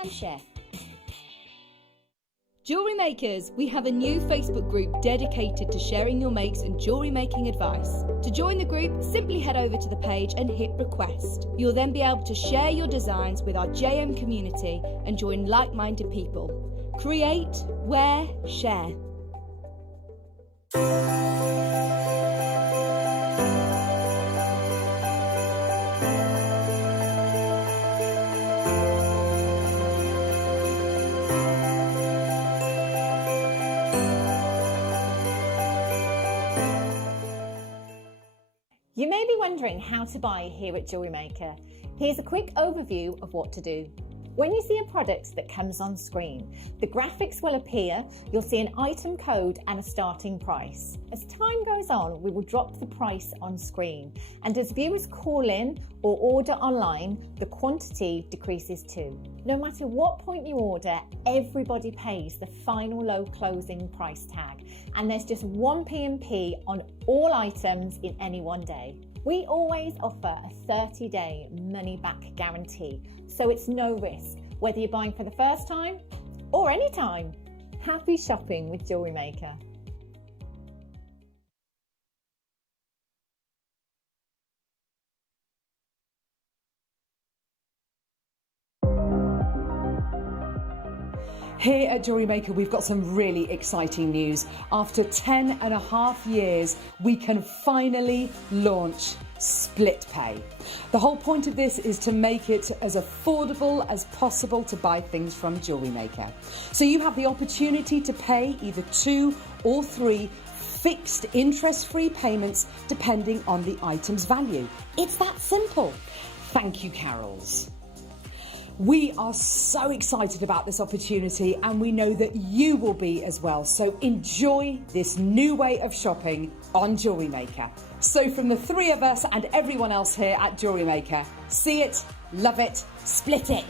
and share. Jewellery Makers, we have a new Facebook group dedicated to sharing your makes and jewellery making advice. To join the group, simply head over to the page and hit request. You'll then be able to share your designs with our JM community and join like-minded people. Create, wear, share. You may be wondering how to buy here at JewelleryMaker. Here's a quick overview of what to do. When you see a product that comes on screen, the graphics will appear, you'll see an item code and a starting price. As time goes on, we will drop the price on screen, and as viewers call in or order online, the quantity decreases too. No matter what point you order, everybody pays the final low closing price tag, and there's just 1 P&P on all items in any one day. We always offer a 30-day money-back guarantee, so it's no risk, whether you're buying for the first time or any time. Happy shopping with JewelleryMaker. Here at JewelleryMaker, we've got some really exciting news. After 10.5 years, we can finally launch split pay. The whole point of this is to make it as affordable as possible to buy things from JewelleryMaker. So you have the opportunity to pay either 2 or 3 fixed interest-free payments depending on the item's value. It's that simple. Thank you, Carols. We are so excited about this opportunity, and we know that you will be as well. So enjoy this new way of shopping on JewelleryMaker. So from the 3 of us and everyone else here at JewelleryMaker, see it, love it, split it.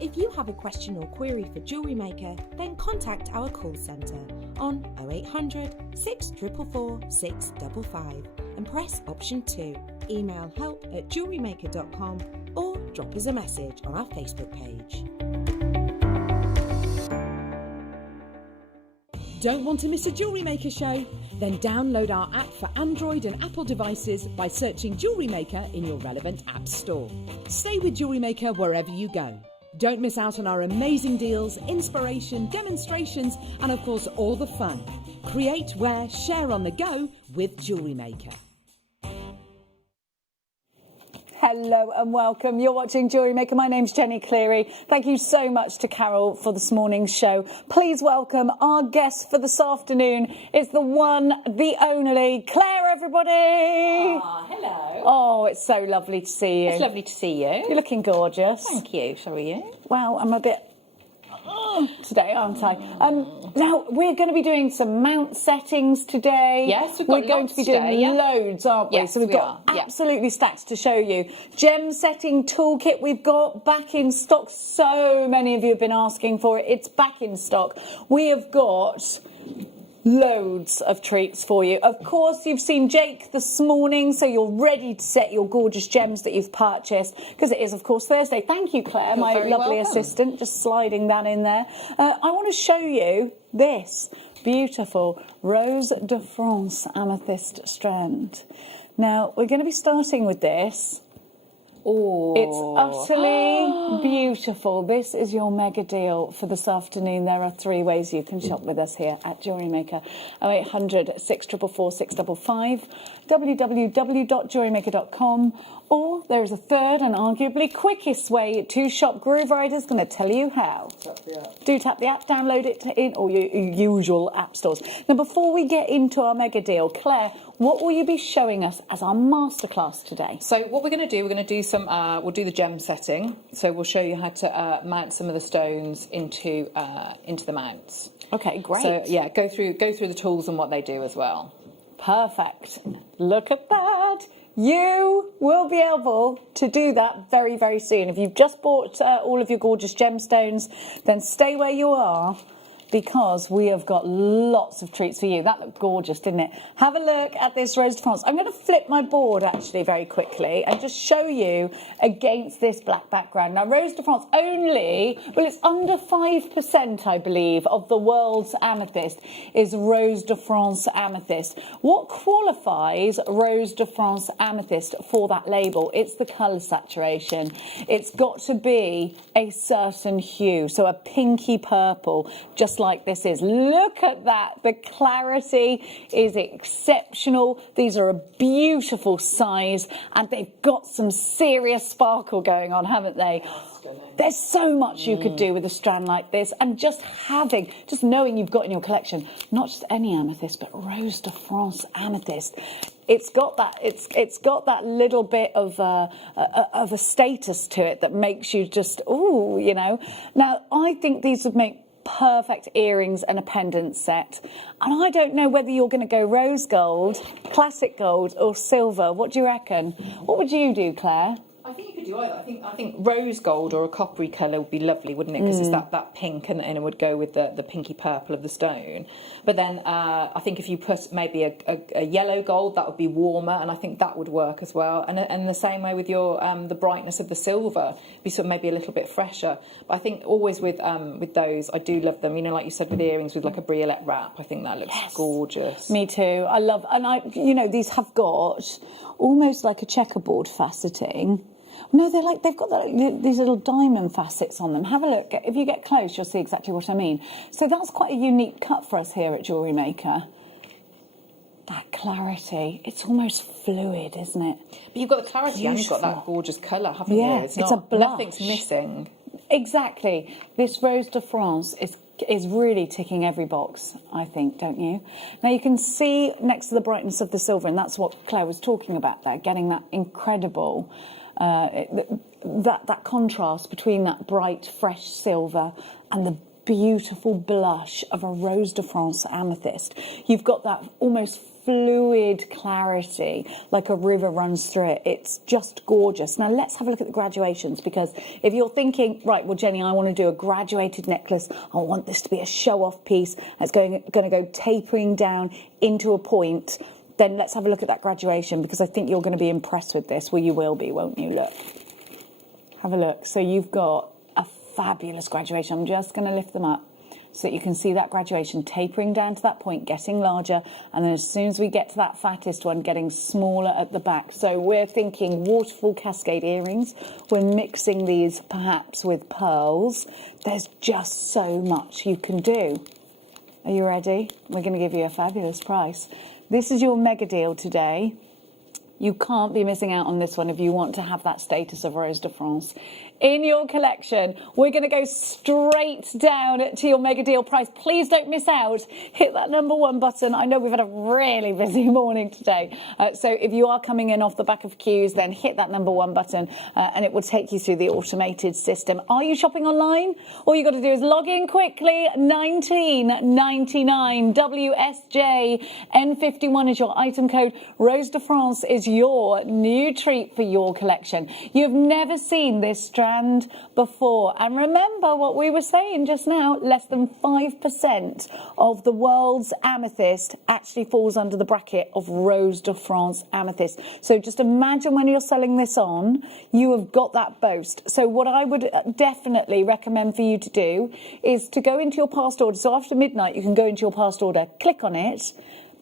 If you have a question or query for JewelleryMaker, then contact our call centre on 0800 644 655 and press option 2. Email help@jewellerymaker.com or drop us a message on our Facebook page. Don't want to miss a Jewellery Maker show? Then download our app for Android and Apple devices by searching Jewellery Maker in your relevant app store. Stay with Jewellery Maker wherever you go. Don't miss out on our amazing deals, inspiration, demonstrations, and of course all the fun. Create, wear, share on the go with Jewellery Maker. Hello and welcome. You're watching JewelleryMaker. My name's Jenny Cleary. Thank you so much to Carol for this morning's show. Please welcome our guest for this afternoon. It's the one, the only, Claire, everybody. Hello. Oh, it's so lovely to see you. It's lovely to see you. You're looking gorgeous. Thank you. So are you? Well, I'm a bit today, aren't I? Now, we're going to be doing some mount settings today. Yes, we've got We're going to be doing loads, aren't we? Yes, so we've got absolutely stacks to show you. Gem setting toolkit we've got back in stock. So many of you have been asking for it. It's back in stock. We have got loads of treats for you. Of course, you've seen Jake this morning, so you're ready to set your gorgeous gems that you've purchased, because it is, of course, Thursday. Thank you, Claire, my lovely assistant, just sliding that in there. I want to show you this beautiful Rose de France amethyst strand. Now, we're going to be starting with this. Oh, it's utterly beautiful. This is your mega deal for this afternoon. There are 3 ways you can shop with us here at JewelleryMaker. 0800 644 655, www.jewellerymaker.com, or there is a third and arguably quickest way to shop. Groove Rider's going to tell you how. Do tap the app, download it in all your usual app stores. Now, before we get into our mega deal, Claire, what will you be showing us as our masterclass today? So what we're going to do, we'll do the gem setting. So we'll show you how to mount some of the stones into the mounts. Okay, great. So yeah, go through the tools and what they do as well. Perfect. Look at that. You will be able to do that very, very soon. If you've just bought all of your gorgeous gemstones, then stay where you are, because we have got lots of treats for you. That looked gorgeous, didn't it? Have a look at this Rose de France. I'm going to flip my board actually very quickly and just show you against this black background. Now, Rose de France only, well, it's under 5%, I believe, of the world's amethyst is Rose de France amethyst. What qualifies Rose de France amethyst for that label? It's the colour saturation. It's got to be a certain hue, so a pinky purple, just like this is. Look at that. The clarity is exceptional. These are a beautiful size, and they've got some serious sparkle going on, haven't they? There's so much you could do with a strand like this, and just knowing you've got in your collection not just any amethyst but Rose de France amethyst. It's got that little bit of a status to it that makes you just ooh, you know. Now I think these would make perfect earrings and a pendant set, and I don't know whether you're going to go rose gold, classic gold, or silver. What do you reckon? What would you do, Claire? I think you could do either. I think rose gold or a coppery colour would be lovely, wouldn't it? Because it's that pink, and it would go with the pinky purple of the stone. But then I think if you put maybe a yellow gold, that would be warmer, and I think that would work as well. And the same way with your the brightness of the silver, be sort of maybe a little bit fresher. But I think always with those, I do love them. You know, like you said, with earrings with like a briolette wrap, I think that looks gorgeous. Me too. I love, and these have got almost like a checkerboard faceting. No, they've got these little diamond facets on them. Have a look. If you get close, you'll see exactly what I mean. So that's quite a unique cut for us here at JewelleryMaker. That clarity, it's almost fluid, isn't it? But you've got the clarity and you've got that gorgeous colour, haven't you? It's a blush. Nothing's missing. Exactly. This Rose de France is really ticking every box, I think, don't you? Now you can see next to the brightness of the silver, and that's what Claire was talking about there, getting that incredible that contrast between that bright, fresh silver and the beautiful blush of a Rose de France amethyst. You've got that almost fluid clarity, like a river runs through it. It's just gorgeous. Now let's have a look at the graduations, because if you're thinking, right, well, Jenny, I want to do a graduated necklace, I want this to be a show-off piece, it's going to go tapering down into a point, then let's have a look at that graduation, because I think you're going to be impressed with this. Well, you will be, won't you? Look. Have a look. So you've got a fabulous graduation. I'm just going to lift them up so that you can see that graduation tapering down to that point, getting larger, and then as soon as we get to that fattest one, getting smaller at the back. So we're thinking waterfall cascade earrings. We're mixing these perhaps with pearls. There's just so much you can do. Are you ready? We're going to give you a fabulous price. This is your mega deal today. You can't be missing out on this one if you want to have that status of Rose de France in your collection. We're going to go straight down to your mega deal price. Please don't miss out. Hit that #1 button. I know we've had a really busy morning today. So if you are coming in off the back of queues, then hit that #1 button and it will take you through the automated system. Are you shopping online? All you got to do is log in quickly. 19.99 WSJ N51 is your item code. Rose de France is your new treat for your collection. You've never seen this strand before, and remember what we were saying just now, less than 5% of the world's amethyst actually falls under the bracket of Rose de France amethyst. So just imagine when you're selling this on, you have got that boast. So what I would definitely recommend for you to do is to go into your past order. So after midnight you can go into your past order, click on it,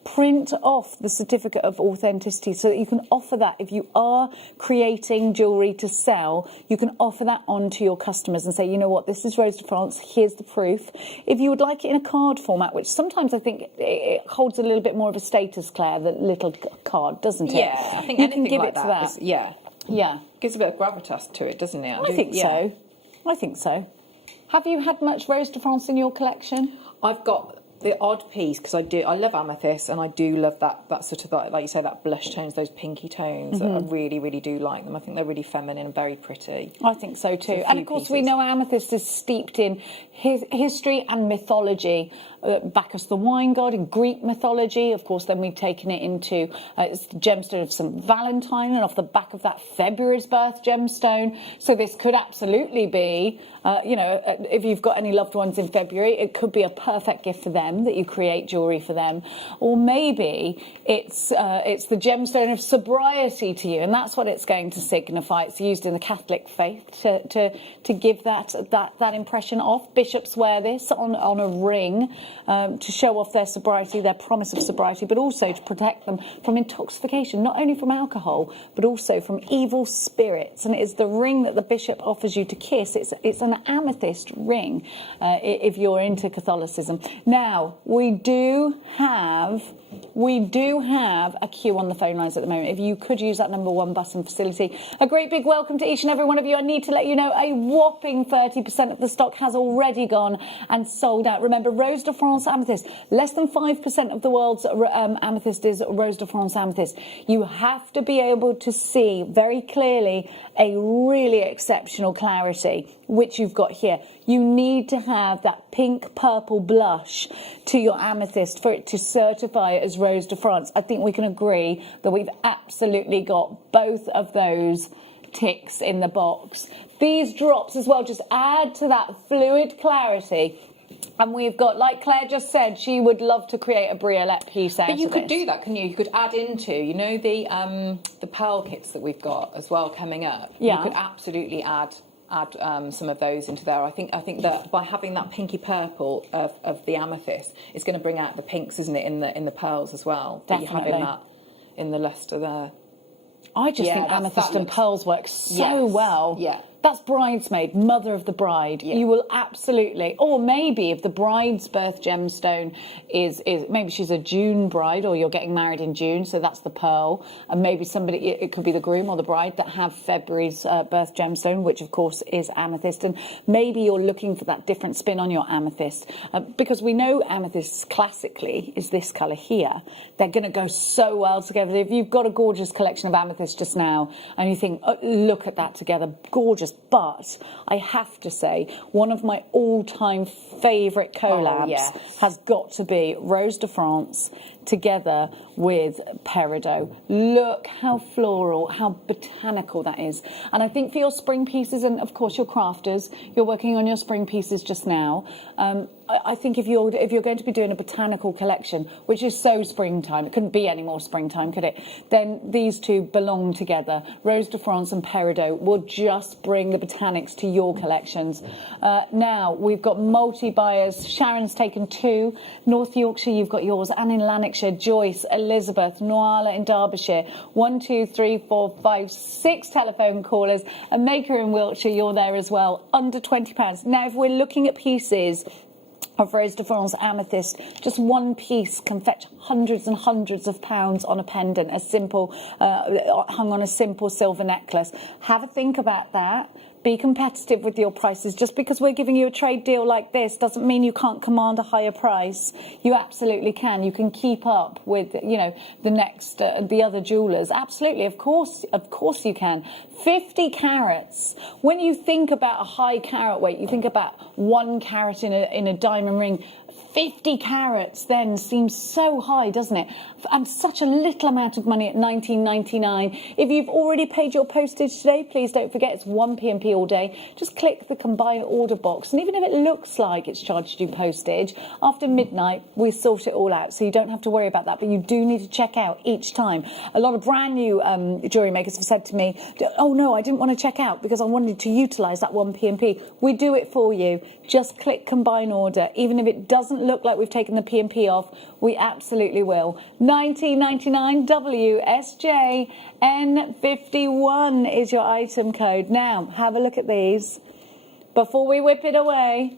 print off the certificate of authenticity so that you can offer that. If you are creating jewellery to sell, you can offer that on to your customers and say, you know what, this is Rose de France, here's the proof. If you would like it in a card format, which sometimes I think it holds a little bit more of a status, Claire, the little card, doesn't it? Yeah, I think you anything can give like it to that. Yeah. Yeah. Gives a bit of gravitas to it, doesn't it? I think so. I think so. Have you had much Rose de France in your collection? I've got the odd piece, because I love amethyst, and I do love that sort of, like you say, that blush tones, those pinky tones. I really, really do like them. I think they're really feminine and very pretty. I think so too. And of course we know amethyst is steeped in history and mythology. Bacchus the wine god in Greek mythology. Of course, then we've taken it into it's the gemstone of St. Valentine, and off the back of that, February's birth gemstone. So this could absolutely be, if you've got any loved ones in February, it could be a perfect gift for them that you create jewellery for them. Or maybe it's the gemstone of sobriety to you, and that's what it's going to signify. It's used in the Catholic faith to give that impression off. Bishops wear this on a ring to show off their sobriety, their promise of sobriety, but also to protect them from intoxication, not only from alcohol, but also from evil spirits. And it is the ring that the bishop offers you to kiss. It's an amethyst ring, if you're into Catholicism. Now, we do have a queue on the phone lines at the moment. If you could use that number 1 button facility. A great big welcome to each and every one of you. I need to let you know a whopping 30% of the stock has already gone and sold out. Remember, Rose de France amethyst, less than 5% of the world's amethyst is Rose de France amethyst. You have to be able to see very clearly a really exceptional clarity, which you've got here. You need to have that pink purple blush to your amethyst for it to certify it as Rose de France. I think we can agree that we've absolutely got both of those ticks in the box. These drops as well just add to that fluid clarity. And we've got, like Claire just said, she would love to create a briolette piece out of this. But you could do that, can you? You could add into, the pearl kits that we've got as well coming up. Yeah. You could absolutely add some of those into there. I think that by having that pinky purple of the amethyst, it's going to bring out the pinks, isn't it, in the pearls as well. Definitely. That you have in the luster there. I just think amethyst and pearls work so well. Yeah. That's bridesmaid, mother of the bride. Yeah. You will absolutely, or maybe if the bride's birth gemstone is maybe she's a June bride, or you're getting married in June, so that's the pearl. And maybe it could be the groom or the bride that have February's birth gemstone, which of course is amethyst. And maybe you're looking for that different spin on your amethyst, because we know amethyst classically is this colour here. They're going to go so well together. If you've got a gorgeous collection of amethyst just now, and you think, oh, look at that together, gorgeous. But I have to say, one of my all-time favourite collabs has got to be Rose de France together with peridot. Look how floral, how botanical that is. And I think for your spring pieces, and of course your crafters, you're working on your spring pieces just now. I think if you're going to be doing a botanical collection, which is so springtime, it couldn't be any more springtime, could it? Then these two belong together. Rose de France and peridot will just bring the botanics to your collections. Now we've got multi-buyers. Sharon's taken 2. North Yorkshire, you've got yours. And in Lanarkshire, Joyce, Elizabeth, Noala in Derbyshire. 1, 2, 3, 4, 5, 6 telephone callers. A Maker in Wiltshire, you're there as well. Under £20. Now, if we're looking at pieces of Rose de France amethyst, just one piece can fetch hundreds and hundreds of pounds on a pendant, hung on a simple silver necklace. Have a think about that. Be competitive with your prices. Just because we're giving you a trade deal like this doesn't mean you can't command a higher price. You absolutely can. You can keep up with, the other jewellers. Absolutely, of course you can. 50 carats. When you think about a high carat weight, you think about 1 carat in a diamond ring. 50 carats then seems so high, doesn't it? And such a little amount of money at $19.99. If you've already paid your postage today, please don't forget it's 1 PMP all day. Just click the combine order box. And even if it looks like it's charged you postage, after midnight, we sort it all out. So you don't have to worry about that. But you do need to check out each time. A lot of brand new jewellery makers have said to me, oh no, I didn't want to check out because I wanted to utilise that 1 PMP. We do it for you. Just click combine order. Even if it doesn't look like we've taken the PMP off, we absolutely will. $19.99 WSJ N51 is your item code. Now, have a look at these. Before we whip it away,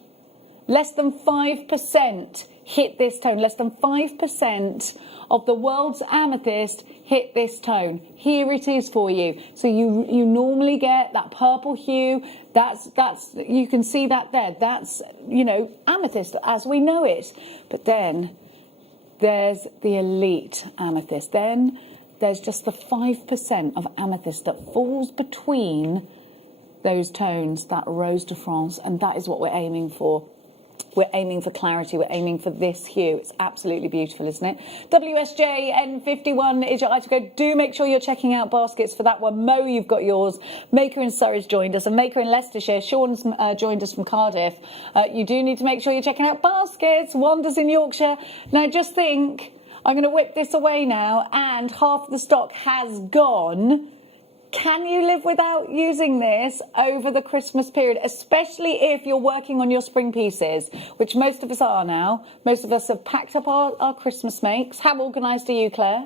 less than 5% hit this tone. Less than 5% of the world's amethyst hit this tone. Here it is for you. So you normally get that purple hue. That's you can see that there. That's, amethyst as we know it. But then there's the elite amethyst. Then there's just the 5% of amethyst that falls between those tones, that Rose de France, and that is what we're aiming for. We're aiming for clarity. We're aiming for this hue. It's absolutely beautiful, isn't it? WSJN51 is your item code. Do make sure you're checking out baskets for that one. Mo, you've got yours. Maker in Surrey's joined us, and Maker in Leicestershire. Sean's joined us from Cardiff. You do need to make sure you're checking out baskets. Wanda's in Yorkshire. Now, just think, I'm going to whip this away now, and half the stock has gone. Can you live without using this over the Christmas period, especially if you're working on your spring pieces, which most of us are now? Most of us have packed up our Christmas makes. How organised are you, Claire?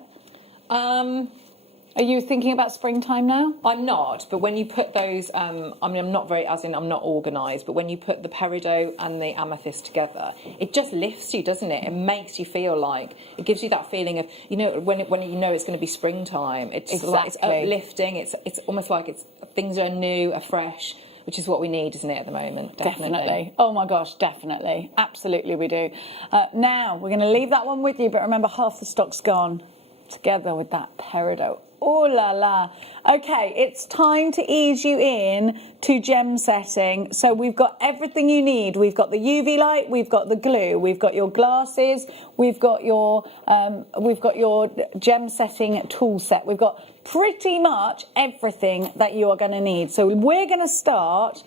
Are you thinking about springtime now? I'm not, but when you put those, I mean, I'm not very, as in I'm not organised, but when you put the peridot and the amethyst together, it just lifts you, doesn't it? It makes you feel like, it gives you that feeling of, you know, when you know it's going to be springtime, it's like, it's uplifting, it's almost like things are new, are fresh, which is what we need, isn't it, at the moment? Definitely. Oh my gosh, definitely. Absolutely we do. Now, we're going to leave that one with you, but remember, half the stock's gone together with that peridot. Oh la la. Okay, it's time to ease you in to gem setting. So we've got everything you need. We've got the UV light, we've got the glue, we've got your glasses, we've got your gem setting tool set. We've got pretty much everything that you are going to need. So we're going to start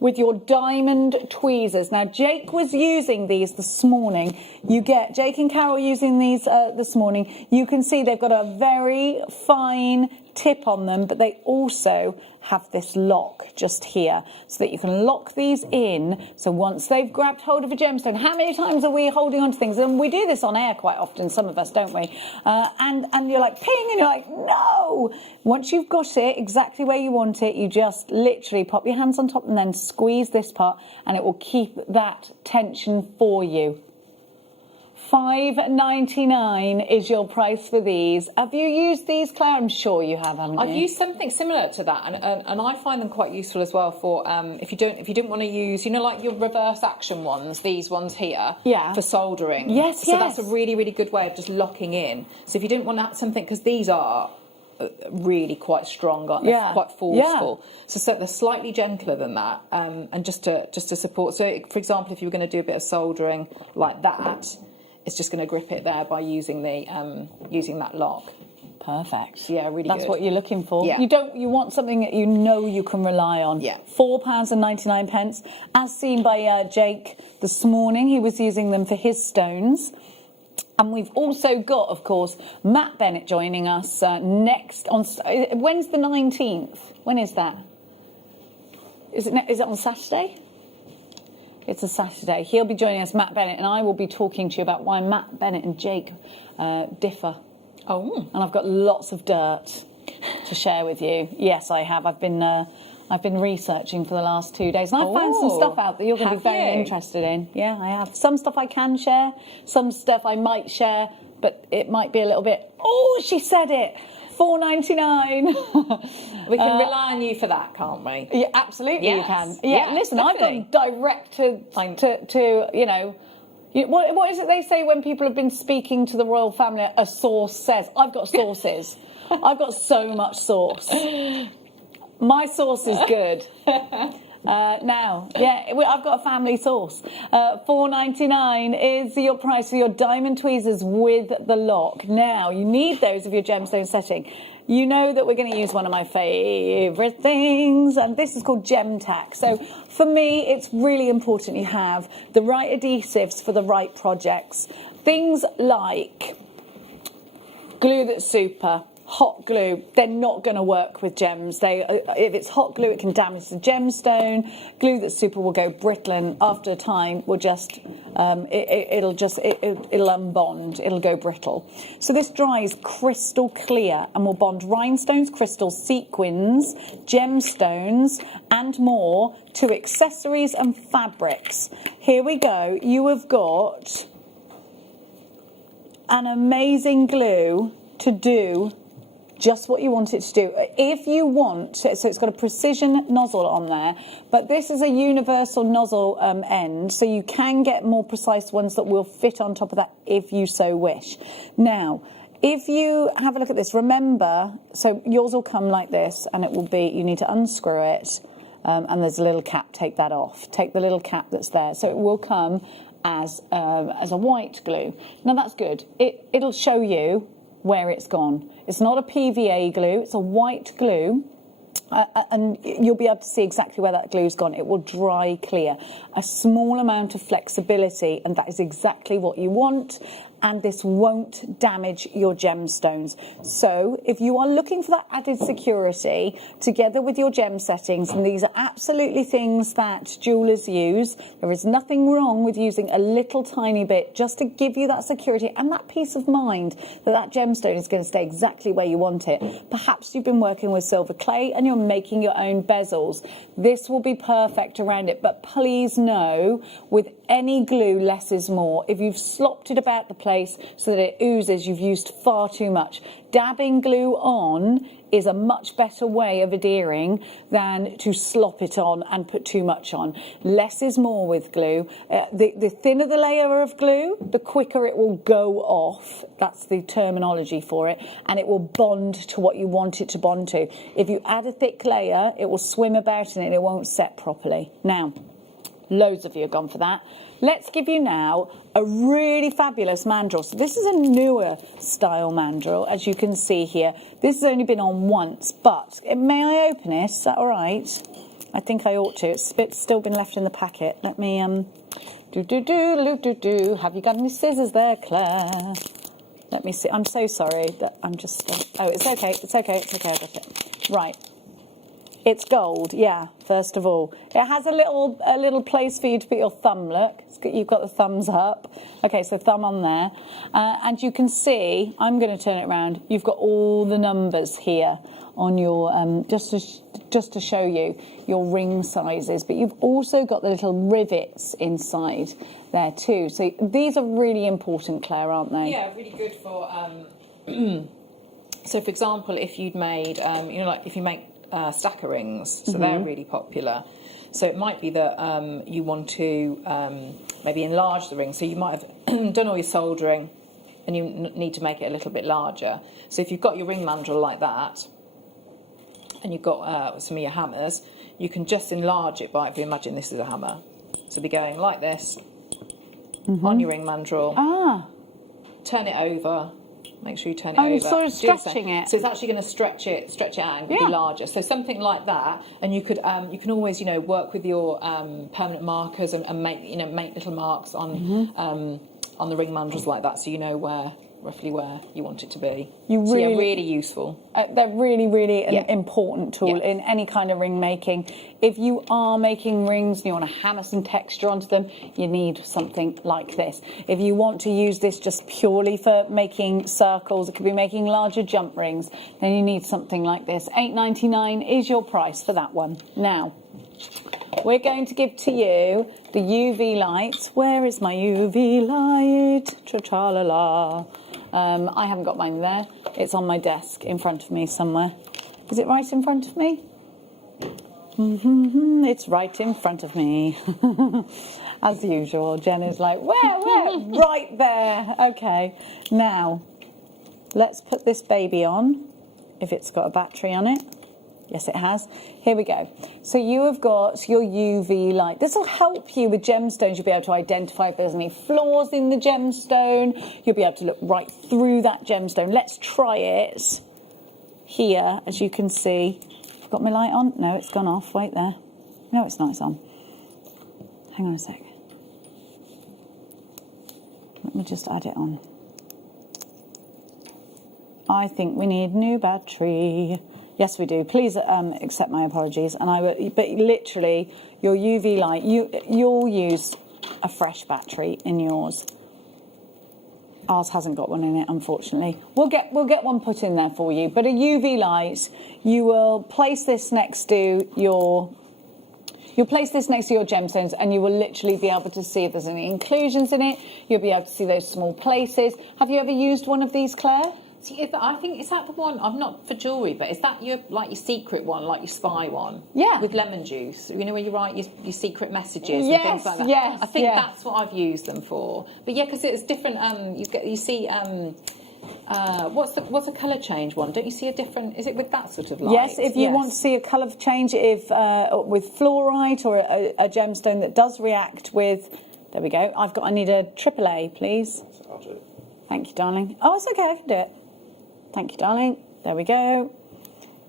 with your diamond tweezers. Now, Jake was using these this morning. Jake and Carol using these this morning. You can see they've got a very fine tip on them, but they also have this lock just here so that you can lock these in. So once they've grabbed hold of a gemstone, how many times are we holding on to things? And we do this on air quite often, some of us, don't we? And you're like, ping, and you're like, no! Once you've got it exactly where you want it, you just literally pop your hands on top and then squeeze this part, and it will keep that tension for you. $5.99 is your price for these. Have you used these, Claire? I'm sure you have, haven't you? I've used something similar to that, and I find them quite useful as well for if you didn't want to use, you know, like your reverse action ones, these ones here, yeah, for soldering. Yes, so that's a really, really good way of just locking in. So if you didn't want something, because these are really quite strong, aren't they? Yeah. Quite forceful. Yeah. So they're slightly gentler than that, and just to support. So, for example, if you were going to do a bit of soldering like that, it's just going to grip it there by using that lock. Perfect. Yeah, really That's good. what you're looking for. Yeah. You want something that you know you can rely on. Yeah. £4.99, as seen by Jake this morning. He was using them for his stones. And we've also got, of course, Matt Bennett joining us next on. When's the 19th? When is that? Is it on Saturday? It's a Saturday. He'll be joining us, Matt Bennett, and I will be talking to you about why Matt Bennett and Jake differ. Oh. And I've got lots of dirt to share with you. Yes, I have. I've been researching for the last 2 days, and I found some stuff out that you're going to be very interested in. Yeah, I have. Some stuff I can share, some stuff I might share, but it might be a little bit, oh, she said it. $4.99. We can rely on you for that, can't we? Yeah, absolutely. Yes. You can. Yeah, listen, definitely. I've gone direct to you know, what is it they say when people have been speaking to the royal family? A source says. I've got sources. I've got so much sauce. My sauce is good. Now, yeah, I've got a family sauce. $4.99 is your price for your diamond tweezers with the lock. Now, you need those of your gemstone setting. You know that we're going to use one of my favourite things, and this is called Gem Tack. So, for me, it's really important you have the right adhesives for the right projects. Things like glue that's super, hot glue, they're not going to work with gems. If it's hot glue, it can damage the gemstone. Glue that's super will go brittle, and after a time will just it'll unbond. It'll go brittle. So this dries crystal clear and will bond rhinestones, crystals, sequins, gemstones, and more to accessories and fabrics. Here we go. You have got an amazing glue to do just what you want it to do. If you want, so it's got a precision nozzle on there, but this is a universal nozzle end, so you can get more precise ones that will fit on top of that if you so wish. Now, if you have a look at this, remember, so yours will come like this, and it will be, you need to unscrew it, and there's a little cap. Take that off. Take the little cap that's there. So it will come as a white glue. Now that's good. It'll show you where it's gone. It's not a PVA glue. It's a white glue. And you'll be able to see exactly where that glue's gone. It will dry clear. A small amount of flexibility, and that is exactly what you want. And this won't damage your gemstones. So if you are looking for that added security together with your gem settings, and these are absolutely things that jewellers use, there is nothing wrong with using a little tiny bit just to give you that security and that peace of mind that that gemstone is going to stay exactly where you want it. Perhaps you've been working with silver clay and you're making your own bezels. This will be perfect around it, but please know, with any glue, less is more. If you've slopped it about the place so that it oozes, you've used far too much. Dabbing glue on is a much better way of adhering than to slop it on and put too much on. Less is more with glue. The thinner the layer of glue, the quicker it will go off. That's the terminology for it. And it will bond to what you want it to bond to. If you add a thick layer, it will swim about in it and it won't set properly. Now, loads of you have gone for that. Let's give you now a really fabulous mandrel. So this is a newer style mandrel, as you can see here. This has only been on once, but may I open it? Is that all right? I think I ought to. It's still been left in the packet. Let me Have you got any scissors there, Claire? Let me see. I'm so sorry that I'm just. Oh, it's okay. It's okay. It's okay. I got it. Right. It's gold, yeah, first of all. It has a little place for you to put your thumb, look. You've got the thumbs up. Okay, so thumb on there. And you can see, I'm going to turn it around, you've got all the numbers here on your, just to show you your ring sizes. But you've also got the little rivets inside there too. So these are really important, Claire, aren't they? Yeah, really good for, so for example, if you'd made, like if you make stacker rings, so they're really popular. So it might be that you want to maybe enlarge the ring. So you might have done all your soldering and you need to make it a little bit larger. So if you've got your ring mandrel like that and you've got some of your hammers, you can just enlarge it by, if you imagine this is a hammer, so be going like this on your ring mandrel, turn it over. Make sure you turn it over. I'm sort of stretching it. So it's actually going to stretch it out and be larger. So something like that, and you can always work with your permanent markers and make little marks on the ring mandrels like that, so you know roughly where you want it to be. Really useful. They're really an important tool in any kind of ring making. If you are making rings and you want to hammer some texture onto them, you need something like this. If you want to use this just purely for making circles, it could be making larger jump rings, then you need something like this. £8.99 is your price for that one. Now, we're going to give to you the UV light. Where is my UV light? Cha-cha-la-la. I haven't got mine there. It's on my desk in front of me somewhere. Is it right in front of me? It's right in front of me. As usual, Jen is like, where? Right there. Okay. Now, let's put this baby on, if it's got a battery on it. Yes, it has. Here we go. So you have got your UV light. This will help you with gemstones. You'll be able to identify if there's any flaws in the gemstone. You'll be able to look right through that gemstone. Let's try it here, as you can see. I've got my light on. No, it's gone off. Wait there. No, it's not. It's on. Hang on a sec. Let me just add it on. I think we need new battery. Yes, we do. Please accept my apologies. But literally, your UV light, you'll use a fresh battery in yours. Ours hasn't got one in it, unfortunately. We'll get one put in there for you. But a UV light, you will place this next to your. You'll place this next to your gemstones and you will literally be able to see if there's any inclusions in it. You'll be able to see those small places. Have you ever used one of these, Claire? I think, is that the one, I'm not for jewellery, but is that your secret one, like your spy one? Yeah. With lemon juice, where you write your secret messages and yes, things like that. Yes, I think that's what I've used them for. But yeah, because it's different, you see What's a colour change one? Don't you see a different? Is it with that sort of light? Yes, if you want to see a colour change, if with fluorite or a gemstone that does react with, there we go. I need a AAA, please. I'll do it. Thank you, darling. Oh, it's okay. I can do it. Thank you, darling. There we go.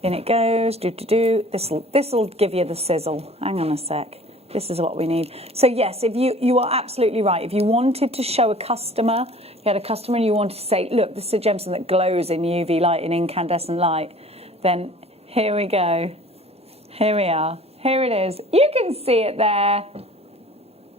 In it goes. This'll give you the sizzle. Hang on a sec. This is what we need. So yes, if you are absolutely right. If you wanted to show a customer, you had a customer and you wanted to say, look, this is a gemstone that glows in UV light, in incandescent light, then here we go. Here we are. Here it is. You can see it there.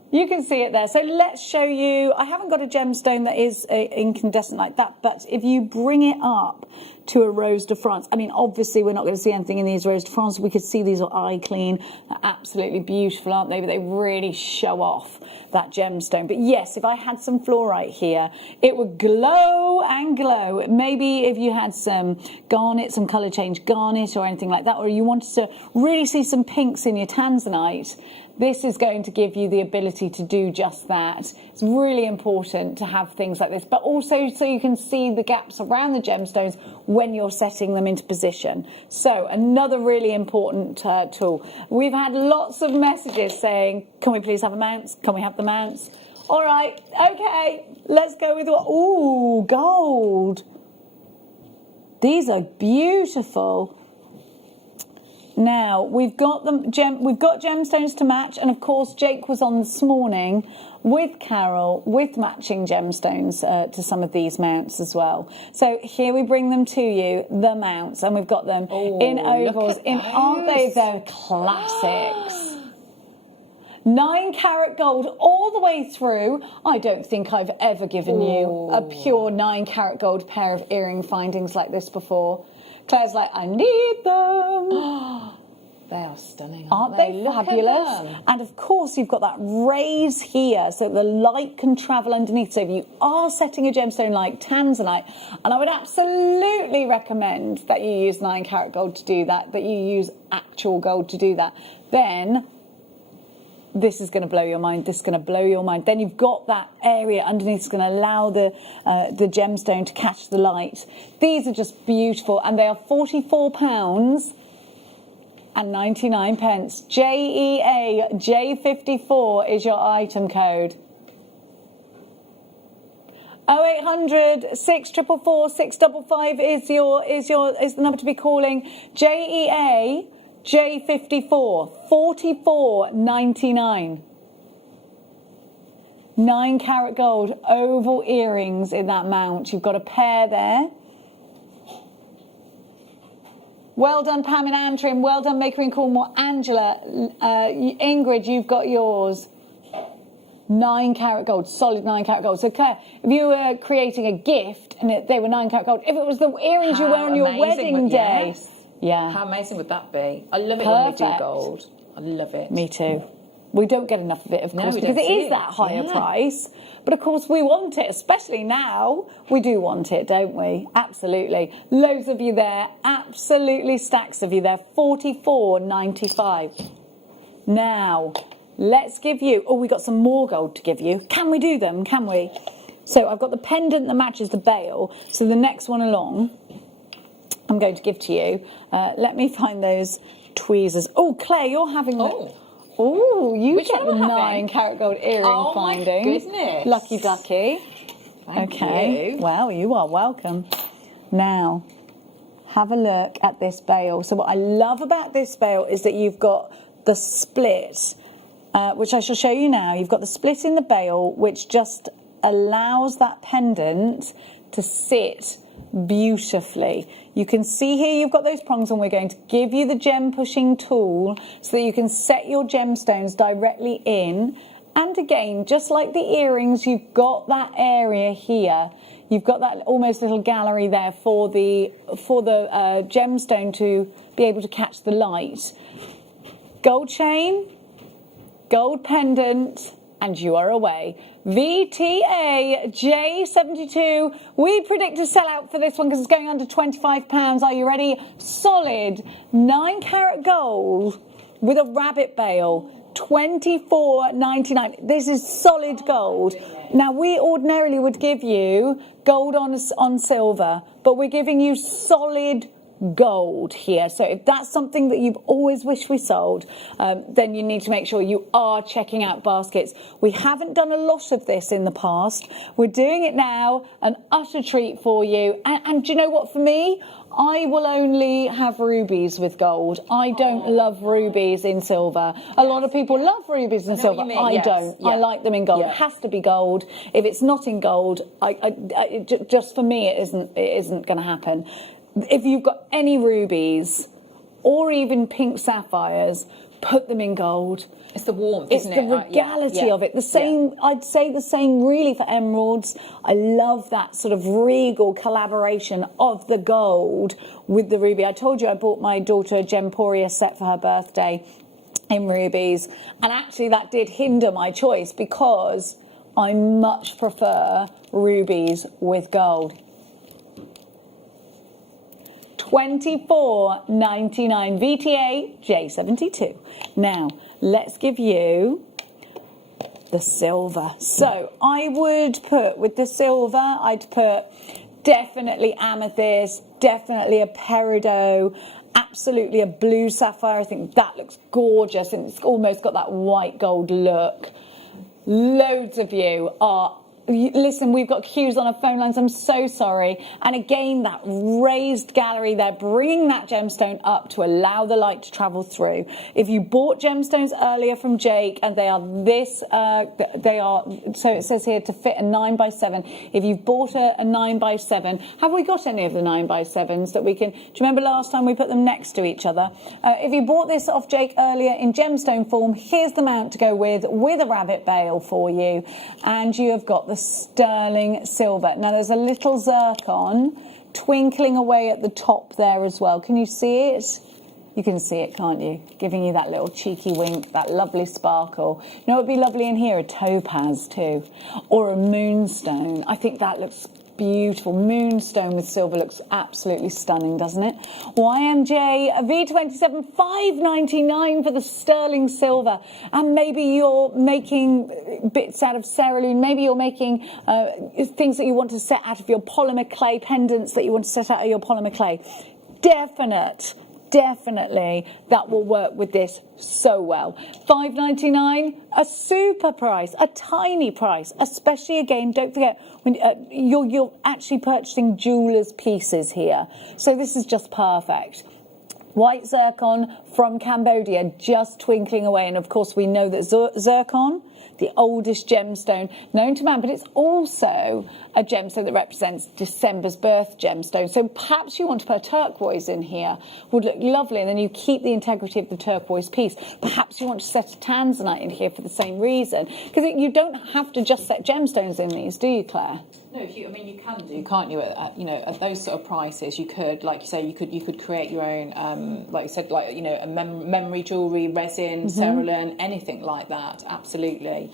You can see it there. So let's show you. I haven't got a gemstone that is incandescent like that, but if you bring it up to a Rose de France, I mean, obviously we're not going to see anything in these Rose de France. We could see these are eye clean. They're absolutely beautiful, aren't they? But they really show off that gemstone. But yes, if I had some fluorite here, it would glow and glow. Maybe if you had some garnet, some colour change garnet or anything like that, or you wanted to really see some pinks in your tanzanite, this is going to give you the ability to do just that. It's really important to have things like this, but also so you can see the gaps around the gemstones when you're setting them into position. So another really important tool. We've had lots of messages saying, can we please have a mounts? Can we have the mounts? All right, okay, let's go with what? Ooh, gold. These are beautiful. Now we've got gemstones to match, and of course Jake was on this morning with Carol with matching gemstones to some of these mounts as well. So here we bring them to you, the mounts, and we've got them in ovals. Aren't they? They're classics. 9 karat gold all the way through. I don't think I've ever given you a pure 9 karat gold pair of earring findings like this before. Claire's like, I need them. They are stunning, aren't they? Fabulous. And of course, you've got that raise here so the light can travel underneath. So if you are setting a gemstone like tanzanite, and I would absolutely recommend that you use 9 karat gold to do that, that you use actual gold to do that, then this is going to blow your mind. This is going to blow your mind. Then you've got that area underneath. It's going to allow the gemstone to catch the light. These are just beautiful, and they are £44 and 99 pence. JEA J54 is your item code. 0800 644 655 is the number to be calling. JEA J54, 44.99. 9 karat gold oval earrings in that mount. You've got a pair there. Well done, Pam and Antrim. Well done, Maker in Cornwall. Angela, Ingrid, you've got yours. 9 karat gold, solid 9 karat gold. So Claire, if you were creating a gift and they were 9 karat gold, if it was the earrings you wear on your wedding day. Yes. Yeah. How amazing would that be? I love it when they do gold. I love it. Me too. We don't get enough of it, of course, because it is that higher price. But of course, we want it, especially now. We do want it, don't we? Absolutely. Loads of you there. Absolutely stacks of you there. £44.95. Now, let's give you... Oh, we got some more gold to give you. Can we do them? Can we? So I've got the pendant that matches the bail. So the next one along, I'm going to give to you. Let me find those tweezers. Oh, Claire, you're having... Oh, you Which get the one am I 9 having? karat gold earring finding. My goodness. Lucky ducky. Thank you. Well, you are welcome. Now, have a look at this bail. So what I love about this bail is that you've got the split, which I shall show you now. You've got the split in the bail, which just allows that pendant to sit beautifully. You can see here you've got those prongs, and we're going to give you the gem pushing tool so that you can set your gemstones directly in. And again, just like the earrings, you've got that area here. You've got that almost little gallery there for the gemstone to be able to catch the light. Gold chain, gold pendant, and you are away. VTA J72. We predict a sellout for this one because it's going under £25. Are you ready? Solid 9 karat gold with a rabbit bail. 24.99. This is solid gold. Now, we ordinarily would give you gold on silver, but we're giving you solid gold here. So if that's something that you've always wished we sold, then you need to make sure you are checking out baskets. We haven't done a lot of this in the past. We're doing it now, an utter treat for you. And do you know what, for me, I will only have rubies with gold. I don't love rubies in silver. A lot of people love rubies in silver. I don't. Yeah. I like them in gold. It has to be gold. If it's not in gold, just for me, it isn't going to happen. If you've got any rubies or even pink sapphires, put them in gold. It's the warmth, isn't it? It's the regality of it. The same, I'd say the same really for emeralds. I love that sort of regal collaboration of the gold with the ruby. I told you I bought my daughter a Gemporia set for her birthday in rubies. And actually that did hinder my choice because I much prefer rubies with gold. $24.99 VTA J72. Now, let's give you the silver. So I would put, with the silver, I'd put definitely amethyst, definitely a peridot, absolutely a blue sapphire. I think that looks gorgeous and it's almost got that white gold look. Loads of you are... Listen, we've got queues on our phone lines. I'm so sorry. And again, that raised gallery, they're bringing that gemstone up to allow the light to travel through. If you bought gemstones earlier from Jake and they are this, so it says here to fit a 9x7. If you've bought a 9x7, have we got any of the 9x7s that we can, do you remember last time we put them next to each other? If you bought this off Jake earlier in gemstone form, here's the mount to go with a rabbit bail for you. And you have got the sterling silver. Now there's a little zircon twinkling away at the top there as well. Can you see it? You can see it, can't you? Giving you that little cheeky wink, that lovely sparkle. You know what would be lovely in here? A topaz too, or a moonstone. I think that looks beautiful. Moonstone with silver looks absolutely stunning, doesn't it? YMJ V27 $5.99 for the sterling silver. And maybe you're making bits out of cerulean. Maybe you're making things that you want to set out of your polymer clay, pendants that you want to set out of your polymer clay. Definitely that will work with this so well. $5.99, a super price, a tiny price, especially again, don't forget, when you're actually purchasing jeweller's pieces here. So this is just perfect. White zircon from Cambodia, just twinkling away. And of course, we know that zircon, the oldest gemstone known to man, but it's also a gemstone that represents December's birth gemstone. So perhaps you want to put a turquoise in here, would look lovely, and then you keep the integrity of the turquoise piece. Perhaps you want to set a tanzanite in here for the same reason, because you don't have to just set gemstones in these, do you, Claire? No, you can do, can't you? At those sort of prices, you could, like you say, you could create your own, like you said, like a memory jewellery, resin, cerulean, anything like that. Absolutely,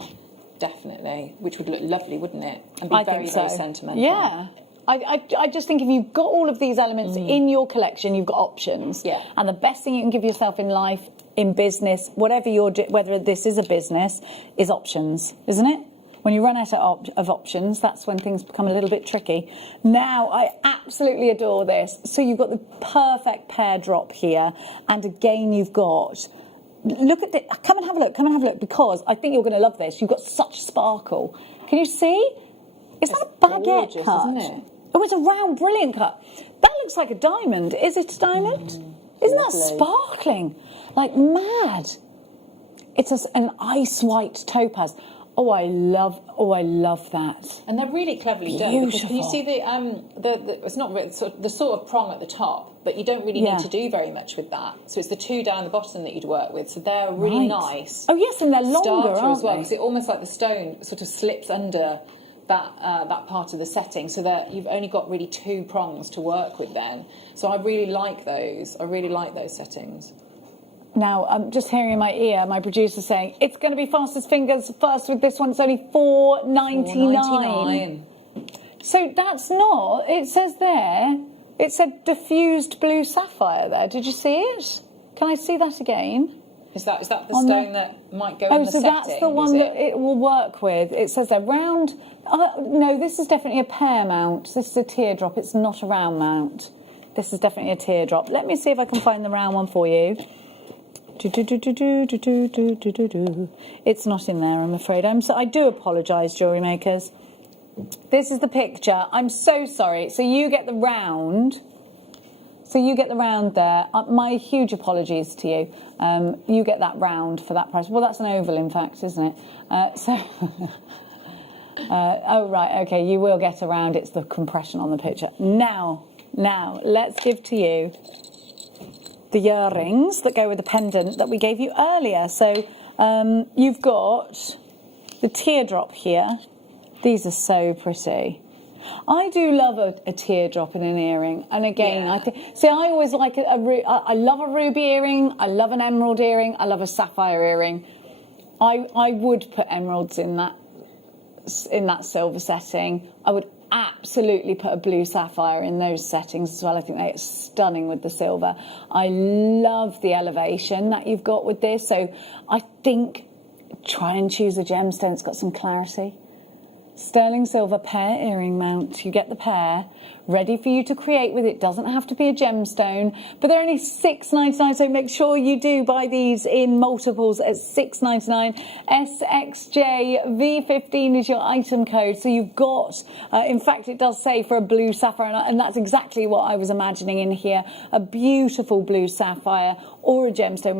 definitely, which would look lovely, wouldn't it? And be very sentimental. Yeah. I just think if you've got all of these elements in your collection, you've got options. Yeah. And the best thing you can give yourself in life, in business, whatever whether this is a business, is options, isn't it? When you run out of options, that's when things become a little bit tricky. Now, I absolutely adore this. So you've got the perfect pear drop here. And again, you've got... Look at it. Come and have a look, because I think you're going to love this. You've got such sparkle. Can you see? It's not a baguette gorgeous, cut. Isn't it? Oh, it's a round, brilliant cut. That looks like a diamond. Is it a diamond? Isn't that sparkling? Like mad. It's an ice white topaz. Oh, I love that. And they're really cleverly done. Because can you see it's not really, the sort of prong at the top, but you don't really need to do very much with that. So it's the two down the bottom that you'd work with. So they're really nice. Oh yes, and they're longer, aren't as well. they? Because it almost like the stone sort of slips under that part of the setting, so that you've only got really two prongs to work with then. So I really like those. I really like those settings. Now, I'm just hearing in my ear, my producer saying, it's going to be fastest fingers first with this one. It's only $4.99. So that's not, it says there, it said diffused blue sapphire there. Did you see it? Can I see that again? Is that the stone that might go in the so setting? that's the one that it will work with. It says they're round. No, this is definitely a pear mount. This is a teardrop. It's not a round mount. This is definitely a teardrop. Let me see if I can find the round one for you. It's not in there, I'm afraid. I do apologise, jewellery makers. This is the picture. I'm so sorry. So you get the round. So you get the round there. My huge apologies to you. You get that round for that price. Well, that's an oval, in fact, isn't it? Oh, right, okay, you will get a round. It's the compression on the picture. Now, let's give to you the earrings that go with the pendant that we gave you earlier. So you've got the teardrop here. These are so pretty. I do love a teardrop in an earring, and again, I always like I love a ruby earring, I love an emerald earring, I love a sapphire earring. I would put emeralds in that silver setting. I would absolutely put a blue sapphire in those settings as well. I think they're stunning with the silver. I love the elevation that you've got with this, so I think try and choose a gemstone. It's got some clarity. Sterling silver pear earring mount. You get the pear ready for you to create with. It doesn't have to be a gemstone, but they're only $6.99, so make sure you do buy these in multiples at $6.99. SXJV15 is your item code. So you've got, in fact, it does say for a blue sapphire, and that's exactly what I was imagining in here, a beautiful blue sapphire or a gemstone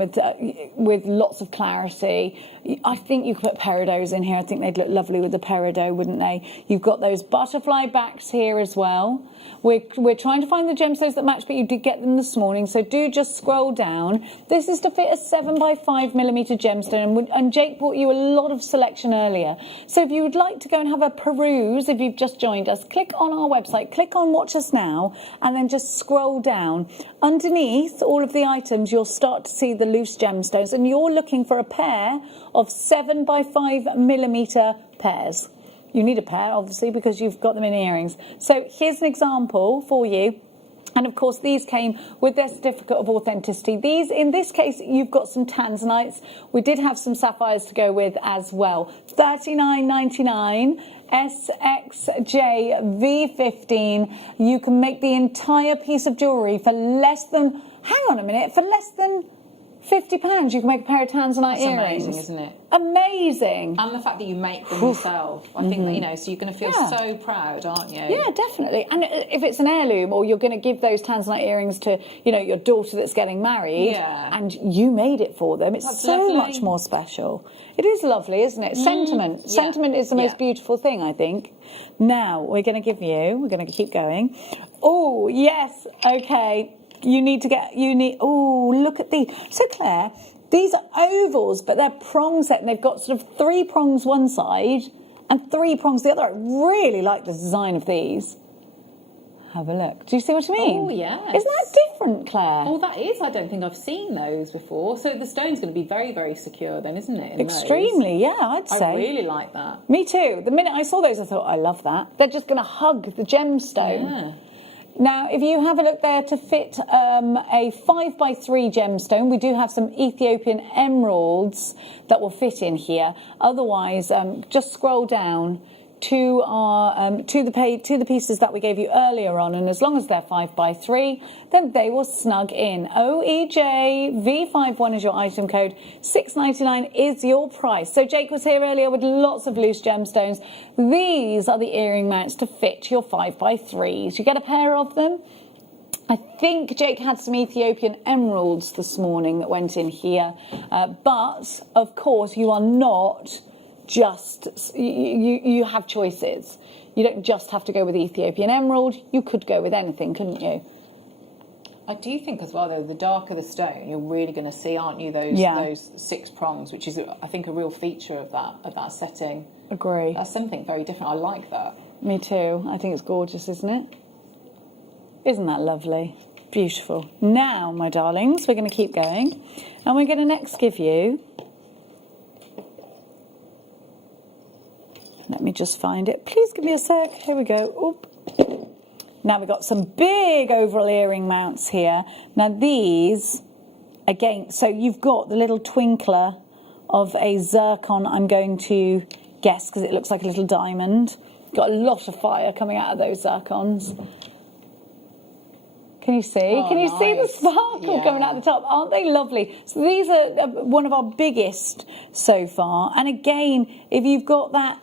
with lots of clarity. I think you could put peridots in here. I think they'd look lovely with the peridot, wouldn't they? You've got those butterfly backs here as well. We're trying to find the gemstones that match, but you did get them this morning, so do just scroll down. This is to fit a 7x5mm gemstone, and Jake brought you a lot of selection earlier. So if you would like to go and have a peruse, if you've just joined us, click on our website, click on Watch Us Now, and then just scroll down. Underneath all of the items, you'll start to see the loose gemstones, and you're looking for a pair of 7x5mm pairs. You need a pair, obviously, because you've got them in earrings. So here's an example for you. And of course, these came with their certificate of authenticity. These, in this case, you've got some tanzanites. We did have some sapphires to go with as well. $39.99, SXJV15. You can make the entire piece of jewellery for less than, hang on a minute, for less than £50, you can make a pair of tanzanite earrings. Amazing, isn't it? Amazing. And the fact that you make them yourself. I think that, so you're going to feel so proud, aren't you? Yeah, definitely. And if it's an heirloom, or you're going to give those tanzanite earrings to, your daughter that's getting married, and you made it for them, it's so much more special. It is lovely, isn't it? Sentiment. Yeah. Sentiment is the most beautiful thing, I think. Now, we're going to keep going. Oh, yes, okay. Oh, look at these. So Claire, these are ovals, but they're prong set, and they've got sort of 3 prongs one side and 3 prongs the other. I really like the design of these. Have a look. Do you see what I mean? Oh, yes. Isn't that different, Claire? Oh, that is. I don't think I've seen those before. So the stone's going to be very, very secure then, isn't it? Extremely, yeah, I'd say. I really like that. Me too. The minute I saw those, I thought, I love that. They're just going to hug the gemstone. Yeah. Now, if you have a look there to fit a 5x3 gemstone, we do have some Ethiopian emeralds that will fit in here. Otherwise, just scroll down to our to the pieces that we gave you earlier on, and as long as they're 5x3, then they will snug in. OEJV51 is your item code. $6.99 is your price. So Jake was here earlier with lots of loose gemstones. These are the earring mounts to fit your 5x3s. You get a pair of them. I think Jake had some Ethiopian emeralds this morning that went in here, but of course you are not just, you have choices. You don't just have to go with Ethiopian emerald. You could go with anything, couldn't you? I do think as well, though, the darker the stone, you're really going to see, aren't you, those 6 prongs, which is, I think, a real feature of that setting. Agree. That's something very different. I like that. Me too. I think it's gorgeous, isn't it? Isn't that lovely? Beautiful. Now, my darlings, we're going to keep going, and we're going to next give you... Let me just find it. Please give me a sec. Here we go. Oop. Now we've got some big oval earring mounts here. Now these again, so you've got the little twinkler of a zircon, I'm going to guess, because it looks like a little diamond. Got a lot of fire coming out of those zircons. Can you see? Oh, Can you see the nice. sparkle Yeah. coming out the top? Aren't they lovely? So these are one of our biggest so far. And again, if you've got that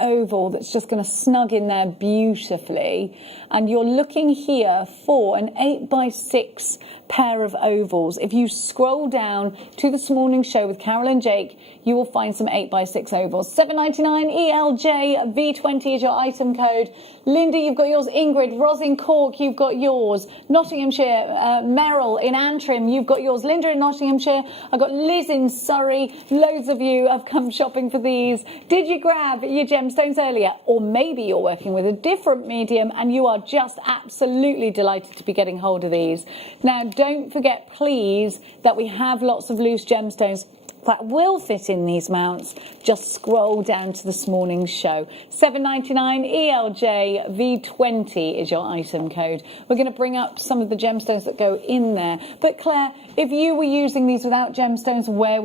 oval that's just going to snug in there beautifully, and you're looking here for an 8x6 pair of ovals. If you scroll down to This Morning Show with Carol and Jake, you will find some 8x6 ovals. $7.99 ELJ V20 is your item code. Linda, you've got yours. Ingrid, Ros in Cork, you've got yours. Nottinghamshire, Merrill in Antrim, you've got yours. Linda in Nottinghamshire, I've got Liz in Surrey. Loads of you have come shopping for these. Did you grab your gemstones earlier? Or maybe you're working with a different medium and you are just absolutely delighted to be getting hold of these. Now, don't forget, please, that we have lots of loose gemstones that will fit in these mounts. Just scroll down to This Morning's Show. $7.99 ELJ V20 is your item code. We're going to bring up some of the gemstones that go in there. But Claire, if you were using these without gemstones, what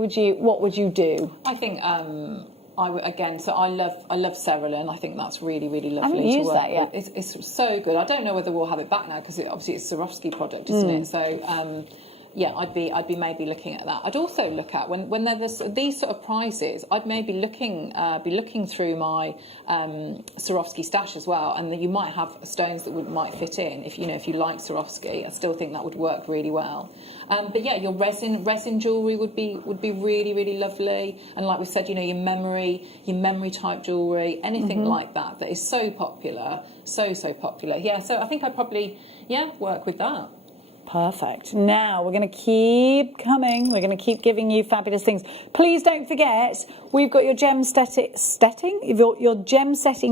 would you do? I think I would, again. So I love Cerulean. I think that's really, really lovely. I haven't to used work that yet. with. It's so good. I don't know whether we'll have it back now because obviously it's a Swarovski product, isn't it? So. Yeah, I'd be maybe looking at that. I'd also look at when there's these sort of prices. I'd maybe be looking through my Swarovski stash as well, and then you might have stones that might fit in. If you like Swarovski, I still think that would work really well. But yeah, your resin jewellery would be really, really lovely. And like we said, your memory type jewellery, anything like that is so popular, so popular. Yeah, so I think I'd probably work with that. Perfect. Now we're going to keep coming. We're going to keep giving you fabulous things. Please don't forget, we've got your gem setting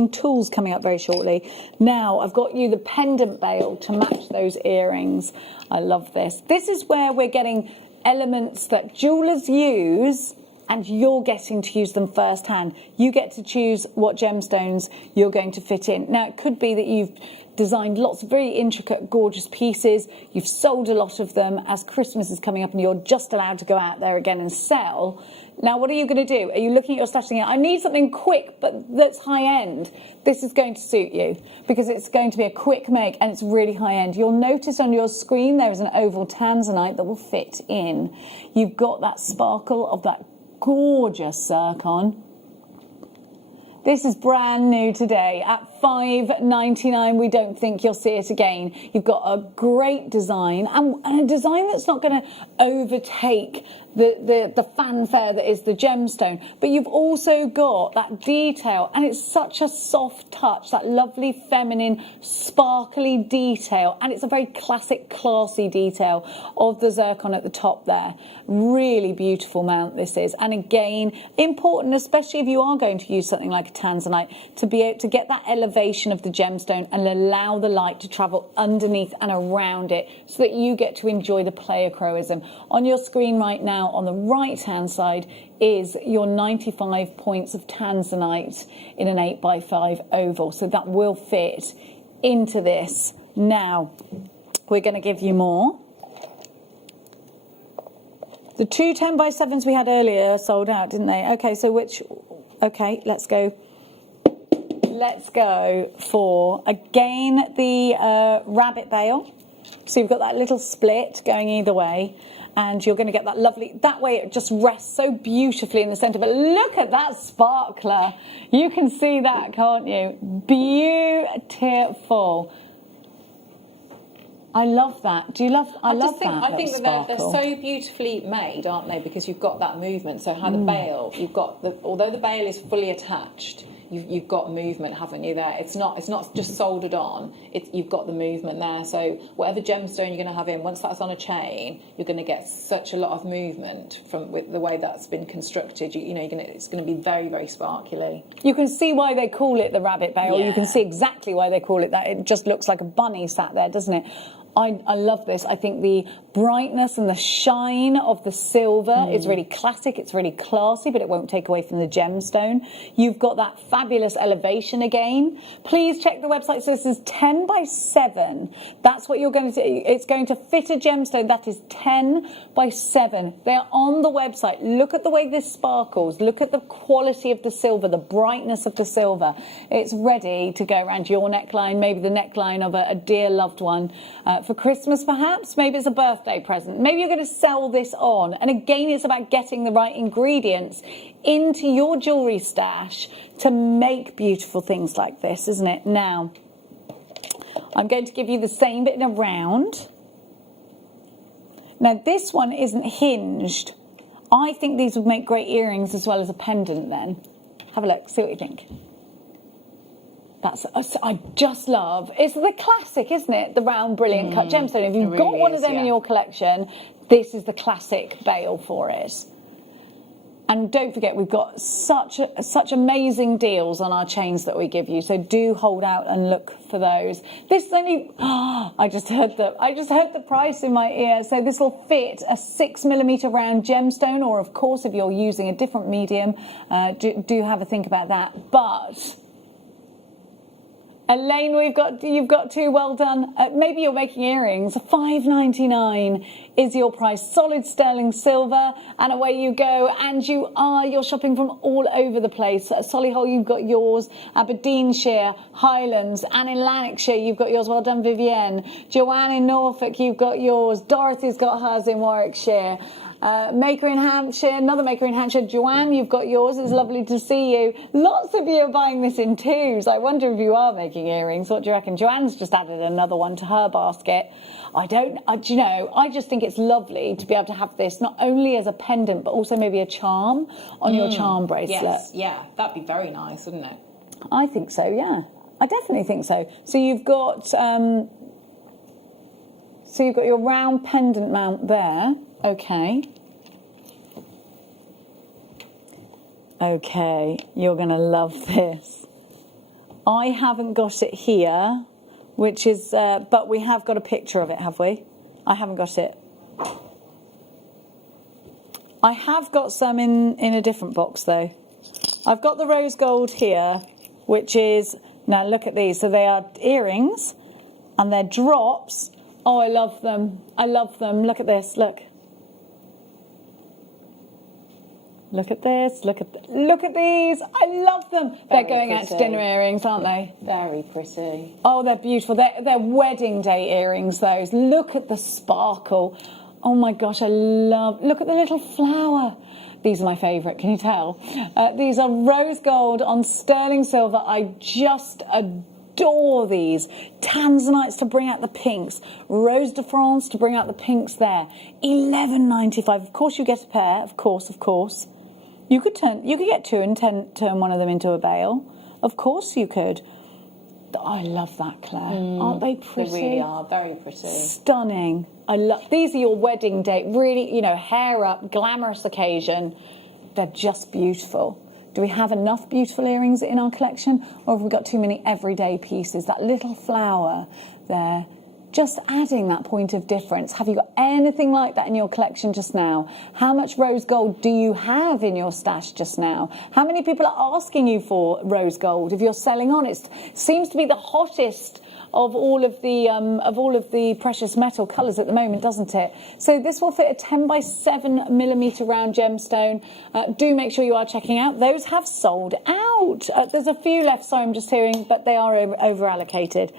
tools coming up very shortly. Now I've got you the pendant bail to match those earrings. I love this. This is where we're getting elements that jewellers use, and you're getting to use them firsthand. You get to choose what gemstones you're going to fit in. Now, it could be that you've designed lots of very intricate, gorgeous pieces. You've sold a lot of them as Christmas is coming up and you're just allowed to go out there again and sell. Now, what are you going to do? Are you looking at your stash thinking, I need something quick, but that's high end? This is going to suit you because it's going to be a quick make and it's really high end. You'll notice on your screen there is an oval tanzanite that will fit in. You've got that sparkle of that gorgeous zircon. This is brand new today at $5.99. We don't think you'll see it again. You've got a great design and a design that's not going to overtake the fanfare that is the gemstone, but you've also got that detail, and it's such a soft touch, that lovely feminine sparkly detail, and it's a very classic classy detail of the zircon at the top there. Really beautiful mount this is, and again important, especially if you are going to use something like a tanzanite, to be able to get that elevation of the gemstone and allow the light to travel underneath and around it so that you get to enjoy the pleochroism. On your screen right now on the right hand side is your 95 points of tanzanite in an 8x5 oval, so that will fit into this. Now we're going to give you more. The two 10x7s we had earlier sold out, didn't they? Okay, so let's go for again the rabbit bail. So you've got that little split going either way, and you're going to get that lovely, that way it just rests so beautifully in the centre. But look at that sparkler. You can see that, can't you? Beautiful. I love that. Do you love? I think that they're so beautifully made, aren't they? Because you've got that movement. So how the bail, although the bail is fully attached, you've got movement, haven't you? There, it's not just soldered on. You've got the movement there. So whatever gemstone you're going to have in, once that's on a chain, you're going to get such a lot of movement with the way that's been constructed. It's going to be very, very sparkly. You can see why they call it the rabbit bail. Yeah. You can see exactly why they call it that. It just looks like a bunny sat there, doesn't it? I love this. I think the brightness and the shine of the silver is really classic. It's really classy, but it won't take away from the gemstone. You've got that fabulous elevation again. Please check the website. So this is 10 by 7. That's what you're going to do. It's going to fit a gemstone. That is 10 by 7. They're on the website. Look at the way this sparkles. Look at the quality of the silver, the brightness of the silver. It's ready to go around your neckline, maybe the neckline of a dear loved one. For Christmas, perhaps. Maybe it's a birthday present. Maybe you're going to sell this on. And again, it's about getting the right ingredients into your jewellery stash to make beautiful things like this, isn't it? Now, I'm going to give you the same bit in a round. Now, this one isn't hinged. I think these would make great earrings as well as a pendant then. Have a look, see what you think. I just love, it's the classic, isn't it? The round, brilliant cut gemstone. If you've got one of them in your collection, this is the classic bail for it. And don't forget, we've got such amazing deals on our chains that we give you. So do hold out and look for those. This is only, I just heard the price in my ear. So this will fit a 6mm round gemstone, or of course, if you're using a different medium, do have a think about that. But Elaine, you've got two. Well done. Maybe you're making earrings. $5.99 is your price. Solid sterling silver, and away you go. And you're shopping from all over the place. Solihull, you've got yours. Aberdeenshire, Highlands, and in Lanarkshire, you've got yours. Well done, Vivienne. Joanne in Norfolk, you've got yours. Dorothy's got hers in Warwickshire. Maker in Hampshire, another maker in Hampshire. Joanne, you've got yours. It's lovely to see you. Lots of you are buying this in twos. I wonder if you are making earrings. What do you reckon? Joanne's just added another one to her basket. I just think it's lovely to be able to have this not only as a pendant, but also maybe a charm on your charm bracelet. Yes, yeah, that'd be very nice, wouldn't it? I think so, yeah. I definitely think so. So you've got your round pendant mount there. Okay, you're going to love this. I haven't got it here, which is, but we have got a picture of it, have we? I haven't got it. I have got some in a different box, though. I've got the rose gold here, which is, now look at these. So they are earrings, and they're drops. Oh, I love them. I love them. Look at this, look. Look at this, look at these. I love them. They're going out to dinner earrings, aren't they? Very pretty. Oh, they're beautiful. They're wedding day earrings, those. Look at the sparkle. Oh my gosh, look at the little flower. These are my favourite, can you tell? These are rose gold on sterling silver. I just adore these. Tanzanites to bring out the pinks. Rose de France to bring out the pinks there. $11.95. Of course you get a pair, of course. You could get two and turn one of them into a bail. Of course you could. I love that, Claire. Aren't they pretty? They really are, very pretty. Stunning. These are your wedding day, really, hair up, glamorous occasion. They're just beautiful. Do we have enough beautiful earrings in our collection, or have we got too many everyday pieces? That little flower there, just adding that point of difference. Have you got anything like that in your collection just now? How much rose gold do you have in your stash just now? How many people are asking you for rose gold? If you're selling on, it seems to be the hottest of all of the precious metal colours at the moment, doesn't it? So this will fit a 10 by 7mm round gemstone. Do make sure you are checking out. Those have sold out. There's a few left, sorry, I'm just hearing, but they are over allocated.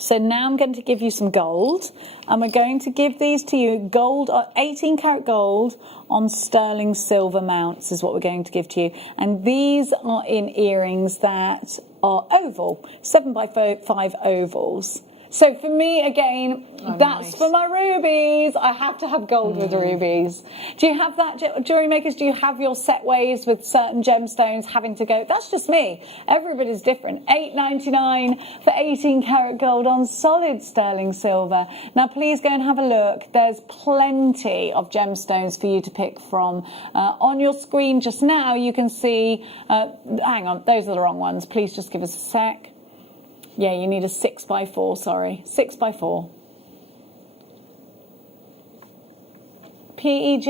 So now I'm going to give you some gold, and we're going to give these to you. Gold, 18 karat gold on sterling silver mounts is what we're going to give to you. And these are in earrings that are oval, 7 by 5 ovals. So for me, again, that's nice. For my rubies. I have to have gold with rubies. Do you have that, jewellery makers? Do you have your set ways with certain gemstones having to go? That's just me. Everybody's different. $8.99 for 18 karat gold on solid sterling silver. Now, please go and have a look. There's plenty of gemstones for you to pick from. On your screen just now, you can see, hang on, those are the wrong ones. Please just give us a sec. Yeah, you need a 6 by 4, sorry. 6 by 4. PEJ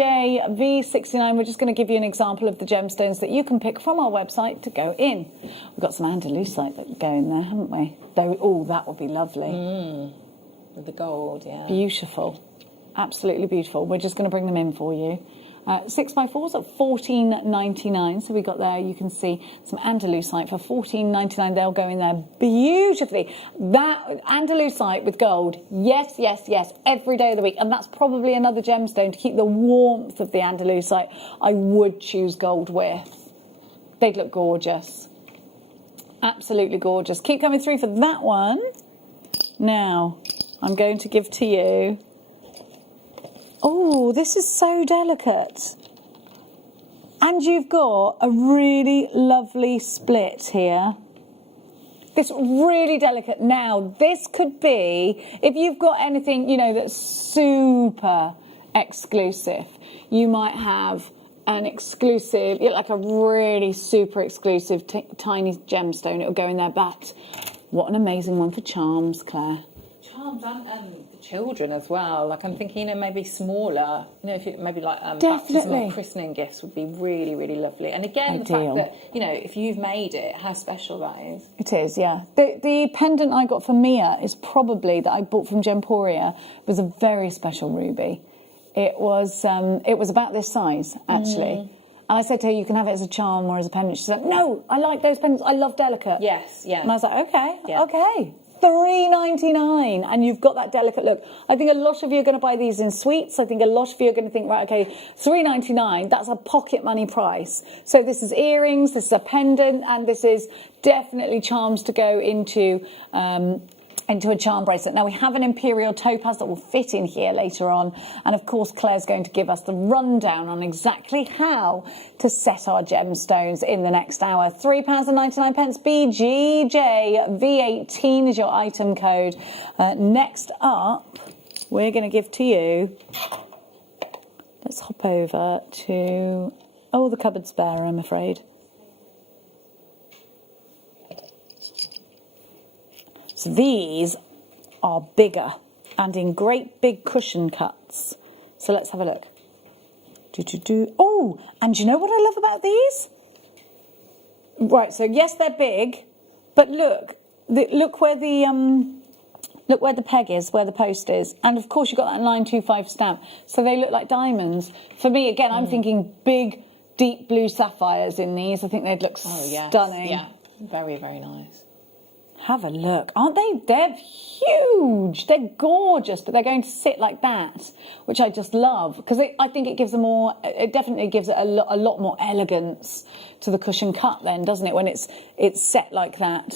V69, we're just going to give you an example of the gemstones that you can pick from our website to go in. We've got some andalusite that go in there, haven't we? Oh, that would be lovely. With the gold, yeah. Beautiful. Absolutely beautiful. We're just going to bring them in for you. 6x4s at $14.99. So we got there, you can see some andalusite for $14.99. They'll go in there beautifully. That andalusite with gold, yes, yes, yes, every day of the week. And that's probably another gemstone to keep the warmth of the andalusite. I would choose gold with. They'd look gorgeous. Absolutely gorgeous. Keep coming through for that one. Now, I'm going to give to you. Oh, this is so delicate. And you've got a really lovely split here. This really delicate. Now, this could be, if you've got anything, you know, that's super exclusive, you might have an exclusive, like a really super exclusive tiny gemstone. It'll go in there, but what an amazing one for charms, Claire. Charms and the children as well. Like I'm thinking, you know, maybe smaller. You know, if you maybe like baptism or christening gifts would be really, really lovely. And again, the fact that, you know, if you've made it, how special that is. It is, yeah. The pendant I got for Mia is probably that I bought from Gemporia. It was a very special ruby. It was about this size actually. And I said to her, you can have it as a charm or as a pendant. She said, no, I like those pendants. I love delicate. Yes, yeah. And I was like, okay, okay. $3.99, and you've got that delicate look. I think a lot of you are going to buy these in suites. I think a lot of you are going to think, right, okay, $3.99, that's a pocket money price. So this is earrings, this is a pendant, and this is definitely charms to go into a charm bracelet. Now, we have an imperial topaz that will fit in here later on. And of course, Claire's going to give us the rundown on exactly how to set our gemstones in the next hour. £3.99. BGJ V18 is your item code. Next up, we're going to give to you, let's hop over to, oh, the cupboard's bare, I'm afraid. So these are bigger and in great big cushion cuts. So let's have a look. Oh, and you know what I love about these? Right, so yes, they're big, but look where the peg is, where the post is, and of course you've got that 925 stamp. So they look like diamonds. For me, again, I'm thinking big, deep blue sapphires in these. I think they'd look stunning. Yeah, very, very nice. Have a look. Aren't they? They're huge. They're gorgeous, but they're going to sit like that, which I just love, because I think it gives a more, it definitely gives it a lot more elegance to the cushion cut then, doesn't it, when it's set like that.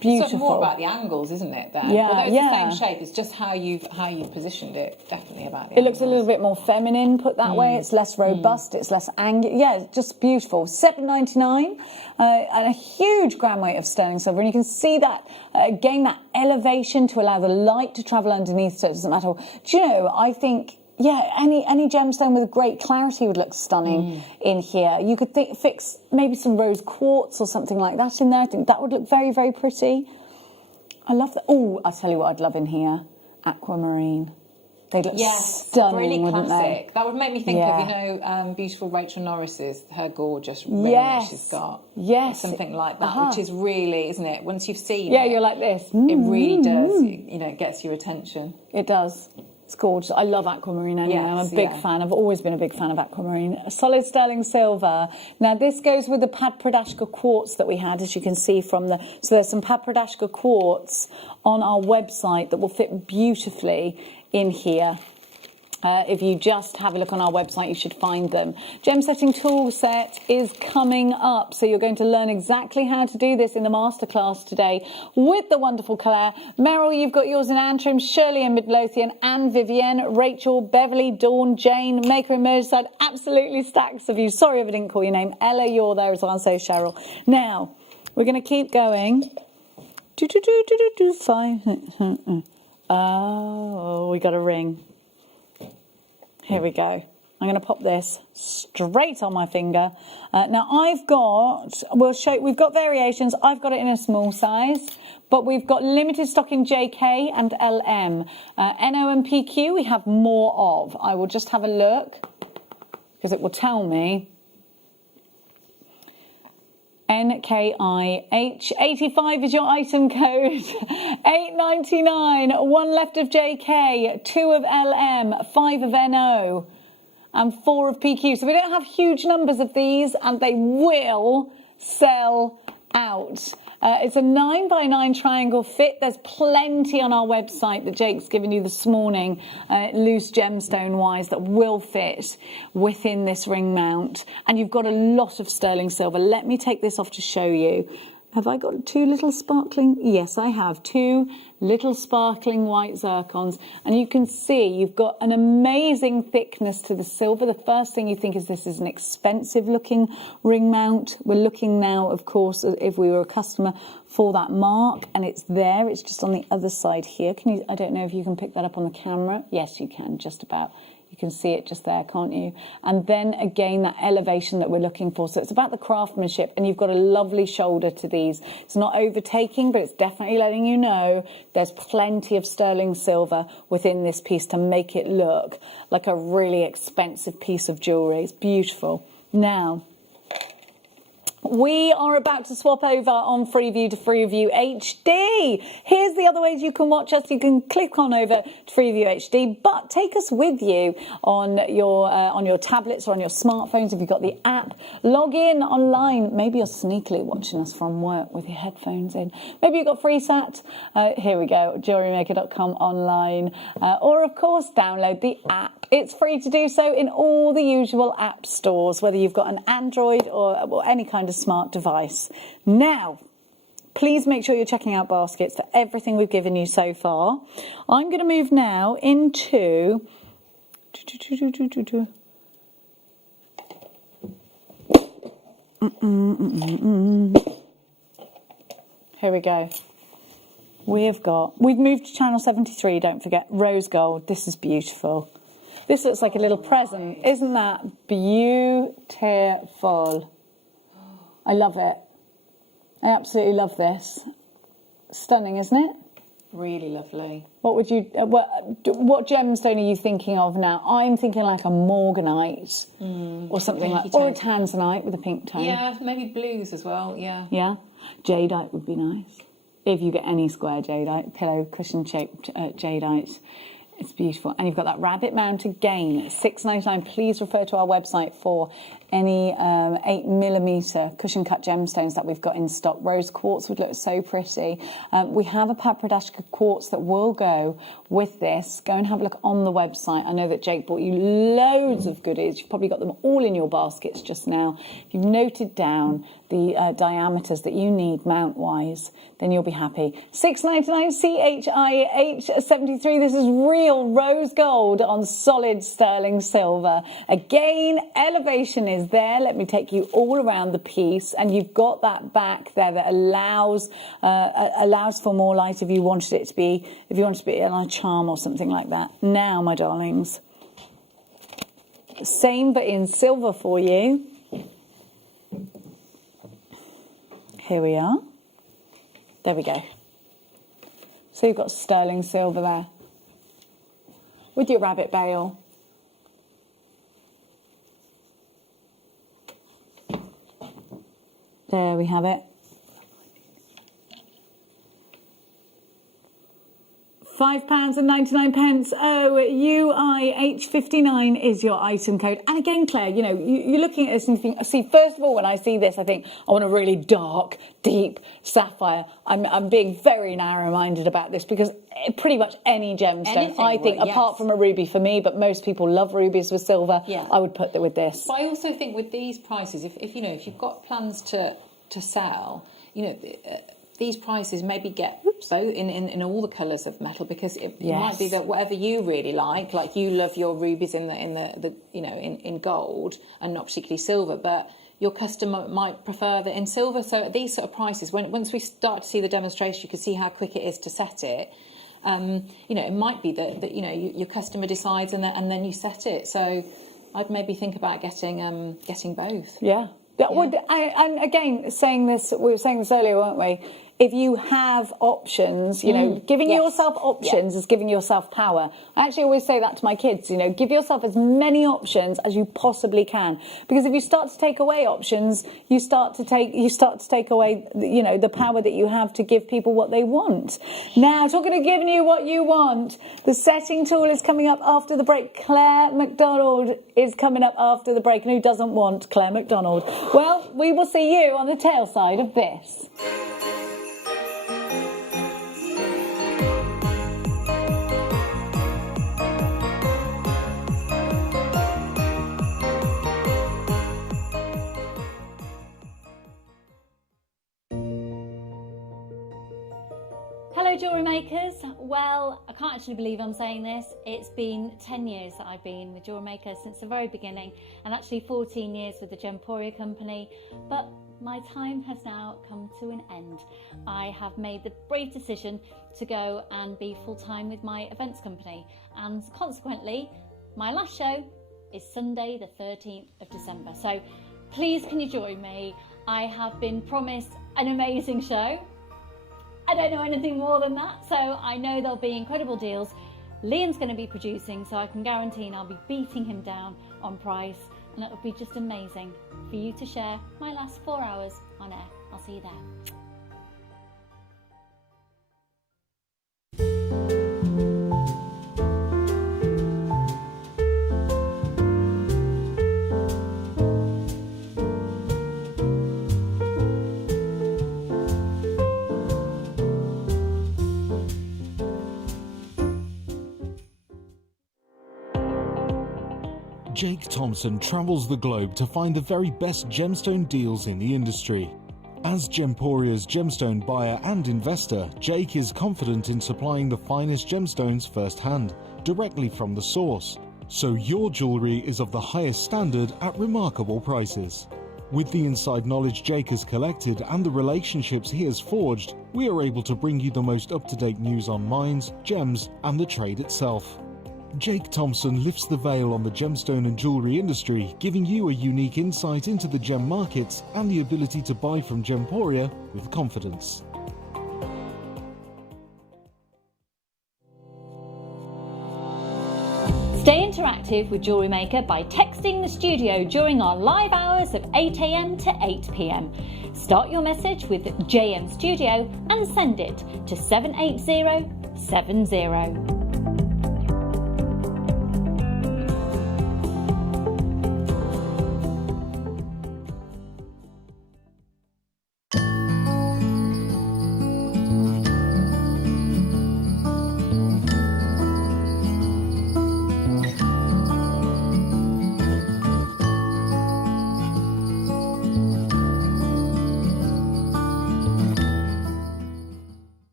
Beautiful. It's more about the angles, isn't it? There. Yeah, although it's the same shape, it's just how you've positioned it. Definitely about the angles. Looks a little bit more feminine put that way. It's less robust. It's less angular. Yeah, it's just beautiful. $7.99 and a huge gram weight of sterling silver, and you can see that again, that elevation to allow the light to travel underneath, so it doesn't matter. Do you know? I think. Yeah, any gemstone with great clarity would look stunning in here. You could fix maybe some rose quartz or something like that in there. I think that would look very, very pretty. I love that. Oh, I'll tell you what I'd love in here. Aquamarine. They'd look stunning, really wouldn't classic. they? That would make me think of, you know, beautiful Rachel Norris's, her gorgeous ring that she's got. Yes. Something like that, which is really, isn't it? Once you've seen it. Yeah, you're like this. It really does, you know, it gets your attention. It does. It's gorgeous. I love aquamarine anyway. Yes, I'm a big fan. I've always been a big fan of aquamarine. Solid sterling silver. Now, this goes with the Padpradashka quartz that we had, as you can see from the... So there's some Padpradashka quartz on our website that will fit beautifully in here. If you just have a look on our website, you should find them. Gem setting tool set is coming up. So you're going to learn exactly how to do this in the masterclass today with the wonderful Claire. Meryl, you've got yours in Antrim, Shirley in Midlothian, Anne, Vivienne, Rachel, Beverly, Dawn, Jane, Maker in Merseyside. Absolutely stacks of you. Sorry if I didn't call your name. Ella, you're there as well, and so Cheryl. Now, we're going to keep going. Oh, we got a ring. Here we go. I'm going to pop this straight on my finger. Now I've got, we've got variations. I've got it in a small size, but we've got limited stock in JK and LM. NO and PQ we have more of. I will just have a look because it will tell me. NKIH85 is your item code. $8.99. 1 left of JK, 2 of LM, 5 of NO, and 4 of PQ. So we don't have huge numbers of these, and they will sell out. It's a 9x9 triangle fit. There's plenty on our website that Jake's given you this morning, loose gemstone wise, that will fit within this ring mount. And you've got a lot of sterling silver. Let me take this off to show you. Have I got 2 little sparkling? Yes, I have 2 little sparkling white zircons. And you can see you've got an amazing thickness to the silver. The first thing you think is this is an expensive looking ring mount. We're looking now, of course, if we were a customer, for that mark, and it's there. It's just on the other side here. Can you? I don't know if you can pick that up on the camera. Yes, you can, just about. You can see it just there, can't you? And then again, that elevation that we're looking for. So it's about the craftsmanship, and you've got a lovely shoulder to these. It's not overtaking, but it's definitely letting you know there's plenty of sterling silver within this piece to make it look like a really expensive piece of jewellery. It's beautiful. Now, we are about to swap over on Freeview to Freeview HD. Here's the other ways you can watch us. You can click on over to Freeview HD, but take us with you on your tablets or on your smartphones if you've got the app. Log in online. Maybe you're sneakily watching us from work with your headphones in. Maybe you've got FreeSat. Here we go, JewelleryMaker.com online. Or, of course, download the app. It's free to do so in all the usual app stores, whether you've got an Android or any kind of smart device. Now, please make sure you're checking out baskets for everything we've given you so far. I'm going to move now into here we go. We've moved to channel 73, don't forget, rose gold. This is beautiful. This looks like a little present. Isn't that beautiful? I love it. I absolutely love this. Stunning, isn't it? Really lovely. What would you? What gemstone are you thinking of now? I'm thinking like a morganite or something like, or a tanzanite with a pink tone. Yeah, maybe blues as well. Yeah. Yeah, jadeite would be nice if you get any square jadeite, pillow cushion shaped jadeite. It's beautiful. And you've got that rabbit mount again, $6.99. Please refer to our website for any 8mm cushion cut gemstones that we've got in stock. Rose quartz would look so pretty. We have a Papradashka quartz that will go with this. Go and have a look on the website. I know that Jake bought you loads of goodies. You've probably got them all in your baskets just now. If you've noted down the diameters that you need mount-wise, then you'll be happy. $6.99 CHIH73. This is real rose gold on solid sterling silver. Again, elevation is there. Let me take you all around the piece, and you've got that back there that allows for more light if you wanted it to be, on a charm or something like that. Now, my darlings, same but in silver for you. Here we are. There we go. So you've got sterling silver there with your rabbit bail. There we have it. £5.99. OUIH59 is your item code. And again, Claire, you know, you're looking at this and you think, see, first of all, when I see this, I think I want a really dark, deep sapphire. I'm being very narrow-minded about this because pretty much any gemstone, I think, apart from a ruby for me, but most people love rubies with silver, I would put that with this. But I also think with these prices, if you know, if you've got plans to sell, you know, these prices maybe get in all the colours of metal, because it might be that whatever you really like you love your rubies in the you know, in gold and not particularly silver, but your customer might prefer that in silver. So at these sort of prices, once we start to see the demonstration, you can see how quick it is to set it. You know, it might be that you know, your customer decides and then you set it. So I'd maybe think about getting both. Yeah. And again, saying this, we were saying this earlier, weren't we? If you have options, you know, giving yourself options is giving yourself power. I actually always say that to my kids, you know, give yourself as many options as you possibly can. Because if you start to take away options, you start to take away, you know, the power that you have to give people what they want. Now, talking of giving you what you want, the setting tool is coming up after the break. Claire McDonald is coming up after the break. And who doesn't want Claire McDonald? Well, we will see you on the tail side of this. Hello jewellery makers. Well, I can't actually believe I'm saying this. It's been 10 years that I've been with Jewellery Maker since the very beginning, and actually 14 years with the Gemporia company, but my time has now come to an end. I have made the brave decision to go and be full-time with my events company, and consequently my last show is Sunday the 13th of December. So please can you join me? I have been promised an amazing show. I don't know anything more than that, so I know there'll be incredible deals. Liam's going to be producing, so I can guarantee I'll be beating him down on price, and it will be just amazing for you to share my last 4 hours on air. I'll see you there. Jake Thompson travels the globe to find the very best gemstone deals in the industry. As Gemporia's gemstone buyer and investor, Jake is confident in supplying the finest gemstones firsthand, directly from the source. So your jewellery is of the highest standard at remarkable prices. With the inside knowledge Jake has collected and the relationships he has forged, we are able to bring you the most up-to-date news on mines, gems, and the trade itself. Jake Thompson lifts the veil on the gemstone and jewellery industry, giving you a unique insight into the gem markets and the ability to buy from Gemporia with confidence. Stay interactive with Jewellery Maker by texting the studio during our live hours of 8 a.m. to 8 p.m. Start your message with JM Studio and send it to 78070.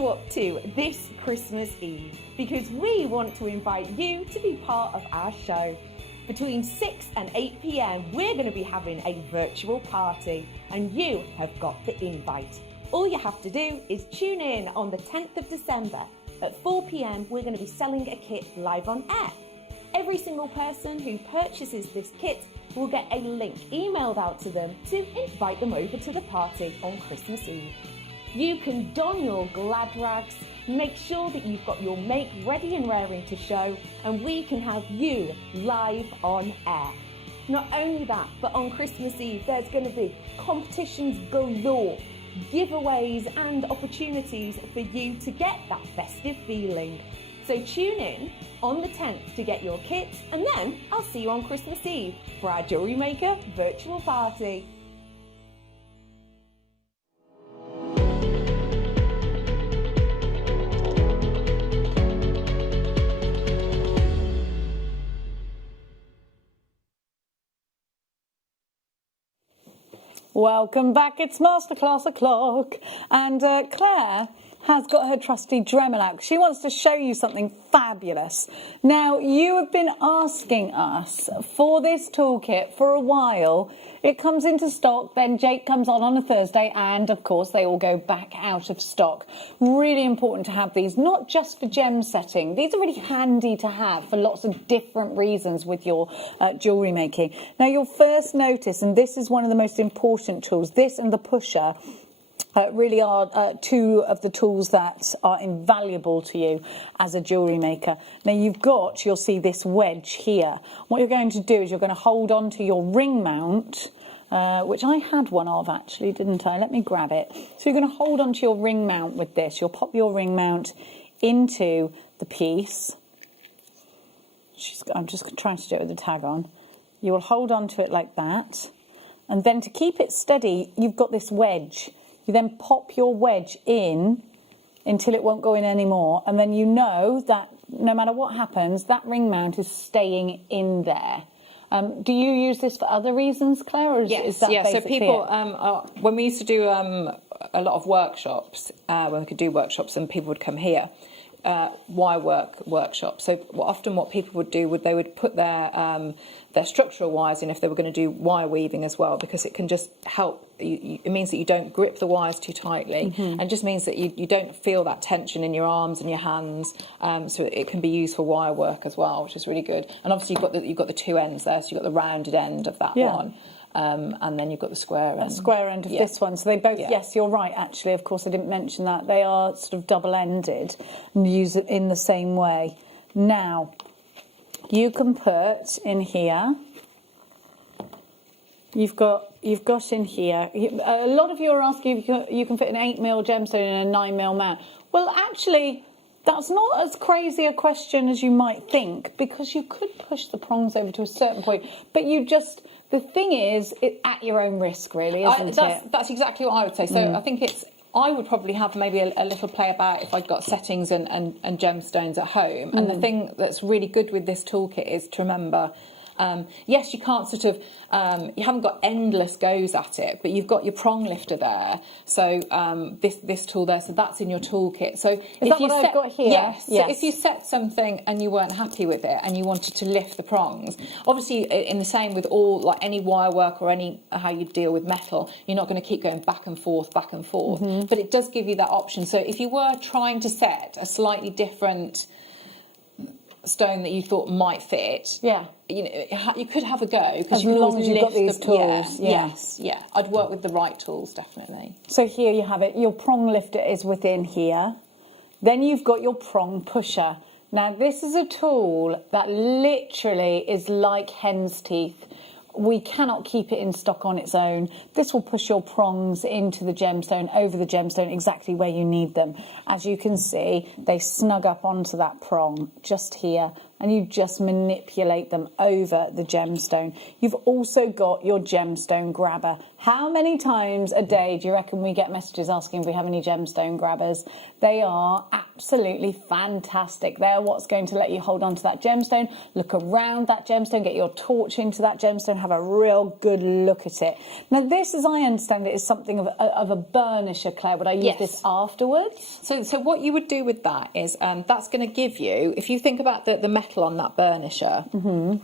Up to this Christmas Eve, because we want to invite you to be part of our show. Between 6 and 8 p.m. we're going to be having a virtual party, and you have got the invite. All you have to do is tune in on the 10th of December. At 4 p.m. we're going to be selling a kit live on air. Every single person who purchases this kit will get a link emailed out to them to invite them over to the party on Christmas Eve. You can don your glad rags, make sure that you've got your make ready and raring to show, and we can have you live on air. Not only that, but on Christmas Eve there's going to be competitions galore, giveaways and opportunities for you to get that festive feeling. So tune in on the 10th to get your kit, and then I'll see you on Christmas Eve for our Jewellery Maker virtual party. Welcome back, it's Masterclass o'clock. And Claire, has got her trusty Dremel out. She wants to show you something fabulous. Now, you have been asking us for this toolkit for a while. It comes into stock, then Jake comes on a Thursday, and of course they all go back out of stock. Really important to have these, not just for gem setting. These are really handy to have for lots of different reasons with your jewellery making. Now, you'll first notice, and this is one of the most important tools, this and the pusher, really are two of the tools that are invaluable to you as a jewellery maker. Now you'll see this wedge here. What you're going to do is you're going to hold on to your ring mount, which I had one of actually, didn't I? Let me grab it. So you're going to hold on to your ring mount with this. You'll pop your ring mount into the piece. I'm just trying to do it with the tag on. You will hold on to it like that. And then to keep it steady, you've got this wedge. You then pop your wedge in until it won't go in anymore, and then you know that no matter what happens, that ring mount is staying in there. Do you use this for other reasons, Claire? Or is that So people, when we used to do a lot of workshops, when we could do workshops and people would come here, wire work workshops. So often what people would do, they would put their structural wires in if they were going to do wire weaving as well, because it can just help. It means that you don't grip the wires too tightly, and it just means that you don't feel that tension in your arms and your hands. So it can be used for wire work as well, which is really good. And obviously you've got the two ends there, so you've got the rounded end of that one. And then you've got the square end. Square end of this one. So they both, yes, you're right, actually. Of course, I didn't mention that. They are sort of double-ended and use it in the same way. Now, you can put in here, you've got in here, a lot of you are asking if you can fit an 8mm gemstone in a 9mm mount. Well, actually, that's not as crazy a question as you might think, because you could push the prongs over to a certain point, but the thing is, it's at your own risk, really, isn't it? That's exactly what I would say. So I think I would probably have maybe a little play about if I'd got settings and gemstones at home. And the thing that's really good with this toolkit is to remember, yes, you can't sort of, you haven't got endless goes at it, but you've got your prong lifter there. So this tool there, so that's in your toolkit. So is that what I've got here? Yes. So if you set something and you weren't happy with it and you wanted to lift the prongs, obviously in the same with all, like any wire work or any how you deal with metal, you're not going to keep going back and forth, but it does give you that option. So if you were trying to set a slightly different stone that you thought might fit, you could have a go, because as long as you've got these tools. I'd work with the right tools, definitely. So here you have it. Your prong lifter is within here. Then you've got your prong pusher. Now this is a tool that literally is like hen's teeth. We cannot keep it in stock on its own. This will push your prongs into the gemstone, over the gemstone, exactly where you need them. As you can see, they snug up onto that prong just here, and you just manipulate them over the gemstone. You've also got your gemstone grabber. How many times a day do you reckon we get messages asking if we have any gemstone grabbers? They are absolutely fantastic. They're what's going to let you hold on to that gemstone, look around that gemstone, get your torch into that gemstone, have a real good look at it. Now this, as I understand it, is something of a burnisher, Claire. Would I use this afterwards? So what you would do with that is, that's going to give you, if you think about the metal on that burnisher,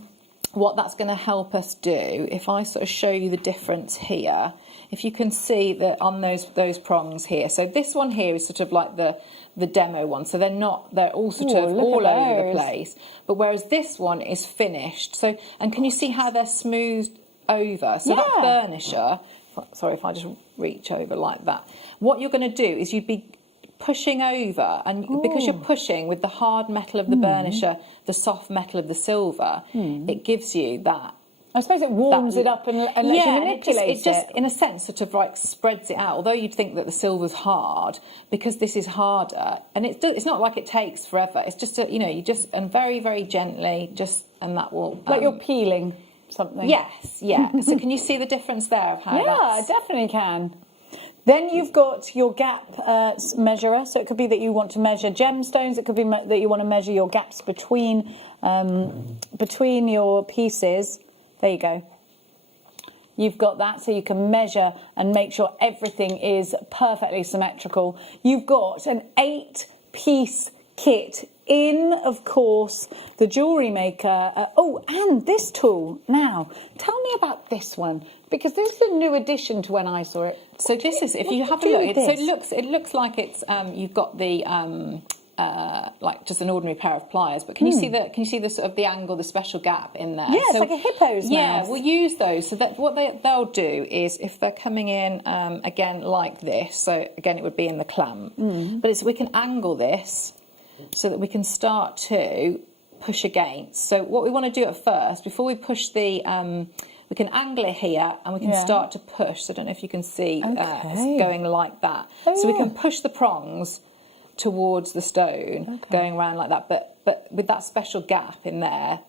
what that's going to help us do, if I sort of show you the difference here, if you can see that on those prongs here, so this one here is sort of like the demo one, so they're all sort of all over the place, but whereas this one is finished. So, and can you see how they're smoothed over? So that burnisher, sorry if I just reach over like that, what you're going to do is you'd be pushing over, and because you're pushing with the hard metal of the burnisher, the soft metal of the silver, it gives you that. I suppose it warms it up and lets you manipulate it. Just, in a sense, sort of like spreads it out. Although you'd think that the silver's hard, because this is harder, and it's not like it takes forever. It's just you just, and very, very gently, and that will like you're peeling something. Yes, yeah. So can you see the difference there of how? Yeah, I definitely can. Then you've got your gap measurer. So it could be that you want to measure gemstones. It could be that you want to measure your gaps between your pieces. There you go. You've got that, so you can measure and make sure everything is perfectly symmetrical. You've got an 8-piece kit in, of course, the Jewellery Maker. Oh, and this tool. Now, tell me about this one, because this is a new addition to when I saw it. So this is, if you have a look, it looks like it's you've got the like just an ordinary pair of pliers, but can you see the sort of the angle, the special gap in there? Yeah, it's like a hippo's Yeah, mouth. we'll use those. So that what they'll do is, if they're coming in again like this, so again it would be in the clamp, but we can angle this so that we can start to push against. So what we want to do at first, before we push the, we can angle it here and we can start to push. So I don't know if you can see it's going like that. So we can push the prongs towards the stone, going around like that. But with that special gap in there,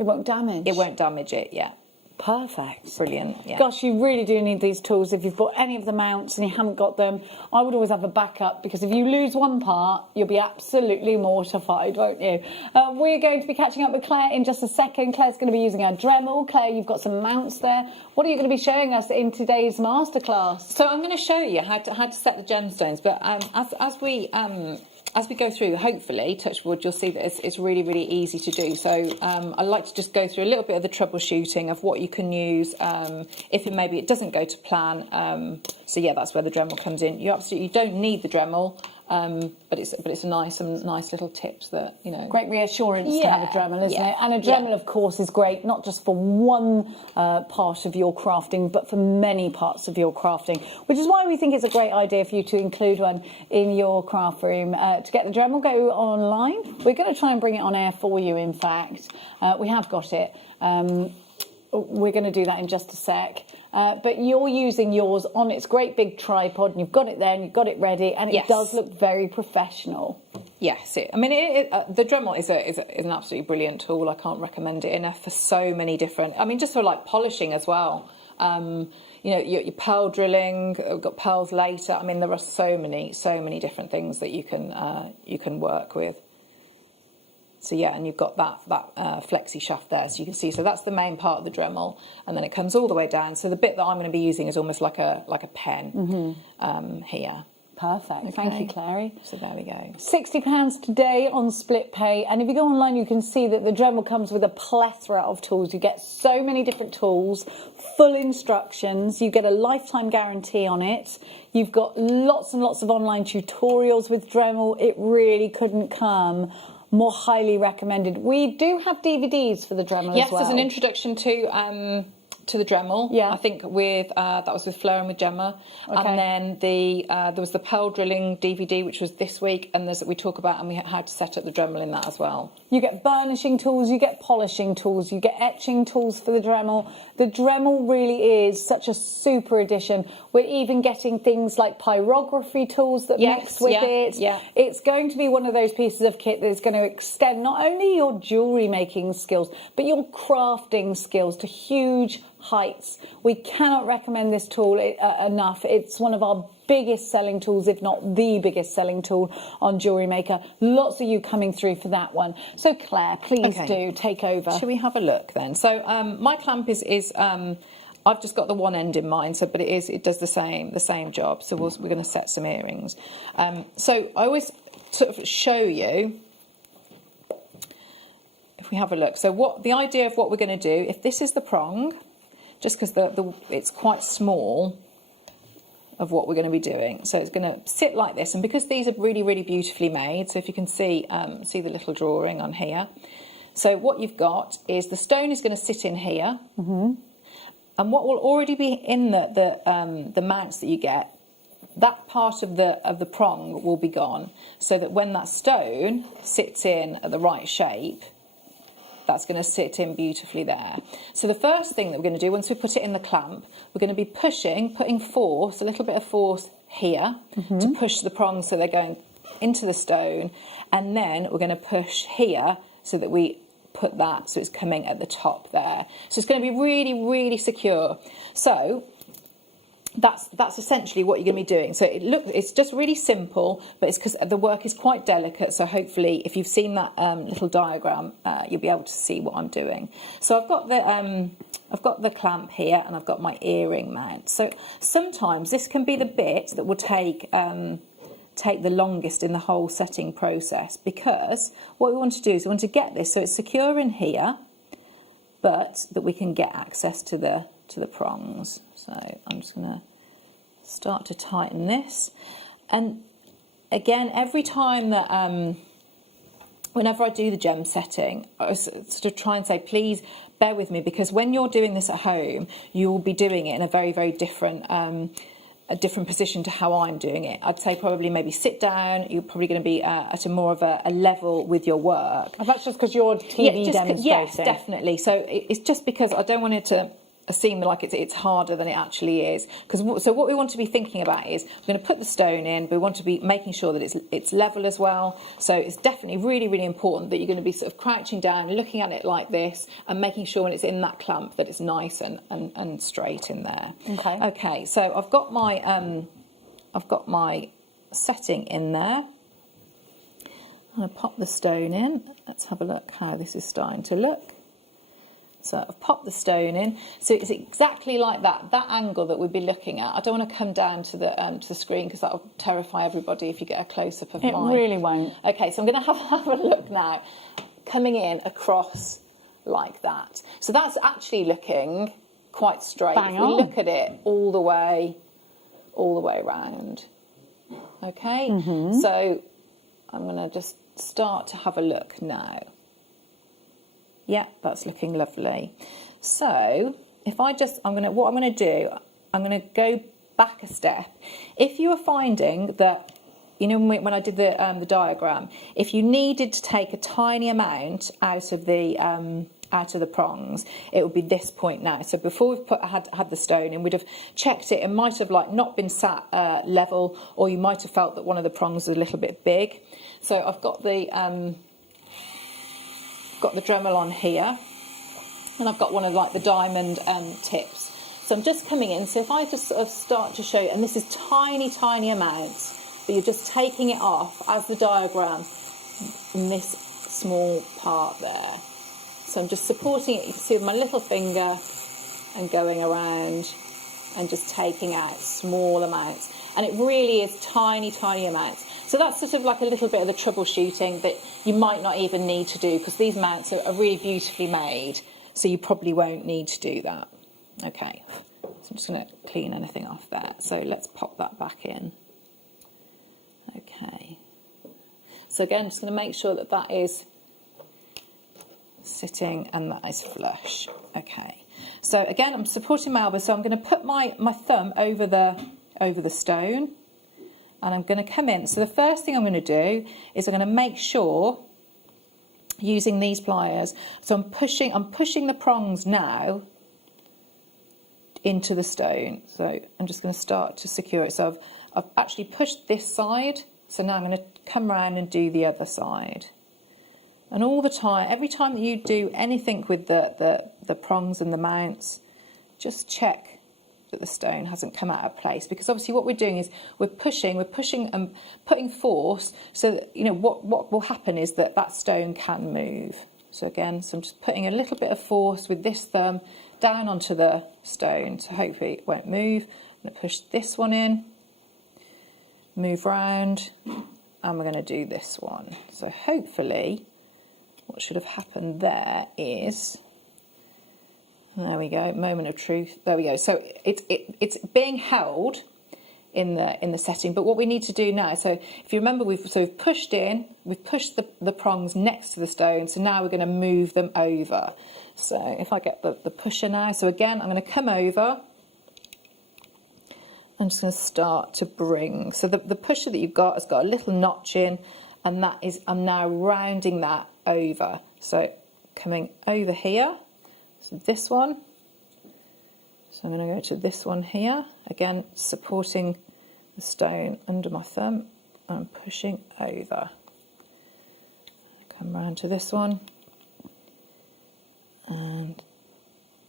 It won't damage. it won't damage it. Yeah, Perfect. brilliant. Yeah. Gosh, you really do need these tools. If you've bought any of the mounts and you haven't got them, I would always have a backup, because if you lose one part, you'll be absolutely mortified, won't you? We're going to be catching up with Claire in just a second. Claire's going to be using her Dremel. Claire, you've got some mounts there. What are you going to be showing us in today's masterclass? So I'm going to show you how to set the gemstones, but as we go through, hopefully, touch wood, you'll see that it's really, really easy to do. So I'd like to just go through a little bit of the troubleshooting of what you can use if maybe it doesn't go to plan. So yeah, that's where the Dremel comes in. You absolutely don't need the Dremel, but it's some nice little tips that, you know. Great reassurance to have a Dremel, isn't it? And a Yeah. Dremel, of course, is great, not just for one part of your crafting, but for many parts of your crafting, which is why we think it's a great idea for you to include one in your craft room. To get the Dremel, go online. We're going to try and bring it on air for you, in fact. We have got it. We're going to do that in just a sec. But you're using yours on its great big tripod, and you've got it there and you've got it ready, and it does look very professional. Yes, the Dremel is an absolutely brilliant tool. I can't recommend it enough for so many different. I mean, just for like polishing as well. You know, your pearl drilling, got pearls later. I mean, there are so many different things that you can work with. So yeah, and you've got that flexi shaft there, so you can see. So that's the main part of the Dremel, and then it comes all the way down. So the bit that I'm going to be using is almost like a pen here. Perfect. Thank you, Clary. So there we go. £60 today on split pay, and if you go online you can see that the Dremel comes with a plethora of tools. You get so many different tools, full instructions, you get a lifetime guarantee on it, you've got lots and lots of online tutorials with Dremel. It really couldn't come more highly recommended. We do have DVDs for the Dremel as well. Yes, there's an introduction to the Dremel. Yeah. I think with that was with Fleur and with Gemma. Okay. And then there was the pearl drilling DVD, which was this week, and there's we talk about, and we how to set up the Dremel in that as well. You get burnishing tools, you get polishing tools, you get etching tools for the Dremel. The Dremel really is such a super addition. We're even getting things like pyrography tools that mix with it. Yeah. It's going to be one of those pieces of kit that's going to extend not only your jewellery making skills, but your crafting skills to huge heights. We cannot recommend this tool enough. It's one of our biggest selling tools, if not the biggest selling tool on Jewellery Maker. Lots of you coming through for that one. So Claire, please do take over. Shall we have a look then? So my clamp is I've just got the one end in mind, so but it does the same job. So we're going to set some earrings. So I always sort of show you. If we have a look, so the idea of what we're going to do, if this is the prong, just because it's quite small of what we're going to be doing, so it's going to sit like this, and because these are really, really beautifully made, so if you can see the little drawing on here, so what you've got is the stone is going to sit in here, and what will already be in the mounts that you get, that part of the prong will be gone, so that when that stone sits in at the right shape, that's going to sit in beautifully there. So the first thing that we're going to do, once we put it in the clamp, we're going to be putting force, a little bit of force here to push the prongs so they're going into the stone, and then we're going to push here so that we put that so it's coming at the top there. So it's going to be really, really secure. So that's essentially what you're going to be doing. So it's just really simple, but it's because the work is quite delicate. So hopefully, if you've seen that little diagram, you'll be able to see what I'm doing. So I've got the clamp here, and I've got my earring mount. So sometimes this can be the bit that will take the longest in the whole setting process, because what we want to do is we want to get this so it's secure in here, but that we can get access to the prongs. So I'm just going to start to tighten this, and again, every time that whenever I do the gem setting, I sort of try and say, please bear with me, because when you're doing this at home, you will be doing it in a very, very different a different position to how I'm doing it. I'd say probably maybe sit down. You're probably going to be at a more of a level with your work. And that's just because you're TV demonstrating. Yes, definitely. So it's just because I don't want it to seem like it's harder than it actually is. So what we want to be thinking about is we're going to put the stone in, but we want to be making sure that it's level as well. So it's definitely really, really important that you're going to be sort of crouching down, looking at it like this, and making sure when it's in that clamp that it's nice and straight in there. Okay. Okay. So I've got my setting in there. I'm going to pop the stone in. Let's have a look how this is starting to look. So I've popped the stone in. So it's exactly like that angle that we'd be looking at. I don't want to come down to the screen because that'll terrify everybody if you get a close-up of mine. It really won't. Okay, so I'm going to have a look now. Coming in across like that. So that's actually looking quite straight. Bang if we on. look at it all the way around. Okay, so I'm going to just start to have a look now. Yeah, that's looking lovely. So if what I'm going to do, I'm going to go back a step. If you are finding that, you know, when I did the diagram, if you needed to take a tiny amount out of the prongs, it would be this point now. So before we've had the stone in, we'd have checked it. It might have like not been sat level, or you might have felt that one of the prongs was a little bit big. So I've got the Dremel on here, and I've got one of like the diamond tips. So I'm just coming in. So if I just sort of start to show you, and this is tiny amounts, but you're just taking it off as the diagram in this small part there. So I'm just supporting it, you can see with my little finger, and going around and just taking out small amounts. And it really is tiny amounts. So that's sort of like a little bit of the troubleshooting that you might not even need to do, because these mounts are really beautifully made, so you probably won't need to do that. Okay, so I'm just going to clean anything off there. So let's pop that back in. Okay. So again, just going to make sure that that is sitting and that is flush. Okay. So again, I'm supporting my elbow, so I'm going to put my thumb over the stone. And I'm going to come in. So the first thing I'm going to do is I'm going to make sure, using these pliers, so I'm pushing the prongs now into the stone. So I'm just going to start to secure it. So I've actually pushed this side. So now I'm going to come around and do the other side. And all the time, every time that you do anything with the prongs and the mounts, just check that the stone hasn't come out of place, because obviously what we're doing is we're pushing and putting force, so that, you know, what will happen is that stone can move. So again, so I'm just putting a little bit of force with this thumb down onto the stone, so hopefully it won't move. I'm going to push this one in, move round, and we're going to do this one. So hopefully what should have happened there is, there we go, moment of truth. There we go. So it's being held in the setting. But what we need to do now, so if you remember, we've pushed in, we've pushed the prongs next to the stone. So now we're going to move them over. So if I get the pusher now, so again, I'm going to come over. I'm just going to start to bring. So the pusher that you've got has got a little notch in, and that is, I'm now rounding that over. So coming over here. So this one, so I'm going to go to this one here, again supporting the stone under my thumb and pushing over. Come round to this one and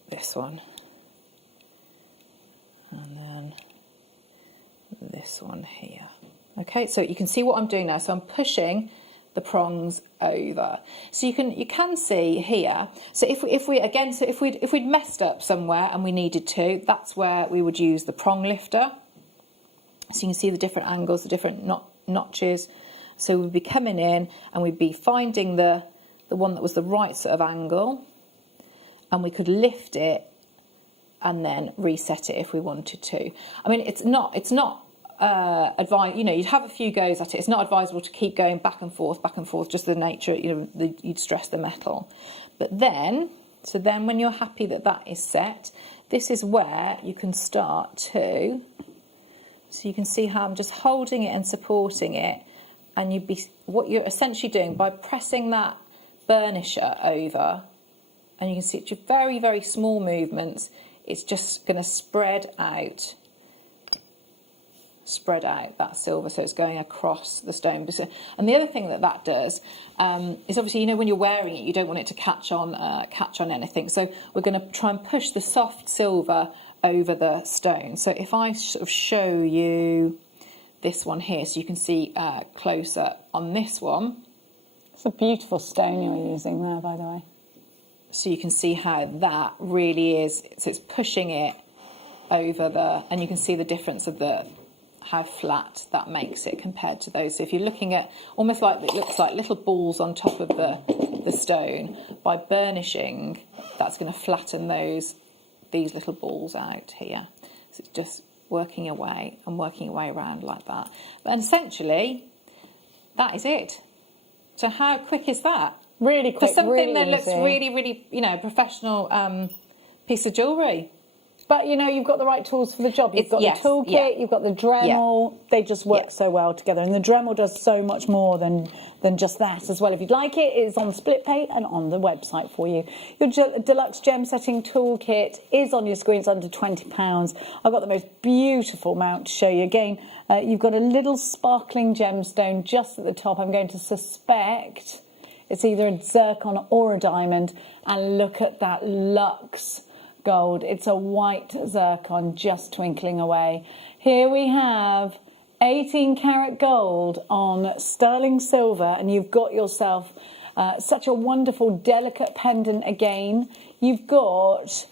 this one, and then this one here. Okay, so you can see what I'm doing now. So I'm pushing the prongs over. So you can see here. So if we'd messed up somewhere and we needed to, that's where we would use the prong lifter. So you can see the different angles, the different notches. So we'd be coming in and we'd be finding the one that was the right sort of angle, and we could lift it and then reset it if we wanted to. I mean, it's not advised, you'd have a few goes at it. It's not advisable to keep going back and forth, just the nature, you'd stress the metal. But then when you're happy that is set, this is where you can start to, so you can see how I'm just holding it and supporting it, and what you're essentially doing by pressing that burnisher over, and you can see it's just very, very small movements, it's just going to spread out that silver, so it's going across the stone. And the other thing that does is obviously, when you're wearing it, you don't want it to catch on anything. So we're going to try and push the soft silver over the stone. So if I sort of show you this one here, so you can see closer on this one. It's a beautiful stone you're using there, by the way. So you can see how that really is. So it's pushing it over and you can see the difference of how flat that makes it compared to those. So if you're looking at almost like it looks like little balls on top of the stone, by burnishing, that's going to flatten these little balls out here. So it's just working away around like that. And essentially, that is it. So how quick is that? Really quick, for something really that looks easy. really, really, professional piece of jewellery. But you've got the right tools for the job. You've got the toolkit, you've got the Dremel. They just work so well together. And the Dremel does so much more than just that as well. If you'd like it, it's on SplitPay and on the website for you. Your deluxe gem setting toolkit is on your screen. It's under £20. I've got the most beautiful mount to show you. Again, you've got a little sparkling gemstone just at the top. I'm going to suspect it's either a zircon or a diamond. And look at that luxe gold. It's a white zircon just twinkling away. Here we have 18 karat gold on sterling silver, and you've got yourself such a wonderful delicate pendant again. You've got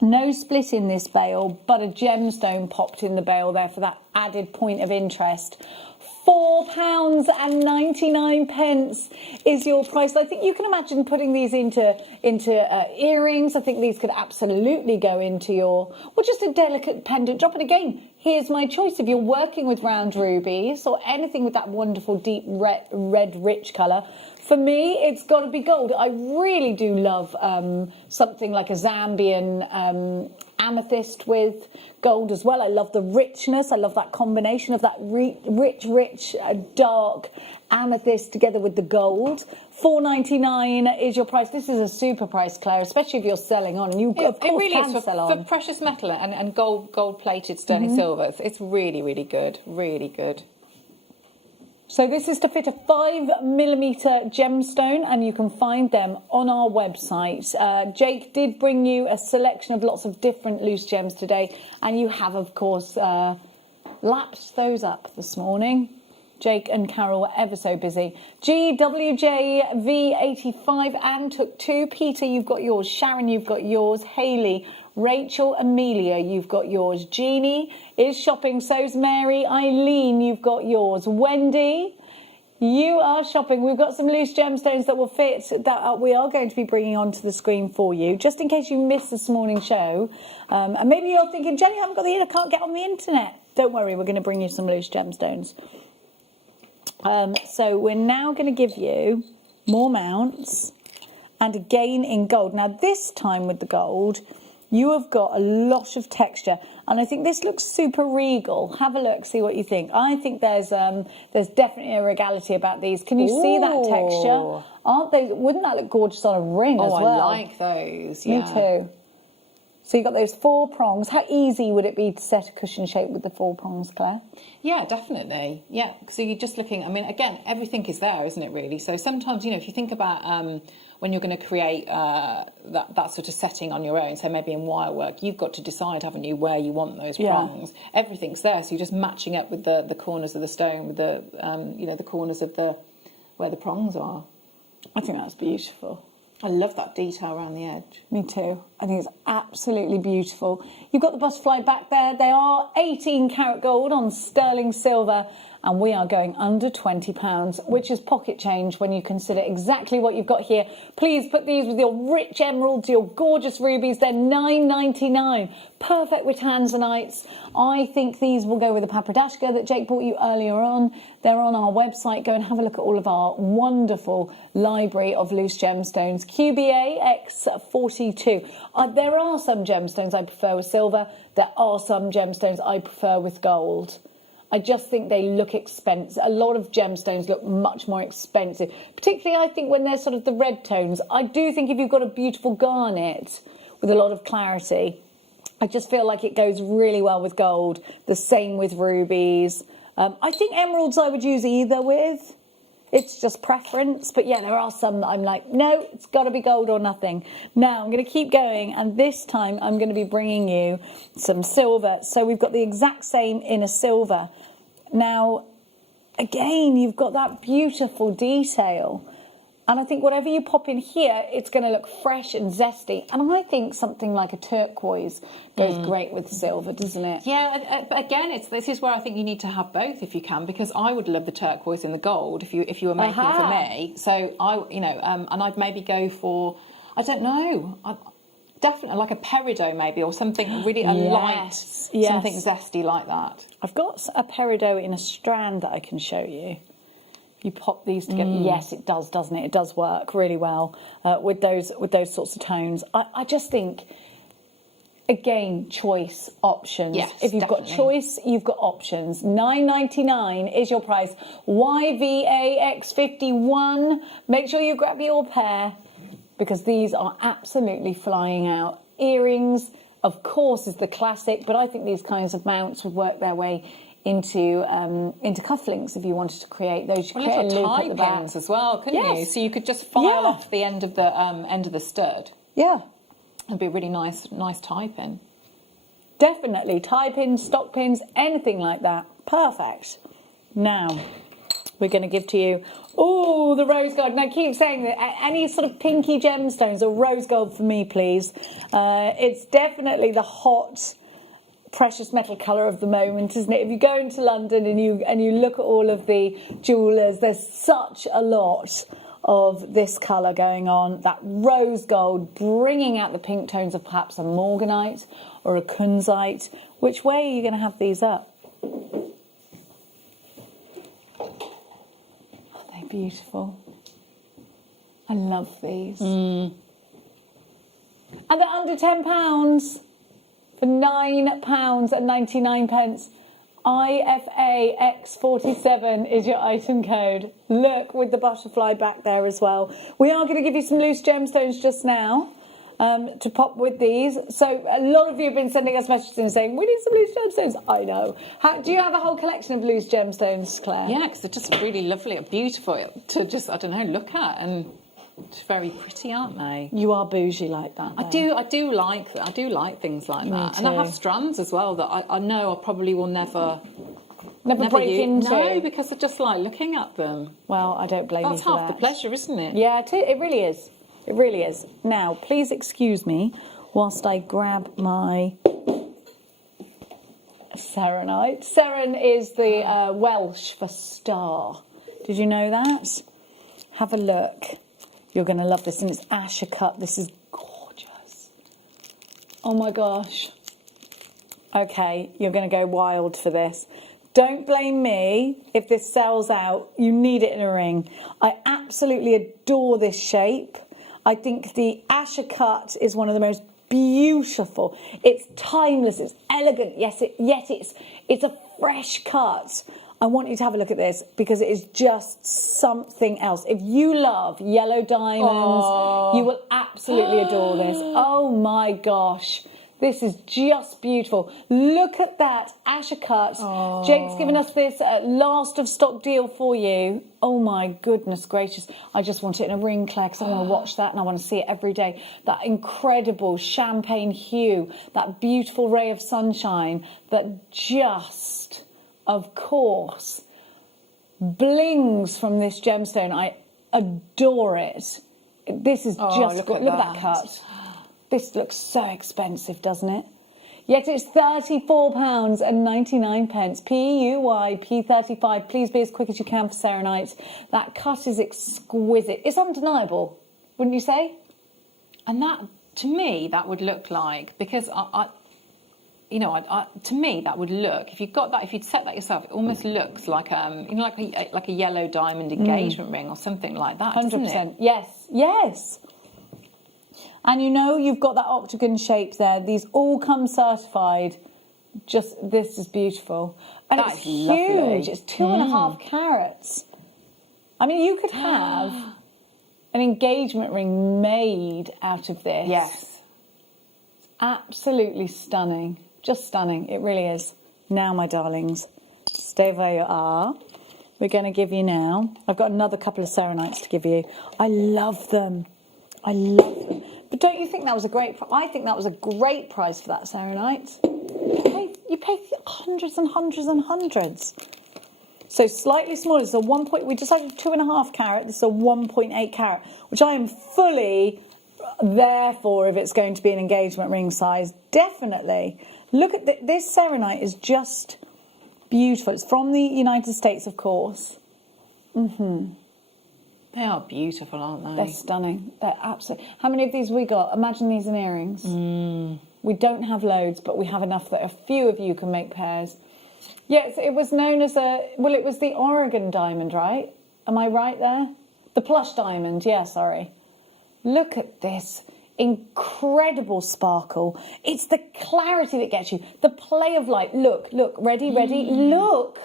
no split in this bail, but a gemstone popped in the bail there for that added point of interest. £4.99 is your price. I think you can imagine putting these into earrings. I think these could absolutely go into just a delicate pendant drop. And again, here's my choice. If you're working with round rubies or anything with that wonderful deep red rich colour, for me, it's got to be gold. I really do love something like a Zambian amethyst with gold as well. I love the richness. I love that combination of that rich, dark amethyst together with the gold. £4.99 is your price. This is a super price, Claire, especially if you're selling on. You of course really can is sell on. For precious metal and gold plated sterling silver. It's really, really good. Really good. So this is to fit a 5mm gemstone, and you can find them on our website. Jake did bring you a selection of lots of different loose gems today, and you have, of course, lapped those up this morning. Jake and Carol were ever so busy. GWJV85 and took two. Peter, you've got yours. Sharon, you've got yours. Hayley, Rachel, Amelia, you've got yours. Jeannie is shopping, so's Mary. Eileen, you've got yours. Wendy, you are shopping. We've got some loose gemstones that will fit that we are going to be bringing onto the screen for you, just in case you missed this morning's show. And maybe you're thinking, Jenny, I haven't got I can't get on the internet. Don't worry, we're going to bring you some loose gemstones. So we're now going to give you more mounts, and again in gold. Now this time with the gold, you have got a lot of texture, and I think this looks super regal. Have a look, see what you think. I think there's definitely a regality about these. Can you see that texture? Aren't they? Wouldn't that look gorgeous on a ring as well? I like those. Yeah. Me too. So you've got those 4 prongs. How easy would it be to set a cushion shape with the 4 prongs, Claire? Yeah, definitely. Yeah, so you're just looking, I mean, again, everything is there, isn't it, really? So sometimes, you know, if you think about when you're going to create that sort of setting on your own, so maybe in wire work, you've got to decide, haven't you, where you want those prongs. Everything's there, so you're just matching up with the corners of the stone, with the, you know, the corners of where the prongs are. I think that's beautiful. I love that detail around the edge. Me too. I think it's absolutely beautiful. You've got the butterfly back there. They are 18 karat gold on sterling silver, and we are going under £20, which is pocket change when you consider exactly what you've got here. Please put these with your rich emeralds, your gorgeous rubies. They're $9.99. Perfect with tanzanites. I think these will go with the papradashka that Jake bought you earlier on. They're on our website. Go and have a look at all of our wonderful library of loose gemstones. QBA X42. There are some gemstones I prefer with silver. There are some gemstones I prefer with gold. I just think they look expensive. A lot of gemstones look much more expensive, particularly I think when they're sort of the red tones. I do think if you've got a beautiful garnet with a lot of clarity, I just feel like it goes really well with gold. The same with rubies. I think emeralds I would use either with. It's just preference. But yeah, there are some that I'm like, no, it's got to be gold or nothing. Now I'm going to keep going, and this time I'm going to be bringing you some silver. So we've got the exact same in a silver. Now, again, you've got that beautiful detail. And I think whatever you pop in here, it's going to look fresh and zesty. And I think something like a turquoise goes great with silver, doesn't it? Yeah, but again, this is where I think you need to have both if you can, because I would love the turquoise in the gold if you were making it for me. So and I'd maybe go for, I don't know, definitely like a peridot maybe, or something really light, something zesty like that. I've got a peridot in a strand that I can show you. You pop these together. Yes, it does, doesn't it? It does work really well with those sorts of tones. I just think, again, choice, options. Yes, if you've got choice, you've got options. $9.99 is your price. YVAX51. Make sure you grab your pair, because these are absolutely flying out. Earrings, of course, is the classic, but I think these kinds of mounts would work their way into cufflinks if you wanted to create those. You create a tie pins as well, couldn't you? So you could just file off the end of the stud. Yeah, it'd be a really nice tie pin. Definitely tie pins, stock pins, anything like that. Perfect. Now we're going to give to you the rose gold. Now keep saying that any sort of pinky gemstones or rose gold for me, please. It's definitely the hot precious metal colour of the moment, isn't it? If you go into London and you look at all of the jewellers, there's such a lot of this colour going on. That rose gold bringing out the pink tones of perhaps a morganite or a kunzite. Which way are you going to have these up? Aren't they beautiful? I love these. And they're under £10. For £9.99. IFA X47 is your item code. Look, with the butterfly back there as well. We are going to give you some loose gemstones just now to pop with these. So a lot of you have been sending us messages and saying, we need some loose gemstones. I know. Do you have a whole collection of loose gemstones, Claire? Yeah, because they're just really lovely and beautiful to just, I don't know, look at, and it's very pretty, aren't they? You are bougie like that, though. I do like things like that. And I have strands as well that I know I probably will never break into. No, because I just like looking at them. Well, I don't blame you for that. That's half the pleasure, isn't it? Yeah, it really is. It really is. Now, please excuse me whilst I grab my serenite. Seren is the Welsh for star. Did you know that? Have a look. You're going to love this, and it's Asher cut. This is gorgeous. Oh my gosh. Okay, you're going to go wild for this. Don't blame me if this sells out. You need it in a ring. I absolutely adore this shape. I think the Asher cut is one of the most beautiful. It's timeless. It's elegant. Yes, yet it's a fresh cut. I want you to have a look at this because it is just something else. If you love yellow diamonds, you will absolutely adore this. Oh my gosh. This is just beautiful. Look at that, Asher cut. Jake's given us this last of stock deal for you. Oh my goodness gracious. I just want it in a ring, Claire, because I want to watch that and I want to see it every day. That incredible champagne hue, that beautiful ray of sunshine that just, of course, blings from this gemstone. I adore it. This is just look good. at Look at that cut. This looks so expensive, doesn't it? Yet it's £34.99. PUY P35. Please be as quick as you can for selenite. That cut is exquisite. It's undeniable, wouldn't you say? And that, to me, that would look like, because to me that would look, if you got that, if you'd set that yourself, it almost looks like like a yellow diamond engagement ring or something like that. 100%. Yes. And you've got that octagon shape there. These all come certified. This is beautiful. And That it's is lovely. huge. It's 2.5 carats. I mean, you could have an engagement ring made out of this. Yes. Absolutely stunning. Just stunning. It really is. Now, my darlings, stay where you are. We're going to give you now. I've got another couple of serenites to give you. I love them. But don't you think that was a great... I think that was a great price for that serenite. You pay hundreds and hundreds and hundreds. So slightly smaller. It's a 1. We decided 2.5 carat. This is a 1.8 carat, which I am fully there for if it's going to be an engagement ring size. Definitely. Look at this serenite is just beautiful. It's from the United States, of course. They are beautiful, aren't they? They're stunning. They're absolutely... How many of these we got? Imagine these in earrings. We don't have loads, but we have enough that a few of you can make pairs. Yes, it was known as it was the Oregon diamond, right? Am I right there? The plush diamond, yeah, sorry. Look at this. Incredible sparkle. It's the clarity that gets you. The play of light. Look, ready, look.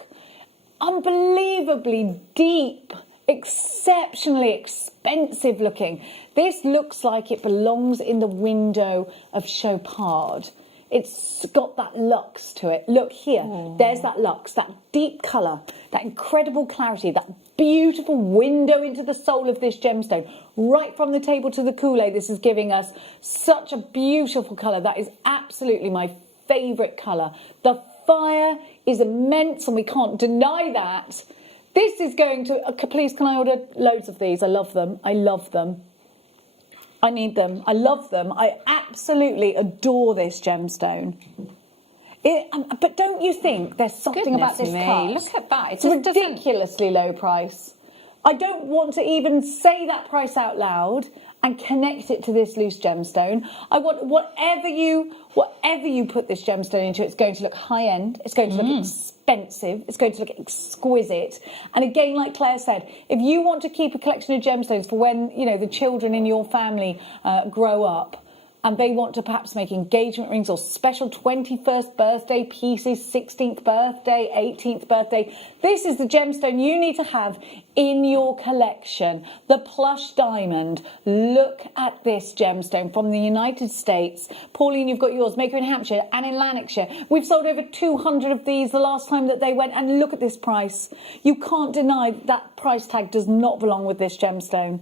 Unbelievably deep. Exceptionally expensive looking. This looks like it belongs in the window of Chopard. It's got that luxe to it. Look here, there's that luxe, that deep colour, that incredible clarity, that beautiful window into the soul of this gemstone. Right from the table to the coulee, this is giving us such a beautiful colour. That is absolutely my favourite colour. The fire is immense and we can't deny that. This is going to... please, can I order loads of these? I love them. I need them. I love them. I absolutely adore this gemstone. But don't you think there's something about this cut? Look at that. It's a ridiculously low price. I don't want to even say that price out loud and connect it to this loose gemstone. I want whatever you put this gemstone into, it's going to look high end. It's going to look expensive. It's going to look exquisite. And again, like Claire said, if you want to keep a collection of gemstones for when the children in your family grow up, and they want to perhaps make engagement rings or special 21st birthday pieces, 16th birthday, 18th birthday. This is the gemstone you need to have in your collection. The plush diamond. Look at this gemstone from the United States. Pauline, you've got yours. Maker in Hampshire and in Lanarkshire. We've sold over 200 of these the last time that they went. And look at this price. You can't deny that price tag does not belong with this gemstone.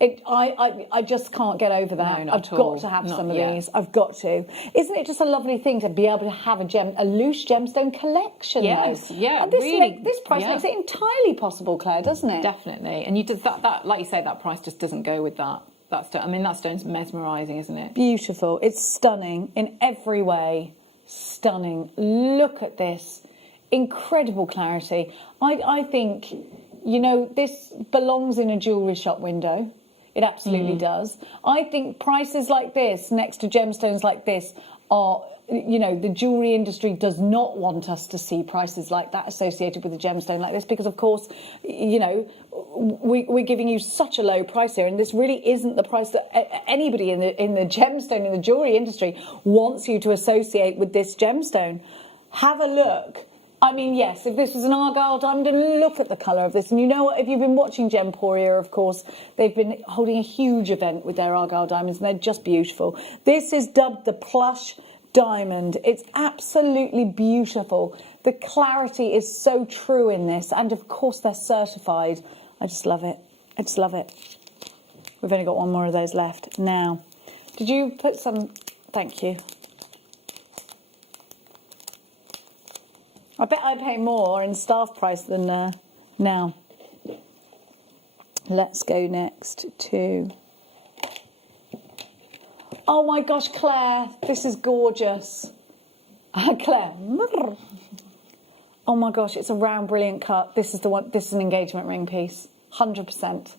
I just can't get over that. No, I've got to have some of these. I've got to. Isn't it just a lovely thing to be able to have a loose gemstone collection? Yes, though? yeah. And this price makes it entirely possible, Claire, doesn't it? Definitely. And that, like you say, that price just doesn't go with that. That stone's mesmerising, isn't it? Beautiful. It's stunning in every way. Stunning. Look at this. Incredible clarity. I think, this belongs in a jewellery shop window. It absolutely does. I think prices like this, next to gemstones like this, are, the jewellery industry does not want us to see prices like that associated with a gemstone like this because, of course, we're giving you such a low price here, and this really isn't the price that anybody in the gemstone, in the jewellery industry, wants you to associate with this gemstone. Have a look. I mean, yes, if this was an Argyle diamond, and look at the colour of this. And if you've been watching Gemporia, of course, they've been holding a huge event with their Argyle diamonds, and they're just beautiful. This is dubbed the plush diamond. It's absolutely beautiful. The clarity is so true in this, and of course they're certified. I just love it. I just love it. We've only got one more of those left now. Did you put some? Thank you. I bet I pay more in staff price than now. Let's go next to... Oh my gosh, Claire, this is gorgeous. Claire. Oh my gosh, it's a round, brilliant cut. This is the one. This is an engagement ring piece, 100%.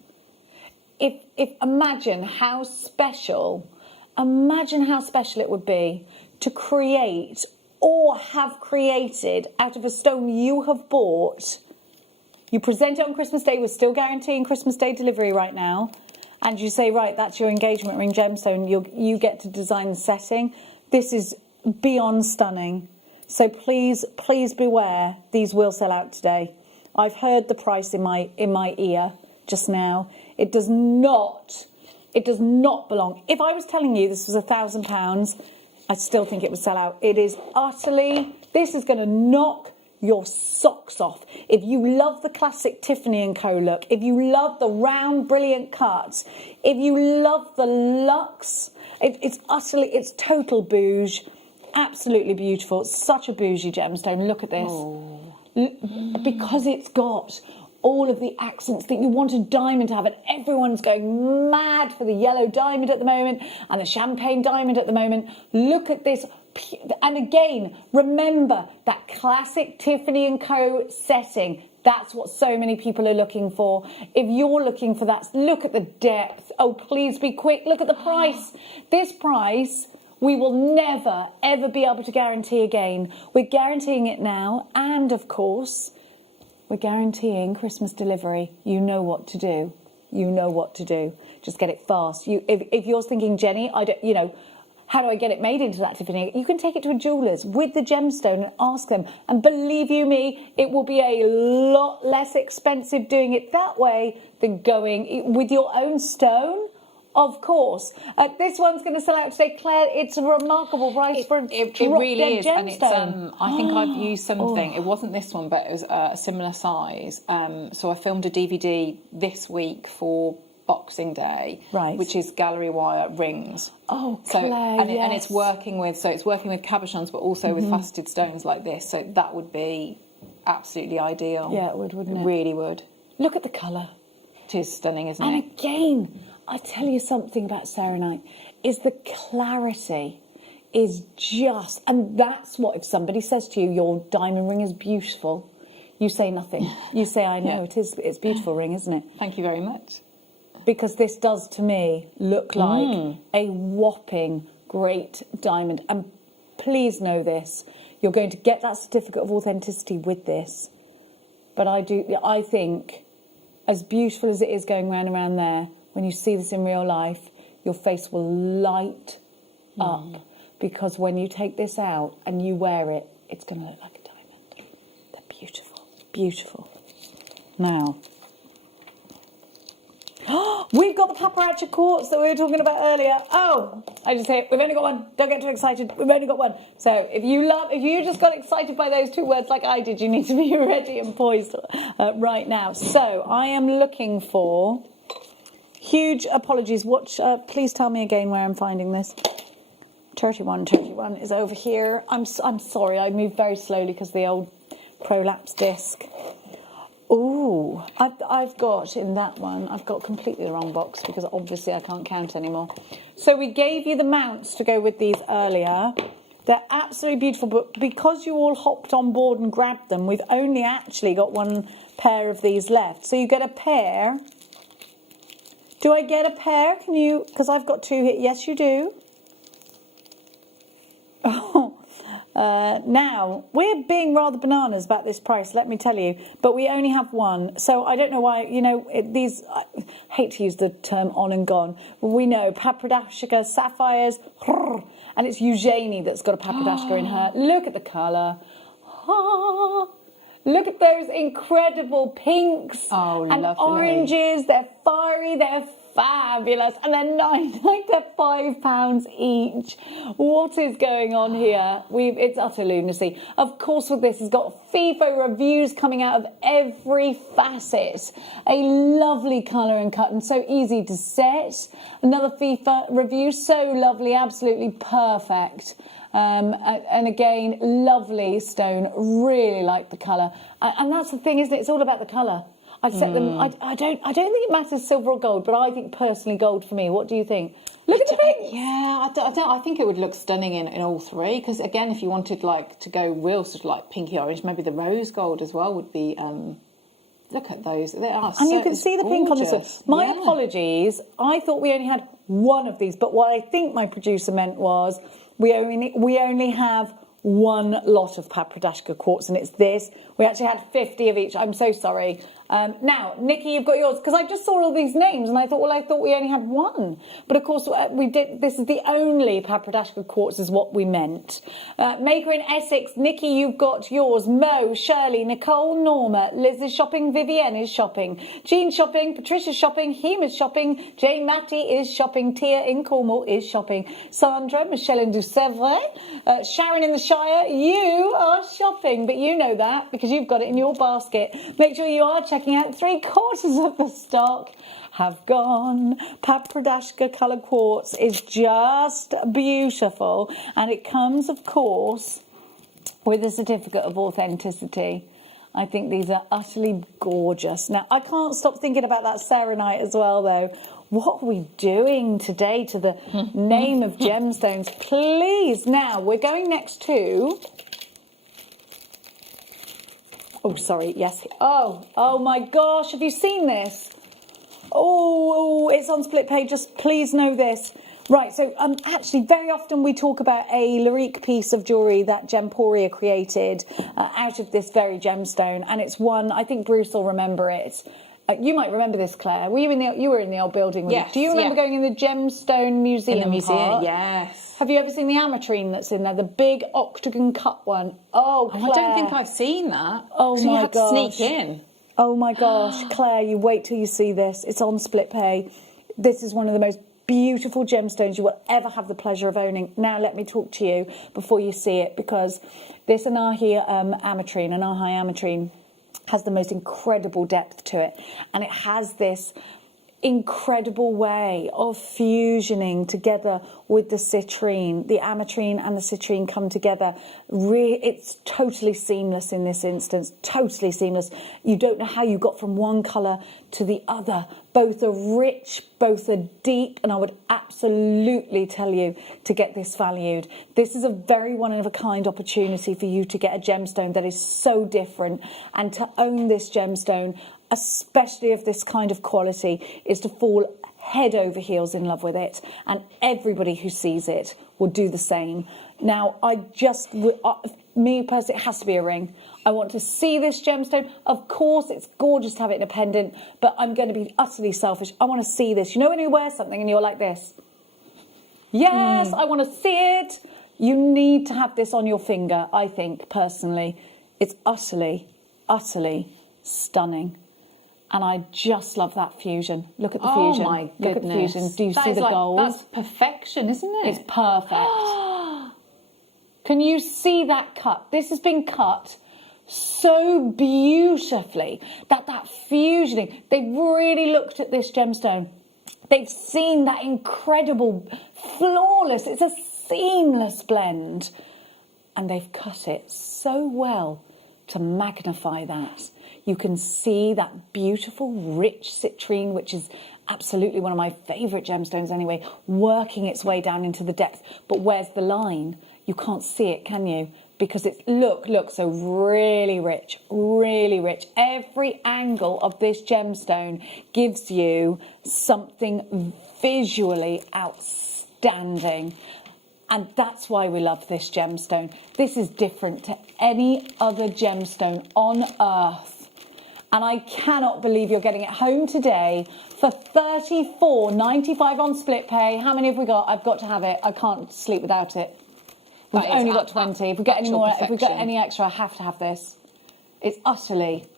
If imagine how special it would be to create or have created out of a stone you have bought. You present it on Christmas Day. We're still guaranteeing Christmas Day delivery right now. And you say, right, that's your engagement ring gemstone. You get to design the setting. This is beyond stunning. So please, please beware. These will sell out today. I've heard the price in my ear just now. It does not belong. If I was telling you this was £1,000, I still think it would sell out. It is utterly, this is going to knock your socks off. If you love the classic Tiffany & Co look, if you love the round, brilliant cuts, if you love the luxe, it's total bouge, absolutely beautiful. It's such a bougie gemstone. Look at this. Oh. Because it's got all of the accents that you want a diamond to have, and everyone's going mad for the yellow diamond at the moment and the champagne diamond at the moment. Look at this. And again, remember that classic Tiffany & Co setting. That's what so many people are looking for. If you're looking for that, look at the depth. Oh, please be quick. Look at the price. This price, we will never, ever be able to guarantee again. We're guaranteeing it now. And of course, we're guaranteeing Christmas delivery. You know what to do. You know what to do. Just get it fast. If you're thinking, Jenny, how do I get it made into that Tiffany? You can take it to a jeweller's with the gemstone and ask them. And believe you me, it will be a lot less expensive doing it that way than going with your own stone. Of course. This one's going to sell out today. Claire, it's a remarkable price for a it really is. gemstone. And it's, I think I've used something. It wasn't this one, but it was a similar size. So I filmed a DVD this week for Boxing Day, right, which is gallery wire rings. Oh, so Claire, and it's working with cabochons, but also with faceted stones like this. So that would be absolutely ideal. Yeah, it would, wouldn't it? It really would. Look at the colour. It is stunning, isn't it? And again, I tell you something about selenite, is the clarity is just, and that's what, if somebody says to you, your diamond ring is beautiful, you say nothing. You say, I know, Yeah. it's a beautiful ring, isn't it? Thank you very much. Because this does, to me, look like a whopping great diamond. And please know this, you're going to get that certificate of authenticity with this. But I think, as beautiful as it is going round and round there, when you see this in real life, your face will light up. Because when you take this out and you wear it, it's going to look like a diamond. They're beautiful, beautiful. Now, we've got the paparazzi quartz that we were talking about earlier. Oh, I just say, we've only got one. Don't get too excited. We've only got one. So if you just got excited by those two words like I did, you need to be ready and poised right now. So I am looking for, huge apologies. Please tell me again where I'm finding this. 31 is over here. I'm sorry, I moved very slowly because the old prolapse disc. Oh, I've got in that one, I've got completely the wrong box because obviously I can't count anymore. So we gave you the mounts to go with these earlier. They're absolutely beautiful, but because you all hopped on board and grabbed them, we've only actually got one pair of these left. So you get a pair. Do I get a pair? Can you, because I've got two here. Yes, you do. Oh. Now, we're being rather bananas about this price, let me tell you, but we only have one. So I don't know why, I hate to use the term on and gone, but we know Papradashka, sapphires, and it's Eugenie that's got a Papradashka in her. Look at the colour. Look at those incredible pinks and lovely. oranges. They're fiery, they're fabulous, and they're they're £5 each. What is going on here? It's utter lunacy. Of course, with this, it's got FIFO reviews coming out of every facet. A lovely colour and cut, and so easy to set. Another FIFO review, so lovely, absolutely perfect. And again, lovely stone. Really like the colour, and that's the thing, isn't it? It's all about the colour. I set them. I don't think it matters silver or gold, but I think personally gold for me. What do you think? Look at the pink. Yeah, I think it would look stunning in all three. Because again, if you wanted like to go real sort of like pinky orange, maybe the rose gold as well would be. Look at those. They are. And you can see the pink on this one. My apologies. I thought we only had one of these, but what I think my producer meant was we only have one lot of Papradashka quartz, and it's this. We actually had 50 of each. I'm so sorry. Now, Nikki, you've got yours, because I just saw all these names and I thought we only had one. But of course, we did. This is the only Papradashka quartz is what we meant. Maker in Essex, Nikki, you've got yours. Mo, Shirley, Nicole, Norma, Liz is shopping, Vivienne is shopping, Jean shopping, Patricia's shopping, Heem is shopping, Jane Matty is shopping, Tia in Cornwall is shopping, Sandra, Michelle in Doucevre, Sharon in the Shire, you are shopping, but you know that because you've got it in your basket. Make sure you are checking out 3/4 of the stock have gone. Papradashka colour quartz is just beautiful, and it comes, of course, with a certificate of authenticity. I think these are utterly gorgeous. Now, I can't stop thinking about that serenite as well, though. What are we doing today to the name of gemstones? Please. Now, we're going next to... Oh, sorry, yes. Oh my gosh, have you seen this? Oh, it's on split page, just please know this. Right, so actually very often we talk about a lyrique piece of jewellery that Gemporia created out of this very gemstone, and it's one, I think Bruce will remember it. You might remember this, Claire. You were in the old building. Yes. Do you remember going in the Gemstone Museum? In the museum, part? yes. Have you ever seen the ametrine that's in there? The big octagon cut one. Oh, Claire. I don't think I've seen that. Oh, so my you have gosh. to sneak in. Oh, my gosh. Claire, you wait till you see this. It's on split pay. This is one of the most beautiful gemstones you will ever have the pleasure of owning. Now let me talk to you before you see it, because this Anahi ametrine, has the most incredible depth to it, and it has this incredible way of fusioning together with the citrine. The ametrine and the citrine come together. It's totally seamless in this instance, totally seamless. You don't know how you got from one colour to the other. Both are rich, both are deep, and I would absolutely tell you to get this valued. This is a very one-of-a-kind opportunity for you to get a gemstone that is so different, and to own this gemstone, especially of this kind of quality, is to fall head over heels in love with it, and everybody who sees it will do the same. Now, me personally, it has to be a ring. I want to see this gemstone. Of course, it's gorgeous to have it in a pendant, but I'm going to be utterly selfish. I want to see this. You know when you wear something and you're like this? Yes, I want to see it. You need to have this on your finger, I think, personally. It's utterly, utterly stunning. And I just love that fusion. Look at the fusion. Oh, my goodness. Look at the fusion. Do you see the gold? That's perfection, isn't it? It's perfect. Can you see that cut? This has been cut so beautifully. That fusioning. They've really looked at this gemstone. They've seen that incredible, flawless, it's a seamless blend. And they've cut it so well to magnify that. You can see that beautiful, rich citrine, which is absolutely one of my favourite gemstones anyway, working its way down into the depth. But where's the line? You can't see it, can you? Because it's, look, so really rich, really rich. Every angle of this gemstone gives you something visually outstanding. And that's why we love this gemstone. This is different to any other gemstone on earth. And I cannot believe you're getting it home today for $34.95 on split pay. How many have we got? I've got to have it. I can't sleep without it. We've only got 20. If we get any more, if we get any extra, I have to have this. It's utterly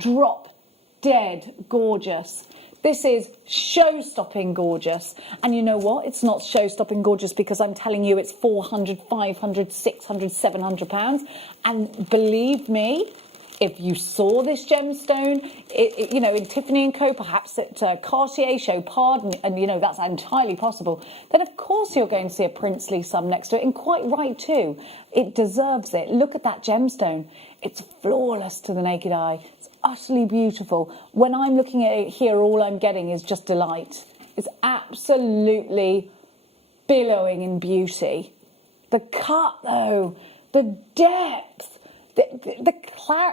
drop dead gorgeous. This is show-stopping gorgeous. And you know what? It's not show-stopping gorgeous because I'm telling you it's 400, 500, 600, 700 pounds. And believe me, if you saw this gemstone, you know, in Tiffany & Co, perhaps at Cartier show, and you know, that's entirely possible, then of course you're going to see a princely sum next to it, and quite right too. It deserves it. Look at that gemstone. It's flawless to the naked eye. It's utterly beautiful. When I'm looking at it here, all I'm getting is just delight. It's absolutely billowing in beauty. The cut though, the depth, the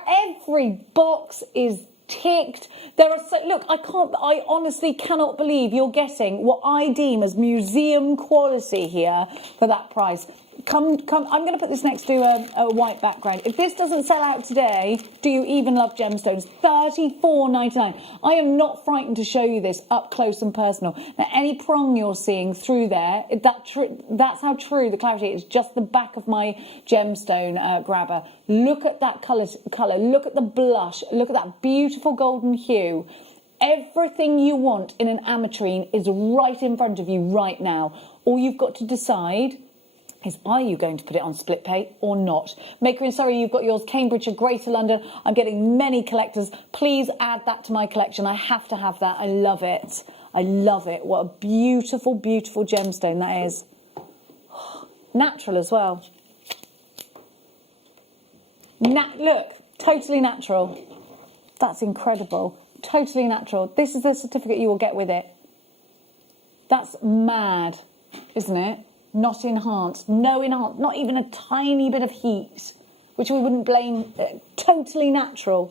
every box is ticked. There are look, I honestly cannot believe you're getting what I deem as museum quality here for that price. Come, I'm going to put this next to a white background. If this doesn't sell out today, do you even love gemstones? $34.99. I am not frightened to show you this up close and personal. Now, any prong you're seeing through there, that's how true the clarity is. Just the back of my gemstone grabber. Look at that colour. Look at the blush. Look at that beautiful golden hue. Everything you want in an ametrine is right in front of you right now. All you've got to decide is, are you going to put it on split pay or not? Maker in Surrey, you've got yours. Cambridgeshire, Greater London. I'm getting many collectors. Please add that to my collection. I have to have that. I love it. I love it. What a beautiful, beautiful gemstone that is. Natural as well. Look, totally natural. That's incredible. Totally natural. This is the certificate you will get with it. That's mad, isn't it? Not enhanced, no enhanced, not even a tiny bit of heat, which we wouldn't blame. Totally natural.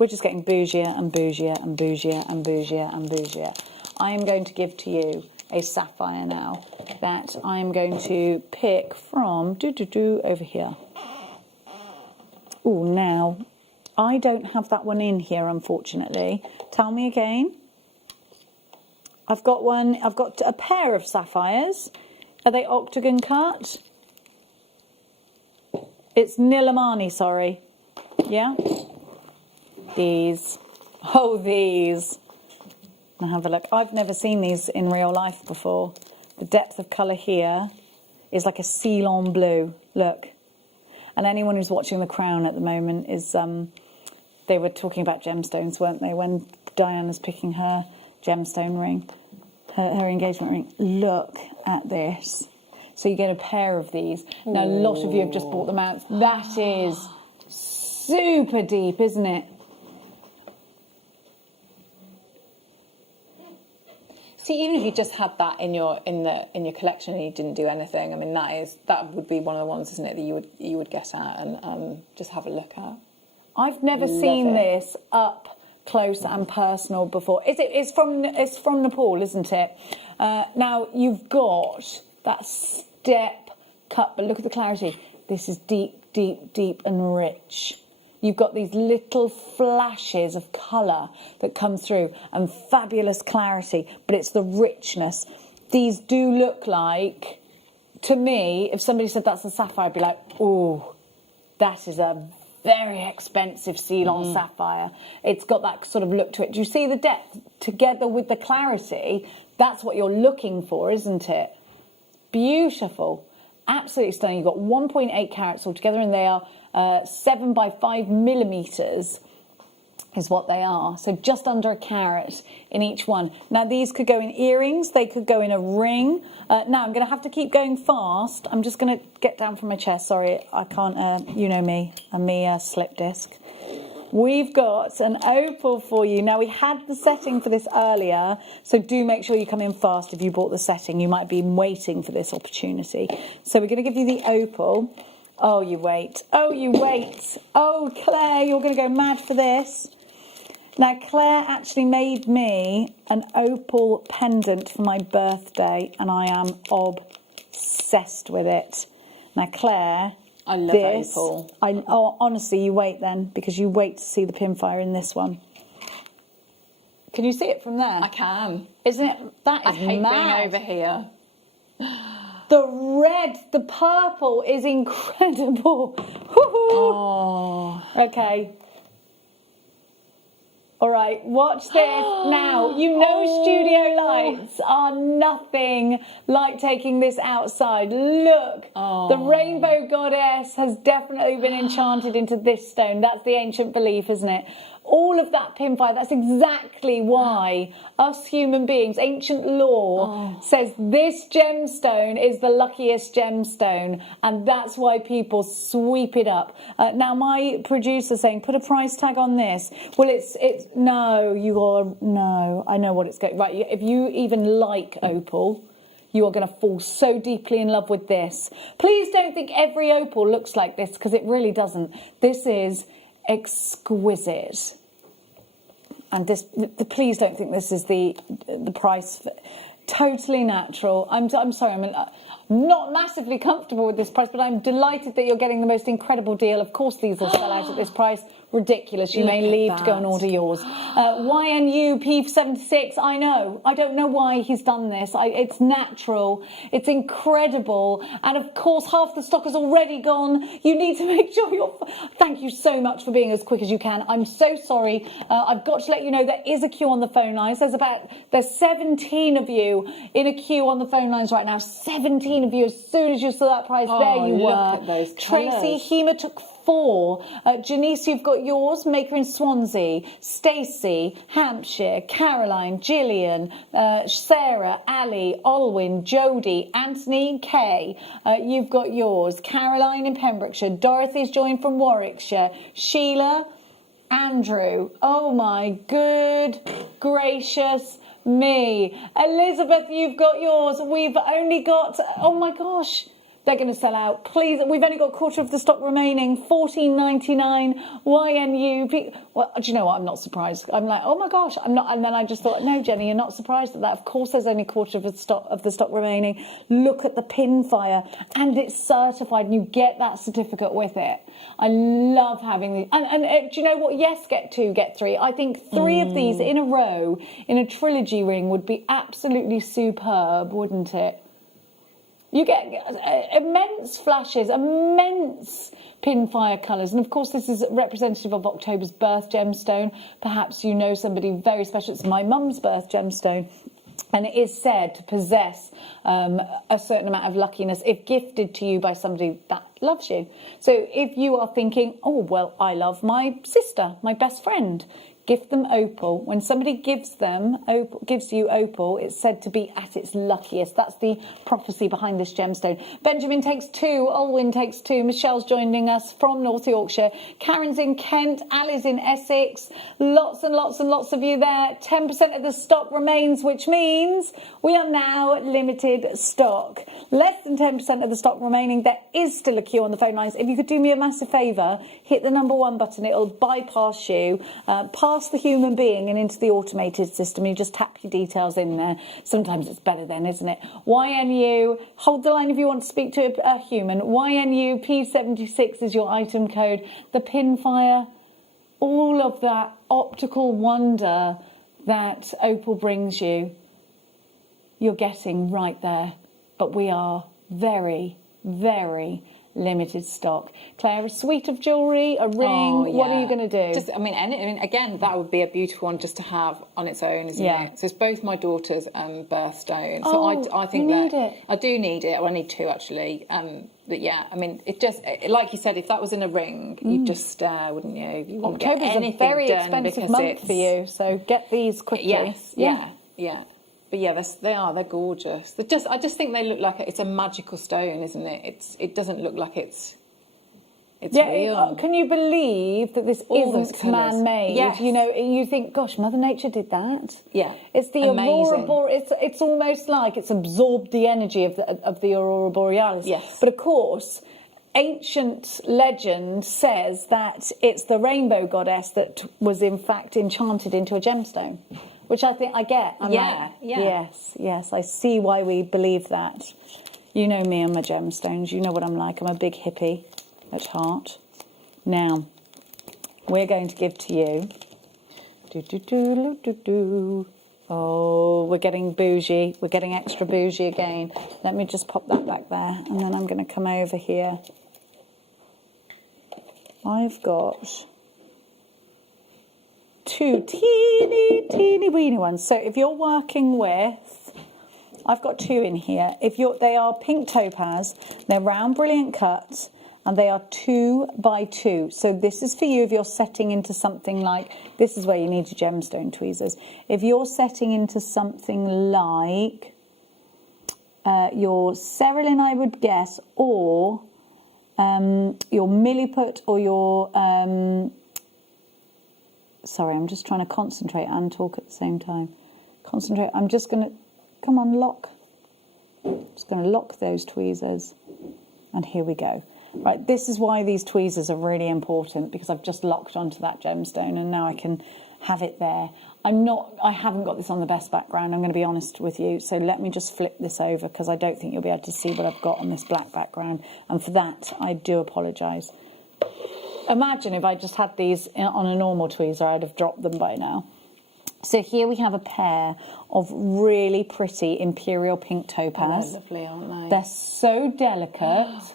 We're just getting bougier and bougier and bougier and bougier and bougier. I am going to give to you a sapphire now that I'm going to pick from over here. Oh, now I don't have that one in here, unfortunately. Tell me again. I've got a pair of sapphires. Are they octagon cut? It's Nilamani, sorry. Yeah? These. Oh, these. Now have a look. I've never seen these in real life before. The depth of colour here is like a Ceylon blue. Look. And anyone who's watching The Crown at the moment is, they were talking about gemstones, weren't they, when Diana's picking her gemstone ring, her engagement ring. Look at this. So you get a pair of these. Now, a lot of you have just bought them out. That is super deep, isn't it? See, even if you just had that in your collection and you didn't do anything, I mean, that would be one of the ones, isn't it, that you would get at and just have a look at. I've never seen this up close and personal before. It's from Nepal, isn't it? Now you've got that step cut, but look at the clarity. This is deep, deep, deep and rich. You've got these little flashes of colour that come through and fabulous clarity, but it's the richness. These do look like, to me, if somebody said that's a sapphire, I'd be like, oh, that is a very expensive Ceylon sapphire. It's got that sort of look to it. Do you see the depth together with the clarity? That's what you're looking for, isn't it? Beautiful. Absolutely stunning. You've got 1.8 carats altogether, and they are 7 by 5 millimetres is what they are. So just under a carat in each one. Now these could go in earrings, they could go in a ring. Now I'm going to have to keep going fast. I'm just going to get down from my chair. Sorry, I can't, you know me, I'm me slip disc. We've got an opal for you. Now, we had the setting for this earlier, so do make sure you come in fast if you bought the setting. You might have been waiting for this opportunity. So we're going to give you the opal. Oh, you wait. Oh, you wait. Oh, Claire, you're going to go mad for this. Now, Claire actually made me an opal pendant for my birthday, and I am obsessed with it. Now, Claire... I love opal. Honestly, you wait then, because you wait to see the pinfire in this one. Can you see it from there? I can. Isn't it? That is I hate mad. being over here. The red, the purple is incredible. Oh. Okay. All right, watch this now. You know studio lights are nothing like taking this outside. Look, the rainbow goddess has definitely been enchanted into this stone. That's the ancient belief, isn't it? All of that pinfire, that's exactly why us human beings, ancient lore says this gemstone is the luckiest gemstone, and that's why people sweep it up. Now, my producer's saying, put a price tag on this. Well, no, I know what it's going, right, if you even like opal, you are going to fall so deeply in love with this. Please don't think every opal looks like this, because it really doesn't. This is exquisite, and please don't think this is the price. Totally natural. I'm sorry, I'm not massively comfortable with this price, but I'm delighted that you're getting the most incredible deal. Of course, these will sell out at this price. Ridiculous. You may leave to go and order yours. YNU P76. I know. I don't know why he's done this. It's natural. It's incredible. And of course, half the stock is already gone. You need to make sure you're... Thank you so much for being as quick as you can. I'm so sorry. I've got to let you know there is a queue on the phone lines. There's 17 of you in a queue on the phone lines right now. 17 of you. As soon as you saw that price, there you were. Look at those Tracy, Hema took 4. Janice, you've got yours. Maker in Swansea. Stacey, Hampshire. Caroline, Gillian, Sarah, Ali, Olwyn, Jodie, Anthony, Kay. You've got yours. Caroline in Pembrokeshire. Dorothy's joined from Warwickshire. Sheila, Andrew. Oh my good gracious me. Elizabeth, you've got yours. We've only got, oh my gosh, they're going to sell out. Please, we've only got a quarter of the stock remaining. $14.99 YNU. Well, do you know what? I'm not surprised. I'm like, oh my gosh, I'm not. And then I just thought, no, Jenny, you're not surprised at that. Of course, there's only a quarter of the stock remaining. Look at the pinfire, and it's certified, and you get that certificate with it. I love having these. And do you know what? Yes, get 2, get 3. I think 3 of these in a row in a trilogy ring would be absolutely superb, wouldn't it? You get immense flashes, immense pinfire colours. And of course, this is representative of October's birth gemstone. Perhaps you know somebody very special. It's my mum's birth gemstone. And it is said to possess a certain amount of luckiness if gifted to you by somebody that loves you. So if you are thinking, oh, well, I love my sister, my best friend, gift them opal. When somebody gives you opal, it's said to be at its luckiest. That's the prophecy behind this gemstone. Benjamin takes 2. Olwyn takes 2. Michelle's joining us from North Yorkshire. Karen's in Kent. Ali's in Essex. Lots and lots and lots of you there. 10% of the stock remains, which means we are now limited stock. Less than 10% of the stock remaining. There is still a queue on the phone lines. If you could do me a massive favour, hit the number 1 button. It'll bypass you, past the human being and into the automated system. You just tap your details in there. Sometimes it's better then, isn't it? YNU, hold the line if you want to speak to a human. YNU P76 is your item code. The pinfire, all of that optical wonder that opal brings you, you're getting right there. But we are very, very limited stock. Claire, a suite of jewellery, a ring, what are you going to do? Just, again, that would be a beautiful one just to have on its own, isn't it? So it's both my daughter's birthstone. So I think you need it. I do need it. Well, I need 2 actually. But yeah, I mean, it just, like you said, if that was in a ring, you'd just stare, wouldn't you? You wouldn't October's get anything a very done expensive month for you, so get these quickly. Yes, yeah. But yeah, they're gorgeous. I just think they look like it's a magical stone, isn't it? It doesn't look like it's real. Can you believe that this isn't man-made? Yes. You know, you think, gosh, Mother Nature did that. Yeah, it's the aurora borealis. It's almost like it's absorbed the energy of the aurora borealis. Yes, but of course, ancient legend says that it's the rainbow goddess that was in fact enchanted into a gemstone. Which I think I get. Yes, I see why we believe that. You know me and my gemstones. You know what I'm like. I'm a big hippie at heart. Now, we're going to give to you. Oh, we're getting bougie. We're getting extra bougie again. Let me just pop that back there, and then I'm going to come over here. I've got 2 teeny weeny ones. So if you're working with, I've got 2 in here. They are pink topaz. They're round, brilliant cuts, and they are 2 by 2. So this is for you if you're setting into something like, this is where you need your gemstone tweezers. If you're setting into something like your Cerulean, I would guess, or your Milliput, or your, sorry, I'm just trying to concentrate and talk at the same time. Concentrate, I'm just going to, come on, lock. Just going to lock those tweezers. And here we go. Right, this is why these tweezers are really important, because I've just locked onto that gemstone and now I can have it there. I haven't got this on the best background, I'm going to be honest with you. So let me just flip this over, because I don't think you'll be able to see what I've got on this black background. And for that, I do apologise. Imagine if I just had these on a normal tweezer, I'd have dropped them by now. So here we have a pair of really pretty imperial pink topaz. They're lovely, aren't they? They're so delicate.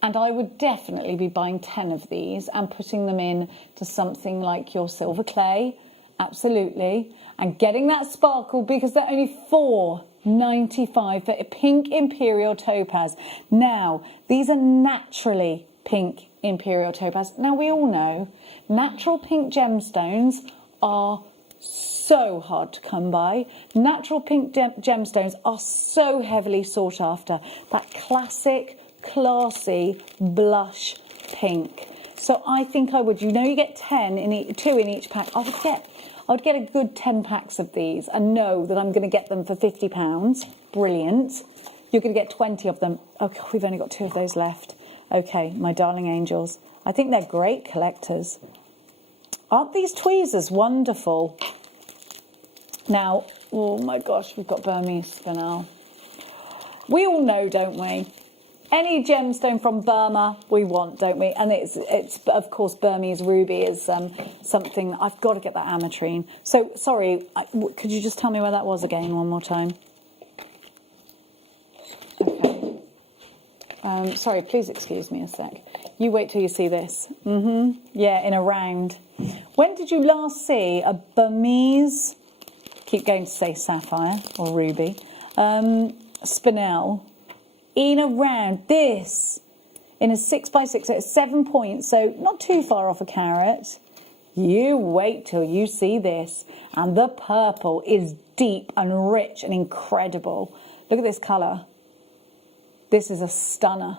And I would definitely be buying 10 of these and putting them in to something like your silver clay. Absolutely. And getting that sparkle, because they're only $4.95 for a pink imperial topaz. Now, these are naturally pink imperial topaz. Now, we all know natural pink gemstones are so hard to come by. Natural pink gemstones are so heavily sought after. That classic, classy blush pink. So I think I would, you get 2 in each pack. I would get a good 10 packs of these and know that I'm going to get them for £50. Brilliant. You're going to get 20 of them. Okay, we've only got 2 of those left. Okay, my darling angels. I think they're great collectors. Aren't these tweezers wonderful? Now, oh my gosh, we've got Burmese spinel. We all know, don't we? Any gemstone from Burma we want, don't we? And it's of course, Burmese ruby is something, I've got to get that ametrine. So, sorry, could you just tell me where that was again one more time? Okay. Sorry, please excuse me a sec. You wait till you see this. Yeah, in a round. When did you last see a Burmese, keep going to say sapphire or ruby, spinel, in a round, this, in a 6x6, so it's 7 points, so not too far off a carat. You wait till you see this. And the purple is deep and rich and incredible. Look at this colour. This is a stunner.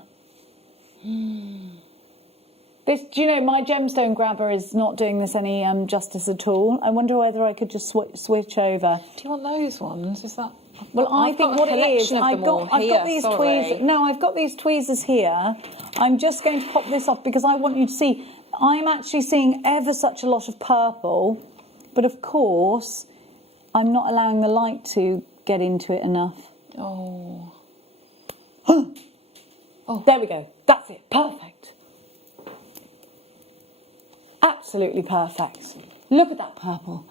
This, do you know, my gemstone grabber is not doing this any justice at all. I wonder whether I could just switch over. Do you want those ones? Is that... Well, I think what it is, I've got these tweezers. No, I've got these tweezers here. I'm just going to pop this off because I want you to see. I'm actually seeing ever such a lot of purple, but of course, I'm not allowing the light to get into it enough. Oh. Oh, there we go. That's it. Perfect. Absolutely perfect. Look at that purple.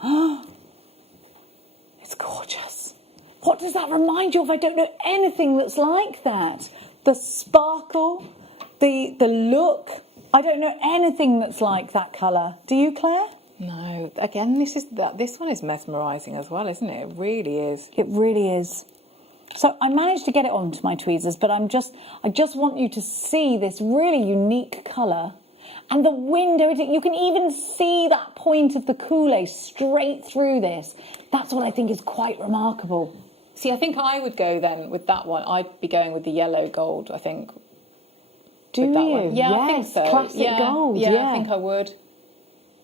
It's gorgeous. What does that remind you of? I don't know anything that's like that. The sparkle, the look. I don't know anything that's like that colour. Do you, Claire? No. Again, this one is mesmerising as well, isn't it? It really is. It really is. So I managed to get it onto my tweezers, but I just want you to see this really unique colour. And the window, you can even see that point of the coulis straight through this. That's what I think is quite remarkable. See, I think I would go then with that one. I'd be going with the yellow gold, I think. Do you? That one. Yeah, yes, I think so. Classic gold, yeah, I think I would.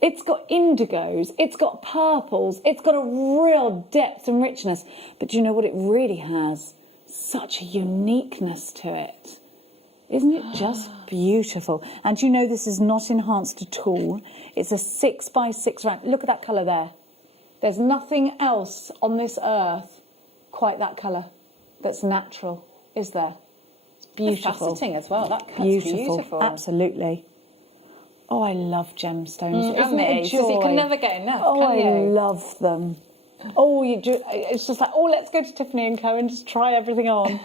It's got indigos, it's got purples, it's got a real depth and richness. But do you know what it really has? Such a uniqueness to it. Isn't it just beautiful? And you know this is not enhanced at all. It's a 6x6 round. Look at that colour there. There's nothing else on this earth quite that colour that's natural, is there? It's beautiful. It's faceting as well. That cut's beautiful. Absolutely. Oh, I love gemstones. Isn't it a joy? You can never get enough, Oh, can you? I love them. Oh, you do. It's just like, oh, let's go to Tiffany & Co. and just try everything on.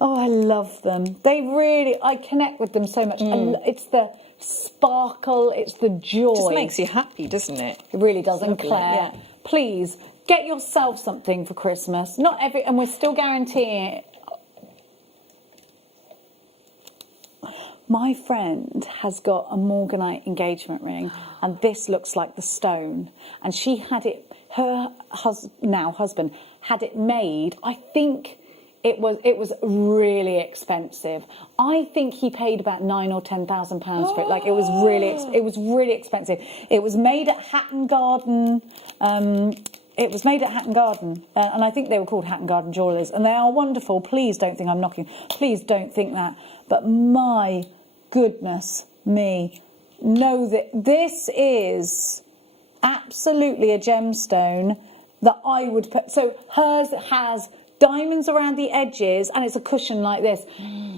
Oh, I love them. I connect with them so much. It's the sparkle, it's the joy. It just makes you happy, doesn't it? It really does. And Lovely, Claire, please get yourself something for Christmas. And we're still guaranteeing it. My friend has got a morganite engagement ring, and this looks like the stone. And she had it, her husband had it made. I think it was really expensive. I think he paid about £9,000 or £10,000 for it. Like it was really expensive. It was made at Hatton Garden. It was made at Hatton Garden, and I think they were called Hatton Garden Jewellers, and they are wonderful. Please don't think I'm knocking. Please don't think that. But my goodness me, know that this is absolutely a gemstone that I would put. So hers has diamonds around the edges, and it's a cushion like this.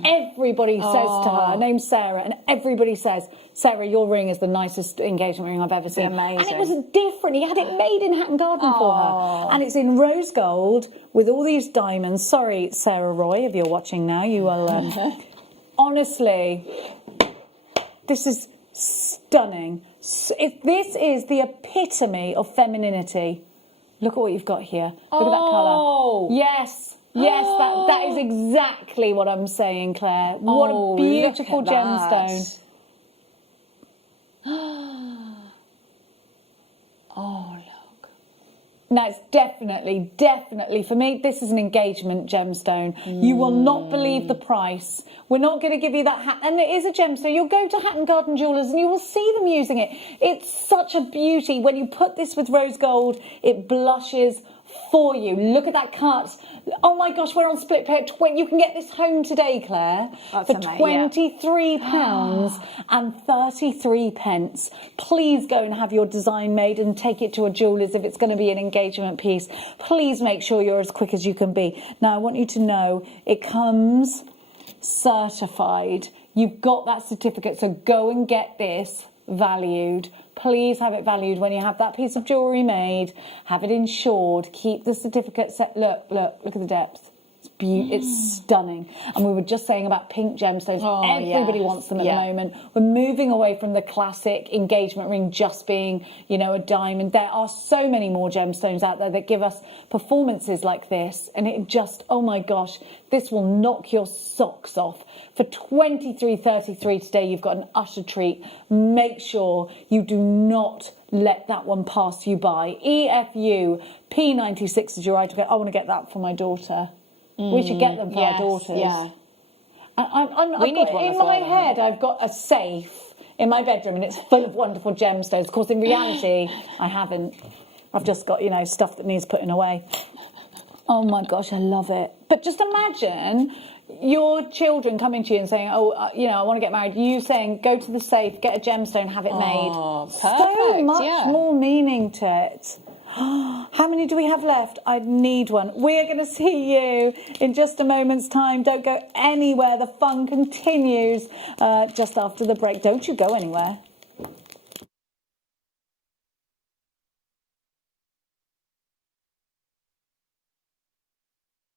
Everybody says to her, name's Sarah, and everybody says, Sarah, your ring is the nicest engagement ring I've ever seen. Amazing. And it was different. He had it made in Hatton Garden for her. And it's in rose gold with all these diamonds. Sorry, Sarah Roy, if you're watching now, you will... honestly, this is stunning. This is the epitome of femininity. Look at what you've got here. Look at that colour. Yes, that is exactly what I'm saying, Claire. What a beautiful gemstone. Oh, look. Now, it's definitely, for me, this is an engagement gemstone. You will not believe the price. We're not going to give you that hat. And it is a gemstone. You'll go to Hatton Garden Jewellers and you will see them using it. It's such a beauty. When you put this with rose gold, it blushes for you. Look at that cut. Oh my gosh, we're on split pay. You can get this home today, Claire, for £23 and 33 pence. Please go and have your design made and take it to a jeweller's if it's going to be an engagement piece. Please make sure you're as quick as you can be. Now, I want you to know it comes certified. You've got that certificate, so go and get this valued. Please have it valued when you have that piece of jewellery made. Have it insured. Keep the certificate set. Look at the depth. It's stunning. And we were just saying about pink gemstones. Everybody wants them at the moment. We're moving away from the classic engagement ring just being, a diamond. There are so many more gemstones out there that give us performances like this. And it just, oh my gosh, this will knock your socks off. For £23.33 today, you've got an utter treat. Make sure you do not let that one pass you by. EFU P96 is your item. I want to get that for my daughter. We should get them for our daughters. Yeah. We need one in my head, I've got a safe in my bedroom and it's full of wonderful gemstones. Of course, in reality, I haven't. I've just got, stuff that needs putting away. Oh my gosh, I love it. But just imagine your children coming to you and saying, I want to get married. You saying, go to the safe, get a gemstone, have it made. Perfect, so much more meaning to it. How many do we have left? I need one. We're going to see you in just a moment's time. Don't go anywhere. The fun continues just after the break. Don't you go anywhere.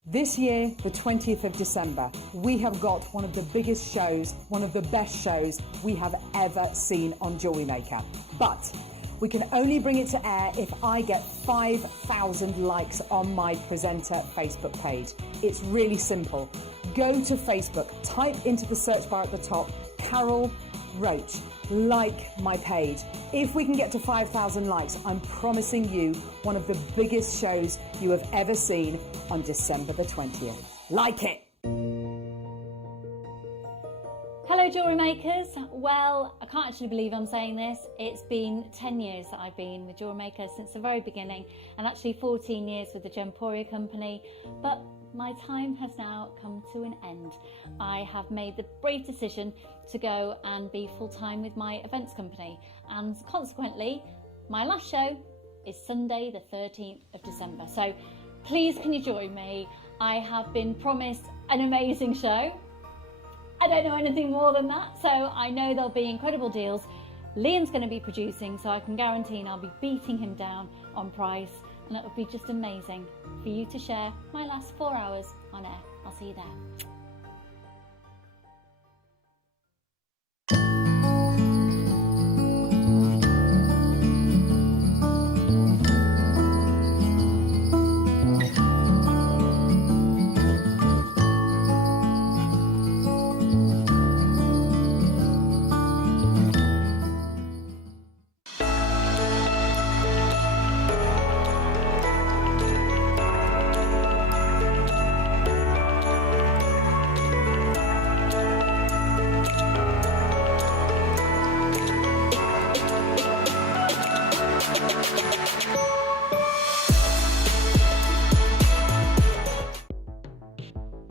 This year, the 20th of December, we have got one of the biggest shows, one of the best shows we have ever seen on JewelleryMaker. But we can only bring it to air if I get 5,000 likes on my presenter Facebook page. It's really simple. Go to Facebook, type into the search bar at the top, Carol Roach, like my page. If we can get to 5,000 likes, I'm promising you one of the biggest shows you have ever seen on December the 20th. Like it! Hello jewellery makers. Well, I can't actually believe I'm saying this. It's been 10 years that I've been with JewelleryMaker since the very beginning, and actually 14 years with the Gemporia company, but my time has now come to an end. I have made the brave decision to go and be full-time with my events company, and consequently my last show is Sunday the 13th of December. So please can you join me? I have been promised an amazing show. I don't know anything more than that, so I know there'll be incredible deals. Liam's going to be producing, so I can guarantee I'll be beating him down on price. and it would be just amazing for you to share my last 4 hours on air. I'll see you there.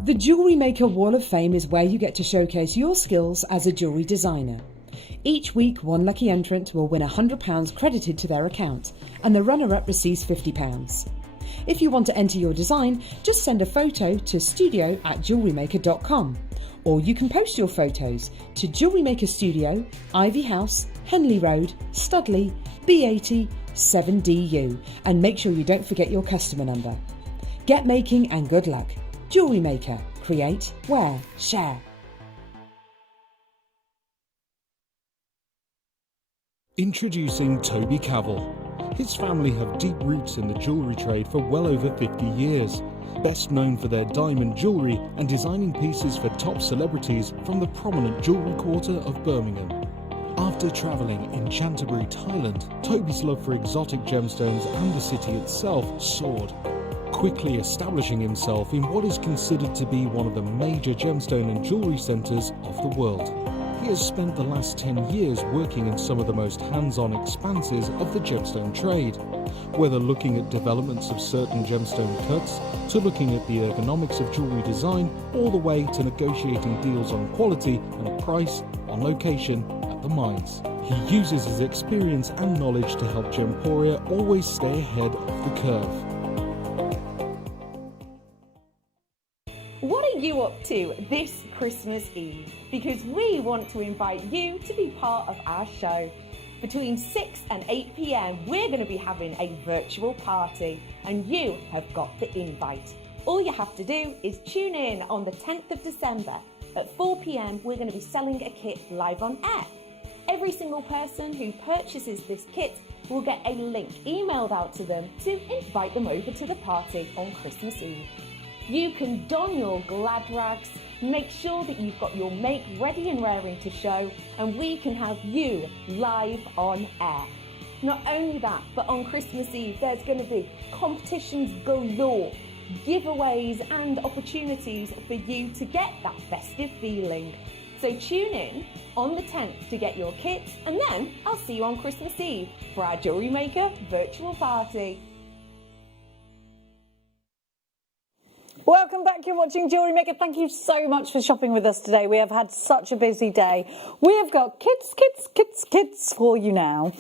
The Jewellery Maker Wall of Fame is where you get to showcase your skills as a jewellery designer. Each week, one lucky entrant will win £100 credited to their account, and the runner-up receives £50. If you want to enter your design, just send a photo to studio@jewellerymaker.com, or you can post your photos to Jewellery Maker Studio, Ivy House, Henley Road, Studley, B80 7DU, and make sure you don't forget your customer number. Get making and good luck. Jewellery Maker. Create, wear, share. Introducing Toby Cavell. His family have deep roots in the jewellery trade for well over 50 years. Best known for their diamond jewellery and designing pieces for top celebrities from the prominent jewellery quarter of Birmingham. After travelling in Canterbury, Thailand, Toby's love for exotic gemstones and the city itself soared, quickly establishing himself in what is considered to be one of the major gemstone and jewellery centres of the world. He has spent the last 10 years working in some of the most hands-on expanses of the gemstone trade, whether looking at developments of certain gemstone cuts, to looking at the ergonomics of jewellery design, all the way to negotiating deals on quality and price, on location, at the mines. He uses his experience and knowledge to help Gemporia always stay ahead of the curve. What are you up to this Christmas Eve? Because we want to invite you to be part of our show. Between 6 and 8 p.m, we're going to be having a virtual party, and you have got the invite. All you have to do is tune in on the 10th of December. At 4 p.m, we're going to be selling a kit live on air. Every single person who purchases this kit will get a link emailed out to them to invite them over to the party on Christmas Eve. You can don your glad rags, make sure that you've got your make ready and raring to show, and we can have you live on air. Not only that, but on Christmas Eve there's going to be competitions galore, giveaways and opportunities for you to get that festive feeling. So tune in on the 10th to get your kits, and then I'll see you on Christmas Eve for our Jewellery Maker virtual party. Welcome back, you're watching Jewellery Maker. Thank you so much for shopping with us today. We have had such a busy day. We have got kits for you now.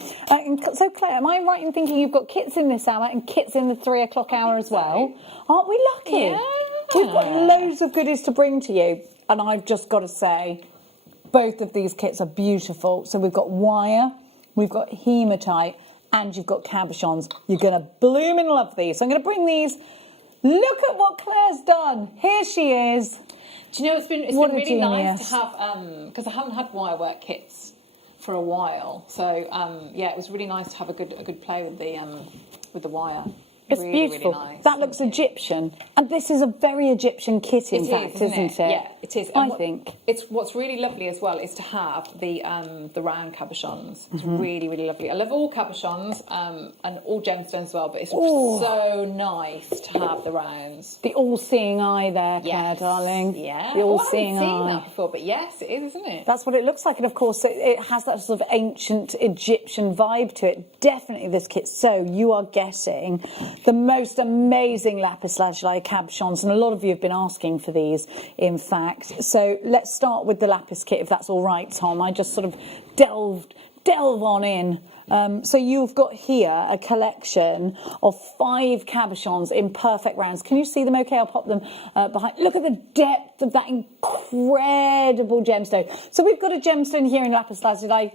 So Claire, am I right in thinking you've got kits in this hour and kits in the 3 o'clock hour as well? Aren't we lucky? Yeah. We've got loads of goodies to bring to you, and I've just got to say, both of these kits are beautiful. So we've got wire, we've got hematite, and you've got cabochons. You're going to bloom and love these. So I'm going to bring these. Look at what Claire's done. Here she is. Do you know, it's been really nice to have, because I haven't had wire work kits for a while. So, yeah, it was really nice to have a good play with the wire. It's really, beautiful. Really nice. That looks Egyptian. And this is a very Egyptian kit, in fact, isn't it? Yeah, it is. I think. It's what's really lovely as well is to have the round cabochons. It's really, really lovely. I love all cabochons and all gemstones as well, but it's so nice to have the rounds. The all-seeing eye there, Claire, darling. Yeah. The all-seeing I haven't seen eye. that before, but yes, it is, isn't it? That's what it looks like. And, of course, it has that sort of ancient Egyptian vibe to it. Definitely this kit. So you are getting the most amazing lapis lazuli cabochons, and a lot of you have been asking for these, in fact. So let's start with the lapis kit, if that's all right, Tom. I just sort of delve on in. So you've got here a collection of 5 cabochons in perfect rounds. Can you see them okay? I'll pop them behind. Look at the depth of that incredible gemstone. So we've got a gemstone here in lapis lazuli,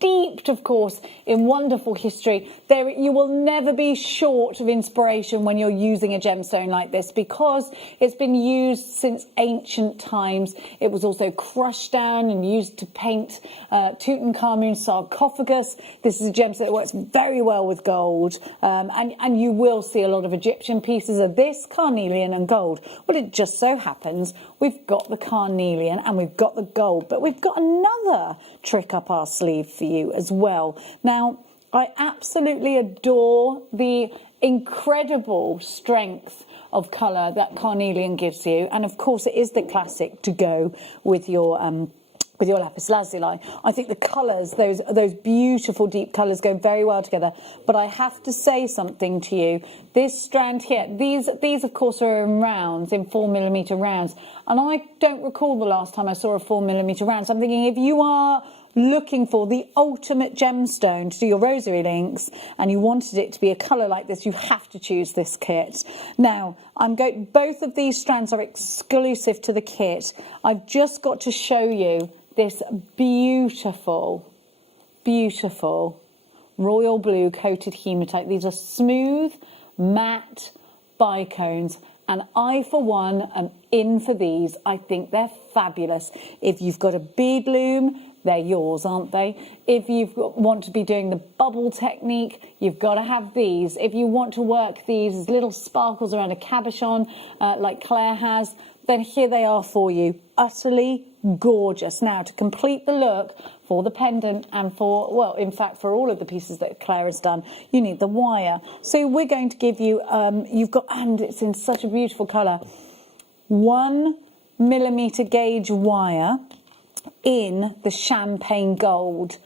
steeped, of course, in wonderful history. You will never be short of inspiration when you're using a gemstone like this, because it's been used since ancient times. It was also crushed down and used to paint Tutankhamun's sarcophagus. This is a gemstone that works very well with gold, and you will see a lot of Egyptian pieces of this carnelian and gold. Well, it just so happens we've got the carnelian and we've got the gold, but we've got another trick up our sleeve for you as well. Now, I absolutely adore the incredible strength of colour that carnelian gives you, and of course it is the classic to go with your lapis lazuli. I think the colours, those beautiful deep colours, go very well together. But I have to say something to you. This strand here, these of course are in rounds, in 4mm rounds, and I don't recall the last time I saw a 4mm round. So I'm thinking, if you are looking for the ultimate gemstone to do your rosary links and you wanted it to be a colour like this, you have to choose this kit. Now, both of these strands are exclusive to the kit. I've just got to show you this beautiful, beautiful royal blue coated hematite. These are smooth, matte bicones, and I, for one, am in for these. I think they're fabulous. If you've got a bead loom, they're yours, aren't they? If you want to be doing the bubble technique, you've got to have these. If you want to work these as little sparkles around a cabochon, like Claire has, then here they are for you. Utterly gorgeous. Now, to complete the look for the pendant and for, well, in fact, for all of the pieces that Claire has done, you need the wire. So we're going to give you, and it's in such a beautiful colour, 1mm gauge wire in the champagne gold.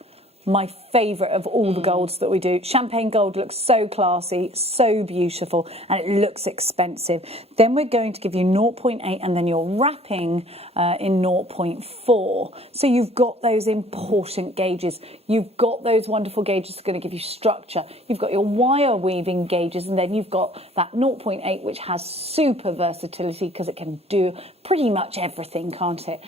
My favourite of all the golds that we do. Champagne gold looks so classy, so beautiful, and it looks expensive. Then we're going to give you 0.8, and then you're wrapping in 0.4. So you've got those important gauges. You've got those wonderful gauges that are going to give you structure. You've got your wire weaving gauges, and then you've got that 0.8, which has super versatility because it can do pretty much everything, can't it?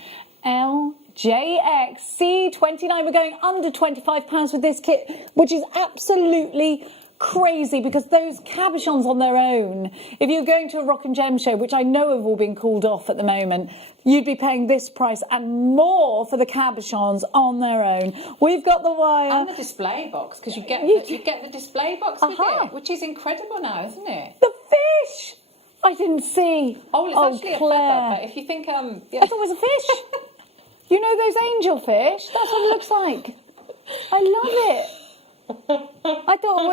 LJXC29. We're going under £25 with this kit, which is absolutely crazy, because those cabochons on their own, if you're going to a rock and gem show, which I know have all been called off at the moment, you'd be paying this price and more for the cabochons on their own. We've got the wire and the display box, because you get the display box with it, which is incredible now, isn't it? The fish I didn't see. Oh, it's actually Claire. a feather, but if you think I thought it was a fish. You know those angel fish? That's what it looks like. I love it. I thought it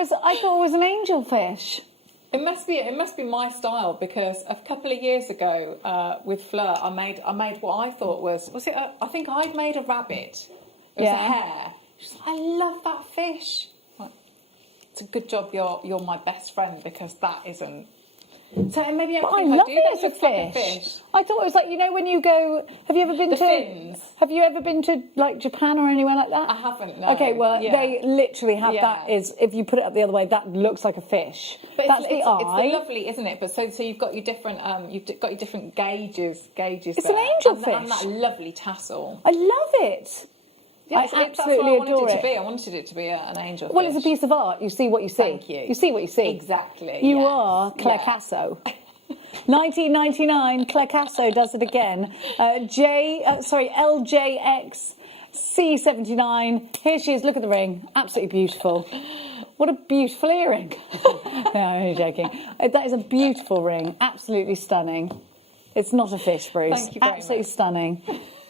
was an angel fish. It must be my style, because a couple of years ago with Fleur, I made what I thought was it? I think I'd made a rabbit. It was a hare. She's like, I love that fish. Like, it's a good job you're my best friend, because that isn't. So maybe I love do it that as a with like a fish. I thought it was like, you know, when you go. Have you ever been to? Fins. Have you ever been to like Japan or anywhere like that? I haven't. No. Okay, well they literally have that. Is if you put it up the other way, that looks like a fish. But that's the eye. It's lovely, isn't it? But so you've got your different gauges. It's an angel fish. And that lovely tassel. I love it. Yeah, I absolutely adore it. I wanted it to be an angel fish. Well, it's a piece of art. You see what you see. Thank you. You see what you see. Exactly. You are Claire Casso. 1999, Claire Casso does it again. LJX C79. Here she is. Look at the ring. Absolutely beautiful. What a beautiful earring. No, I'm only joking. That is a beautiful ring. Absolutely stunning. It's not a fish, Bruce. Thank you very Absolutely much. stunning.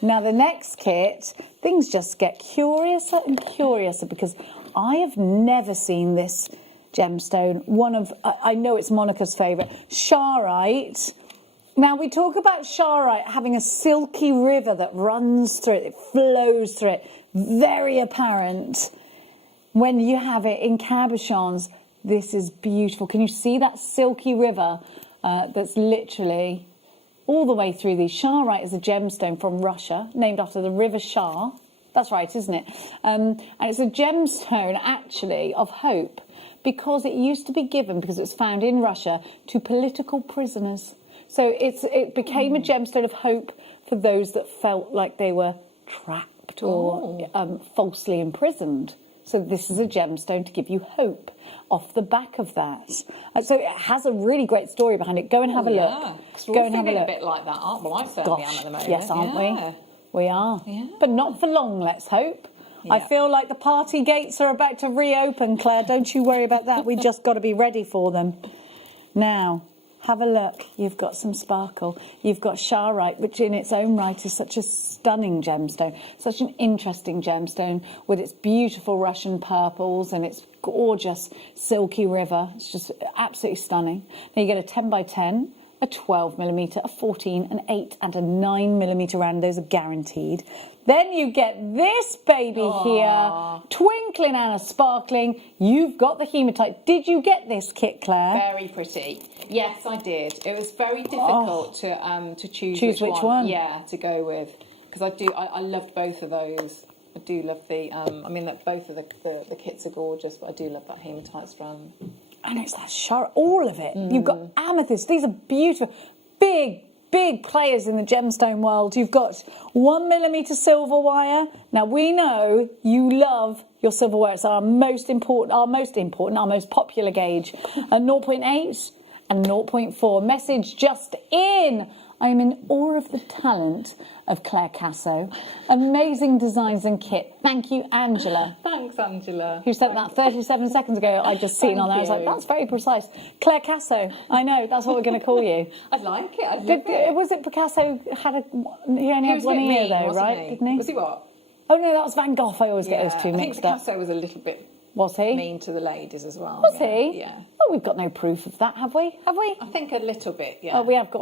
Now, the next kit, things just get curiouser and curiouser, because I have never seen this gemstone. I know it's Monica's favourite, Charoite. Now, we talk about Charoite having a silky river that runs through it, it flows through it, very apparent. When you have it in cabochons, this is beautiful. Can you see that silky river that's literally all the way through these? Charoite is a gemstone from Russia, named after the river Char. That's right, isn't it? And it's a gemstone, actually, of hope, because it used to be given, because it was found in Russia, to political prisoners. So it became a gemstone of hope for those that felt like they were trapped. or falsely imprisoned. So this is a gemstone to give you hope off the back of that. So it has a really great story behind it. Go and have a look. Go and have a look. A bit like that, aren't we? Well, I certainly am at the moment. Yes, aren't we? We are. Yeah. But not for long, let's hope. Yeah. I feel like the party gates are about to reopen, Claire. Don't you worry about that. We just got to be ready for them. Now, have a look. You've got some sparkle. You've got Charoite, which in its own right is such a stunning gemstone, such an interesting gemstone with its beautiful Russian purples and its gorgeous silky river. It's just absolutely stunning. Now you get a 10 by 10, a 12mm, a 14, an 8 and a 9mm round. Those are guaranteed. Then you get this baby here, twinkling and a sparkling. You've got the hematite. Did you get this kit, Claire? Very pretty. Yes, I did. It was very difficult to choose which one. Yeah, to go with, because I loved both of those. I do love the. I mean, that both of the kits are gorgeous, but I do love that hematite strand. And it's that Charoite, all of it. You've got Amethyst. These are beautiful, big players in the gemstone world. You've got 1mm silver wire. Now we know you love your silver wire. It's our most popular gauge. A 0.8 and 0.4. Message just in. I am in awe of the talent of Claire Casso. Amazing designs and kit. Thank you, Angela. Thanks, Angela. Who sent that 37 seconds ago. I just seen on there. I was like, that's very precise. Claire Casso. I know, that's what we're going to call you. I like it. Was it Picasso had he only had one ear though, right? Didn't he? Was he what? Oh no, that was Van Gogh. I always get those two mixed up. I think Picasso was a little bit mean to the ladies as well. Was he? Yeah. Oh, we've got no proof of that, have we? I think a little bit, yeah. Oh, we have got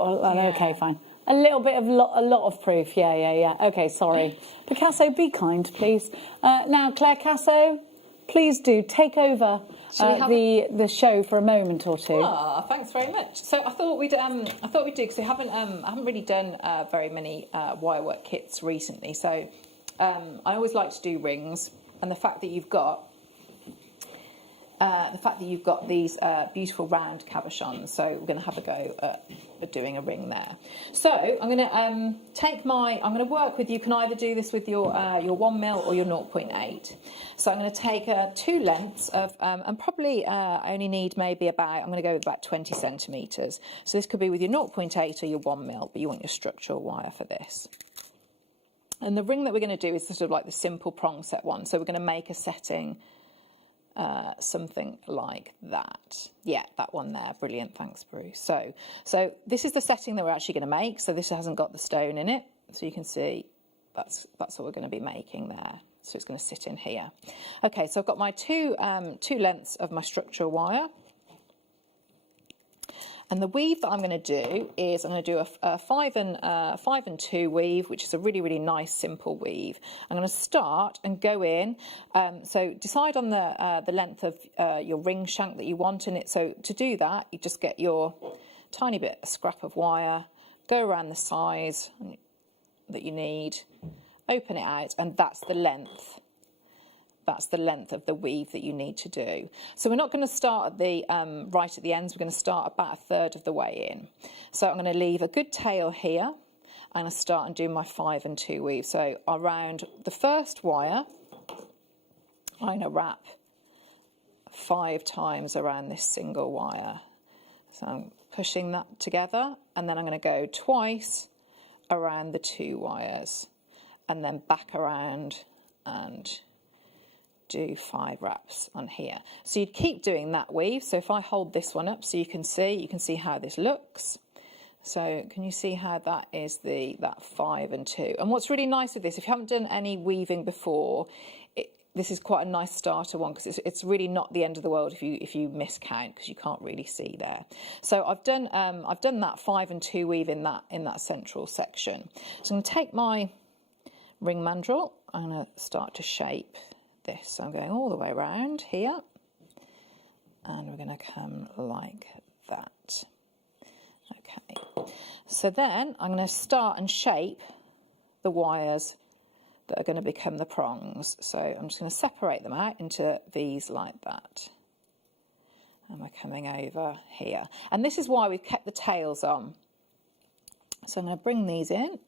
okay, fine. A little bit of a lot of proof, yeah. Okay, sorry. Picasso, be kind, please. Now, Claire Casso, please do take over the show for a moment or two. Thanks very much. So I thought we'd do, because I haven't really done very many wirework kits recently. So I always like to do rings, and the fact that you've got these beautiful round cabochons, so we're going to have a go at doing a ring there. So I'm going to work with, you can either do this with your 1mm or your 0.8. So I'm going to take 2 lengths of, and probably I only need maybe I'm going to go with about 20 centimetres. So this could be with your 0.8 or your 1mm, but you want your structural wire for this. And the ring that we're going to do is sort of like the simple prong set one. So we're going to make a setting something like that. Yeah, that one there. Brilliant. Thanks, Bruce. So this is the setting that we're actually going to make. So this hasn't got the stone in it. So you can see that's what we're going to be making there. So it's going to sit in here. Okay, so I've got my two lengths of my structural wire. And the weave that I'm going to do is I'm going to do a 5 and 2 weave, which is a really, really nice, simple weave. I'm going to start and go in. So decide on the length of your ring shank that you want in it. So to do that, you just get your tiny bit of scrap of wire, go around the size that you need, open it out, and that's the length. That's the length of the weave that you need to do. So we're not going to start at the right at the ends. We're going to start about 1/3 of the way in. So I'm going to leave a good tail here, and I'll start and do my 5 and 2 weave. So around the first wire, I'm going to wrap 5 times around this single wire. So I'm pushing that together, and then I'm going to go twice around the 2 wires, and then back around and do 5 wraps on here. So you'd keep doing that weave. So if I hold this one up so you can see how this looks. So can you see how that is that 5 and 2? And what's really nice with this, if you haven't done any weaving before, this is quite a nice starter one, because it's really not the end of the world if you miscount, because you can't really see there. So I've done that 5 and 2 weave in that central section. So I'm going to take my ring mandrel. I'm going to start to shape this. So I'm going all the way around here, and we're going to come like that. Okay, so then I'm going to start and shape the wires that are going to become the prongs. So I'm just going to separate them out into V's like that, and we're coming over here, and this is why we've kept the tails on. So I'm going to bring these in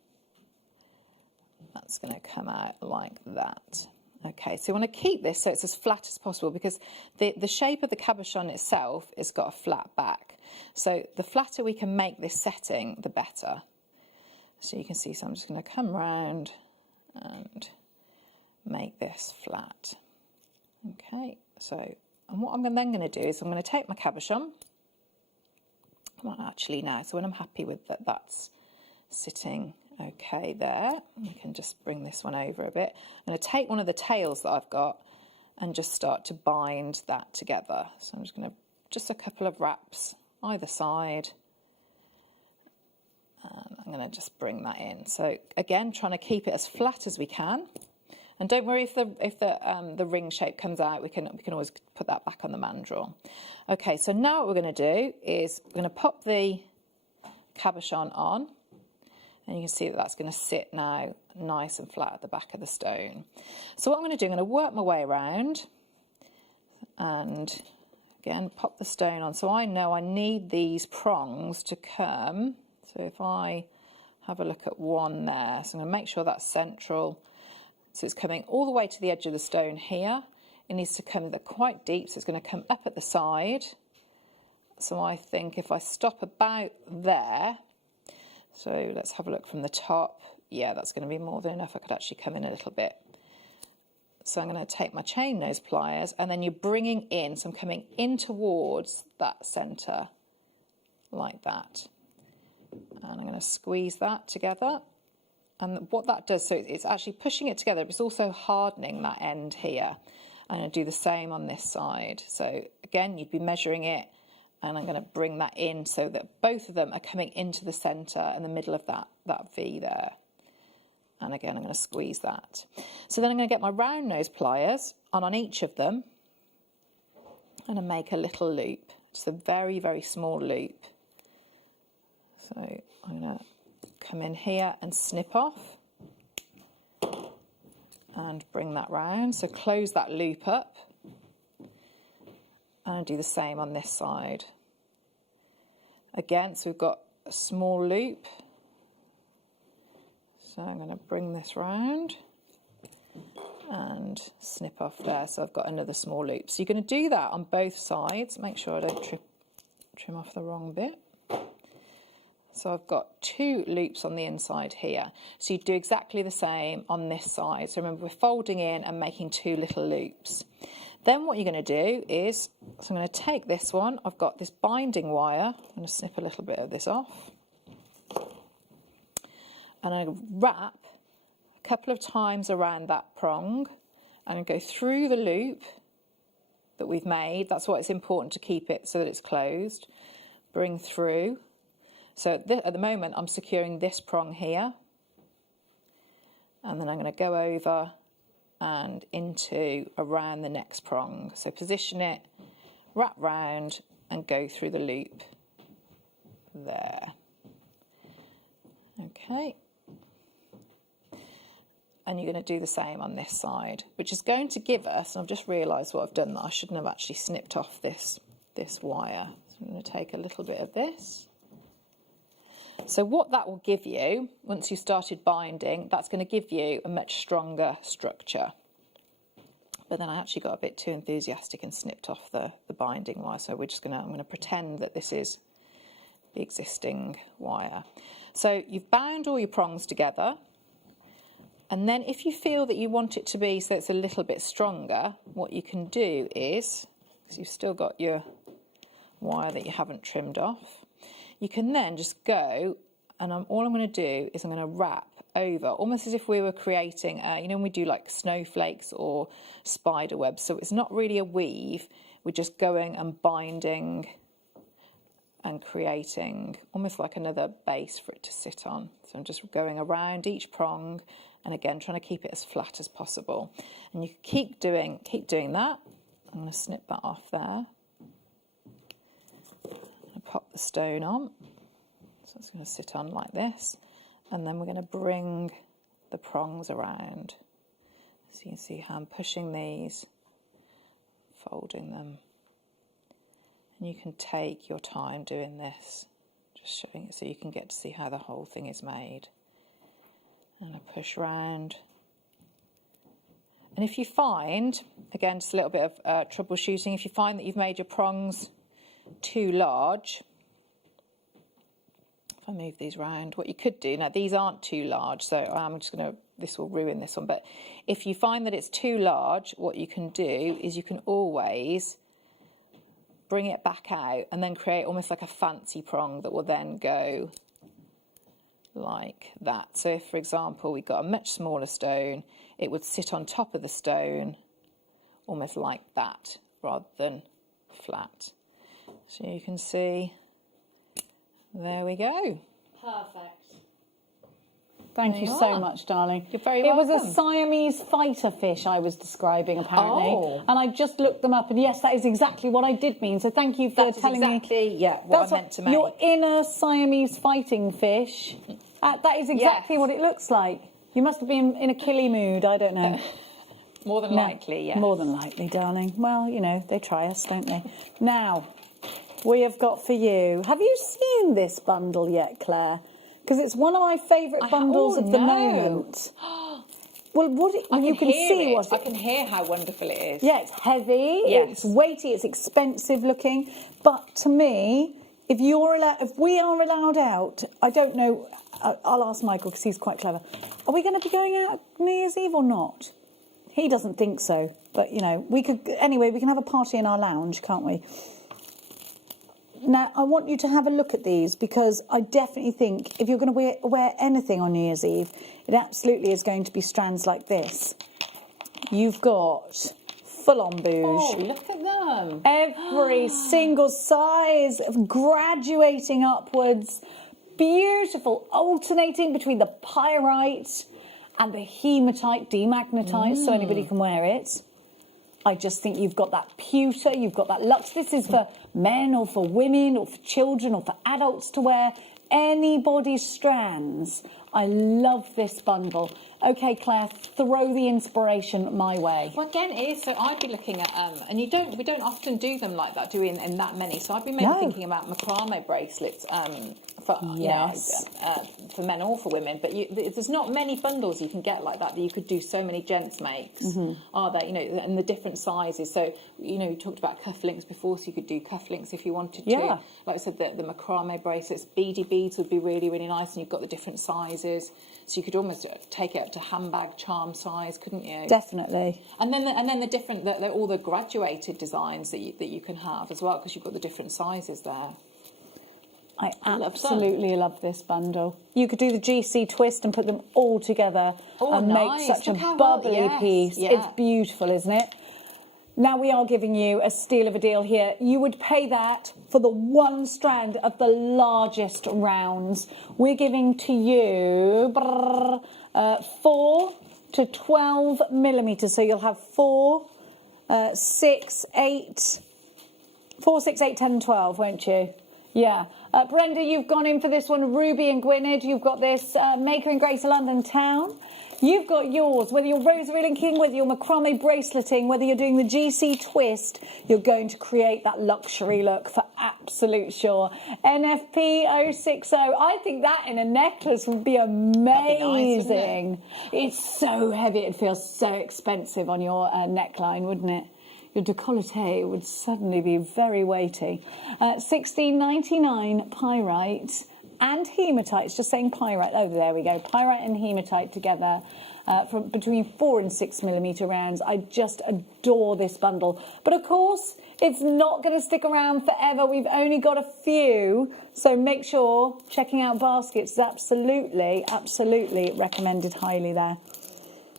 That's going to come out like that. Okay, so we want to keep this so it's as flat as possible, because the shape of the cabochon itself has got a flat back. So the flatter we can make this setting, the better. So you can see, so I'm just going to come round and make this flat. Okay, so, and what I'm then going to do is I'm going to take my cabochon. Well, actually now, so when I'm happy with that, that's sitting okay there, you can just bring this one over a bit. I'm going to take one of the tails that I've got and just start to bind that together. So I'm just going to, just a couple of wraps either side, and I'm going to just bring that in. So again, trying to keep it as flat as we can, and don't worry if the ring shape comes out, we can always put that back on the mandrel. Okay, so now what we're going to do is we're going to pop the cabochon on. And you can see that that's going to sit now nice and flat at the back of the stone. So what I'm going to do, I'm going to work my way around and again pop the stone on. So I know I need these prongs to come. So if I have a look at one there, so I'm going to make sure that's central. So it's coming all the way to the edge of the stone here. It needs to come quite deep, so it's going to come up at the side. So I think if I stop about there, so let's have a look from the top. Yeah, that's going to be more than enough. I could actually come in a little bit. So I'm going to take my chain nose pliers, and then you're bringing in, so I'm coming in towards that centre, like that. And I'm going to squeeze that together. And what that does, so it's actually pushing it together, but it's also hardening that end here. I'm going to do the same on this side. So again, you'd be measuring it, and I'm going to bring that in so that both of them are coming into the centre in the middle of that V there. And again, I'm going to squeeze that. So then I'm going to get my round nose pliers on each of them and I make a little loop, just a very, very small loop. So I'm going to come in here and snip off and bring that round. So close that loop up. And I'll do the same on this side. Again, so we've got a small loop. So I'm going to bring this round and snip off there. So I've got another small loop. So you're going to do that on both sides. Make sure I don't trim off the wrong bit. So I've got 2 loops on the inside here. So you do exactly the same on this side. So remember, we're folding in and making 2 little loops. Then what you're going to do is, so I'm going to take this one, I've got this binding wire, I'm going to snip a little bit of this off, and I wrap a couple of times around that prong, and I go through the loop that we've made. That's why it's important to keep it so that it's closed. Bring through. So at the moment I'm securing this prong here, and then I'm going to go over and into around the next prong. So position it, wrap round and go through the loop there. Okay. And you're going to do the same on this side, which is going to give us, and I've just realised what I've done, that I shouldn't have actually snipped off this wire. So I'm going to take a little bit of this. So what that will give you, once you've started binding, that's going to give you a much stronger structure. But then I actually got a bit too enthusiastic and snipped off the binding wire. So I'm going to pretend that this is the existing wire. So you've bound all your prongs together. And then if you feel that you want it to be so it's a little bit stronger, what you can do is, because you've still got your wire that you haven't trimmed off, you can then just go, and all I'm going to do is I'm going to wrap over, almost as if we were creating, you know, when we do like snowflakes or spider webs. So it's not really a weave, we're just going and binding and creating almost like another base for it to sit on. So I'm just going around each prong, and again trying to keep it as flat as possible. And you keep doing that. I'm going to snip that off there. Pop the stone on, so it's going to sit on like this, and then we're going to bring the prongs around, so you can see how I'm pushing these, folding them, and you can take your time doing this, just showing it so you can get to see how the whole thing is made. And I push round. And if you find, again, just a little bit of troubleshooting, if you find that you've made your prongs too large, if I move these round, what you could do, now these aren't too large, so I'm just going to, this will ruin this one, but if you find that it's too large, what you can do is you can always bring it back out and then create almost like a fancy prong that will then go like that. So if, for example, we got a much smaller stone, it would sit on top of the stone almost like that rather than flat. So you can see, there we go. Perfect. Thank you so much, darling. You're very It was welcome. a Siamese fighter fish I was describing, apparently. Oh. And I just looked them up, and yes, that is exactly what I did mean. So thank you for That is telling me. exactly, yeah, what I meant to make. Your inner Siamese fighting fish. That is exactly Yes. what it looks like. You must have been in a killy mood, I don't know. More than likely, yes. More than likely, darling. Well, you know, they try us, don't they? Now, we have got for you. Have you seen this bundle yet, Claire? Because it's one of my favourite bundles of the moment. Well, you can see what I can hear how wonderful it is. Yeah, it's heavy, Yes. it's weighty, it's expensive looking. But to me, if we are allowed out, I don't know. I'll ask Michael because he's quite clever. Are we going to be going out New Year's Eve or not? He doesn't think so, but you know, we can have a party in our lounge, can't we? Now, I want you to have a look at these because I definitely think if you're going to wear anything on New Year's Eve, it absolutely is going to be strands like this. You've got full-on bouge. Oh, look at them. Every single size of graduating upwards. Beautiful, alternating between the pyrite and the hematite, demagnetized, so anybody can wear it. I just think you've got that pewter, you've got that luxe. This is for men or for women or for children or for adults to wear. Anybody's strands. I love this bundle. Okay, Claire, throw the inspiration my way. Well, again, it is. So I'd be looking at, and we don't often do them like that, do we? In that many. So I'd be maybe thinking about macrame bracelets for for men or for women. But there's not many bundles you can get like that you could do so many gents makes. Are there? You know, and the different sizes. So you know, we talked about cufflinks before, so you could do cufflinks if you wanted to. Yeah. Like I said, the macrame bracelets, beady beads would be really, really nice, and you've got the different sizes. So you could almost take it up to handbag charm size, couldn't you? Definitely. And then the different, all the graduated designs that you can have as well, because you've got the different sizes there. I absolutely love this bundle. You could do the GC twist and put them all together and nice. make such Look a how bubbly well, yes, piece. yeah. It's beautiful, isn't it? Now we are giving you a steal of a deal here. You would pay that for the one strand of the largest rounds. We're giving to you 4 to 12 millimetres. So you'll have 4, 6, 8, 4, 6, 8, 10, 12, won't you? Yeah. Brenda, you've gone in for this one. Ruby and Gwynedd, you've got this. Maker in Greater London Town. You've got yours, whether you're rosary linking, whether you're macrame braceleting, whether you're doing the GC twist, you're going to create that luxury look for absolute sure. NFP 060, I think that in a necklace would be amazing. It's so heavy, it feels so expensive on your neckline, wouldn't it? Your décolleté would suddenly be very weighty. $16.99 pyrite. And hematite, it's just saying pyrite. Oh, there we go. Pyrite and hematite together from between 4 and 6 millimetre rounds. I just adore this bundle. But of course, it's not going to stick around forever. We've only got a few. So make sure checking out baskets is absolutely, absolutely recommended highly there.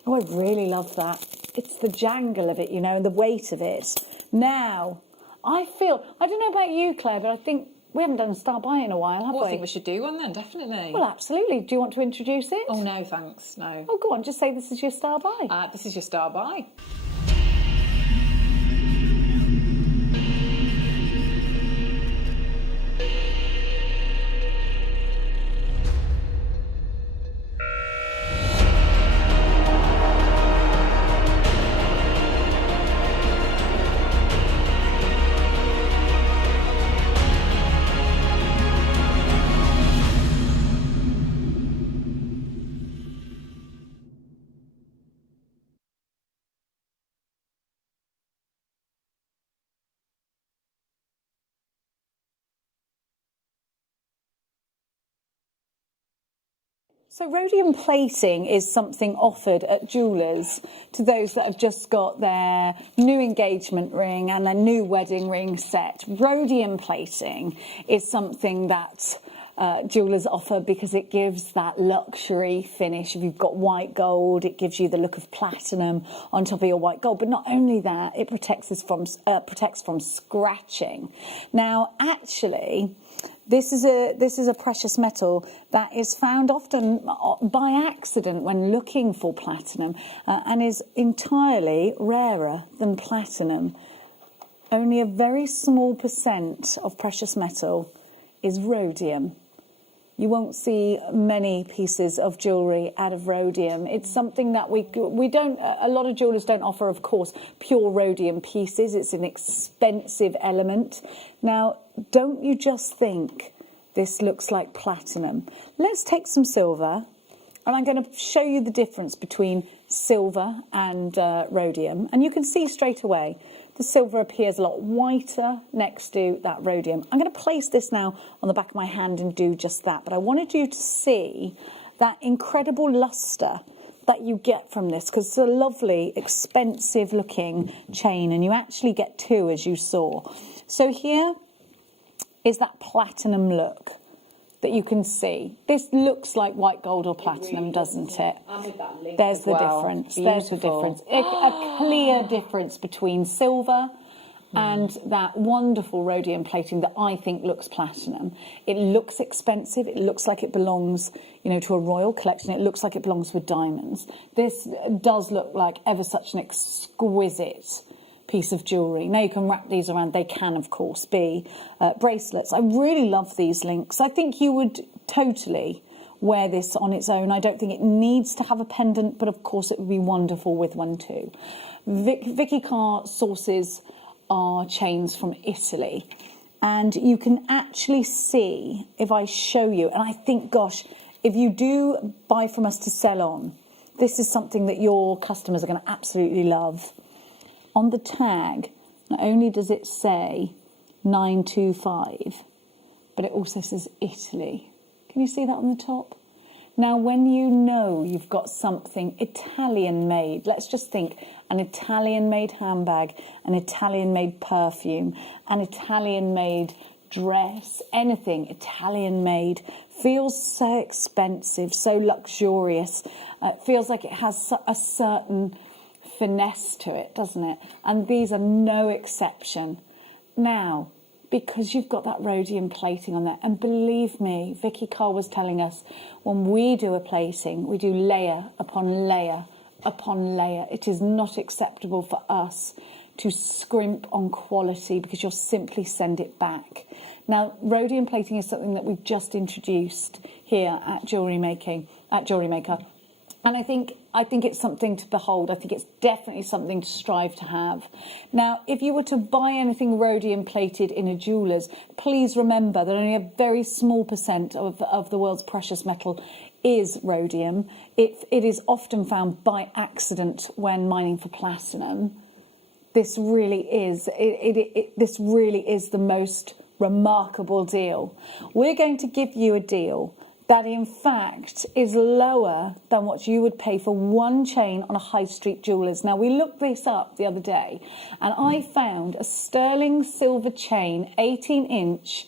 Oh, I really love that. It's the jangle of it, you know, and the weight of it. Now, I don't know about you, Claire, but I think we haven't done a start by in a while, have we? I think we should do one then, definitely. Well, absolutely. Do you want to introduce it? Oh, no, thanks, no. Oh, go on, just say this is your star by. This is your star by. So rhodium plating is something offered at jewellers to those that have just got their new engagement ring and their new wedding ring set. Rhodium plating is something that jewellers offer because it gives that luxury finish. If you've got white gold, it gives you the look of platinum on top of your white gold. But not only that, it protects from scratching. Now, actually, this is a precious metal that is found often by accident when looking for platinum and is entirely rarer than platinum. Only a very small percent of precious metal is rhodium. You won't see many pieces of jewellery out of rhodium. It's something that we don't, a lot of jewellers don't offer, of course, pure rhodium pieces. It's an expensive element. Now, don't you just think this looks like platinum? Let's take some silver, and I'm going to show you the difference between silver and rhodium. And you can see straight away the silver appears a lot whiter next to that rhodium. I'm going to place this now on the back of my hand and do just that. But I wanted you to see that incredible lustre that you get from this, because it's a lovely, expensive looking chain, and you actually get two, as you saw. So here is that platinum look that you can see. This looks like white gold or platinum, doesn't it? And with that link There's as the well. difference. There's the difference. A clear difference between silver and that wonderful rhodium plating that I think looks platinum. It looks expensive. It looks like it belongs, you know, to a royal collection. It looks like it belongs with diamonds. This does look like ever such an exquisite piece of jewellery. Now you can wrap these around. They can, of course, be bracelets. I really love these links. I think you would totally wear this on its own. I don't think it needs to have a pendant, but of course it would be wonderful with one too. Vicky Carr sources our chains from Italy, and you can actually see, if I show you, and I think, gosh, if you do buy from us to sell on, this is something that your customers are going to absolutely love. On the tag, not only does it say 925, but it also says Italy. Can you see that on the top? Now, when you know you've got something Italian-made, let's just think an Italian-made handbag, an Italian-made perfume, an Italian-made dress, anything Italian-made feels so expensive, so luxurious. It feels like it has a certain finesse to it, doesn't it? And these are no exception. Now, because you've got that rhodium plating on there, and believe me, Vicky Carr was telling us, when we do a plating, we do layer upon layer upon layer. It is not acceptable for us to scrimp on quality because you'll simply send it back. Now, rhodium plating is something that we've just introduced here at JewelleryMaker. And I think it's something to behold. I think it's definitely something to strive to have. Now, if you were to buy anything rhodium plated in a jeweller's, please remember that only a very small percent of the world's precious metal is rhodium. It is often found by accident when mining for platinum. This really is the most remarkable deal. We're going to give you a deal that in fact is lower than what you would pay for one chain on a high street jeweller's. Now, we looked this up the other day and I found a sterling silver chain, 18-inch,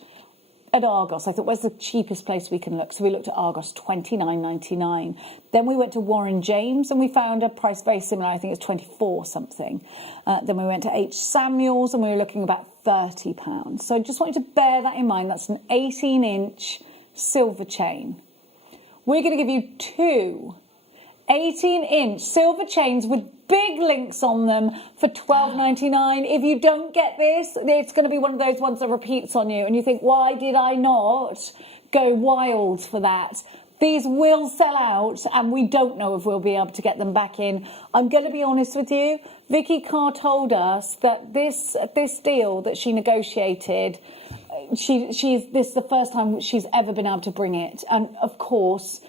at Argos. I thought, where's the cheapest place we can look? So we looked at Argos, $29.99. Then we went to Warren James and we found a price very similar. I think it's 24 something. Then we went to H. Samuels and we were looking about £30. So I just want you to bear that in mind. That's an 18-inch silver chain. We're going to give you two 18-inch silver chains with big links on them for $12.99. If you don't get this, it's going to be one of those ones that repeats on you and you think, why did I not go wild for that? These will sell out and we don't know if we'll be able to get them back in. I'm going to be honest with you. Vicky Carr told us that this deal that she negotiated, this is the first time she's ever been able to bring it. And of course,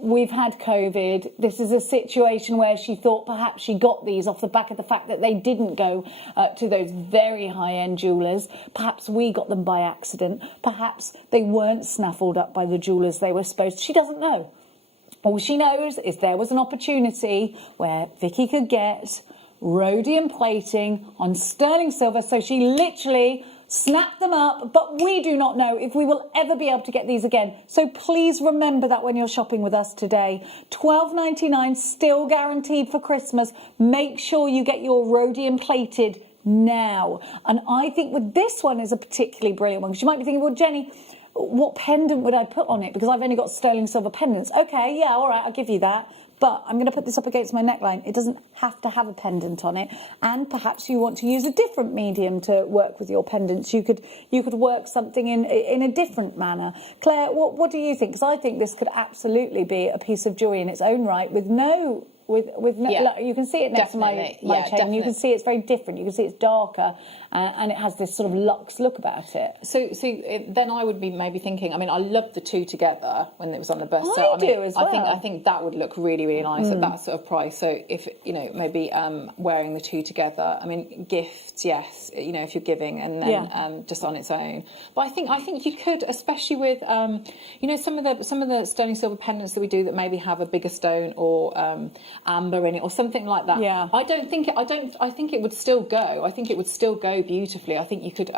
we've had COVID. This is a situation where she thought perhaps she got these off the back of the fact that they didn't go to those very high-end jewellers. Perhaps we got them by accident. Perhaps they weren't snaffled up by the jewellers they were supposed to. She doesn't know. All she knows is there was an opportunity where Vicky could get rhodium plating on sterling silver, so she literally snapped them up, but we do not know if we will ever be able to get these again. So please remember that when you're shopping with us today. $12.99 still guaranteed for Christmas. Make sure you get your rhodium plated now. And I think with this one is a particularly brilliant one, because you might be thinking, well, Jenny, what pendant would I put on it? Because I've only got sterling silver pendants. Okay, yeah, all right, I'll give you that. But I'm going to put this up against my neckline. It doesn't have to have a pendant on it. And perhaps you want to use a different medium to work with your pendants. You could work something in a different manner. Claire, what do you think? Because I think this could absolutely be a piece of jewellery in its own right with no... like, you can see it next to my chain. Definitely. You can see it's very different. You can see it's darker, and it has this sort of luxe look about it. So then I would be maybe thinking. I mean, I love the two together when it was on the bust. I do as well. I think that would look really, really nice at that sort of price. So if maybe wearing the two together. I mean, gifts, yes. If you're giving, and then just on its own. But I think you could, especially with some of the sterling silver pendants that we do that maybe have a bigger stone or amber in it or something like that. Yeah. I think it would still go. I think it would still go beautifully. I think you could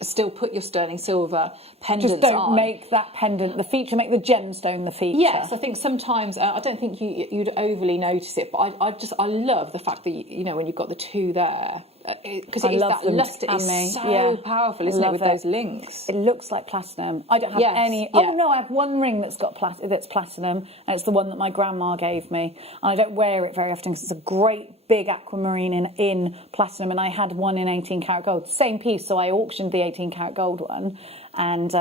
still put your sterling silver pendants on. Just don't make that pendant the feature, make the gemstone the feature. Yes, I think sometimes, I don't think you'd overly notice it, but I love the fact that, when you've got the two there, because that luster is so powerful, isn't it, with those links? It looks like platinum. I don't have any... Yeah. Oh, no, I have one ring that's platinum, and it's the one that my grandma gave me. And I don't wear it very often because it's a great big aquamarine in platinum, and I had one in 18 karat gold. Same piece, so I auctioned the 18 karat gold one, and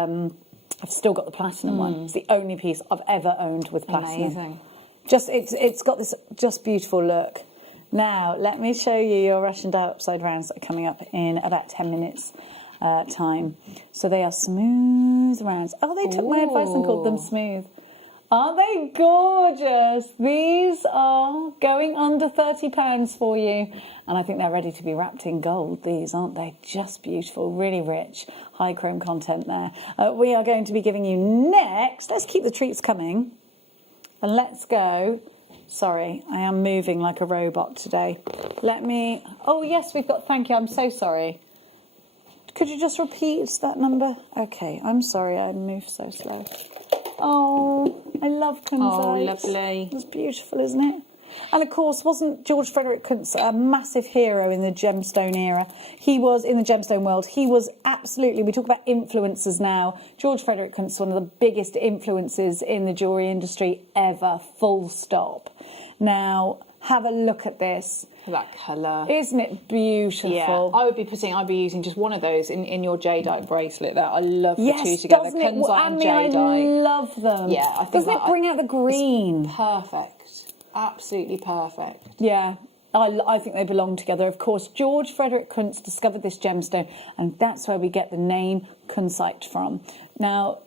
I've still got the platinum one. It's the only piece I've ever owned with platinum. Amazing. It's got this just beautiful look. Now, let me show you your Russian dye upside rounds that are coming up in about 10 minutes time. So they are smooth rounds. Oh, they took my advice and called them smooth. Aren't they gorgeous? These are going under £30 for you. And I think they're ready to be wrapped in gold, these, aren't they? Just beautiful, really rich, high chrome content there. We are going to be giving you next, let's keep the treats coming. And let's go... Sorry, I am moving like a robot today. Oh, yes, we've got... Thank you, I'm so sorry. Could you just repeat that number? Okay, I'm sorry, I moved so slow. Oh, I love Kunzite. Oh, lovely. It's beautiful, isn't it? And of course, wasn't George Frederick Kuntz a massive hero in the gemstone era? He was in the gemstone world. He was absolutely, we talk about influencers now. George Frederick Kuntz, one of the biggest influences in the jewellery industry ever, full stop. Now, have a look at this. That colour. Isn't it beautiful? Yeah, I'd be using just one of those in your jadeite bracelet there. I love the two together. Doesn't it? Kunzite and I jadeite. love them. Yeah, I think doesn't it bring out the green? Perfect. Absolutely perfect. Yeah, I think they belong together. Of course, George Frederick Kuntz discovered this gemstone, and that's where we get the name Kunzite from. Now,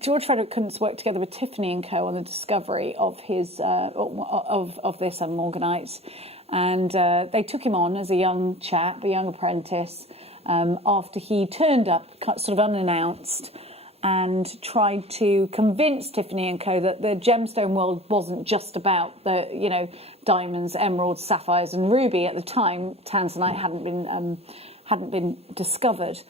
George Frederick Kuntz worked together with Tiffany & Co. on the discovery of his of this morganite, and they took him on as a young chap, a young apprentice, after he turned up sort of unannounced, and tried to convince Tiffany & Co. that the gemstone world wasn't just about the, diamonds, emeralds, sapphires and ruby. At the time, tanzanite hadn't been discovered.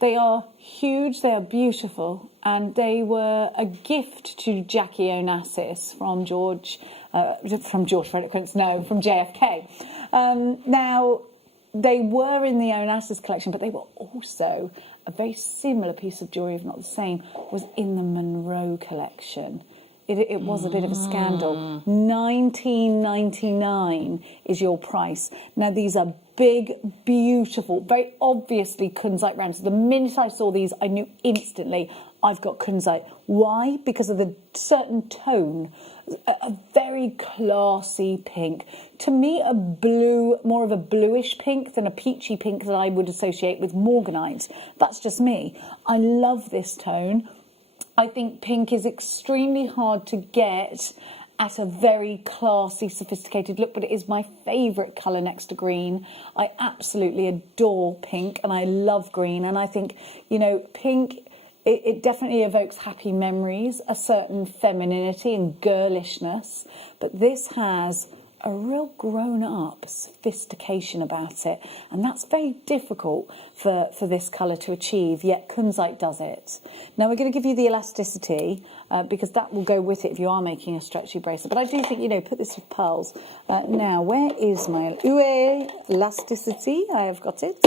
They are huge, they are beautiful, and they were a gift to Jackie Onassis from George Frederick Kuntz, no, from JFK. Now, they were in the Onassis collection, but they were also... a very similar piece of jewellery, if not the same, was in the Monroe collection. It was a bit of a scandal. $19.99 is your price. Now, these are big, beautiful, very obviously Kunzite rounds. The minute I saw these, I knew instantly I've got Kunzite. Why? Because of the certain tone, a very classy pink. To me, a blue, more of a bluish pink than a peachy pink that I would associate with morganite. That's just me. I love this tone. I think pink is extremely hard to get at a very classy, sophisticated look, but it is my favourite colour next to green. I absolutely adore pink, and I love green, and I think, pink It definitely evokes happy memories, a certain femininity and girlishness, but this has a real grown-up sophistication about it, and that's very difficult for this colour to achieve, yet Kunzite does it. Now we're going to give you the elasticity because that will go with it if you are making a stretchy bracelet, but I do think, you know, put this with pearls. Now, where is my elasticity? I have got it.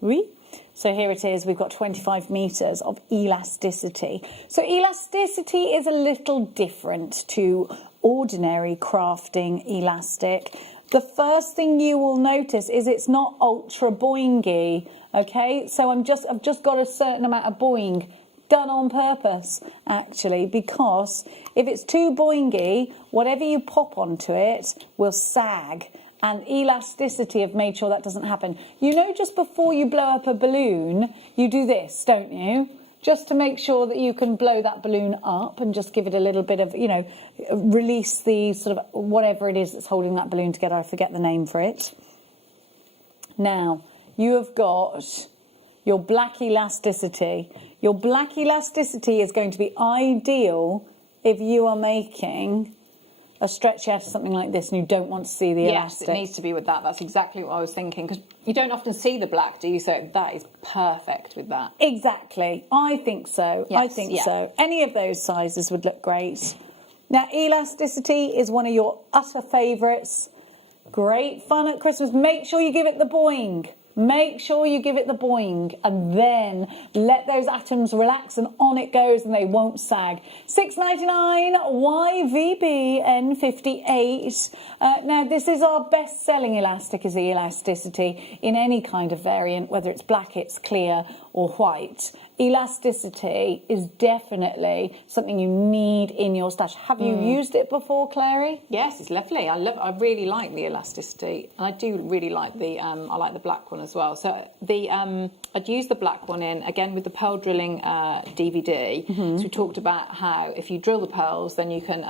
Oui. So here it is, we've got 25 metres of elasticity. So elasticity is a little different to ordinary crafting elastic. The first thing you will notice is it's not ultra boingy, okay? So I've just got a certain amount of boing done on purpose, actually, because if it's too boingy, whatever you pop onto it will sag. And elasticity have made sure that doesn't happen. You know, just before you blow up a balloon, you do this, don't you? Just to make sure that you can blow that balloon up and just give it a little bit of, you know, release the sort of whatever it is that's holding that balloon together. I forget the name for it. Now, you have got your black elasticity. Your black elasticity is going to be ideal if you are making a stretchy out of something like this and you don't want to see the elastic. Yes, it needs to be with that. That's exactly what I was thinking, because you don't often see the black, do you? So that is perfect with that. Exactly. I think so. Yes, I think so. Any of those sizes would look great. Now, elasticity is one of your utter favourites. Great fun at Christmas. Make sure you give it the boing. Make sure you give it the boing, and then let those atoms relax, and on it goes, and they won't sag. $6.99 YVBN58. Now, this is our best-selling elastic, is the elasticity in any kind of variant, whether it's black, it's clear, or white. Elasticity is definitely something you need in your stash. Have you used it before, Clary? Yes, it's lovely. I really like the elasticity, and I do really like the I like the black one as well. So the I'd use the black one in again with the pearl drilling DVD. So we talked about how if you drill the pearls, then you can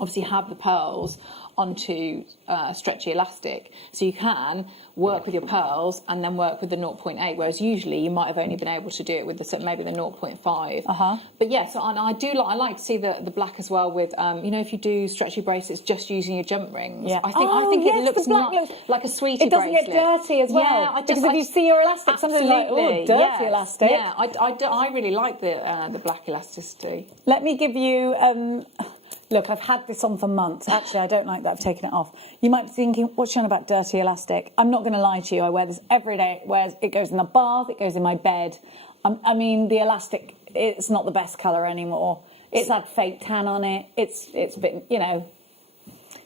obviously have the pearls onto stretchy elastic, so you can work with your pearls and then work with the 0.8, whereas usually you might have only been able to do it with maybe the 0.5. But yes, and I like to see the black as well with you know, if you do stretchy bracelets just using your jump rings. Yeah. I think yes, it looks like a sweetie bracelet. It doesn't get dirty as well. Yeah, because if you see your elastic, something like, oh, dirty elastic. Yeah, I really like the black elasticity. Let me give you look, I've had this on for months. Actually, I don't like that. I've taken it off. You might be thinking, what's she on about dirty elastic? I'm not going to lie to you. I wear this every day. It goes in the bath. It goes in my bed. I mean, the elastic, it's not the best colour anymore. It's had fake tan on it. It's been, you know.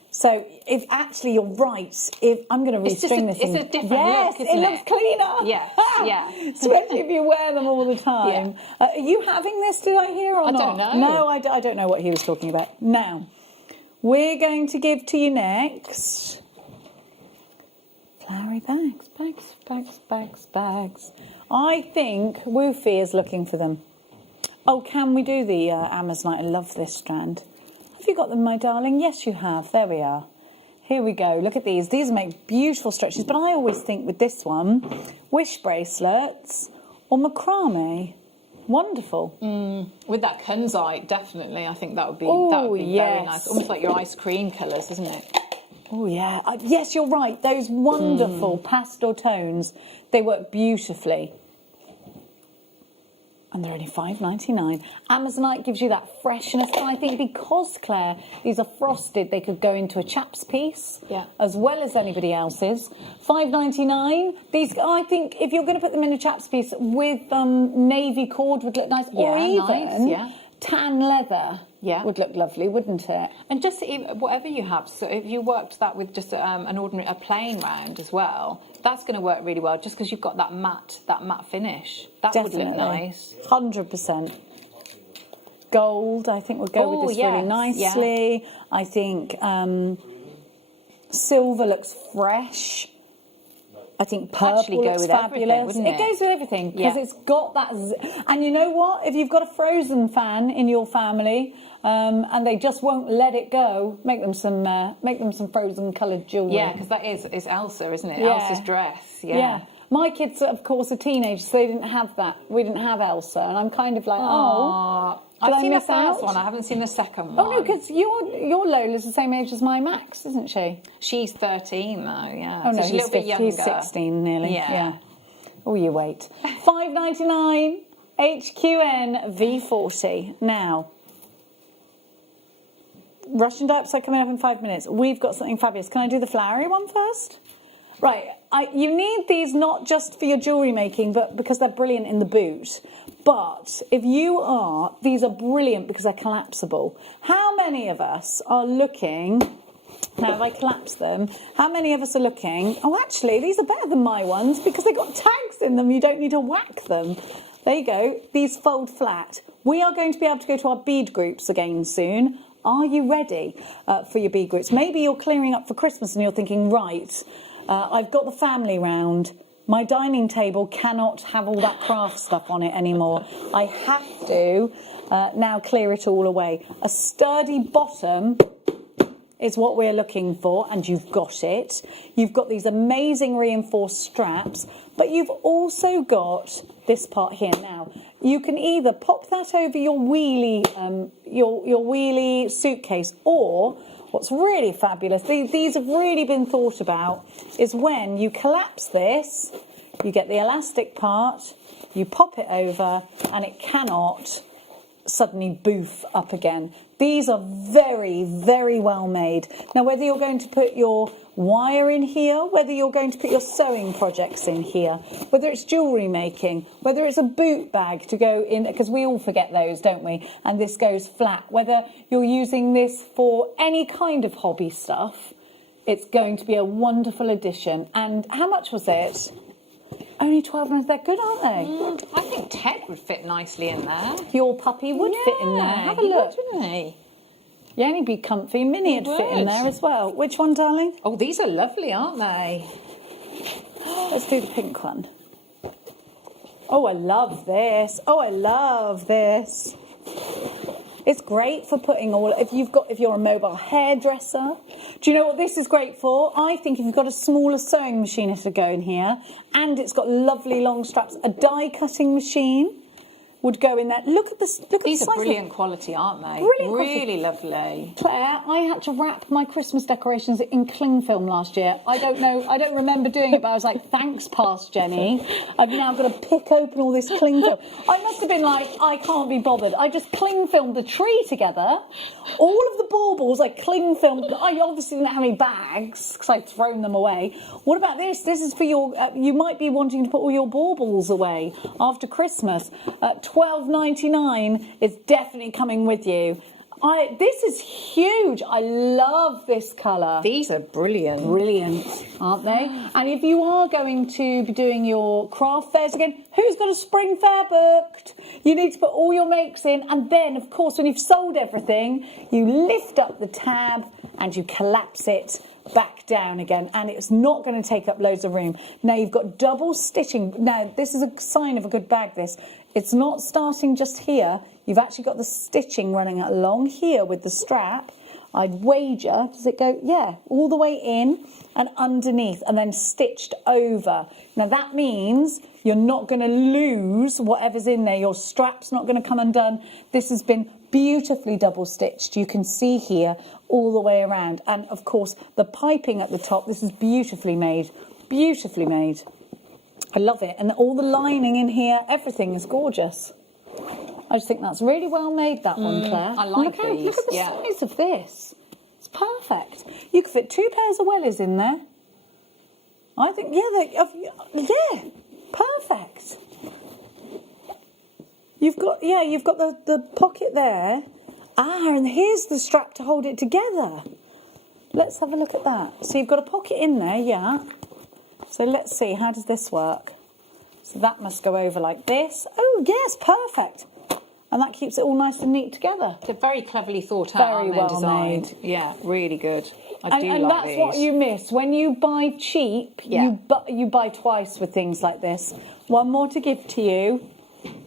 So if actually you're right, if I'm going to restring this. It's a different look, isn't it? It looks cleaner. Yeah, yeah. Especially if you wear them all the time. Yeah. Are you having this, did I hear, or not? I don't know. No, I don't know what he was talking about. Now, we're going to give to you next flowery bags. I think Woofy is looking for them. Oh, can we do the Amazonite? I love this strand. Have you got them, my darling? Yes, you have. There we are. Here we go. Look at these. These make beautiful stretches, but I always think with this one, wish bracelets or macrame. Wonderful. With that kunzite, definitely. I think that would be very nice. Almost like your ice cream colours, isn't it? Oh, yeah. Yes, you're right. Those wonderful pastel tones, they work beautifully. And they're only $5.99. Amazonite gives you that freshness. And I think because, Claire, these are frosted, they could go into a chap's piece as well as anybody else's. $5.99. These, I think, if you're going to put them in a chap's piece with navy cord would look nice. Or even tan leather would look lovely, wouldn't it? And just whatever you have, so if you worked that with just a plain round as well, that's going to work really well, just because you've got that matte finish. That would look nice. 100%. Gold, I think, would go with this really nicely. Yeah. I think silver looks fresh. I think purple looks fabulous. It goes with everything because it's got that. And you know what? If you've got a Frozen fan in your family and they just won't let it go, make them some Frozen coloured jewellery. Yeah, because that is Elsa, isn't it? Yeah. Elsa's dress. Yeah. My kids, of course, are teenagers, so they didn't have that. We didn't have Elsa, and I'm kind of like, oh. Did I've I seen the miss out? first one. I haven't seen the second one. Oh no, because your Lola's the same age as my Max, isn't she? She's 13 though. Yeah. Oh no, so she's a little bit younger. He's 16 nearly. Yeah. Oh, you wait. $5.99 HQN V40. Now, Russian Dye upside coming up in 5 minutes. We've got something fabulous. Can I do the flowery one first? Right, you need these not just for your jewellery making, but because they're brilliant in the boot. But if you are, these are brilliant because they're collapsible. How many of us are looking, now if I collapse them, how many of us are looking, oh actually these are better than my ones because they've got tags in them, you don't need to whack them. There you go, these fold flat. We are going to be able to go to our bead groups again soon. Are you ready for your bead groups? Maybe you're clearing up for Christmas and you're thinking, right, I've got the family round. My dining table cannot have all that craft stuff on it anymore. I have to now clear it all away. A sturdy bottom is what we're looking for, and you've got it. You've got these amazing reinforced straps, but you've also got this part here. Now, you can either pop that over your wheelie, your wheelie suitcase, or what's really fabulous, these have really been thought about, is when you collapse this, you get the elastic part, you pop it over, and it cannot suddenly boof up again. These are very, very well made. Now, whether you're going to put your wire in here, whether you're going to put your sewing projects in here, whether it's jewellery making, whether it's a boot bag to go in, because we all forget those, don't we? And this goes flat. Whether you're using this for any kind of hobby stuff, it's going to be a wonderful addition. And how much was it? Only 12 months. They're good, aren't they? I think Ted would fit nicely in there. Your puppy would fit in there. Have a look. Would, wouldn't he? Yeah, only be comfy. Minnie would fit in there as well. Which one, darling? Oh, these are lovely, aren't they? Let's do the pink one. Oh, I love this. Oh, I love this. It's great for putting all, if you're a mobile hairdresser. Do you know what this is great for? I think if you've got a smaller sewing machine to go in here, and it's got lovely long straps, a die cutting machine would go in there. Look at this. Look at These the are size brilliant quality, aren't they? Brilliant really lovely. Claire, I had to wrap my Christmas decorations in cling film last year. I don't remember doing it, but I was like, thanks, past Jenny. I've now got to pick open all this cling film. I must have been like, I can't be bothered. I just cling filmed the tree together. All of the baubles I cling filmed. I obviously didn't have any bags because I'd thrown them away. What about this? This is for your, you might be wanting to put all your baubles away after Christmas. $12.99 is definitely coming with you. This is huge. I love this colour. These are brilliant. Brilliant, aren't they? And if you are going to be doing your craft fairs again, who's got a spring fair booked? You need to put all your makes in, and then, of course, when you've sold everything, you lift up the tab and you collapse it back down again, and it's not going to take up loads of room. Now, you've got double stitching. Now, this is a sign of a good bag, this. It's not starting just here. You've actually got the stitching running along here with the strap. I'd wager, does it go? Yeah, all the way in and underneath and then stitched over. Now that means you're not going to lose whatever's in there. Your strap's not going to come undone. This has been beautifully double stitched. You can see here all the way around. And of course, the piping at the top, this is beautifully made. Beautifully made. I love it. And all the lining in here, everything is gorgeous. I just think that's really well made, that one, Claire. I like these. Look at the size of this. It's perfect. You could fit 2 pairs of wellies in there. I think, yeah, perfect. You've got the pocket there. And here's the strap to hold it together. Let's have a look at that. So you've got a pocket in there, yeah. So let's see, how does this work? So that must go over like this. Oh, yes, perfect. And that keeps it all nice and neat together. They're very cleverly thought out, Very well designed. made. Yeah, really good. I do and like that's these. what you miss. When you buy cheap, you buy twice with things like this. One more to give to you.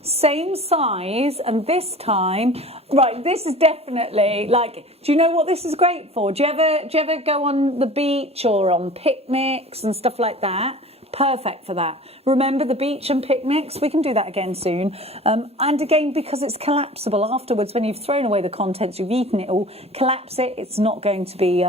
Same size, and this time, right, this is definitely, like, do you know what this is great for? Do you ever go on the beach or on picnics and stuff like that? Perfect for that. Remember the beach and picnics? We can do that again soon. And again, because it's collapsible afterwards, when you've thrown away the contents, you've eaten it all, collapse it. It's not going to be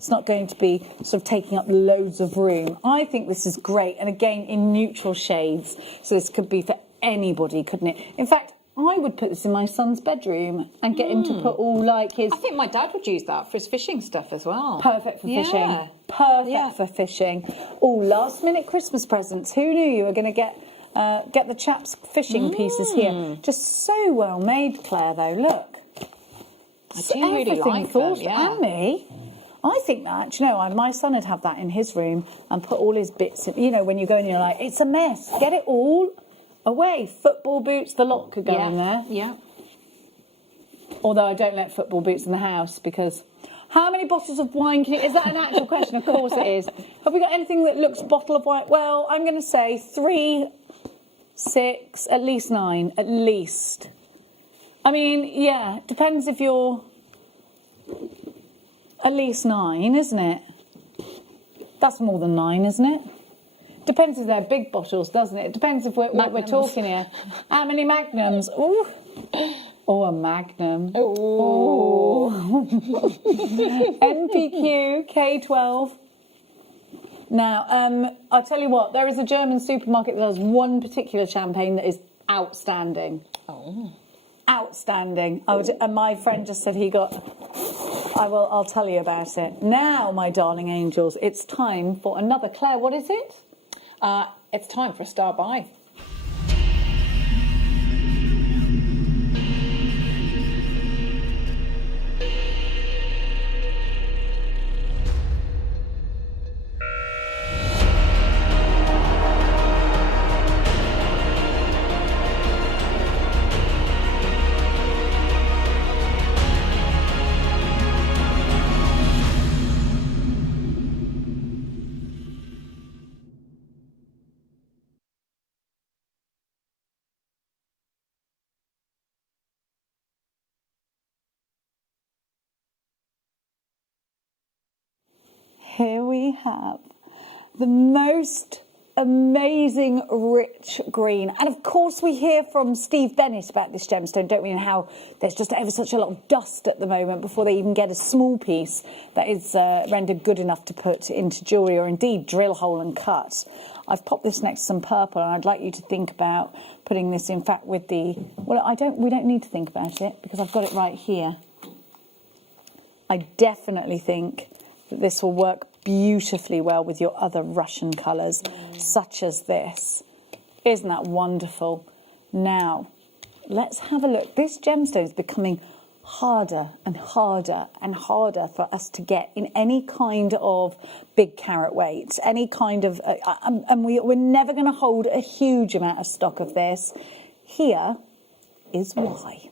sort of taking up loads of room. I think this is great. And again, in neutral shades. So this could be for anybody, couldn't it? In fact, I would put this in my son's bedroom and get him to put all like his... I think my dad would use that for his fishing stuff as well. Perfect for fishing. Perfect for fishing. Oh, last minute Christmas presents. Who knew you were going to get the chaps' fishing pieces here? Just so well made, Claire, though. Look. I do really like them, yeah. And me. I think that, you know, my son would have that in his room and put all his bits in. You know, when you go in, you're like, it's a mess. Get it all away. Football boots, the lot could go in there. Yeah. Although I don't let football boots in the house because how many bottles of wine can you... Is that an actual question? Of course it is. Have we got anything that looks bottle of wine? Well, I'm going to say 3, 6, at least 9, at least. I mean, yeah, depends if you're... At least 9, isn't it? That's more than 9, isn't it? Depends if they're big bottles, doesn't it? Depends if what we're talking here. How many magnums? Ooh. Oh, a magnum. Oh. NPQ K12. Now, I'll tell you what, there is a German supermarket that does one particular champagne that is outstanding. Oh. Outstanding. And my friend just said he got... I'll tell you about it. Now, my darling angels, it's time for another. Claire, what is it? It's time for a star buy. Here we have the most amazing rich green. And of course we hear from Steve Bennett about this gemstone, don't we, and how there's just ever such a lot of dust at the moment before they even get a small piece that is rendered good enough to put into jewellery or indeed drill hole and cut. I've popped this next to some purple and I'd like you to think about putting this, in fact, with the... Well, we don't need to think about it because I've got it right here. I definitely think that this will work beautifully well with your other Russian colours, such as this. Isn't that wonderful? Now, let's have a look. This gemstone is becoming harder and harder and harder for us to get in any kind of big carat weight, any kind of... and we're never going to hold a huge amount of stock of this. Here is why.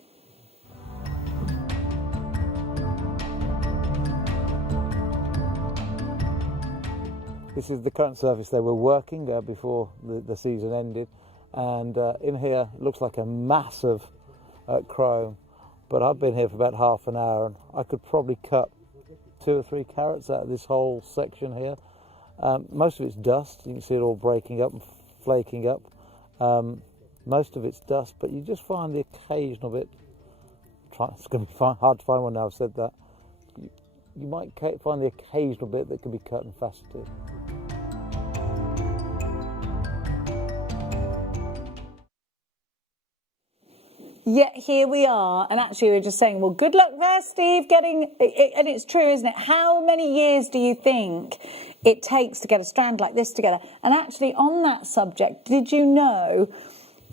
This is the current surface they were working before the season ended, and in here it looks like a massive chrome, but I've been here for about half an hour and I could probably cut 2 or 3 carats out of this whole section here. Most of it's dust, you can see it all breaking up and flaking up. Most of it's dust, but you just find the occasional bit. It's going to be hard to find one now I've said that. You might find the occasional bit that can be cut and faceted. Yeah, here we are. And actually we were just saying, well, good luck there, Steve, getting... And it's true, isn't it? How many years do you think it takes to get a strand like this together? And actually, on that subject, did you know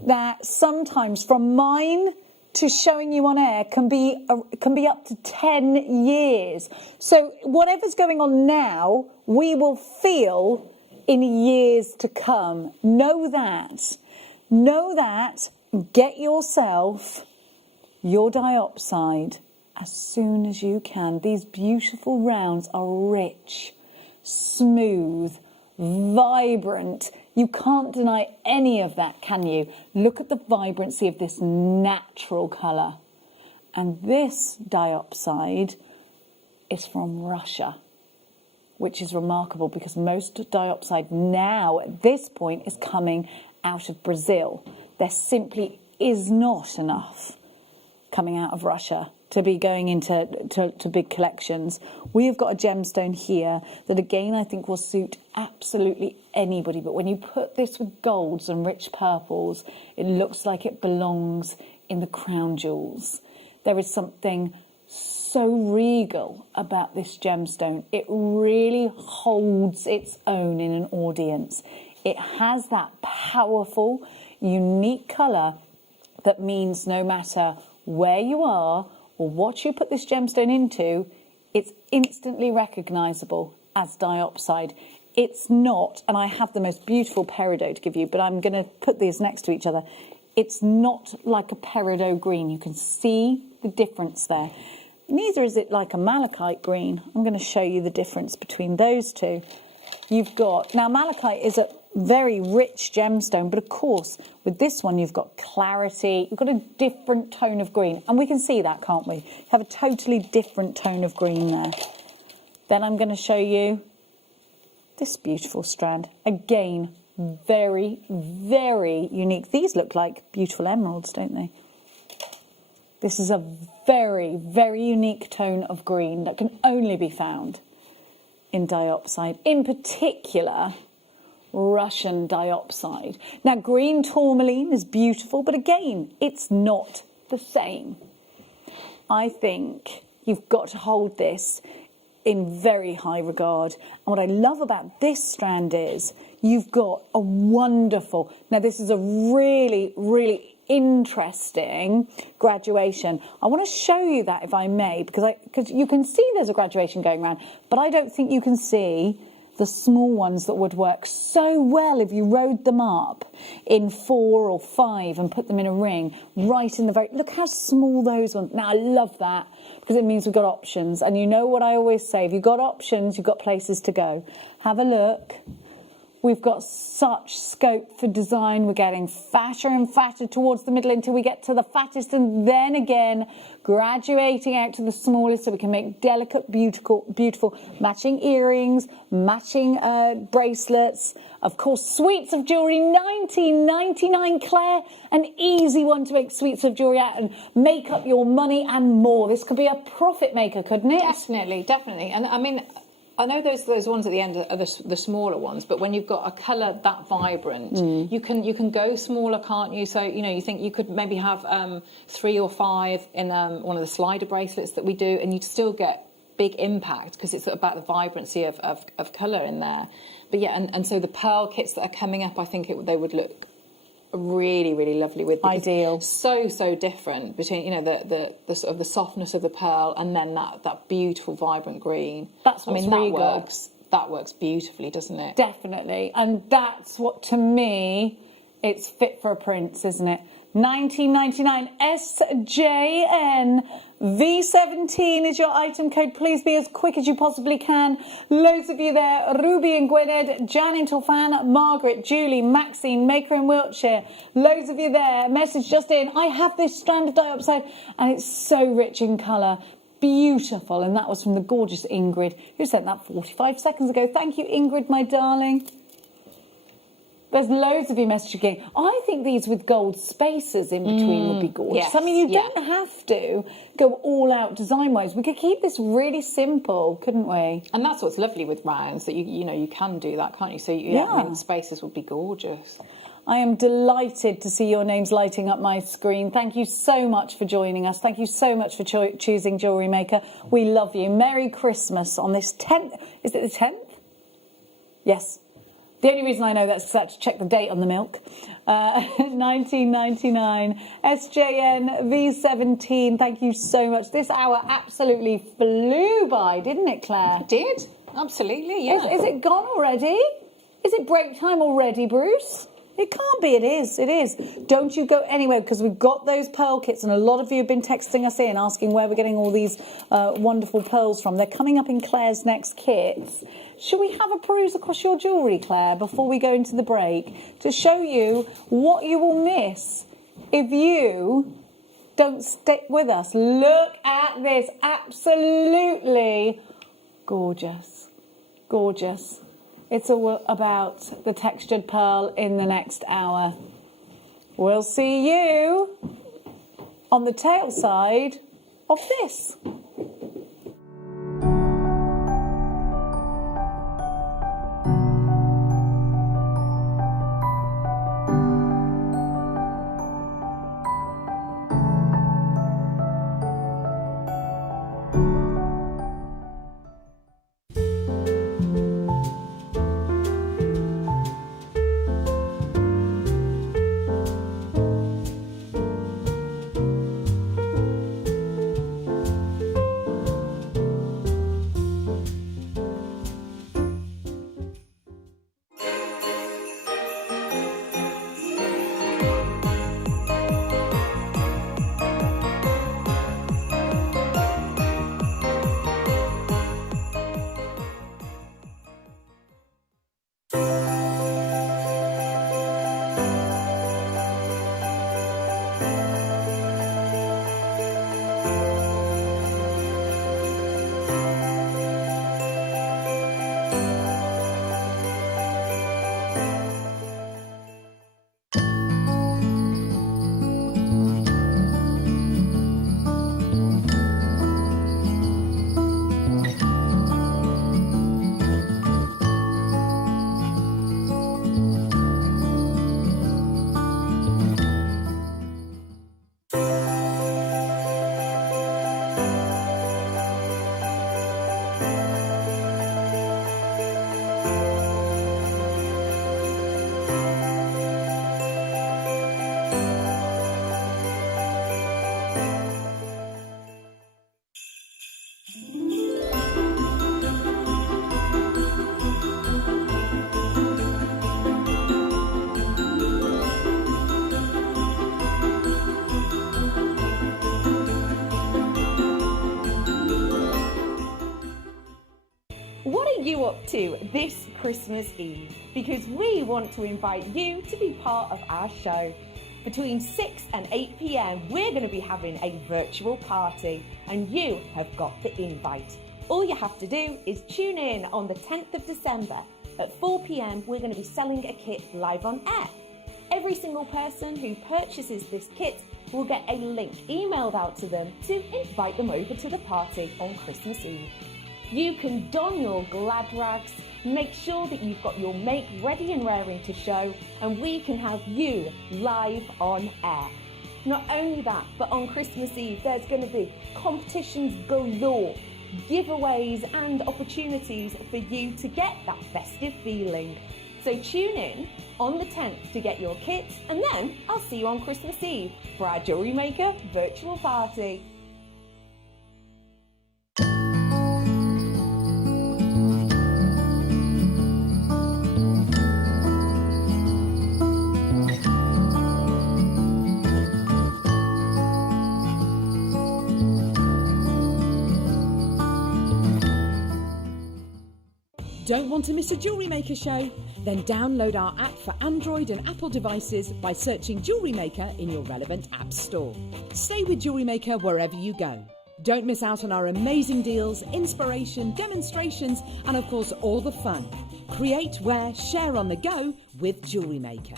that sometimes from mine to showing you on air can be up to 10 years. So whatever's going on now, we will feel in years to come. Know that. Know that. Get yourself your diopside as soon as you can. These beautiful rounds are rich, smooth, vibrant. You can't deny any of that, can you? Look at the vibrancy of this natural colour. And this diopside is from Russia. which is remarkable because most diopside now at this point is coming out of Brazil. There simply is not enough coming out of Russia to be going into to big collections. We have got a gemstone here that again I think will suit absolutely anybody, but when you put this with golds and rich purples, it looks like it belongs in the crown jewels. There is something so regal about this gemstone. It really holds its own in an audience. It has that powerful, unique colour that means no matter where you are or what you put this gemstone into, it's instantly recognisable as diopside. It's not, and I have the most beautiful peridot to give you, but I'm going to put these next to each other. It's not like a peridot green. You can see the difference there. Neither is it like a malachite green. I'm going to show you the difference between those two. You've got, now malachite is a very rich gemstone, but of course with this one you've got clarity, you've got a different tone of green, and we can see that, can't we? You have a totally different tone of green there. Then I'm going to show you this beautiful strand. Again, very, very unique. These look like beautiful emeralds, don't they? This is a very, very unique tone of green that can only be found in diopside, in particular Russian diopside. Now, green tourmaline is beautiful, but again, it's not the same. I think you've got to hold this in very high regard. And what I love about this strand is you've got a wonderful, now this is a really, really interesting graduation. I want to show you that, if I may, because you can see there's a graduation going around, but I don't think you can see the small ones that would work so well if you rode them up in 4 or 5 and put them in a ring right in the very, look how small those ones. Now I love that because it means we've got options, and you know what I always say, if you've got options, you've got places to go. Have a look. We've got such scope for design. We're getting fatter and fatter towards the middle until we get to the fattest, and then again graduating out to the smallest so we can make delicate, beautiful matching earrings, matching bracelets. Of course, suites of jewellery, $19.99, Claire. An easy one to make suites of jewellery out and make up your money and more. This could be a profit maker, couldn't it? Definitely, definitely. And I mean, I know those ones at the end are the smaller ones, but when you've got a colour that vibrant, you can go smaller, can't you? So, you know, you think you could maybe have 3 or 5 in one of the slider bracelets that we do, and you'd still get big impact because it's about the vibrancy of colour in there. But yeah, and so the pearl kits that are coming up, I think they would look really, really lovely with. Ideal. So different between, you know, the sort of the softness of the pearl and then that beautiful vibrant green. That's what's regal. That works beautifully, doesn't it? Definitely. And that's what, to me, it's fit for a prince, isn't it? $19.99 SJN V17 is your item code. Please be as quick as you possibly can. Loads of you there. Ruby and Gwynedd, Jan in Torfan, Margaret, Julie, Maxine, Maker in Wiltshire. Loads of you there. Message just in. I have this strand of diopside and it's so rich in colour. Beautiful. And that was from the gorgeous Ingrid, who sent that 45 seconds ago. Thank you, Ingrid, my darling. There's loads of you messaging. I think these with gold spaces in between would be gorgeous. Yes, I mean, you don't have to go all out design-wise. We could keep this really simple, couldn't we? And that's what's lovely with rounds, that you know you can do that, can't you? So I mean, spaces would be gorgeous. I am delighted to see your names lighting up my screen. Thank you so much for joining us. Thank you so much for choosing Jewellery Maker. We love you. Merry Christmas on this 10th. Is it the 10th? Yes. The only reason I know that's to check the date on the milk. 19.99 SJN V17. Thank you so much. This hour absolutely flew by, didn't it, Claire? It did. Absolutely, yeah. Is it gone already? Is it break time already, Bruce? It can't be. It is. It is. Don't you go anywhere because we've got those pearl kits, and a lot of you have been texting us in asking where we're getting all these wonderful pearls from. They're coming up in Claire's next kits. Should we have a peruse across your jewellery, Claire, before we go into the break to show you what you will miss if you don't stick with us? Look at this. Absolutely gorgeous. Gorgeous. It's all about the textured pearl in the next hour. We'll see you on the tail side of this. What are you up to this Christmas Eve? Because we want to invite you to be part of our show. Between 6 and 8 p.m, we're going to be having a virtual party, and you have got the invite. All you have to do is tune in on the 10th of December. At 4 p.m, we're going to be selling a kit live on air. Every single person who purchases this kit will get a link emailed out to them to invite them over to the party on Christmas Eve. You can don your glad rags, make sure that you've got your make ready and raring to show, and we can have you live on air. Not only that, but on Christmas Eve there's going to be competitions galore, giveaways and opportunities for you to get that festive feeling. So tune in on the 10th to get your kits, and then I'll see you on Christmas Eve for our Jewellery Maker virtual party. Don't want to miss a Jewellery Maker show? Then download our app for Android and Apple devices by searching Jewellery Maker in your relevant app store. Stay with Jewellery Maker wherever you go. Don't miss out on our amazing deals, inspiration, demonstrations, and of course all the fun. Create, wear, share on the go with Jewellery Maker.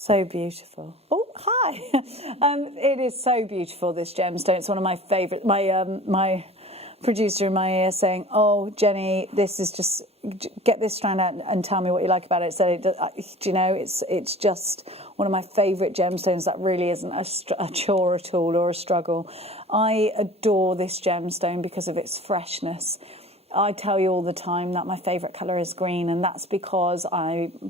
So beautiful. Oh, hi. It is so beautiful, this gemstone. It's one of my favourite. My producer in my ear saying, "Oh, Jenny, this is just, get this strand out and tell me what you like about it." So, do you know, it's just one of my favourite gemstones that really isn't a chore at all or a struggle. I adore this gemstone because of its freshness. I tell you all the time that my favourite colour is green, and that's because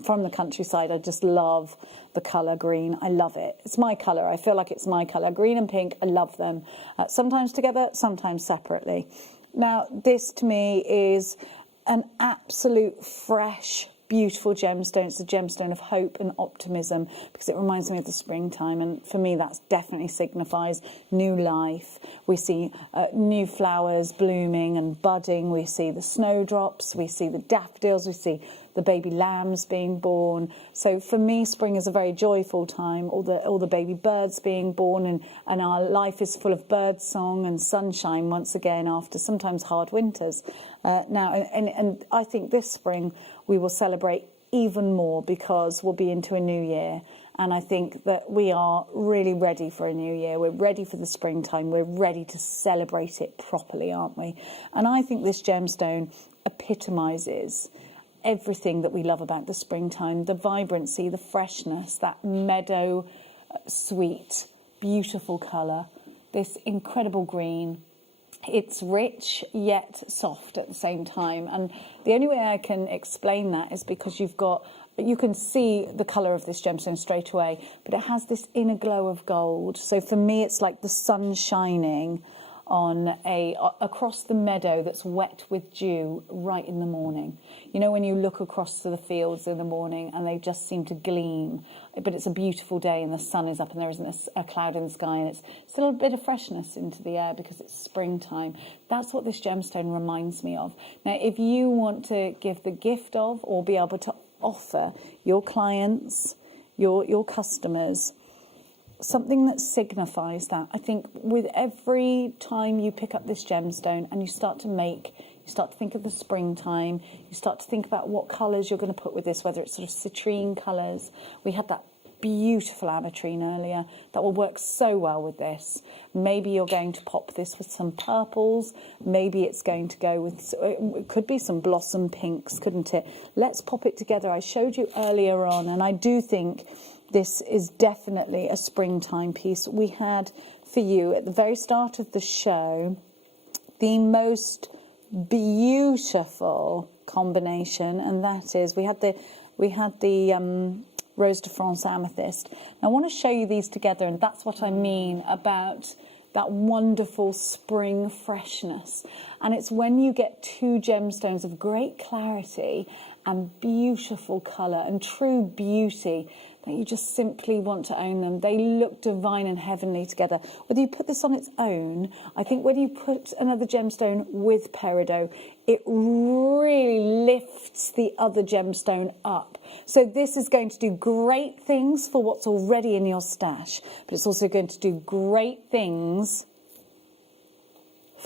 from the countryside, I just love the colour green. I love it. It's my colour. I feel like it's my colour. Green and pink, I love them. Sometimes together, sometimes separately. Now, this to me is an absolute fresh, beautiful gemstone. It's a gemstone of hope and optimism because it reminds me of the springtime, and for me that definitely signifies new life. We see new flowers blooming and budding. We see the snowdrops, we see the daffodils, we see the baby lambs being born. So for me, spring is a very joyful time. All the baby birds being born, and our life is full of bird song and sunshine once again after sometimes hard winters. And I think this spring we will celebrate even more because we'll be into a new year. And I think that we are really ready for a new year. We're ready for the springtime. We're ready to celebrate it properly, aren't we? And I think this gemstone epitomises everything that we love about the springtime. The vibrancy, the freshness, that meadow, sweet, beautiful colour, this incredible green. It's rich yet soft at the same time, and the only way I can explain that is because you can see the colour of this gemstone straight away, but it has this inner glow of gold. So for me, it's like the sun shining on across the meadow that's wet with dew right in the morning. You know, when you look across to the fields in the morning and they just seem to gleam, but it's a beautiful day and the sun is up and there isn't a cloud in the sky, and it's still a bit of freshness into the air because it's springtime. That's what this gemstone reminds me of. Now, if you want to give the gift of or be able to offer your clients, your customers, something that signifies that, I think with every time you pick up this gemstone and you start to think of the springtime, you start to think about what colours you're going to put with this, whether it's sort of citrine colours. We had that beautiful ametrine earlier that will work so well with this. Maybe you're going to pop this with some purples. Maybe it's going to go with, it could be some blossom pinks, couldn't it? Let's pop it together. I showed you earlier on, and I do think this is definitely a springtime piece. We had for you at the very start of the show the most beautiful combination, and that is we had the Rose de France Amethyst. Now, I want to show you these together, and that's what I mean about that wonderful spring freshness. And it's when you get two gemstones of great clarity and beautiful colour and true beauty that you just simply want to own them. They look divine and heavenly together. Whether you put this on its own, I think when you put another gemstone with peridot, it really lifts the other gemstone up. So this is going to do great things for what's already in your stash, but it's also going to do great things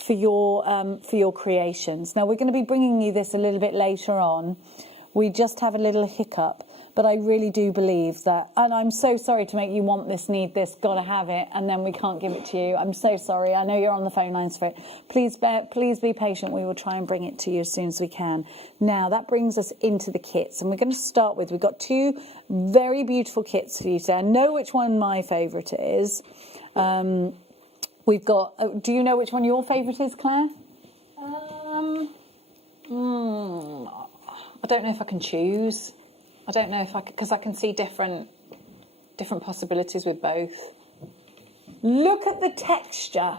for your creations. Now, we're going to be bringing you this a little bit later on. We just have a little hiccup, but I really do believe that, and I'm so sorry to make you want this, need this, gotta have it, and then we can't give it to you. I'm so sorry. I know you're on the phone lines for it. Please be patient. We will try and bring it to you as soon as we can. Now, that brings us into the kits, and we're going to start with, we've got two very beautiful kits for you today. I know which one my favourite is. We've got, do you know which one your favourite is, Claire? I don't know if I can choose. I don't know if I could, because I can see different possibilities with both. Look at the texture.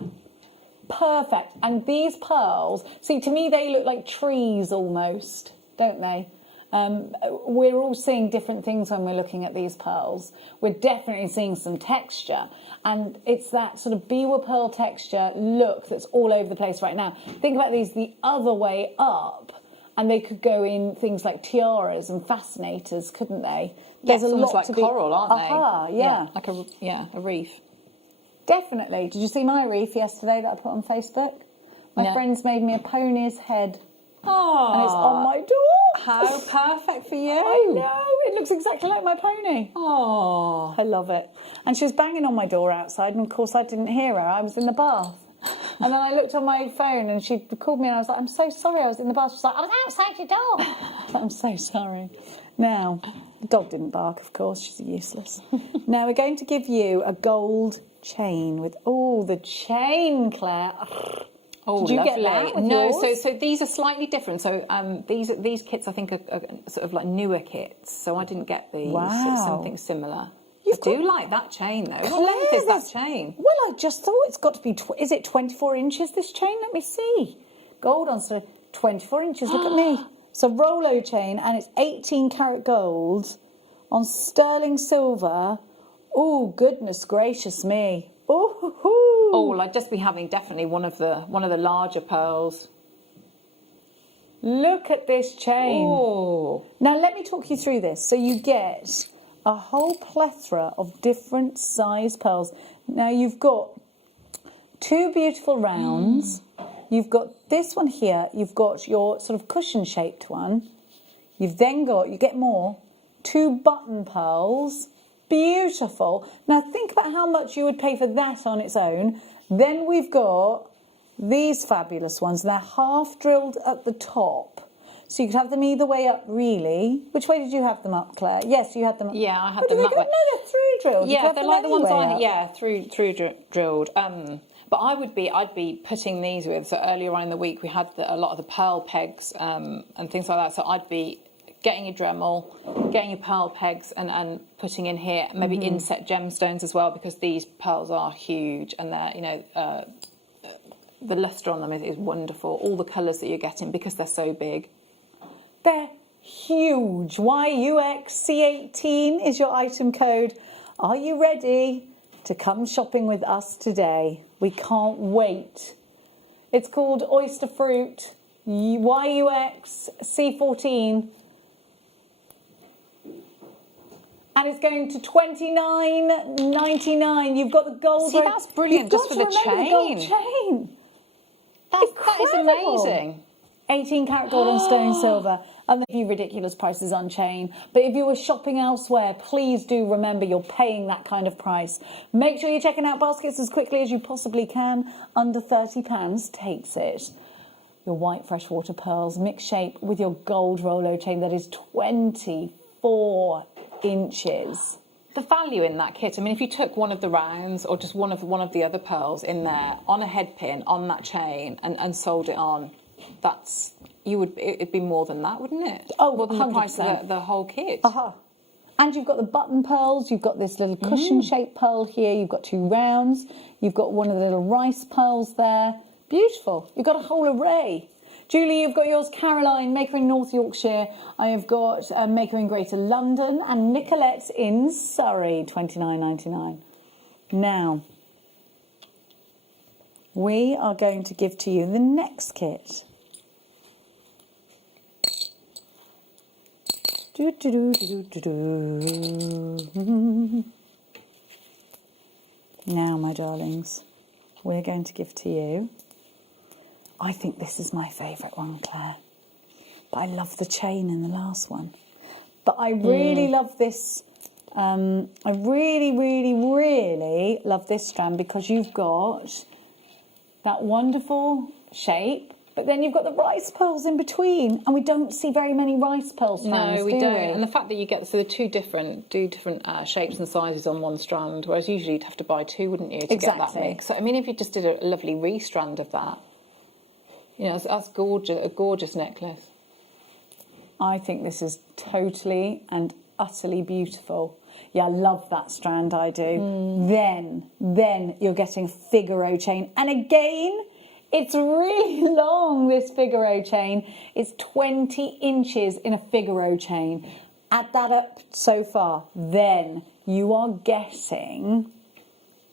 Perfect. And these pearls, see, to me they look like trees almost, don't they? We're all seeing different things when we're looking at these pearls. We're definitely seeing some texture, and it's that sort of biwa pearl texture look that's all over the place right now. Think about these the other way up, and they could go in things like tiaras and fascinators, couldn't they? There's a lot like to coral, aren't they? Aha, yeah. Like a reef. Definitely. Did you see my reef yesterday that I put on Facebook? My friends made me a pony's head. Oh, and it's on my door. How perfect for you. I know, it looks exactly like my pony. Oh, I love it. And she was banging on my door outside, and of course I didn't hear her. I was in the bath. And then I looked on my phone and she called me and I was like, I'm so sorry, I was in the bath. She was like, I was outside your door. I was like, I'm so sorry. Now, the dog didn't bark, of course, she's useless. Now we're going to give you a gold chain with, the chain, Claire. Oh, did you lovely. get that with No, yours? so these are slightly different. So these kits I think are sort of like newer kits. So I didn't get these. Wow. So it's something similar. I do like that chain though. What length is that chain? Well, I just thought it's got to be, is it 24 inches, this chain? Let me see. gold on sterling, 24 inches. Look at me. It's a Rolo chain, and it's 18 karat gold on sterling silver. Oh, goodness gracious me. Oh, well, I'd just be having definitely one of the larger pearls. Look at this chain. Oh. Now, let me talk you through this. So you get a whole plethora of different size pearls. Now, you've got two beautiful rounds. You've got this one here. You've got your sort of cushion-shaped one. You've then got, you get more, two button pearls. Beautiful. Now, think about how much you would pay for that on its own. Then we've got these fabulous ones. They're half drilled at the top. So you could have them either way up, really. Which way did you have them up, Claire? Yes, you had them up. Yeah, I had them that way. No, they're through drilled. Yeah, they're like the ones through drilled. But I'd be putting these with. So earlier on in the week, we had a lot of the pearl pegs and things like that. So I'd be getting your Dremel, getting your pearl pegs, and putting in here maybe inset gemstones as well, because these pearls are huge, and they're the lustre on them is wonderful. All the colours that you're getting, because they're so big. They're huge. YUXC18 is your item code. Are you ready to come shopping with us today? We can't wait. It's called Oyster Fruit, YUXC14. And it's going to $29.99. You've got the gold. See, that's brilliant, just for the chain. The gold chain. That is amazing. 18 karat gold on sterling silver, and they give you ridiculous prices on chain. But if you were shopping elsewhere, please do remember you're paying that kind of price. Make sure you're checking out baskets as quickly as you possibly can. Under £30 takes it. Your white freshwater pearls, mixed shape with your gold Rolo chain that is 24 inches. The value in that kit. I mean, if you took one of the rounds or just one of the other pearls in there on a head pin on that chain and sold it on, it'd be more than that, wouldn't it? Oh, more than 100%. the price of the whole kit. And you've got the button pearls. You've got this little cushion-shaped pearl here. You've got two rounds. You've got one of the little rice pearls there. Beautiful. You've got a whole array. Julie, you've got yours. Caroline, maker in North Yorkshire. I have got a maker in Greater London, and Nicolette in Surrey, $29.99. Now, we are going to give to you the next kit. Now, my darlings, we're going to give to you. I think this is my favourite one, Claire. But I love the chain in the last one. But I really love this. I really, really, really love this strand, because you've got that wonderful shape, but then you've got the rice pearls in between, and we don't see very many rice pearl strands. No, we don't. And the fact that you get two different shapes and sizes on one strand, whereas usually you'd have to buy two, wouldn't you, to get that mix? So I mean, if you just did a lovely restrand of that, that's gorgeous, a gorgeous necklace. I think this is totally and utterly beautiful. Yeah, I love that strand, I do. Then you're getting a Figaro chain. And again, it's really long, this Figaro chain. It's 20 inches in a Figaro chain. Add that up so far. Then you are getting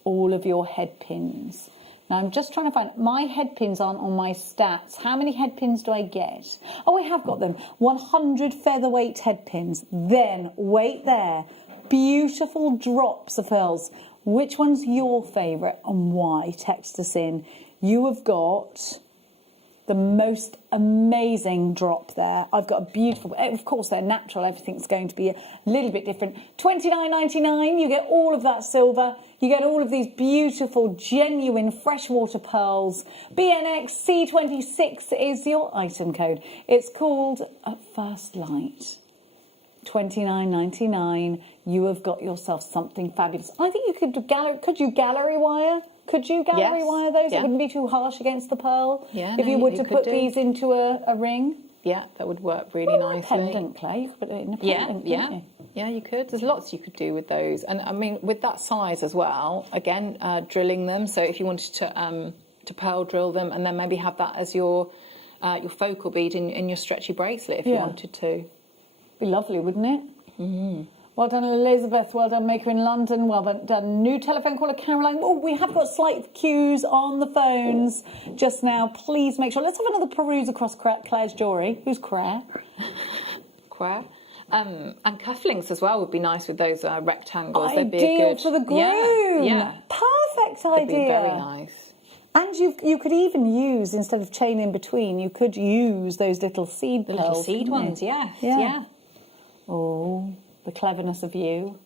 all of your head pins. Now, I'm just trying to find, my head pins aren't on my stats. How many head pins do I get? Oh, I have got them. 100 featherweight head pins. Then, wait there. Beautiful drops of pearls. Which one's your favourite and why? Text us in. You have got the most amazing drop there. I've got a beautiful, of course they're natural, everything's going to be a little bit different. $29.99, you get all of that silver, you get all of these beautiful, genuine freshwater pearls. BNX C26 is your item code. It's called At First Light. $29.99, you have got yourself something fabulous. I think you could gallery wire? Could you gallery wire those? Yeah. It wouldn't be too harsh against the pearl. Yeah, if you were to put these into a ring. Yeah, that would work really nicely. A pendant, Clay. You could put it in a pendant, couldn't you? Yeah, you could. There's lots you could do with those, and I mean with that size as well. Again, drilling them. So if you wanted to pearl drill them, and then maybe have that as your your focal bead in your stretchy bracelet if you wanted to. Be lovely, wouldn't it? Well done, Elizabeth. Well done, Maker in London. Well done, new telephone caller, Caroline. Oh, we have got slight queues on the phones just now. Please make sure. Let's have another peruse across Claire's jewellery. Who's Claire? Claire. And cufflinks as well would be nice with those rectangles. They'd be Ideal good for the groom. Yeah. Perfect idea. They'd be very nice. And you could even use, instead of chain in between, you could use those little seed pearls. Little seed ones, yes. Yeah. Oh, the cleverness of you.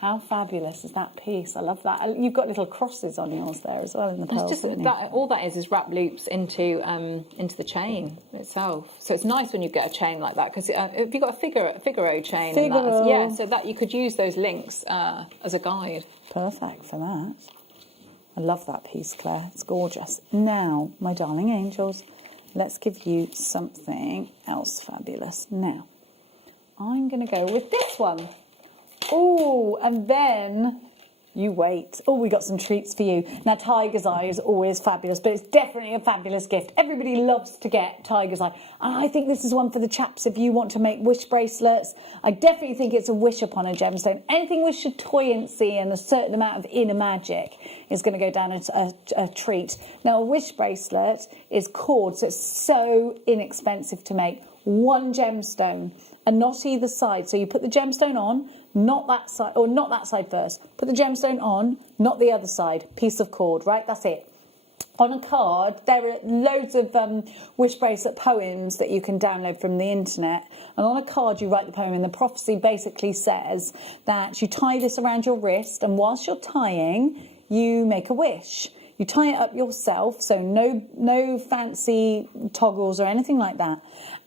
How fabulous is that piece? I love that. You've got little crosses on yours there as well in the pearls. It's just all that is wrap loops into the chain itself. So it's nice when you get a chain like that, because if you've got a Figaro chain, so that you could use those links as a guide. Perfect for that. I love that piece, Claire. It's gorgeous. Now, my darling angels, let's give you something else fabulous. Now, I'm going to go with this one. Oh, and then you wait. Oh, we got some treats for you. Now, Tiger's Eye is always fabulous, but it's definitely a fabulous gift. Everybody loves to get Tiger's Eye. And I think this is one for the chaps if you want to make wish bracelets. I definitely think it's a wish upon a gemstone. Anything with chatoyancy and a certain amount of inner magic is going to go down as a treat. Now, a wish bracelet is cord, so it's so inexpensive to make. One gemstone, and not either side. So you put the gemstone on, not that side, or not that side first. Put the gemstone on, not the other side. Piece of cord, right? That's it. On a card, there are loads of wish bracelet poems that you can download from the internet. And on a card, you write the poem, and the prophecy basically says that you tie this around your wrist, and whilst you're tying, you make a wish. You tie it up yourself, so no fancy toggles or anything like that.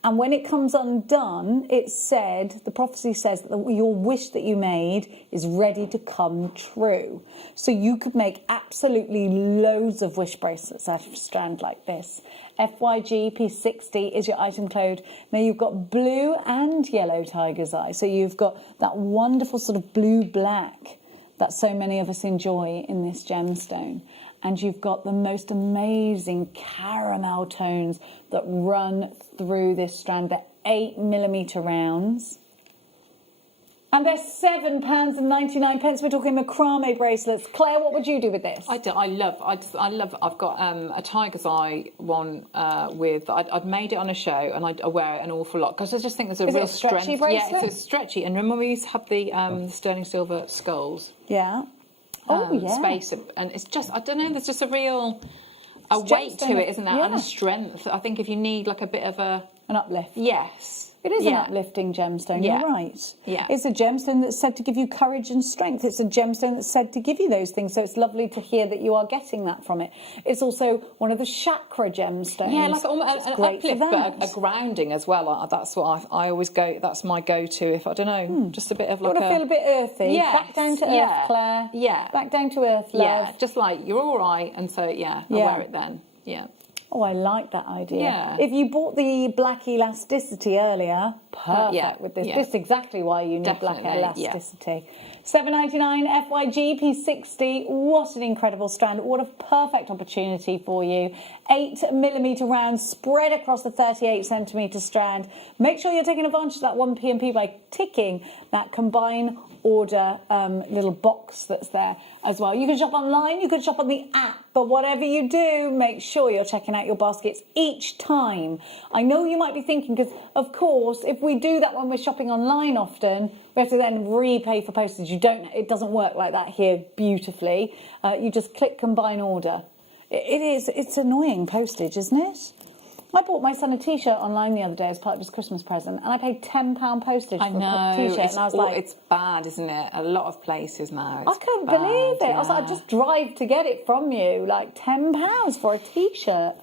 And when it comes undone, the prophecy says that your wish that you made is ready to come true. So you could make absolutely loads of wish bracelets out of a strand like this. FYGP60 is your item code. Now you've got blue and yellow Tiger's Eye. So you've got that wonderful sort of blue-black that so many of us enjoy in this gemstone. And you've got the most amazing caramel tones that run through this strand. They're 8mm rounds. And they're £7.99. We're talking macrame bracelets. Claire, what would you do with this? I've got a Tiger's Eye one I'd made it on a show, and I wear it an awful lot because I just think there's a real strength. Stretchy bracelet? Yeah, it's stretchy. And remember we used to have the sterling silver skulls. Yeah. Space, and it's just, I don't know, there's just a real weight to it, isn't there? Yeah. And a strength. I think if you need like a bit of an uplift. Yes. It is an uplifting gemstone, you're right. Yeah. It's a gemstone that's said to give you courage and strength. It's a gemstone that's said to give you those things, so it's lovely to hear that you are getting that from it. It's also one of the chakra gemstones. Yeah, like almost an uplift, but a grounding as well. That's what I always go, that's my go-to if, I don't know, just a bit of like you want to feel a bit earthy? Yes, back down to earth, Claire. Yeah. Back down to earth, love. Yeah, just like, you're all right, and so, I wear it then. Yeah. Oh, I like that idea. Yeah. If you bought the black elasticity earlier, perfect with this. Yeah. This is exactly why you need black elasticity. $7.99 FYGP60. What an incredible strand. What a perfect opportunity for you. 8mm round spread across the 38cm strand. Make sure you're taking advantage of that 1PMP by ticking that combine order little box that's there as well. You can shop online, you can shop on the app, but whatever you do, make sure you're checking out your baskets each time. I know you might be thinking, because of course, if we do that when we're shopping online often, we have to then repay for postage. It doesn't work like that here beautifully. You just click combine order. It's annoying postage, isn't it? I bought my son a T-shirt online the other day as part of his Christmas present, and I paid £10 postage for a T-shirt, and I was like... It's bad, isn't it? A lot of places now. I couldn't believe it. I was like, I'd just drive to get it from you, like £10 for a T-shirt.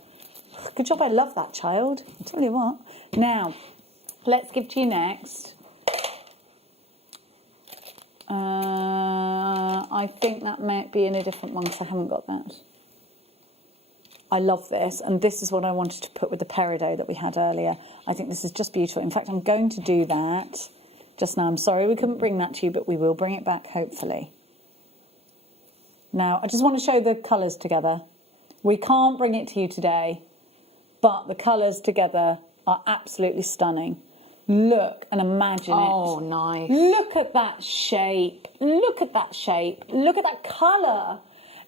Good job, I love that child. I'll tell you what. Now, let's give to you next. I think that might be in a different one because I haven't got that. I love this, and this is what I wanted to put with the peridot that we had earlier. I think this is just beautiful. In fact, I'm going to do that just now. I'm sorry we couldn't bring that to you, but we will bring it back, hopefully. Now, I just want to show the colours together. We can't bring it to you today, but the colours together are absolutely stunning. Look and imagine it. Oh, nice. Look at that shape. Look at that shape. Look at that colour.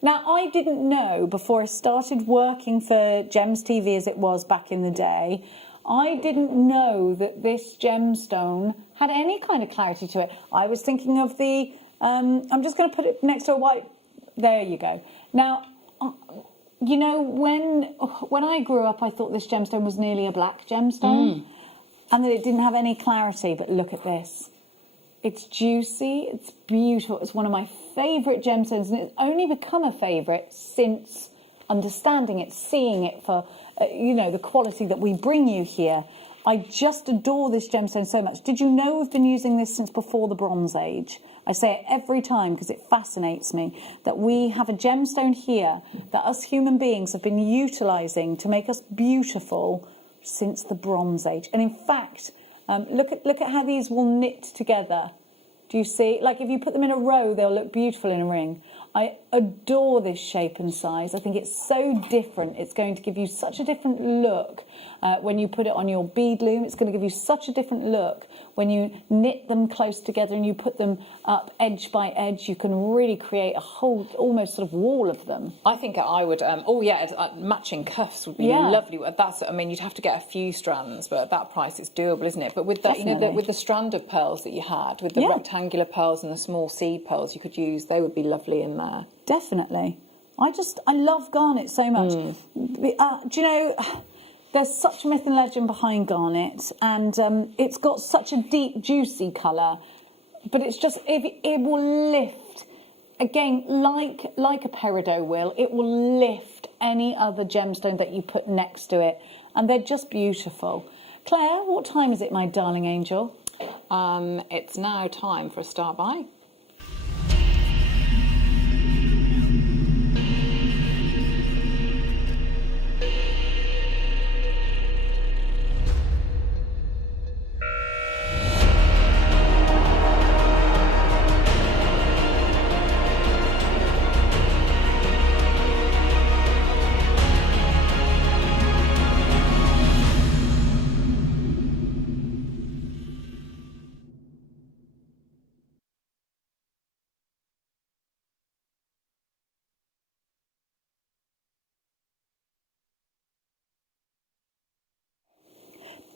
Now, I didn't know before I started working for Gems TV as it was back in the day, I didn't know that this gemstone had any kind of clarity to it. I was thinking of the, I'm just going to put it next to a white, there you go. Now, you know, when I grew up, I thought this gemstone was nearly a black gemstone and that it didn't have any clarity, but look at this. It's juicy, it's beautiful, it's one of my favourite gemstones, and it's only become a favourite since understanding it, seeing it for, you know, the quality that we bring you here. I just adore this gemstone so much. Did you know we've been using this since before the Bronze Age? I say it every time because it fascinates me that we have a gemstone here that us human beings have been utilising to make us beautiful since the Bronze Age. And in fact, look at how these will knit together. Do you see? Like if you put them in a row, they'll look beautiful in a ring. I adore this shape and size. I think it's so different. It's going to give you such a different look when you put it on your bead loom. It's going to give you such a different look when you knit them close together and you put them up edge by edge. You can really create a whole almost sort of wall of them. I think I would, matching cuffs would be lovely. That's, I mean, you'd have to get a few strands, but at that price it's doable, isn't it? But with that, you know, with the strand of pearls that you had, with the rectangular pearls and the small seed pearls you could use, they would be lovely in there. Definitely. I love garnet so much. Do you know, there's such myth and legend behind garnet, and it's got such a deep, juicy colour, but it's just, it will lift, again, like a peridot will, it will lift any other gemstone that you put next to it, and they're just beautiful. Claire, what time is it, my darling angel? It's now time for a start by.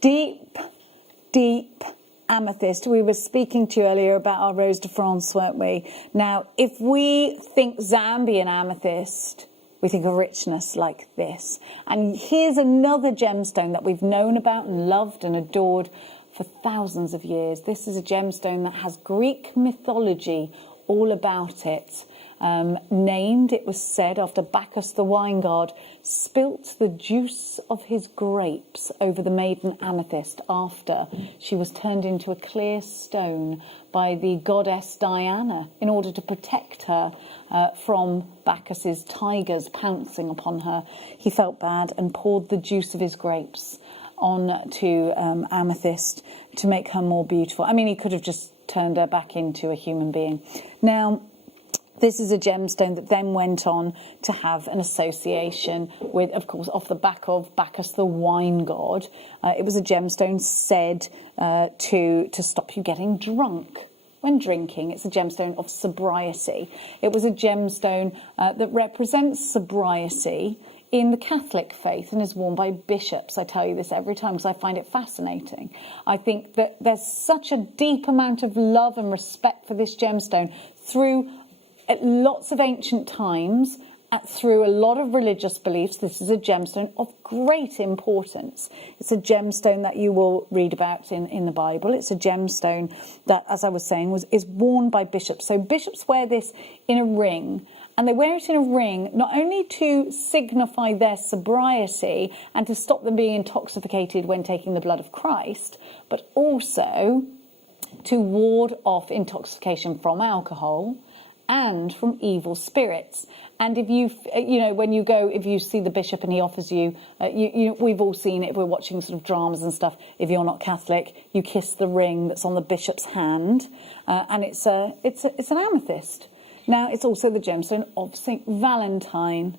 Deep, deep amethyst. We were speaking to you earlier about our Rose de France, weren't we? Now, if we think Zambian amethyst, we think of richness like this. And here's another gemstone that we've known about and loved and adored for thousands of years. This is a gemstone that has Greek mythology all about it. Named, it was said, after Bacchus the wine god spilt the juice of his grapes over the maiden Amethyst after she was turned into a clear stone by the goddess Diana in order to protect her from Bacchus's tigers pouncing upon her. He felt bad and poured the juice of his grapes on to Amethyst to make her more beautiful. I mean, he could have just turned her back into a human being. Now, this is a gemstone that then went on to have an association with, of course, off the back of Bacchus the wine god. It was a gemstone said to stop you getting drunk when drinking. It's a gemstone of sobriety. It was a gemstone that represents sobriety in the Catholic faith and is worn by bishops. I tell you this every time because I find it fascinating. I think that there's such a deep amount of love and respect for this gemstone through lots of ancient times, through a lot of religious beliefs. This is a gemstone of great importance. It's a gemstone that you will read about in the Bible. It's a gemstone that, as I was saying, is worn by bishops. So bishops wear this in a ring, and they wear it in a ring not only to signify their sobriety and to stop them being intoxicated when taking the blood of Christ, but also to ward off intoxication from alcohol and from evil spirits. And if when you go, if you see the bishop and he offers you, we've all seen it if we're watching sort of dramas and stuff, if you're not Catholic, you kiss the ring that's on the bishop's hand, and it's an amethyst. Now, it's also the gemstone of St. Valentine.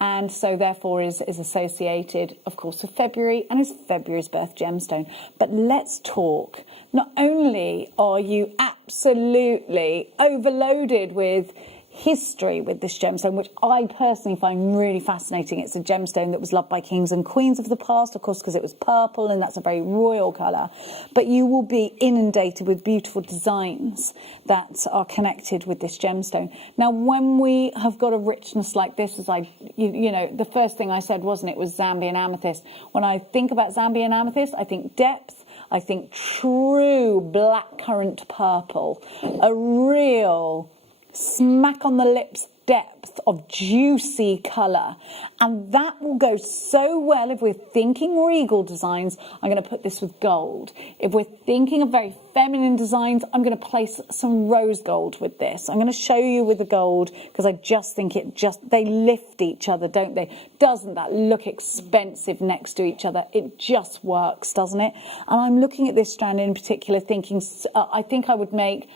and so therefore is associated, of course, with February and is February's birth gemstone. But let's talk. Not only are you absolutely overloaded with history with this gemstone, which I personally find really fascinating. It's a gemstone that was loved by kings and queens of the past, of course, because it was purple and that's a very royal colour. But you will be inundated with beautiful designs that are connected with this gemstone. Now, when we have got a richness like this, as you know, the first thing I said, wasn't it, was Zambian amethyst. When I think about Zambian amethyst, I think depth, I think true blackcurrant purple, a real smack on the lips depth of juicy colour, and that will go so well if we're thinking regal designs. I'm going to put this with gold. If we're thinking of very feminine designs, I'm going to place some rose gold with this. I'm going to show you with the gold because I just think they lift each other, don't they? Doesn't that look expensive next to each other? It just works, doesn't it? And I'm looking at this strand in particular thinking, I think I would make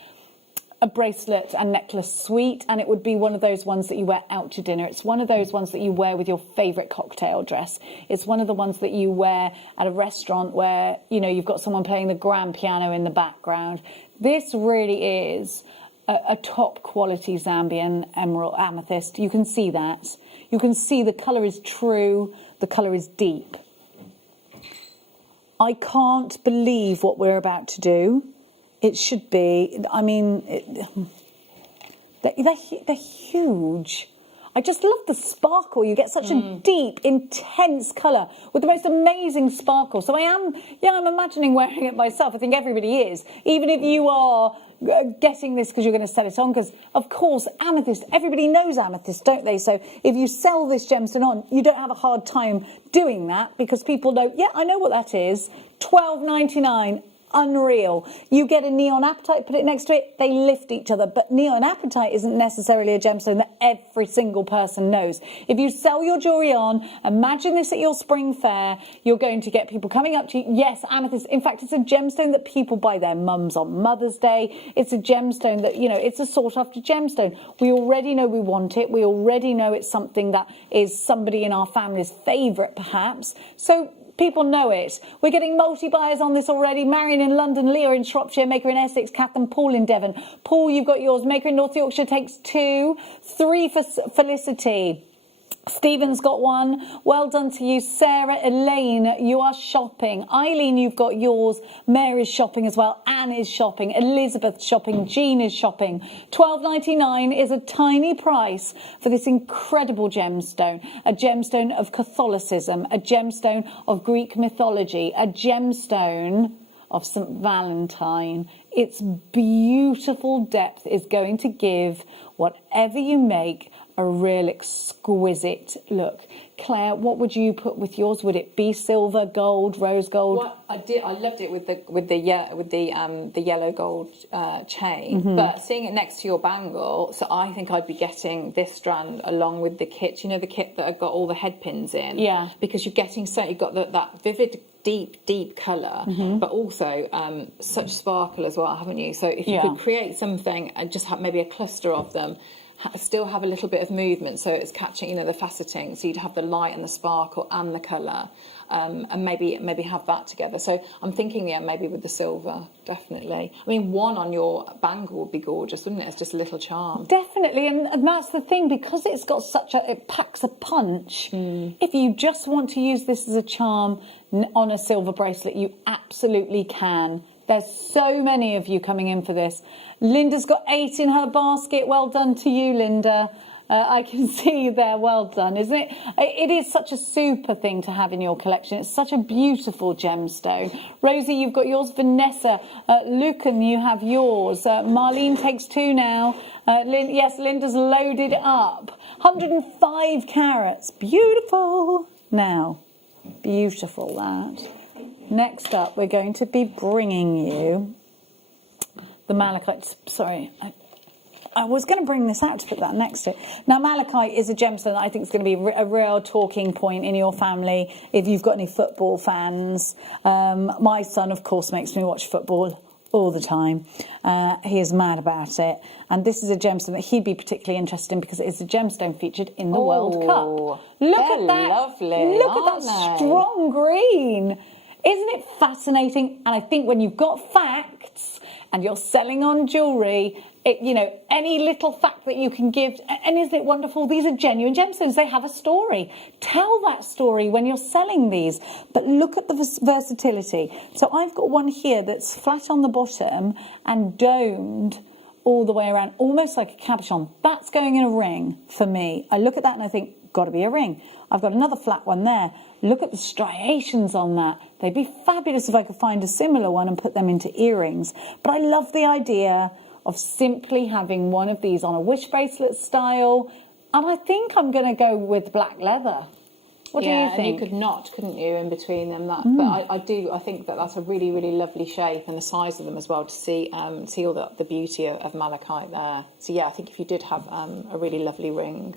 a bracelet and necklace suite, and it would be one of those ones that you wear out to dinner. It's one of those ones that you wear with your favourite cocktail dress. It's one of the ones that you wear at a restaurant where, you know, you've got someone playing the grand piano in the background. This really is a top quality Zambian emerald amethyst. You can see that. You can see the colour is true, the colour is deep. I can't believe what we're about to do. It should be, I mean, they're huge. I just love the sparkle. You get such a deep, intense colour with the most amazing sparkle. So I'm imagining wearing it myself. I think everybody is. Even if you are getting this because you're going to sell it on, because, of course, amethyst, everybody knows amethyst, don't they? So if you sell this gemstone on, you don't have a hard time doing that because people know, yeah, I know what that is. $12.99. Unreal. You get a neon apatite, put it next to it, they lift each other. But neon apatite isn't necessarily a gemstone that every single person knows. If you sell your jewellery on, imagine this at your spring fair, you're going to get people coming up to you. Yes, amethyst. In fact, it's a gemstone that people buy their mums on Mother's Day. It's a gemstone that, you know, it's a sought after gemstone. We already know we want it. We already know it's something that is somebody in our family's favourite, perhaps. So people know it. We're getting multi-buyers on this already. Marion in London, Leah in Shropshire, Maker in Essex, Kath and Paul in Devon. Paul, you've got yours. Maker in North Yorkshire takes 2. 3 for Felicity. Stephen's got 1. Well done to you. Sarah, Elaine, you are shopping. Eileen, you've got yours. Mary's shopping as well. Anne is shopping. Elizabeth's shopping. Jean is shopping. $12.99 is a tiny price for this incredible gemstone. A gemstone of Catholicism, a gemstone of Greek mythology, a gemstone of St. Valentine. Its beautiful depth is going to give whatever you make a real exquisite look. Claire, what would you put with yours? Would it be silver, gold, rose gold? Well, I loved it with the yellow gold chain. But seeing it next to your bangle, so I think I'd be getting this strand along with the kit. You know, the kit that I've got all the head pins in. Yeah. Because you've got that vivid, deep colour, but also such sparkle as well, haven't you? So if you could create something and just have maybe a cluster of them. Still have a little bit of movement, so it's catching, you know, the faceting. So you'd have the light and the sparkle and the colour, and maybe have that together. So I'm thinking, yeah, maybe with the silver, definitely. I mean, 1 on your bangle would be gorgeous, wouldn't it? It's just a little charm. Definitely, and that's the thing, because it's got it packs a punch. If you just want to use this as a charm on a silver bracelet, you absolutely can. There's so many of you coming in for this. Linda's got 8 in her basket. Well done to you, Linda. I can see you there. Well done, isn't it? It is such a super thing to have in your collection. It's such a beautiful gemstone. Rosie, you've got yours. Vanessa, Lucan, you have yours. Marlene takes 2 now. Yes, Linda's loaded up. 105 carats. Beautiful. Now, beautiful that. Next up, we're going to be bringing you the malachite. Sorry, I was going to bring this out to put that next to it. Now, malachite is a gemstone that I think is going to be a real talking point in your family if you've got any football fans. My son, of course, makes me watch football all the time. He is mad about it. And this is a gemstone that he'd be particularly interested in because it is a gemstone featured in the World Cup. Look at that. Lovely, Look at that strong green. Isn't it fascinating? And I think when you've got facts and you're selling on jewellery, you know, any little fact that you can give, and isn't it wonderful? These are genuine gemstones. They have a story. Tell that story when you're selling these. But look at the versatility. So I've got one here that's flat on the bottom and domed all the way around, almost like a cabochon. That's going in a ring for me. I look at that and I think, got to be a ring. I've got another flat one there. Look at the striations on that. They'd be fabulous if I could find a similar one and put them into earrings. But I love the idea of simply having one of these on a wish bracelet style. And I think I'm going to go with black leather. What do you think? And you could knot, couldn't you, in between them? But I think that that's a really, really lovely shape, and the size of them as well, to see all the beauty of malachite there. So yeah, I think if you did have a really lovely ring,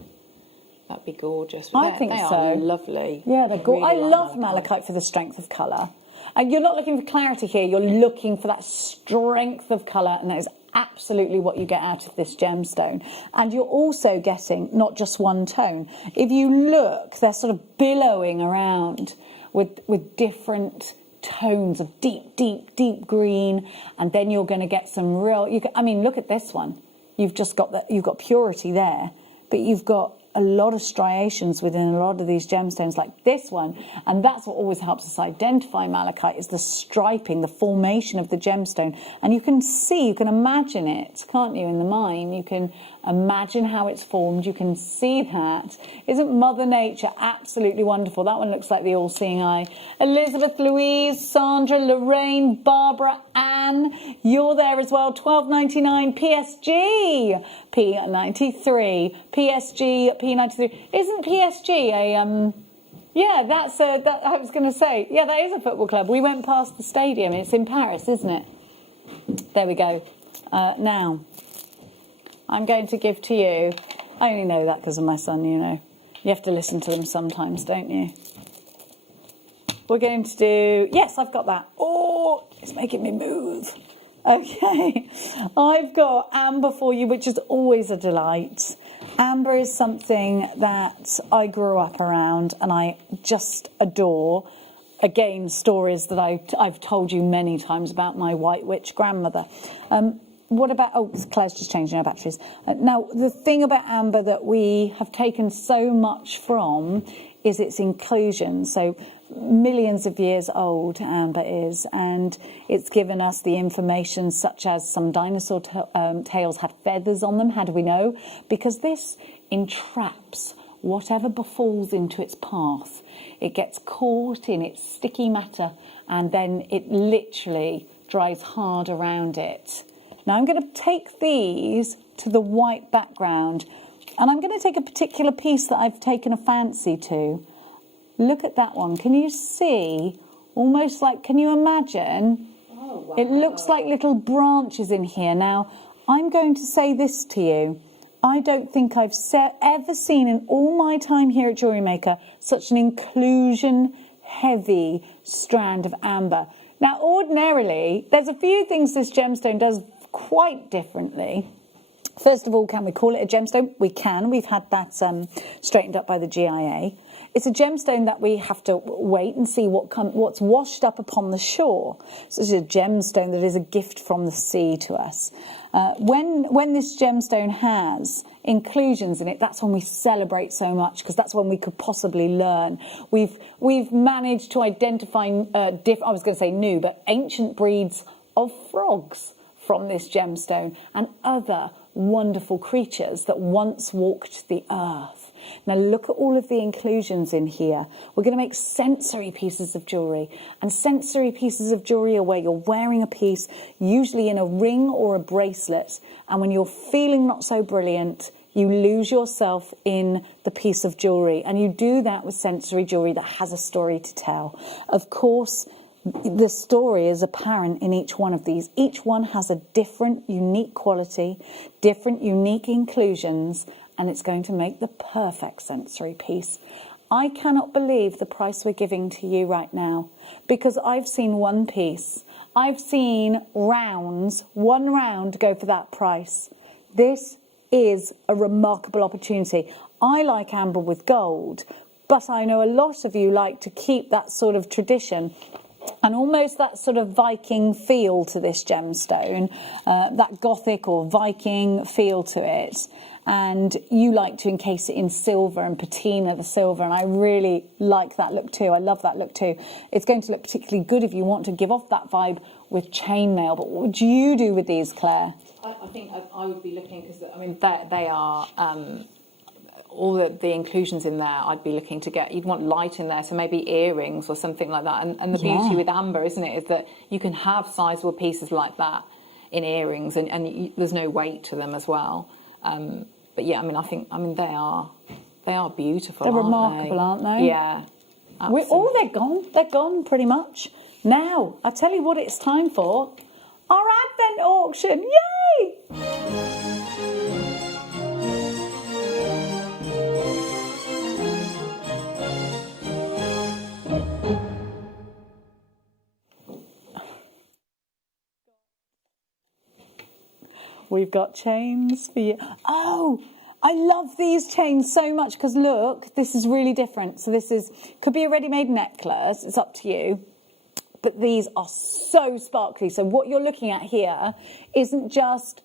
that'd be gorgeous. I think they so. Are lovely. Yeah, they're gorgeous. Really I love malachite for the strength of colour. And you're not looking for clarity here, you're looking for that strength of colour, and that is absolutely what you get out of this gemstone. And you're also getting not just one tone. If you look, they're sort of billowing around with different tones of deep, deep, deep green, and then you're going to get some real. I mean, look at this one. You've just got that. You've got purity there, but you've got a lot of striations within a lot of these gemstones like this one, and that's what always helps us identify malachite, is the striping, the formation of the gemstone. And you can see, you can imagine it, can't you, in the mind? You can imagine how it's formed, you can see that. Isn't Mother Nature absolutely wonderful? That one looks like the all-seeing eye. Elizabeth, Louise, Sandra, Lorraine, Barbara, Anne, you're there as well. $12.99 PSG, P93, PSG, P93. Isn't PSG a yeah, that's a, that, I was going to say, yeah, that is a football club. We went past the stadium. It's in Paris, isn't it? There we go. Now, I'm going to give to you, I only know that because of my son, you know. You have to listen to them sometimes, don't you? We're going to do, yes, I've got that. Oh, it's making me move. Okay, I've got amber for you, which is always a delight. Amber is something that I grew up around and I just adore. Again, stories that I've told you many times about my white witch grandmother. What about, oh, Claire's just changing our batteries. Now, the thing about amber that we have taken so much from is its inclusion. So millions of years old amber is, and it's given us the information such as some dinosaur tails had feathers on them. How do we know? Because this entraps whatever befalls into its path. It gets caught in its sticky matter and then it literally dries hard around it. Now I'm going to take these to the white background, and I'm going to take a particular piece that I've taken a fancy to. Look at that one. Can you see? Almost like, can you imagine? Oh, wow. It looks like little branches in here. Now, I'm going to say this to you. I don't think I've ever seen in all my time here at JewelleryMaker such an inclusion-heavy strand of amber. Now, ordinarily, there's a few things this gemstone does quite differently. First of all, can we call it a gemstone? We can. We've had that straightened up by the GIA. It's a gemstone that we have to wait and see what's washed up upon the shore. So it's a gemstone that is a gift from the sea to us. When this gemstone has inclusions in it, that's when we celebrate so much, because that's when we could possibly learn. We've managed to identify I was going to say new, but ancient breeds of frogs from this gemstone and other wonderful creatures that once walked the earth. Now look at all of the inclusions in here. We're going to make sensory pieces of jewellery, and sensory pieces of jewellery are where you're wearing a piece, usually in a ring or a bracelet, and when you're feeling not so brilliant, you lose yourself in the piece of jewellery, and you do that with sensory jewellery that has a story to tell. Of course, the story is apparent in each one of these. Each one has a different, unique quality, different, unique inclusions, and it's going to make the perfect sensory piece. I cannot believe the price we're giving to you right now, because I've seen one piece I've seen rounds, one round go for that price. This is a remarkable opportunity. I like amber with gold, but I know a lot of you like to keep that sort of tradition and almost that sort of Viking feel to this gemstone, that Gothic or Viking feel to it. And you like to encase it in silver and patina the silver, and I really like that look too. I love that look too. It's going to look particularly good if you want to give off that vibe with chainmail. But what would you do with these, Claire? I think I would be looking, because I mean they are all the inclusions in there. I'd be looking to get, you'd want light in there, so maybe earrings or something like that. And the beauty with amber, isn't it, is that you can have sizable pieces like that in earrings, and there's no weight to them as well. But yeah, I mean they are beautiful. They're remarkable, aren't they? Yeah. They're gone. They're gone pretty much. Now, I tell you what it's time for. Our Advent auction. Yay! We've got chains for you. Oh, I love these chains so much because look, this is really different. So could be a ready-made necklace. It's up to you. But these are so sparkly. So what you're looking at here isn't just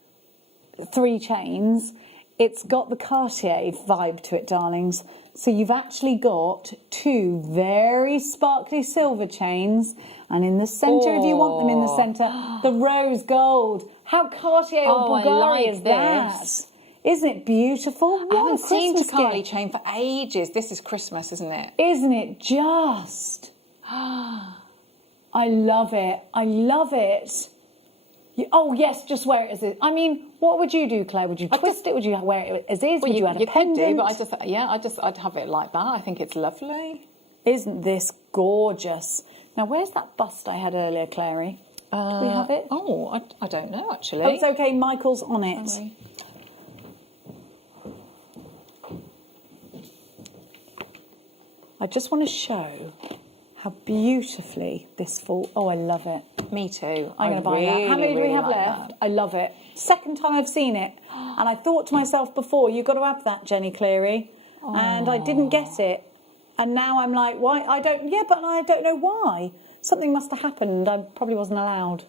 3 chains. It's got the Cartier vibe to it, darlings. So you've actually got 2 very sparkly silver chains. And in the centre, if you want them in the centre, the rose gold. How Cartier or Bulgari is that? Isn't it beautiful? I haven't seen a Cartier chain for ages. This is Christmas, isn't it? Isn't it just? I love it. I love it. Oh, yes, just wear it as is. I mean, what would you do, Claire? Would you twist it? Would you wear it as is? Would you add a pendant? You could do, but I'd have it like that. I think it's lovely. Isn't this gorgeous? Now, where's that bust I had earlier, Clary? Do we have it? Oh, I don't know, actually. Oh, it's okay. Michael's on it. Okay. I just want to show how beautifully this falls. Oh, I love it. Me too. I'm going to buy that. How many do we have left? That. I love it. Second time I've seen it. And I thought to myself before, you've got to have that, Jenny Cleary. Oh. And I didn't get it. And now I'm like, why? I don't know why. Something must have happened. I probably wasn't allowed.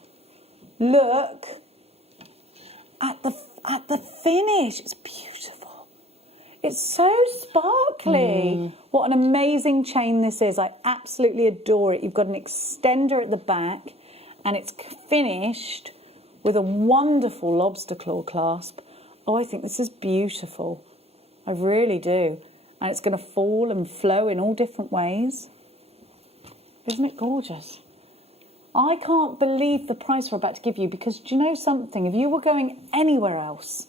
Look at the finish. It's beautiful. It's so sparkly. What an amazing chain this is. I absolutely adore it. You've got an extender at the back and it's finished with a wonderful lobster claw clasp. Oh, I think this is beautiful. I really do. And it's going to fall and flow in all different ways. Isn't it gorgeous? I can't believe the price we're about to give you, because do you know something? If you were going anywhere else,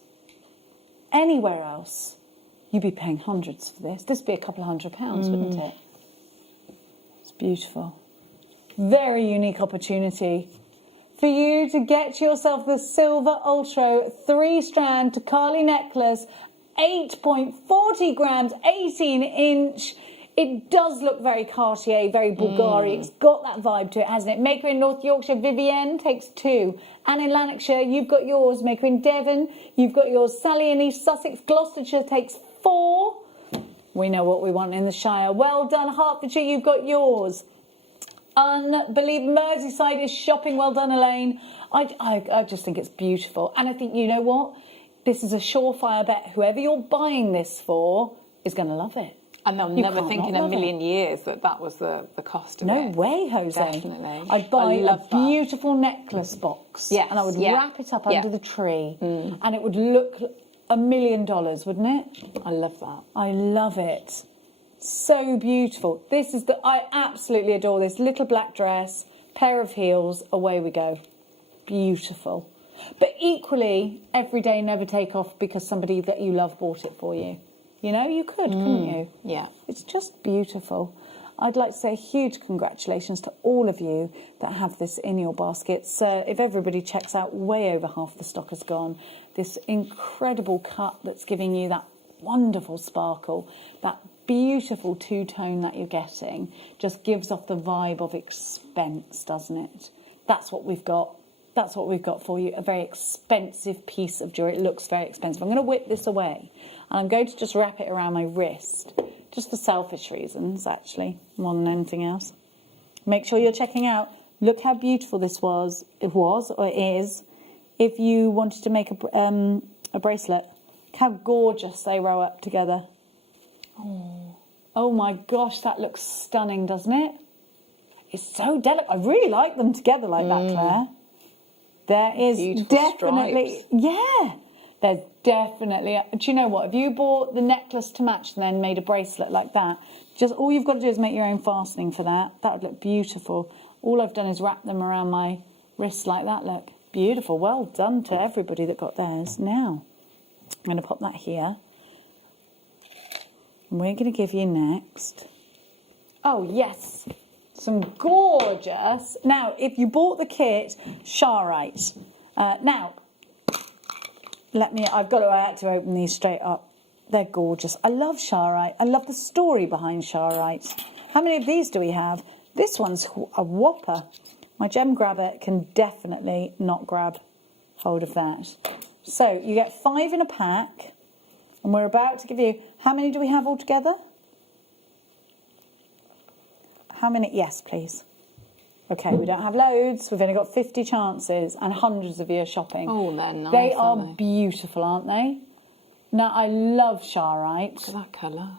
you'd be paying hundreds for this. This would be a couple of £100, wouldn't it? It's beautiful. Very unique opportunity for you to get yourself the Silver Ultra 3-strand Takali necklace, 8.40 grams, 18-inch. It does look very Cartier, very Bulgari. It's got that vibe to it, hasn't it? Maker in North Yorkshire, Vivienne, takes 2. And in Lanarkshire, you've got yours. Maker in Devon, you've got yours. Sally in East Sussex, Gloucestershire takes 4. We know what we want in the Shire. Well done, Hertfordshire, you've got yours. Unbelievable. Merseyside is shopping. Well done, Elaine. I just think it's beautiful. And I think, you know what? This is a surefire bet. Whoever you're buying this for is going to love it. And they'll never think in a million years that was the cost of it. No way, Jose. Definitely. I'd buy a beautiful necklace box. Yes. And I would wrap it up under the tree. And it would look $1 million, wouldn't it? I love that. I love it. So beautiful. I absolutely adore this. Little black dress, pair of heels, away we go. Beautiful. But equally, every day never take off because somebody that you love bought it for you. You know, you could, couldn't you? Yeah. It's just beautiful. I'd like to say a huge congratulations to all of you that have this in your baskets. If everybody checks out, way over half the stock has gone. This incredible cut that's giving you that wonderful sparkle, that beautiful two-tone that you're getting, just gives off the vibe of expense, doesn't it? that's what we've got. That's what we've got for you. A very expensive piece of jewellery. It looks very expensive. I'm going to whip this away. And I'm going to just wrap it around my wrist. Just for selfish reasons, actually, more than anything else. Make sure you're checking out. Look how beautiful this was. It was, or it is. If you wanted to make a bracelet, look how gorgeous they row up together. Oh my gosh, that looks stunning, doesn't it? It's so delicate. I really like them together like that, Claire. There is Beautiful definitely, stripes. there's definitely, do you know what? If you bought the necklace to match and then made a bracelet like that, just all you've got to do is make your own fastening for that. That would look beautiful. All I've done is wrap them around my wrist like that. Look, beautiful. Well done to everybody that got theirs. Now, I'm going to pop that here. And we're going to give you next, oh yes, some gorgeous, now if you bought the kit, Charoite. Now, I've got to open these straight up. They're gorgeous. I love Charoite. I love the story behind Charoite. How many of these do we have? This one's a whopper. My gem grabber can definitely not grab hold of that. So you get 5 in a pack, and we're about to give you, how many do we have altogether? How many? Yes, please. Okay, we don't have loads. We've only got 50 chances, and hundreds of you are shopping. Oh, they're nice. They are beautiful, aren't they? Now, I love Charoite. Look at that colour.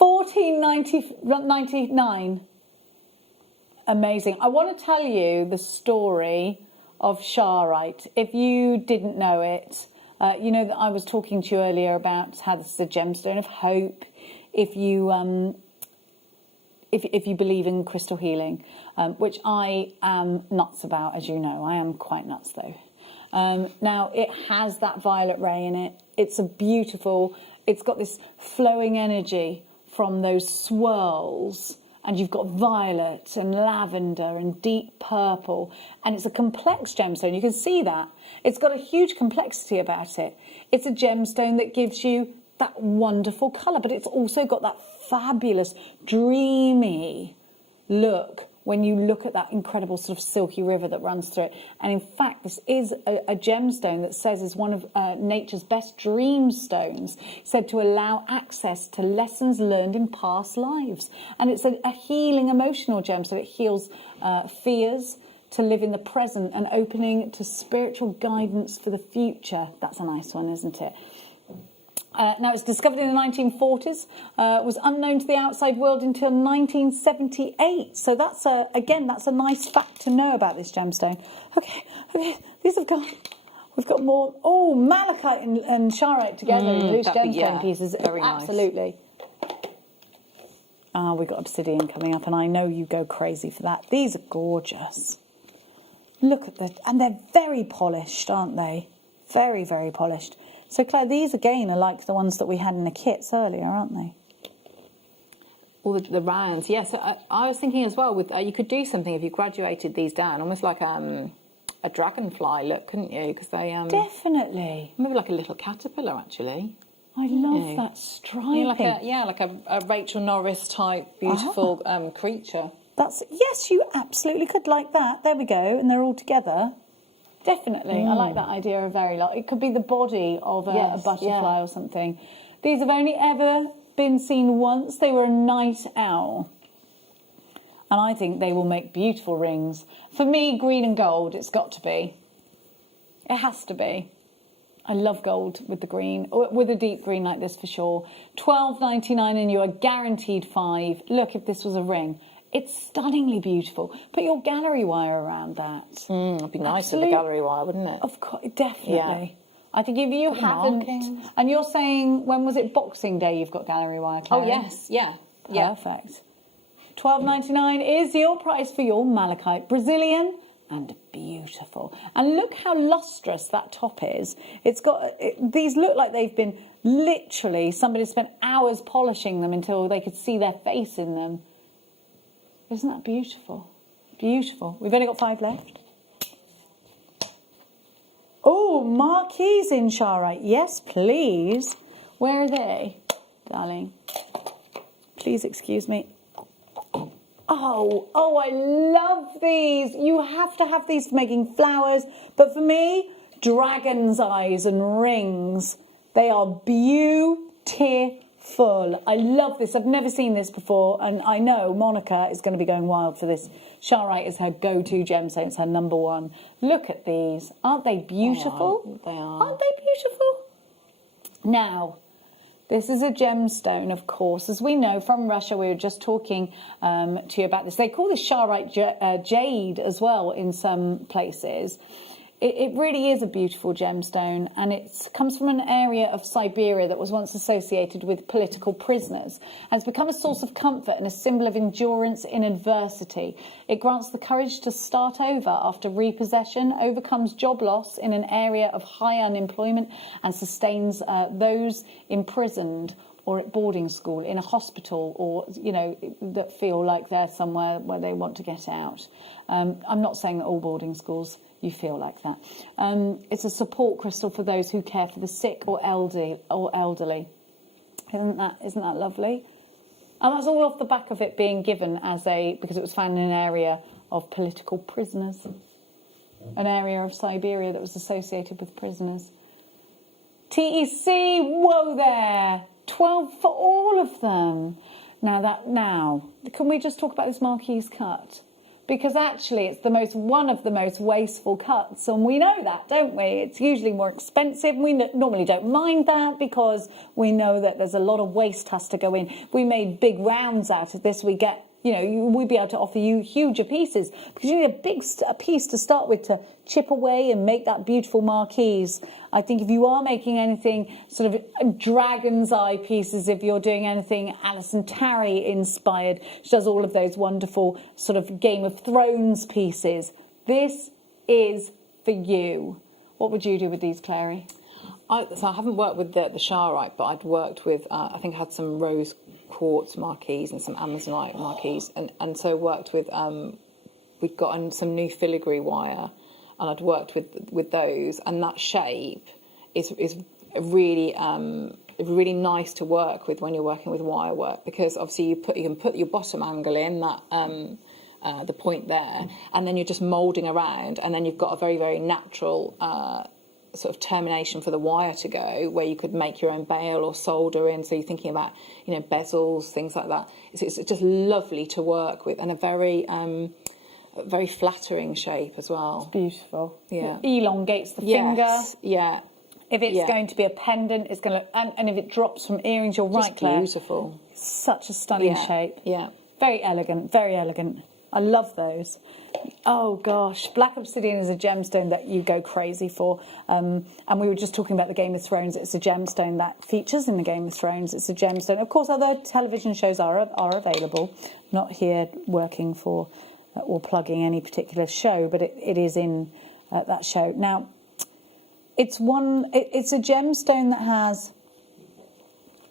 $14.99. Amazing. I want to tell you the story of Charoite. If you didn't know it, you know that I was talking to you earlier about how this is a gemstone of hope. If you believe in crystal healing, which I am nuts about, as you know. I am quite nuts though. Now, it has that violet ray in it. It's a beautiful, it's got this flowing energy from those swirls, and you've got violet and lavender and deep purple, and it's a complex gemstone. You can see that. It's got a huge complexity about it. It's a gemstone that gives you that wonderful colour, but it's also got that fabulous, dreamy look when you look at that incredible sort of silky river that runs through it. And in fact, this is a gemstone that says is one of nature's best dream stones, said to allow access to lessons learned in past lives. And it's a healing emotional gemstone. It heals fears, to live in the present, and opening to spiritual guidance for the future. That's a nice one, isn't it? Now, it's discovered in the 1940s, was unknown to the outside world until 1978. So that's again, that's a nice fact to know about this gemstone. Okay, these have gone. We've got more. Oh, malachite and Charoite together, loose gemstone pieces. Very nice. Absolutely. We've got obsidian coming up, and I know you go crazy for that. These are gorgeous. Look at that, and they're very polished, aren't they? Very, very polished. So, Claire, these again are like the ones that we had in the kits earlier, aren't they? All the rounds, yes. I was thinking as well, with you could do something if you graduated these down, almost like a dragonfly look, couldn't you? Because they definitely maybe like a little caterpillar, actually. I love that striping. Like a Rachel Norris type beautiful creature. Yes, you absolutely could like that. There we go, and they're all together. Definitely, I like that idea of very light. It could be the body of a butterfly or something. These have only ever been seen once. They were a night owl. And I think they will make beautiful rings. For me, green and gold, it's got to be. It has to be. I love gold with the green, or with a deep green like this for sure. $12.99 and you are guaranteed 5. Look, if this was a ring. It's stunningly beautiful. Put your gallery wire around that. It'd be nice with the gallery wire, wouldn't it? Of course, definitely. Yeah. I think if you haven't... And you're saying, when was it, Boxing Day you've got gallery wire, Claire? Oh, yes, yeah. Perfect. $12.99 is your price for your malachite. Brazilian and beautiful. And look how lustrous that top is. It's got... these look like they've been literally... Somebody spent hours polishing them until they could see their face in them. Isn't that beautiful? Beautiful. We've only got 5 left. Oh, marquees in Charoite. Yes, please. Where are they, darling? Please excuse me. Oh, I love these. You have to have these for making flowers. But for me, dragon's eyes and rings. They are beautiful. I love this. I've never seen this before. And I know Monica is going to be going wild for this. Charoite is her go-to gemstone. It's her number one. Look at these. Aren't they beautiful? They are. Aren't they beautiful? Now, this is a gemstone, of course. As we know from Russia, we were just talking to you about this. They call this Charoite jade as well in some places. It really is a beautiful gemstone, and it comes from an area of Siberia that was once associated with political prisoners, and it's become a source of comfort and a symbol of endurance in adversity. It grants the courage to start over after repossession, overcomes job loss in an area of high unemployment, and sustains those imprisoned or at boarding school, in a hospital, or, you know, that feel like they're somewhere where they want to get out. I'm not saying that all boarding schools you feel like that. It's a support crystal for those who care for the sick or elderly. Isn't that lovely? And that's all off the back of it being given because it was found in an area of political prisoners, an area of Siberia that was associated with prisoners. TEC, whoa there, 12 for all of them. Now, can we just talk about this Marquise cut? Because actually it's one of the most wasteful cuts, and we know that, don't we? It's usually more expensive. We normally don't mind that because we know that there's a lot of waste has to go in. We made big rounds out of this. We'd be able to offer you huger pieces because you need a piece to start with to chip away and make that beautiful marquise. I think if you are making anything sort of dragon's eye pieces, if you're doing anything Alison Tarry inspired, she does all of those wonderful sort of Game of Thrones pieces. This is for you. What would you do with these, Clary? So I haven't worked with the Charoite, but I'd worked with, I think I had some rose quartz marquise and some Amazonite marquise, and so worked with, we'd gotten some new filigree wire, and I'd worked with those, and that shape is really really nice to work with when you're working with wire work, because obviously you can put your bottom angle in that the point there, and then you're just moulding around, and then you've got a very, very natural sort of termination for the wire to go, where you could make your own bail or solder in. So you're thinking about, bezels, things like that. It's just lovely to work with, and a very flattering shape as well. It's beautiful. Yeah. It elongates the finger. Yeah. If it's going to be a pendant, it's going to, and if it drops from earrings, you're right, Claire. Beautiful. Such a stunning shape. Yeah. Very elegant. Very elegant. I love those. Oh gosh, black obsidian is a gemstone that you go crazy for. And we were just talking about the Game of Thrones. It's a gemstone that features in the Game of Thrones. It's a gemstone. Of course, other television shows are available. Not here working for or plugging any particular show, but it is in that show. Now, it's a gemstone that has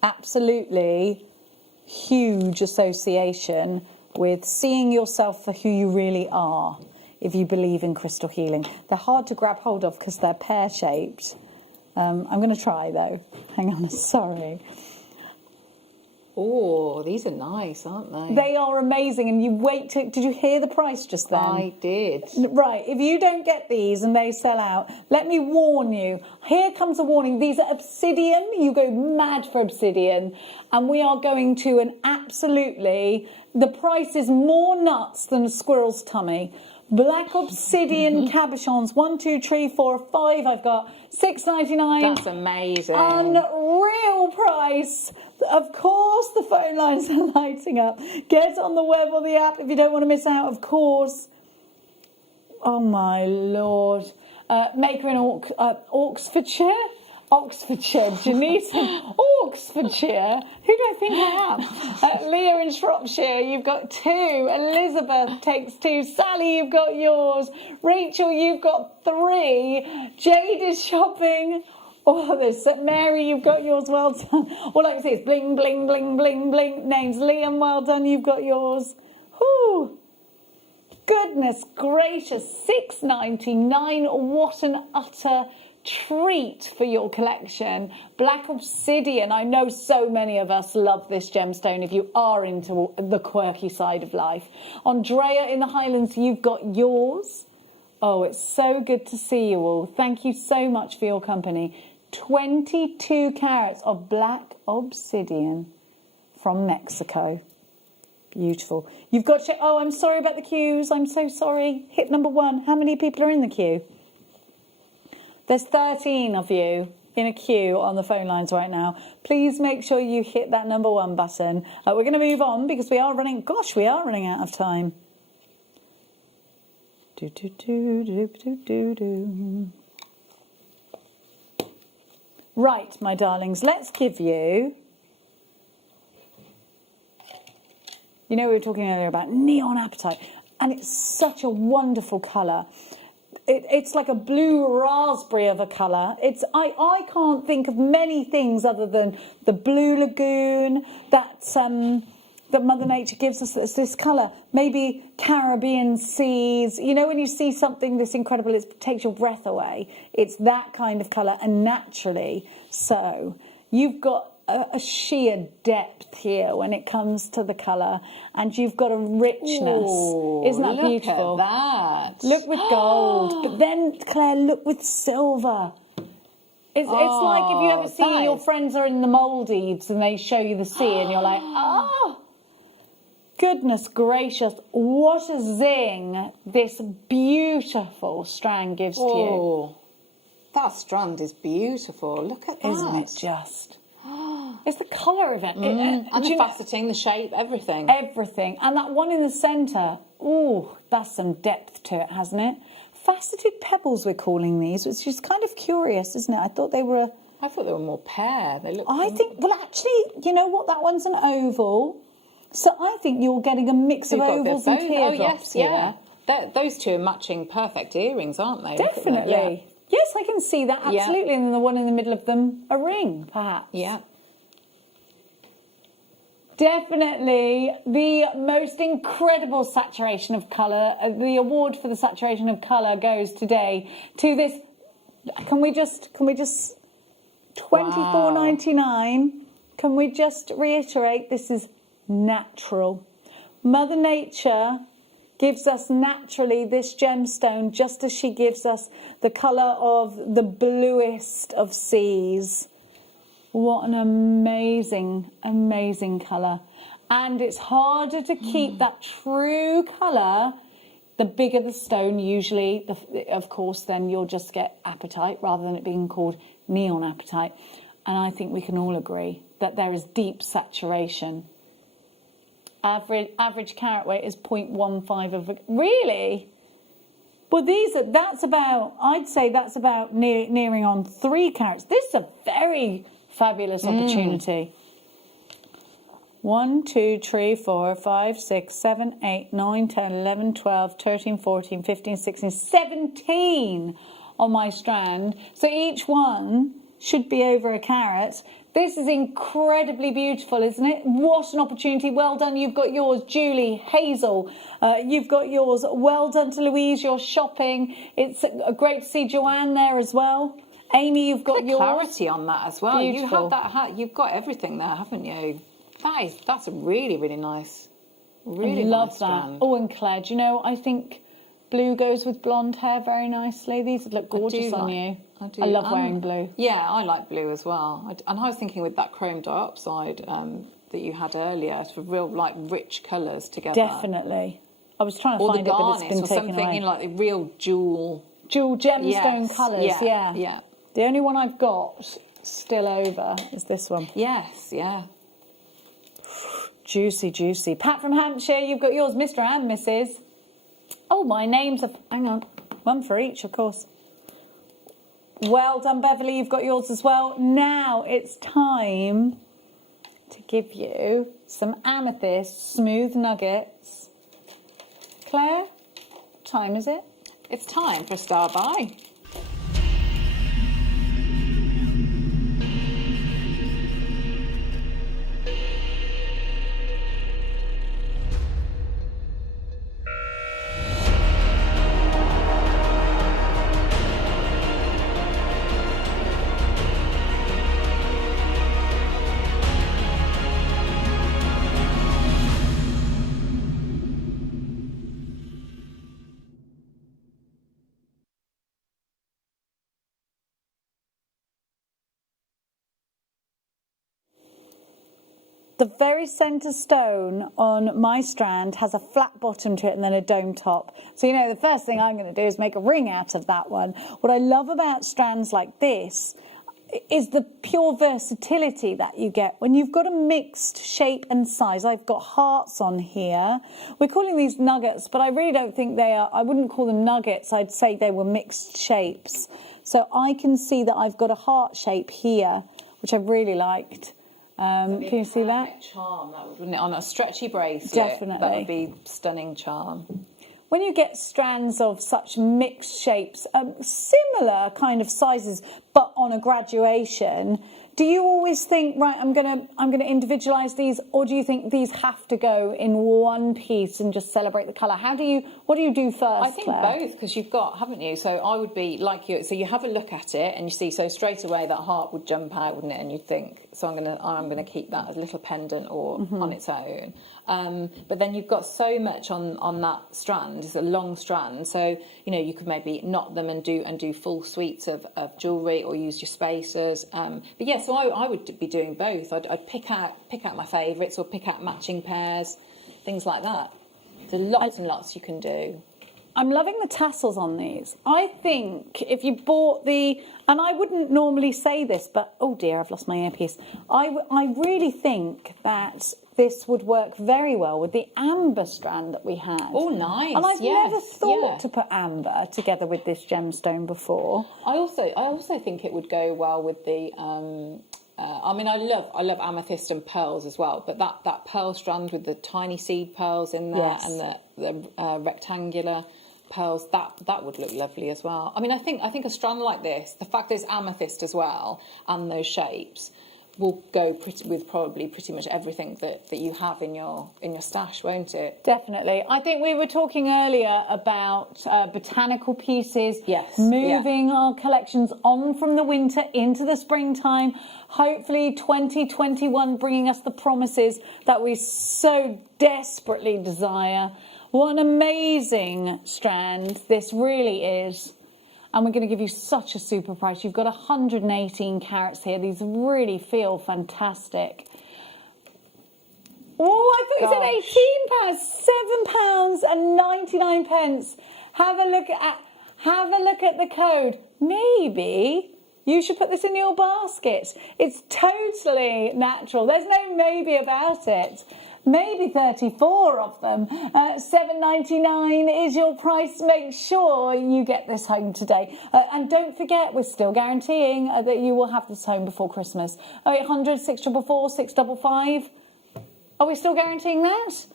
absolutely huge association with seeing yourself for who you really are, if you believe in crystal healing. They're hard to grab hold of because they're pear-shaped. I'm going to try, though. Hang on, sorry. Oh, these are nice, aren't they? They are amazing, and did you hear the price just then? I did. Right, if you don't get these and they sell out, let me warn you. Here comes a warning. These are obsidian. You go mad for obsidian. And we are going to the price is more nuts than a squirrel's tummy. Black obsidian cabochons, 1, 2, 3, 4, 5. I've got $6.99. That's amazing. Unreal price. Of course, the phone lines are lighting up. Get on the web or the app if you don't want to miss out, of course. Oh, my Lord. Maker in Oxfordshire, Janice in Oxfordshire. Who do I think I am? Leah in Shropshire, you've got 2. Elizabeth takes 2. Sally, you've got yours. Rachel, you've got 3. Jade is shopping. Oh, there's Mary, you've got yours. Well done. All I can see is bling, bling, bling, bling, bling. Names. Liam, well done. You've got yours. Whew. Goodness gracious, $6.99. What an utter treat for your collection. Black obsidian. I know so many of us love this gemstone if you are into the quirky side of life. Andrea in the Highlands, you've got yours. Oh, it's so good to see you all. Thank you so much for your company. 22 carats of black obsidian from Mexico. Beautiful. You've got to... Oh, I'm sorry about the queues. I'm so sorry. Hit number 1. How many people are in the queue? There's 13 of you in a queue on the phone lines right now. Please make sure you hit that number 1 button. We're going to move on because we are running... Gosh, we are running out of time. Right, my darlings, let's give you... You know, we were talking earlier about neon apatite, and it's such a wonderful colour. It's like a blue raspberry of a colour. I can't think of many things other than the blue lagoon that Mother Nature gives us. That's this colour. Maybe Caribbean seas. You know, when you see something this incredible, it takes your breath away. It's that kind of colour, and naturally so. You've got a sheer depth here when it comes to the colour, and you've got a richness. Ooh, isn't that beautiful? Look at that. Look with gold, but then, Claire, look with silver. It's like if you ever see your friends are in the Maldives and they show you the sea and you're like, oh, goodness gracious, what a zing this beautiful strand gives to you. That strand is beautiful. Look at that. Isn't it just? It's the colour of it. And the faceting, the shape, everything. Everything. And that one in the centre, ooh, that's some depth to it, hasn't it? Faceted pebbles, we're calling these, which is kind of curious, isn't it? I thought they were more pear. They look... I think, well, actually, you know what? That one's an oval. So I think you're getting a mix of ovals and teardrops here. Yeah. Those two are matching perfect earrings, aren't they? Definitely. Yes, I can see that, absolutely. And then the one in the middle of them, a ring, perhaps. Yeah. Definitely the most incredible saturation of colour. The award for the saturation of colour goes today to this. Can we just $24.99? Can we just reiterate, this is natural. Mother Nature gives us naturally this gemstone just as she gives us the colour of the bluest of seas. What an amazing, amazing colour. And it's harder to keep that true colour the bigger the stone usually. Of course, then you'll just get apatite rather than it being called neon apatite. And I think we can all agree that there is deep saturation. Average carat weight is 0.15 of a... Really? Well, I'd say that's about nearing on 3 carats. This is a very... fabulous opportunity. 1, 2, 3, 4, 5, 6, 7, 8, 9, 10, 11, 12, 13, 14, 15, 16, 17 on my strand. So each one should be over a carat. This is incredibly beautiful, isn't it? What an opportunity. Well done. You've got yours, Julie, Hazel. You've got yours. Well done to Louise. You're shopping. It's great to see Joanne there as well. Amy, you've got your clarity on that as well. Beautiful. You have that. You've got everything there, haven't you? That's a really, really nice. Really love nice that. strand. Oh, and Claire, do you know? I think blue goes with blonde hair very nicely. These look gorgeous on you. I do. I love wearing blue. Yeah, I like blue as well. And I was thinking with that chrome dioxide that you had earlier, for real rich colours together. Definitely. I was trying to find it, but it's been taken something away. in like the real jewel gemstone colours. Yeah. The only one I've got still over is this one. Yes, yeah. Juicy, juicy. Pat from Hampshire, you've got yours, Mr. and Mrs. Oh, my names are... Hang on. One for each, of course. Well done, Beverly. You've got yours as well. Now it's time to give you some amethyst smooth nuggets. Claire, what time is it? It's time for a star buy. The very centre stone on my strand has a flat bottom to it and then a dome top. So, you know, the first thing I'm going to do is make a ring out of that one. What I love about strands like this is the pure versatility that you get when you've got a mixed shape and size. I've got hearts on here. We're calling these nuggets, but I really don't think they are. I wouldn't call them nuggets. I'd say they were mixed shapes. So I can see that I've got a heart shape here, which I really liked. Can you see that? Charm, that would, wouldn't it? On a stretchy bracelet, Definitely. that would be stunning charm. When you get strands of such mixed shapes, similar kind of sizes, but on a graduation, do you always think, right, I'm gonna individualise these, or do you think these have to go in one piece and just celebrate the colour? What do you do first, I think Claire? both, because you've got, haven't you? So I would be like you. So you have a look at it and you see. So straight away that heart would jump out, wouldn't it? And you'd think, so I'm gonna keep that as a little pendant or on its own. But then you've got so much on that strand. It's a long strand, so you know you could maybe knot them and do full suites of jewellery or use your spacers. But yeah, so I would be doing both. I'd pick out my favourites or pick out matching pairs, things like that. There's lots and lots you can do. I'm loving the tassels on these. I think if you bought and I wouldn't normally say this, but oh dear, I've lost my earpiece. I really think that this would work very well with the amber strand that we had. Oh, nice. And I've yes, never thought yeah. to put amber together with this gemstone before. I also think it would go well with the. I mean, I love amethyst and pearls as well, but that pearl strand with the tiny seed pearls in there, Yes. and the rectangular pearls, that would look lovely as well. I mean, I think a strand like this, the fact that it's amethyst as well, and those shapes, will go with probably pretty much everything that you have in your stash, won't it? Definitely. I think we were talking earlier about botanical pieces. Yes, Moving our collections on from the winter into the springtime. Hopefully 2021 bringing us the promises that we so desperately desire. What an amazing strand this really is. And we're going to give you such a super price. You've got 118 carats here. These really feel fantastic. Oh, I thought you said £18. £7.99. Have a look at the code. Maybe you should put this in your basket. It's totally natural. There's no maybe about it. Maybe 34 of them. $7.99 is your price. Make sure you get this home today. And don't forget, we're still guaranteeing that you will have this home before Christmas. 0800 644 655. Are we still guaranteeing that?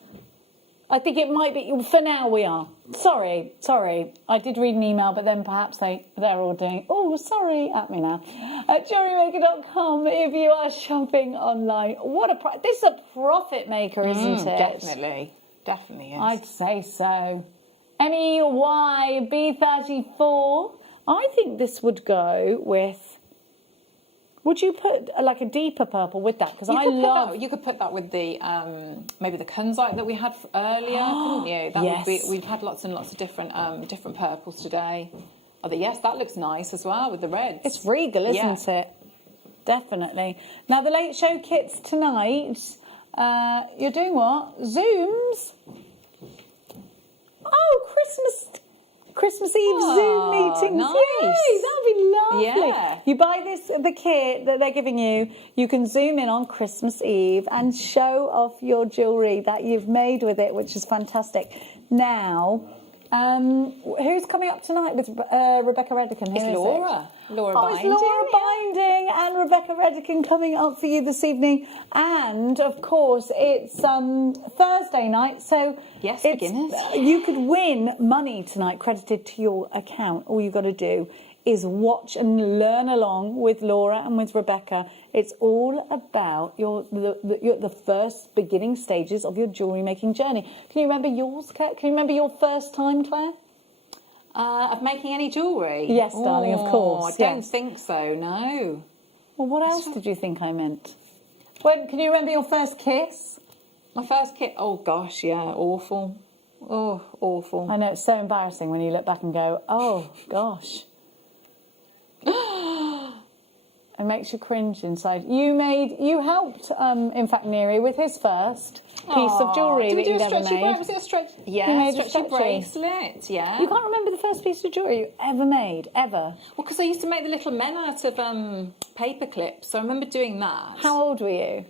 I think it might be. For now, we are. Sorry. I did read an email, but then perhaps they're all doing, oh, sorry, at me now. At JewelleryMaker.com, if you are shopping online. What a price. This is a profit maker, isn't it? Definitely is. I'd say so. MEYB34. I think this would go with. Would you put like a deeper purple with that? Because you could put that with the maybe the kunzite that we had earlier, couldn't you? That yes. would be, we've had lots and lots of different purples today. Yes, that looks nice as well with the reds. It's regal, isn't it? Definitely. Now the late show kits tonight. You're doing what? Zooms. Oh, Christmas Eve Zoom meetings. Nice. Yay, that'll be lovely. Yeah. You buy the kit that they're giving you, you can zoom in on Christmas Eve and show off your jewellery that you've made with it, which is fantastic. Now, who's coming up tonight with Rebecca Redican? It's Laura. Laura Binding. It's Laura Binding and Rebecca Redican coming up for you this evening. And, of course, it's Thursday night, so yes, beginners. You could win money tonight credited to your account. All you've got to do is watch and learn along with Laura and with Rebecca. It's all about the first beginning stages of your jewellery making journey. Can you remember yours, Claire? Can you remember your first time, Claire? Of making any jewellery? Yes, darling, of course. I don't think so, no. Well, what else did you think I meant? Can you remember your first kiss? My first kiss? Oh, gosh, yeah, awful. Oh, awful. I know, it's so embarrassing when you look back and go, oh, gosh. It makes you cringe inside. You helped, in fact, Neri with his first piece of jewellery Did we that do you'd a ever stretchy made. Was it a stretch? You Yeah, made a stretchy stretchy. bracelet. Yeah. You can't remember the first piece of jewellery you ever made, ever. Well, because I used to make the little men out of paper clips, so I remember doing that. How old were you?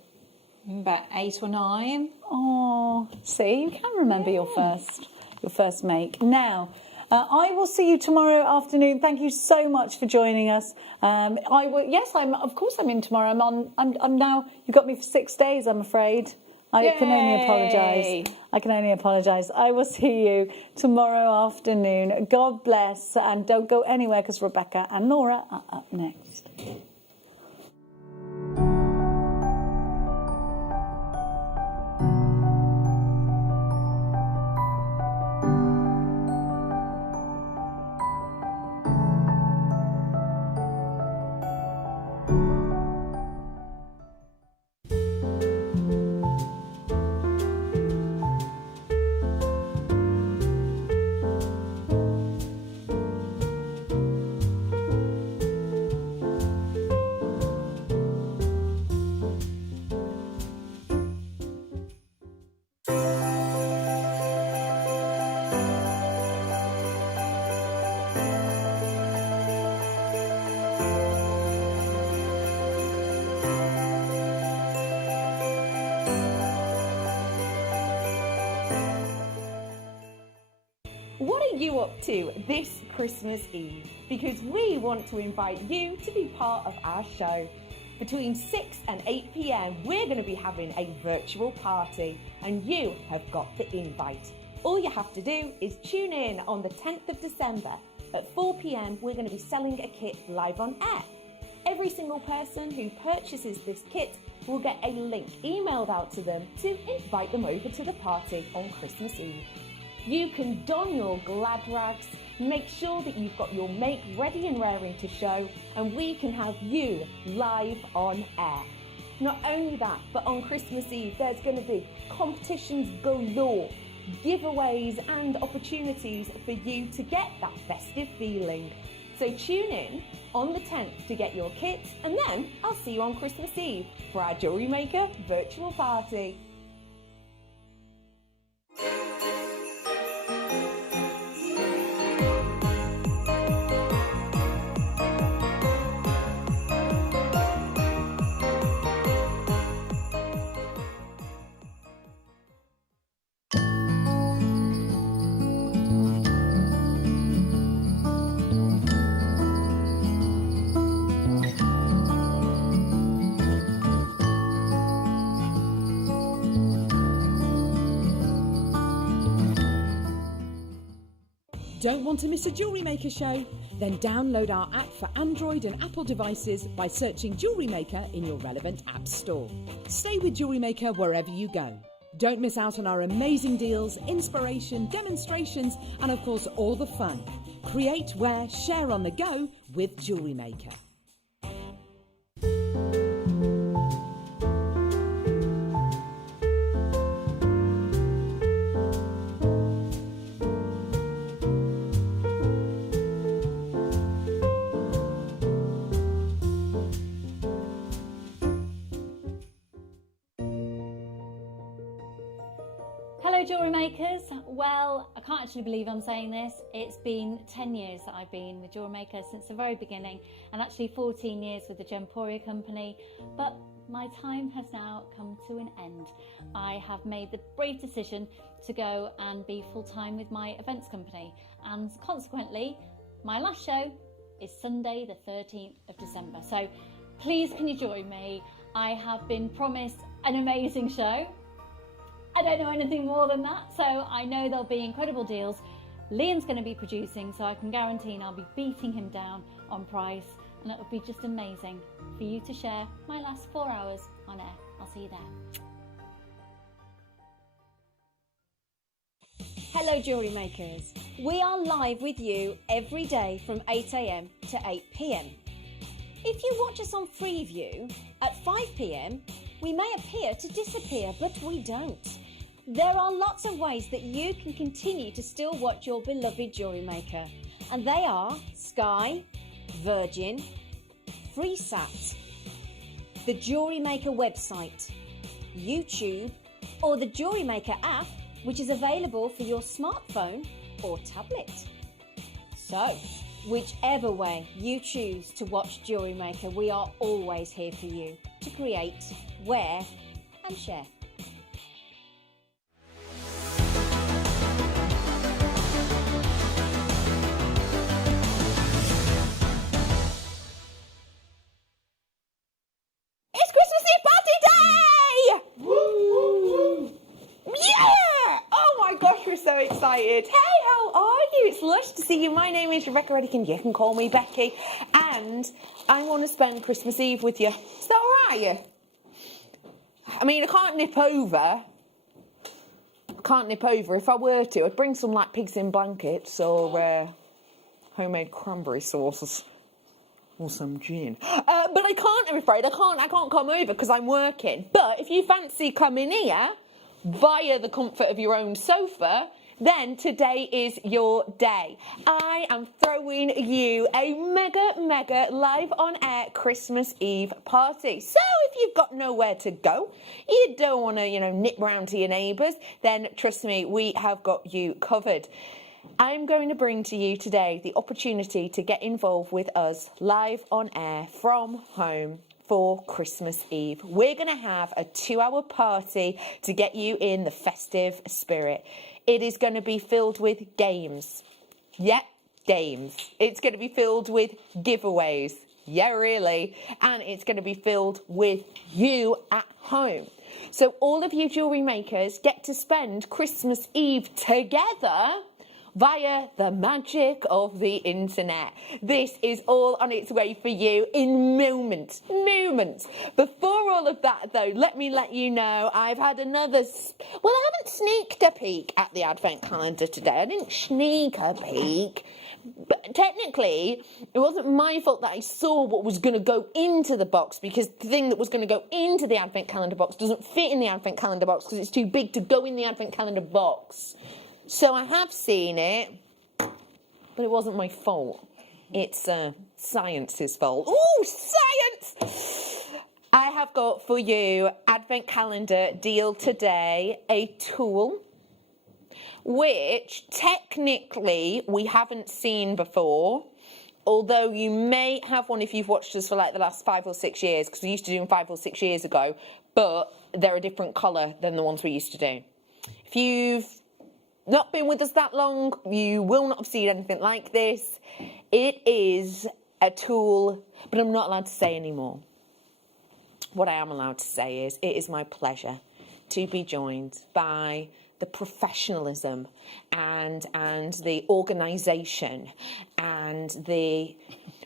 About 8 or 9. Oh, see, you can remember your first make. Now, I will see you tomorrow afternoon. Thank you so much for joining us. I will. Yes, of course, I'm in tomorrow. I'm now. You got me for 6 days. I'm afraid. I can only apologise. I can only apologise. I will see you tomorrow afternoon. God bless, and don't go anywhere because Rebecca and Nora are up next. What are you up to this Christmas Eve? Because we want to invite you to be part of our show. Between 6 and 8 p.m, we're going to be having a virtual party, and you have got the invite. All you have to do is tune in on the 10th of December. At 4 p.m, we're going to be selling a kit live on air. Every single person who purchases this kit will get a link emailed out to them to invite them over to the party on Christmas Eve. You can don your glad rags, make sure that you've got your make ready and raring to show, and we can have you live on air. Not only that, but on Christmas Eve there's going to be competitions galore, giveaways and opportunities for you to get that festive feeling. So tune in on the 10th to get your kit, and then I'll see you on Christmas Eve for our Jewellery Maker virtual party. Don't want to miss a Jewellery Maker show? Then download our app for Android and Apple devices by searching Jewellery Maker in your relevant app store. Stay with Jewellery Maker wherever you go. Don't miss out on our amazing deals, inspiration, demonstrations, and of course all the fun. Create, wear, share on the go with Jewellery Maker. Hello Jewellery Makers. Well, I can't actually believe I'm saying this. It's been 10 years that I've been with Jewellery Maker since the very beginning, and actually 14 years with the Gemporia company, but my time has now come to an end. I have made the brave decision to go and be full-time with my events company, and consequently my last show is Sunday the 13th of December. So please can you join me? I have been promised an amazing show. I don't know anything more than that, so I know there'll be incredible deals. Liam's going to be producing, so I can guarantee I'll be beating him down on price, and it will be just amazing for you to share my last 4 hours on air. I'll see you there. Hello Jewellery Makers. We are live with you every day from 8 a.m. to 8 p.m. If you watch us on Freeview at 5 p.m, we may appear to disappear, but we don't. There are lots of ways that you can continue to still watch your beloved Jewellery Maker, and they are Sky, Virgin, Freesat, the Jewellery Maker website, YouTube, or the Jewellery Maker app, which is available for your smartphone or tablet. So, whichever way you choose to watch Jewellery Maker, we are always here for you to create, wear, and share. It's Christmas Eve party day! Woo! Yeah! Oh my gosh, we're so excited. Hey, how are you? It's lush to see you. My name is Rebecca Redican. You can call me Becky. And I want to spend Christmas Eve with you. Is that all right? I mean, I can't nip over. If I were to, I'd bring some like pigs in blankets or homemade cranberry sauces. Or some gin. But I can't, I'm afraid. I can't come over because I'm working. But if you fancy coming here via the comfort of your own sofa, then today is your day. I am throwing you a mega live on air Christmas Eve party. So if you've got nowhere to go, you don't want to, nip round to your neighbours, then trust me, we have got you covered. I'm going to bring to you today the opportunity to get involved with us live on air from home for Christmas Eve. We're going to have a 2-hour party to get you in the festive spirit. It is going to be filled with games. Yeah, games. It's going to be filled with giveaways. Yeah, really. And it's going to be filled with you at home. So all of you jewellery makers get to spend Christmas Eve together via the magic of the internet. This is all on its way for you in moments. Before all of that though, let me let you know I've had another, I haven't sneaked a peek at the advent calendar today. I didn't sneak a peek. But technically, it wasn't my fault that I saw what was going to go into the box, because the thing that was going to go into the advent calendar box doesn't fit in the advent calendar box because it's too big to go in the advent calendar box. So I have seen it, but it wasn't my fault. It's science's fault. Ooh, science! I have got for you advent calendar deal today, a tool which technically we haven't seen before, although you may have one if you've watched us for like the last 5 or 6 years, because we used to do them 5 or 6 years ago, but they're a different colour than the ones we used to do. If you've not been with us that long, you will not have seen anything like this. It is a tool, but I'm not allowed to say anymore. What I am allowed to say is it is my pleasure to be joined by the professionalism and the organisation and the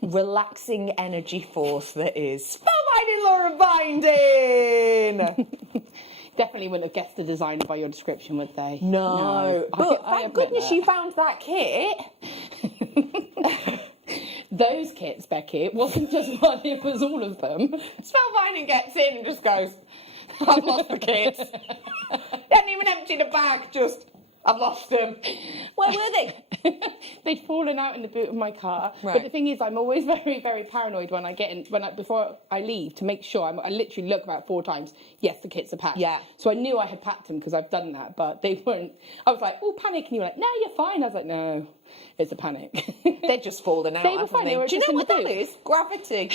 relaxing energy force that is Spellbinding Laura Binding! Definitely wouldn't have guessed the designer by your description, would they? No. But thank goodness you found that kit. Those kits, Becky, it wasn't just one, it was all of them. Spellbinding gets in and just goes, I've lost the kits. Didn't even empty the bag, just, I've lost them. Where were they? They'd fallen out in the boot of my car. Right. But the thing is, I'm always very, very paranoid when I get in, before I leave, to make sure. I literally look about 4 times. Yes, the kits are packed. Yeah. So I knew I had packed them because I've done that, but they weren't. I was like, oh, panic, and you were like, no, you're fine. I was like, no, it's a panic. They're just fallen out. They were fine. They were. Do you know what that is? Gravity.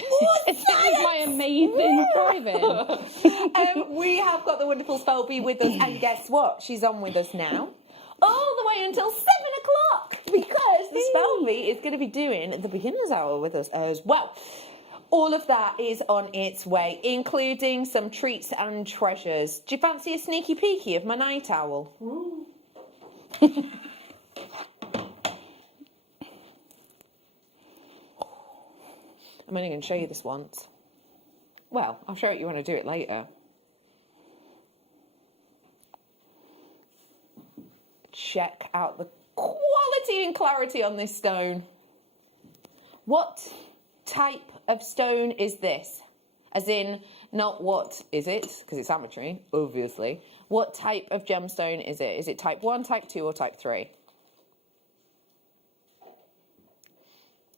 It's my amazing driving. We have got the wonderful Spellbee with us, and guess what? She's on with us now. All the way until 7 o'clock, because the Spellbee is going to be doing the beginner's hour with us as well. All of that is on its way, including some treats and treasures. Do you fancy a sneaky peeky of my night owl? I'm only going to show you this once. Well, I'll show you when I do it later. Check out the quality and clarity on this stone. What type of stone is this? As in, not what is it, because it's ametrine, obviously. What type of gemstone is it? Is it type 1, type 2, or type 3?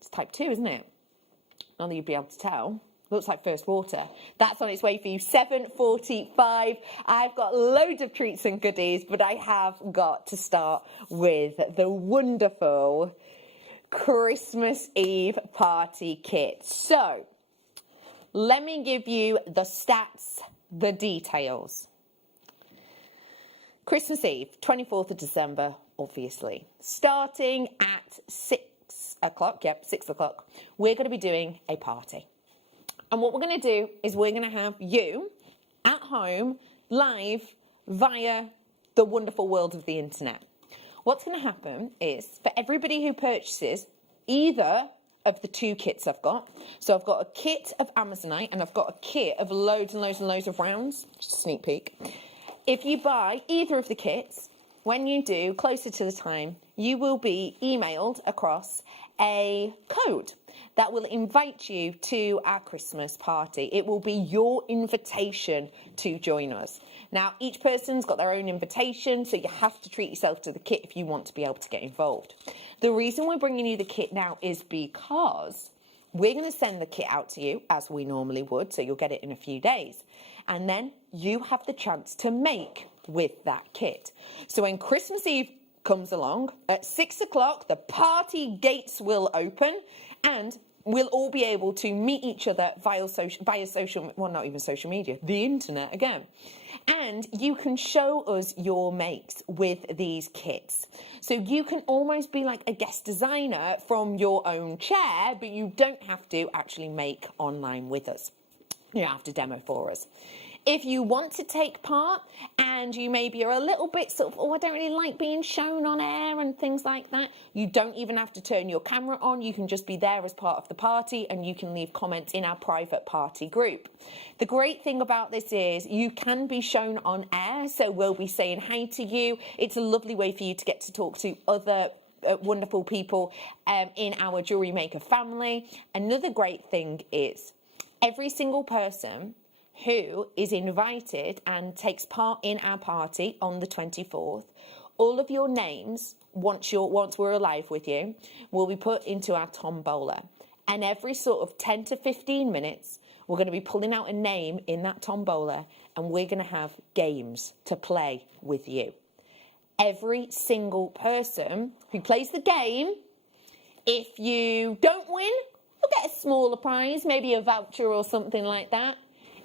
It's type 2, isn't it? Not that you'd be able to tell. looks like first water. That's on its way for you, 7:45. I've got loads of treats and goodies, but I have got to start with the wonderful Christmas Eve party kit. So, let me give you the stats, the details. Christmas Eve, 24th of December, obviously. Starting at 6 o'clock, 6 o'clock, we're going to be doing a party. And what we're going to do is we're going to have you at home, live, via the wonderful world of the internet. What's going to happen is, for everybody who purchases either of the two kits I've got, so I've got a kit of Amazonite and I've got a kit of loads and loads and loads of rounds, just a sneak peek. If you buy either of the kits, when you do, closer to the time, you will be emailed across a code that will invite you to our Christmas party. It will be your invitation to join us. Now, each person's got their own invitation, so you have to treat yourself to the kit if you want to be able to get involved. The reason we're bringing you the kit now is because we're going to send the kit out to you, as we normally would, so you'll get it in a few days. And then you have the chance to make with that kit. So when Christmas Eve comes along, at 6 o'clock, the party gates will open, and we'll all be able to meet each other via social, well, not even social media, the internet again. And you can show us your makes with these kits. So you can almost be like a guest designer from your own chair, but you don't have to actually make online with us. You don't have to demo for us. If you want to take part and you maybe are a little bit sort of, oh, I don't really like being shown on air and things like that, you don't even have to turn your camera on. You can just be there as part of the party and you can leave comments in our private party group. The great thing about this is you can be shown on air, so we'll be saying hi to you. It's a lovely way for you to get to talk to other wonderful people in our Jewellery Maker family. Another great thing is every single person who is invited and takes part in our party on the 24th, all of your names, once we're alive with you, will be put into our tombola. And every sort of 10 to 15 minutes, we're going to be pulling out a name in that tombola and we're going to have games to play with you. Every single person who plays the game, if you don't win, you'll get a smaller prize, maybe a voucher or something like that.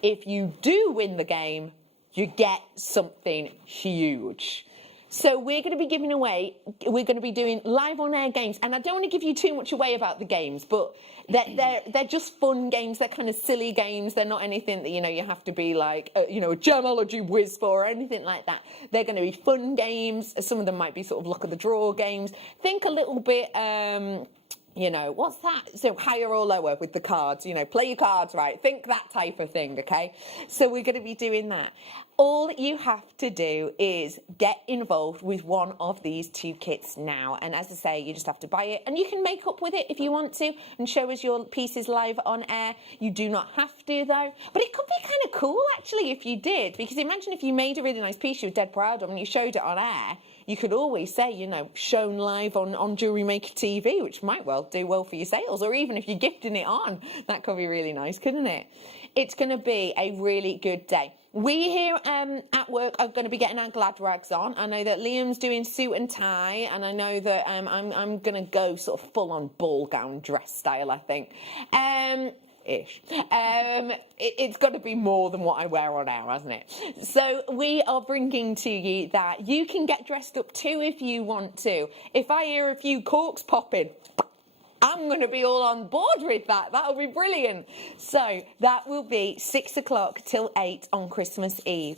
If you do win the game, you get something huge. So we're going to be giving away, we're going to be doing live on air games. And I don't want to give you too much away about the games, but they're just fun games. They're kind of silly games. They're not anything that, you have to be like, a gemology whiz for or anything like that. They're going to be fun games. Some of them might be sort of luck of the draw games. Think a little bit, what's that? So higher or lower with the cards, play your cards right. Think that type of thing, okay? So we're going to be doing that. All you have to do is get involved with one of these two kits now. And as I say, you just have to buy it. And you can make up with it if you want to and show us your pieces live on air. You do not have to, though. But it could be kind of cool, actually, if you did. Because imagine if you made a really nice piece you were dead proud of and you showed it on air. You could always say, shown live on Jewellery Maker TV, which might well do well for your sales. Or even if you're gifting it on, that could be really nice, couldn't it? It's going to be a really good day. We here at work are going to be getting our glad rags on. I know that Liam's doing suit and tie, and I know that I'm going to go sort of full-on ball gown dress style, I think. It's got to be more than what I wear on air, hasn't it? So we are bringing to you that you can get dressed up too if you want to. If I hear a few corks popping, I'm going to be all on board with that. That'll be brilliant. So that will be 6 o'clock till 8 on Christmas Eve.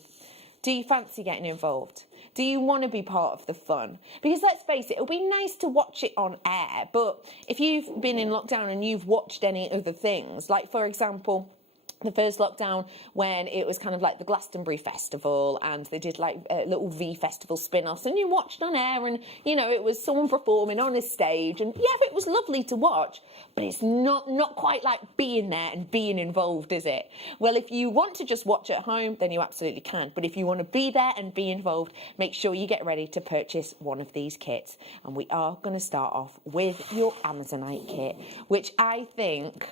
Do you fancy getting involved? Do you want to be part of the fun? Because let's face it, it'll be nice to watch it on air, but if you've been in lockdown and you've watched any other things, like for example, the first lockdown when it was kind of like the Glastonbury Festival and they did like little V Festival spin-offs and you watched on air and, it was someone performing on a stage and yeah, it was lovely to watch, but it's not quite like being there and being involved, is it? Well, if you want to just watch at home, then you absolutely can. But if you want to be there and be involved, make sure you get ready to purchase one of these kits. And we are going to start off with your Amazonite kit, which I think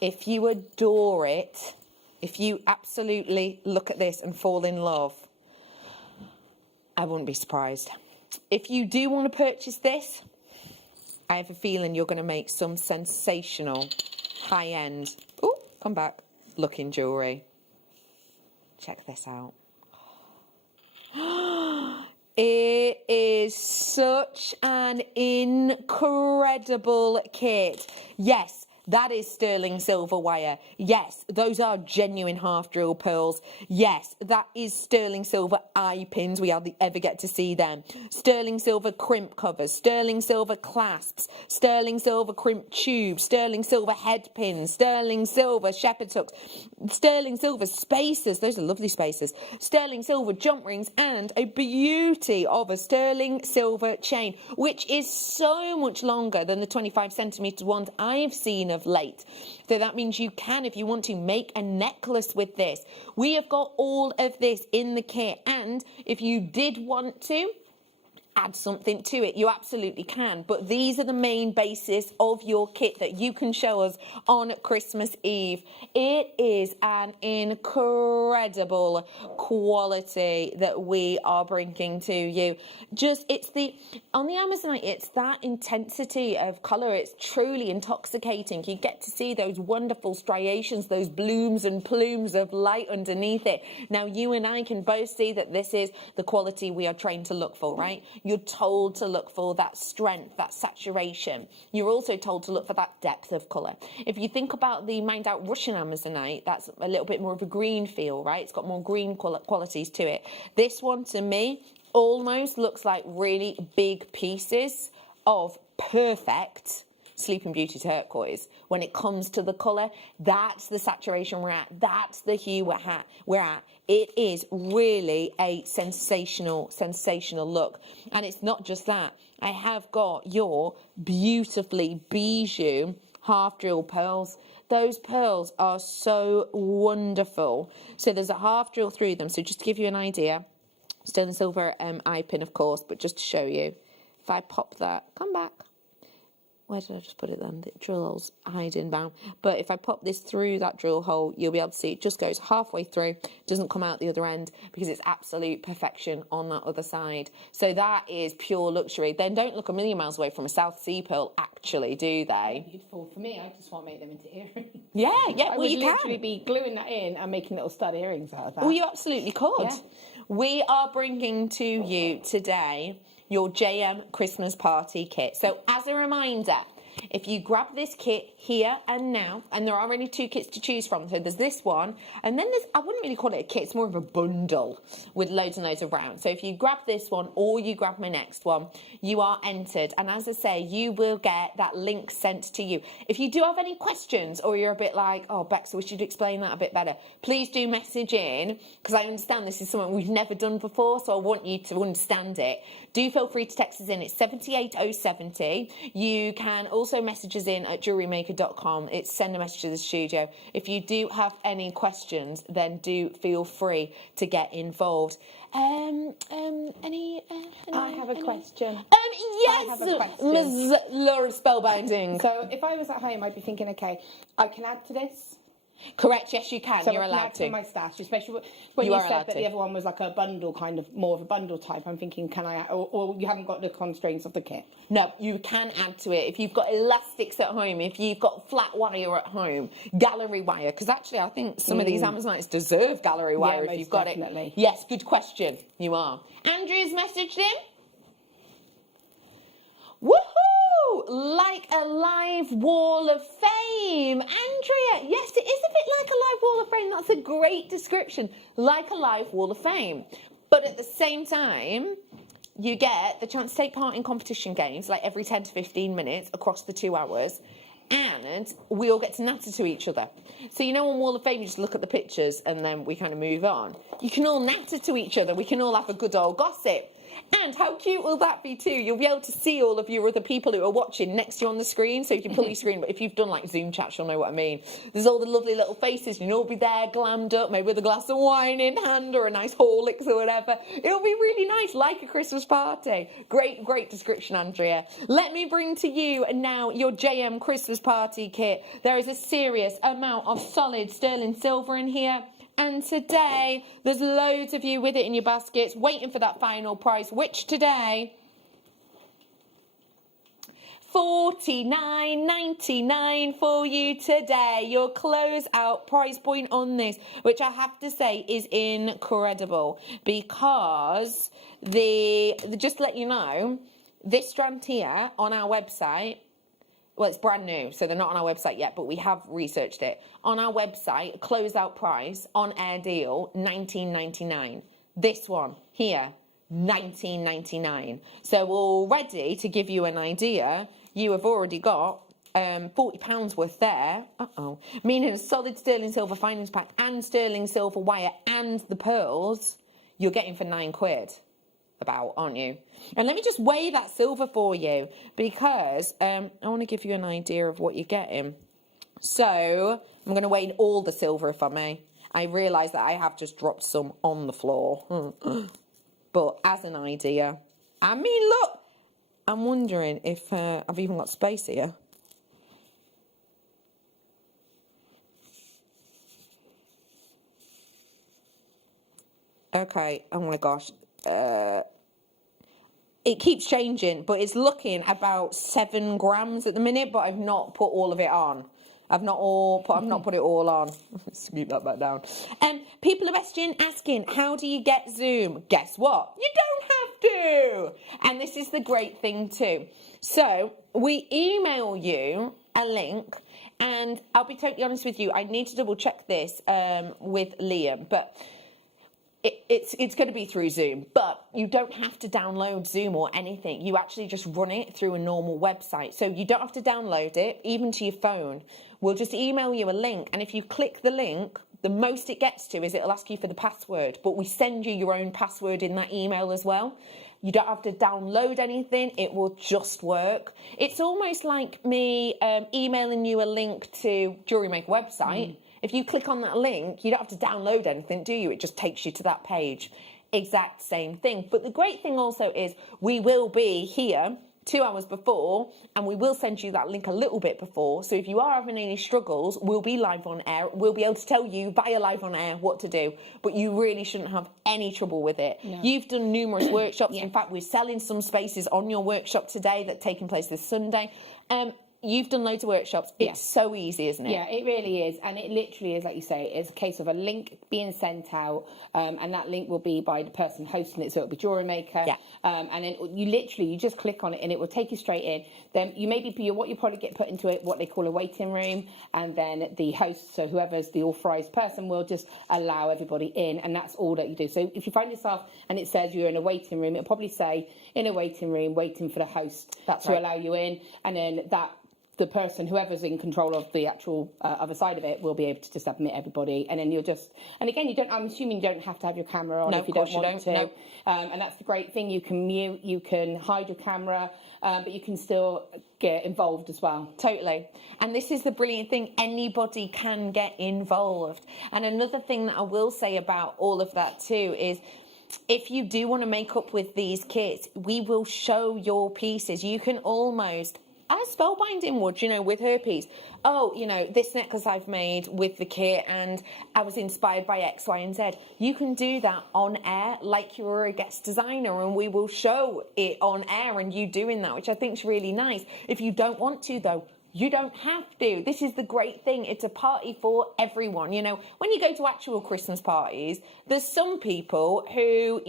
if you adore it, if you absolutely look at this and fall in love, I wouldn't be surprised. If you do want to purchase this, I have a feeling you're going to make some sensational, high-end, oh, come back, looking jewellery. Check this out. It is such an incredible kit. Yes, that is sterling silver wire. Yes, those are genuine half drill pearls. Yes, that is sterling silver eye pins. We hardly ever get to see them. Sterling silver crimp covers, sterling silver clasps, sterling silver crimp tubes, sterling silver head pins, sterling silver shepherd's hooks, sterling silver spacers. Those are lovely spacers. Sterling silver jump rings, and a beauty of a sterling silver chain, which is so much longer than the 25 centimetre ones I've seen of late. So that means you can, if you want to, make a necklace with this. We have got all of this in the kit, and if you did want to add something to it, you absolutely can. But these are the main basis of your kit that you can show us on Christmas Eve. It is an incredible quality that we are bringing to you. Just, it's the, on the Amazonite, it's that intensity of colour. It's truly intoxicating. You get to see those wonderful striations, those blooms and plumes of light underneath it. Now, you and I can both see that this is the quality we are trained to look for, right? You're told to look for that strength, that saturation. You're also told to look for that depth of colour. If you think about the mined out Russian Amazonite, that's a little bit more of a green feel, right? It's got more green qualities to it. This one, to me, almost looks like really big pieces of perfect Sleeping Beauty turquoise. When it comes to the colour, that's the saturation we're at. That's the hue we're at. It is really a sensational look. And it's not just that. I have got your beautifully bijou half drill pearls. Those pearls are so wonderful. So there's a half drill through them. So just to give you an idea, sterling silver eye pin, of course, but just to show you, if I pop that, come back. Where did I just put it then? The drill hole's hiding down. But if I pop this through that drill hole, you'll be able to see it just goes halfway through, doesn't come out the other end, because it's absolute perfection on that other side. So that is pure luxury. They don't look a million miles away from a South Sea pearl, actually, do they? Beautiful. For me, I just want to make them into earrings. Yeah, I would you literally can. be gluing that in and making little stud earrings out of that. Well, you absolutely could. Yeah. We are bringing to you today your JM Christmas Party kit. So as a reminder, if you grab this kit here and now, and there are only 2 kits to choose from, so there's this one, and then there's, I wouldn't really call it a kit, it's more of a bundle with loads and loads of rounds. So if you grab this one or you grab my next one, you are entered. And as I say, you will get that link sent to you. If you do have any questions, or you're a bit like, oh, Bex, we should explain that a bit better, please do message in, because I understand this is something we've never done before, so I want you to understand it. Do feel free to text us in. It's 78070. You can also message us in at JewelleryMaker.com. It's send a message to the studio. If you do have any questions, then do feel free to get involved. I have a question. Yes, I have a question. Ms. Laura Spellbinding. So if I was at home, I'd be thinking, okay, I can add to this. Correct, yes, you can. So You're I can allowed add to. my stash, especially when you said that the other one was like a bundle, kind of more of a bundle type. I'm thinking, can I, or you haven't got the constraints of the kit? No, you can add to it. If you've got elastics at home, if you've got flat wire at home, gallery wire, because actually I think some of these Amazonites deserve gallery wire if you've got it. Yes, good question. You are. Andrew's messaged in. Woohoo! Like a live wall of fame. Andrea, yes, it is a bit like a live wall of fame. That's a great description. Like a live wall of fame. But at the same time, you get the chance to take part in competition games like every 10 to 15 minutes across the 2 hours. And we all get to natter to each other. So, you know, on Wall of Fame, you just look at the pictures and then we kind of move on. You can all natter to each other. We can all have a good old gossip. And how cute will that be too? You'll be able to see all of your other people who are watching next to you on the screen. So if you pull your screen, but if you've done like Zoom chats, you'll know what I mean. There's all the lovely little faces, and you'll all be there glammed up, maybe with a glass of wine in hand or a nice Horlicks or whatever. It'll be really nice, like a Christmas party. Great, great description, Andrea. Let me bring to you now your JM Christmas party kit. There is a serious amount of solid sterling silver in here. And today, there's loads of you with it in your baskets, waiting for that final price, which today, $49.99 for you today. Your closeout price point on this, which I have to say is incredible, because just to let you know, this strand here on our website, well, it's brand new, so they're not on our website yet, but we have researched it. On our website, closeout price, on air deal, £19.99. This one here, £19.99. So already, to give you an idea, you have already got £40 worth there. Meaning a solid sterling silver finings pack and sterling silver wire and the pearls, you're getting for £9. About, aren't you? And let me just weigh that silver for you, because I want to give you an idea of what you're getting. So I'm going to weigh all the silver, if I may. I realise that I have just dropped some on the floor. But as an idea, I mean, look, I'm wondering if I've even got space here. Okay, oh my gosh. It keeps changing, but it's looking about 7 grams at the minute, but I've not put all of it on. I've not put it all on. Scoot that back down. People are asking, how do you get Zoom? Guess what? You don't have to. And this is the great thing too. So we email you a link, and I'll be totally honest with you, I need to double check this with Liam, but it's going to be through Zoom, but you don't have to download Zoom or anything. You actually just run it through a normal website. So you don't have to download it, even to your phone. We'll just email you a link, and if you click the link, the most it gets to is it'll ask you for the password, but we send you your own password in that email as well. You don't have to download anything. It will just work. It's almost like me emailing you a link to JewelleryMaker website. If you click on that link, you don't have to download anything, do you? It just takes you to that page. Exact same thing. But the great thing also is we will be here 2 hours before, and we will send you that link a little bit before. So if you are having any struggles, we'll be live on air. We'll be able to tell you via live on air what to do, but you really shouldn't have any trouble with it. No. You've done numerous workshops. In fact, we're selling some spaces on your workshop today that's taking place this Sunday. You've done loads of workshops. It's so easy, isn't it? Yeah, it really is. And it literally is, like you say, it's a case of a link being sent out, and that link will be by the person hosting it. So it'll be JewelleryMaker. Yeah. And then you just click on it and it will take you straight in. Then you probably get put into what they call a waiting room, and then the host, so whoever's the authorised person, will just allow everybody in, and that's all that you do. So if you find yourself and it says you're in a waiting room, it'll probably say in a waiting room, waiting for the host to allow you in, and then the person, whoever's in control of the actual other side of it, will be able to just admit everybody. And then and again, I'm assuming you don't have to have your camera on if you don't want to. No. And that's the great thing. You can mute, you can hide your camera, but you can still get involved as well. Totally. And this is the brilliant thing. Anybody can get involved. And another thing that I will say about all of that too is, if you do want to make up with these kits, we will show your pieces. You can almost, as Spellbinding would, with her piece. Oh, this necklace I've made with the kit, and I was inspired by X, Y, and Z. You can do that on air like you're a guest designer, and we will show it on air and you doing that, which I think is really nice. If you don't want to, though, you don't have to. This is the great thing. It's a party for everyone. When you go to actual Christmas parties, there's some people who,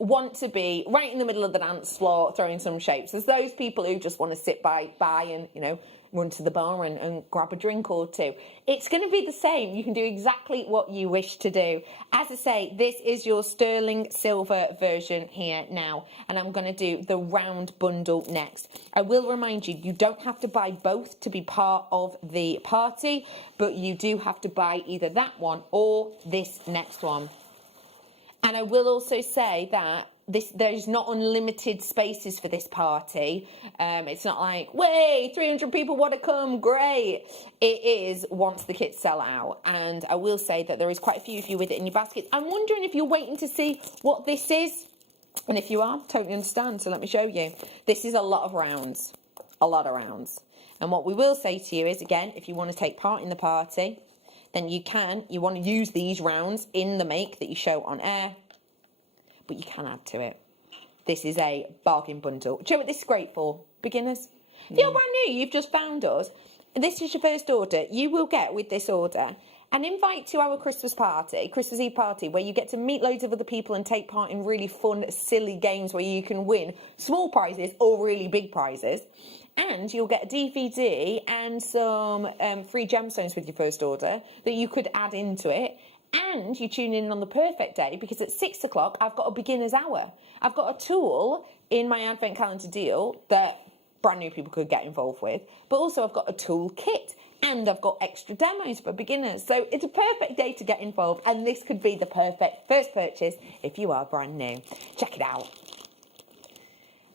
want to be right in the middle of the dance floor throwing some shapes. There's those people who just want to sit by and, run to the bar and grab a drink or two. It's going to be the same. You can do exactly what you wish to do. As I say, this is your sterling silver version here now, and I'm going to do the round bundle next. I will remind you, you don't have to buy both to be part of the party, but you do have to buy either that one or this next one. And I will also say that there's not unlimited spaces for this party. It's not like, way, 300 people want to come, great. It is once the kits sell out. And I will say that there is quite a few of you with it in your baskets. I'm wondering if you're waiting to see what this is. And if you are, totally understand. So let me show you. This is a lot of rounds. A lot of rounds. And what we will say to you is, again, if you want to take part in the party, then you want to use these rounds in the make that you show on air. But you can add to it. This is a bargain bundle. Do you know what this is great for? Beginners. If you're brand new, you've just found us, this is your first order, you will get with this order an invite to our Christmas Eve party, where you get to meet loads of other people and take part in really fun, silly games where you can win small prizes or really big prizes. And you'll get a DVD and some free gemstones with your first order that you could add into it. And you tune in on the perfect day, because at 6 o'clock, I've got a beginner's hour. I've got a tool in my advent calendar deal that brand new people could get involved with. But also I've got a tool kit, and I've got extra demos for beginners. So it's a perfect day to get involved. And this could be the perfect first purchase if you are brand new. Check it out.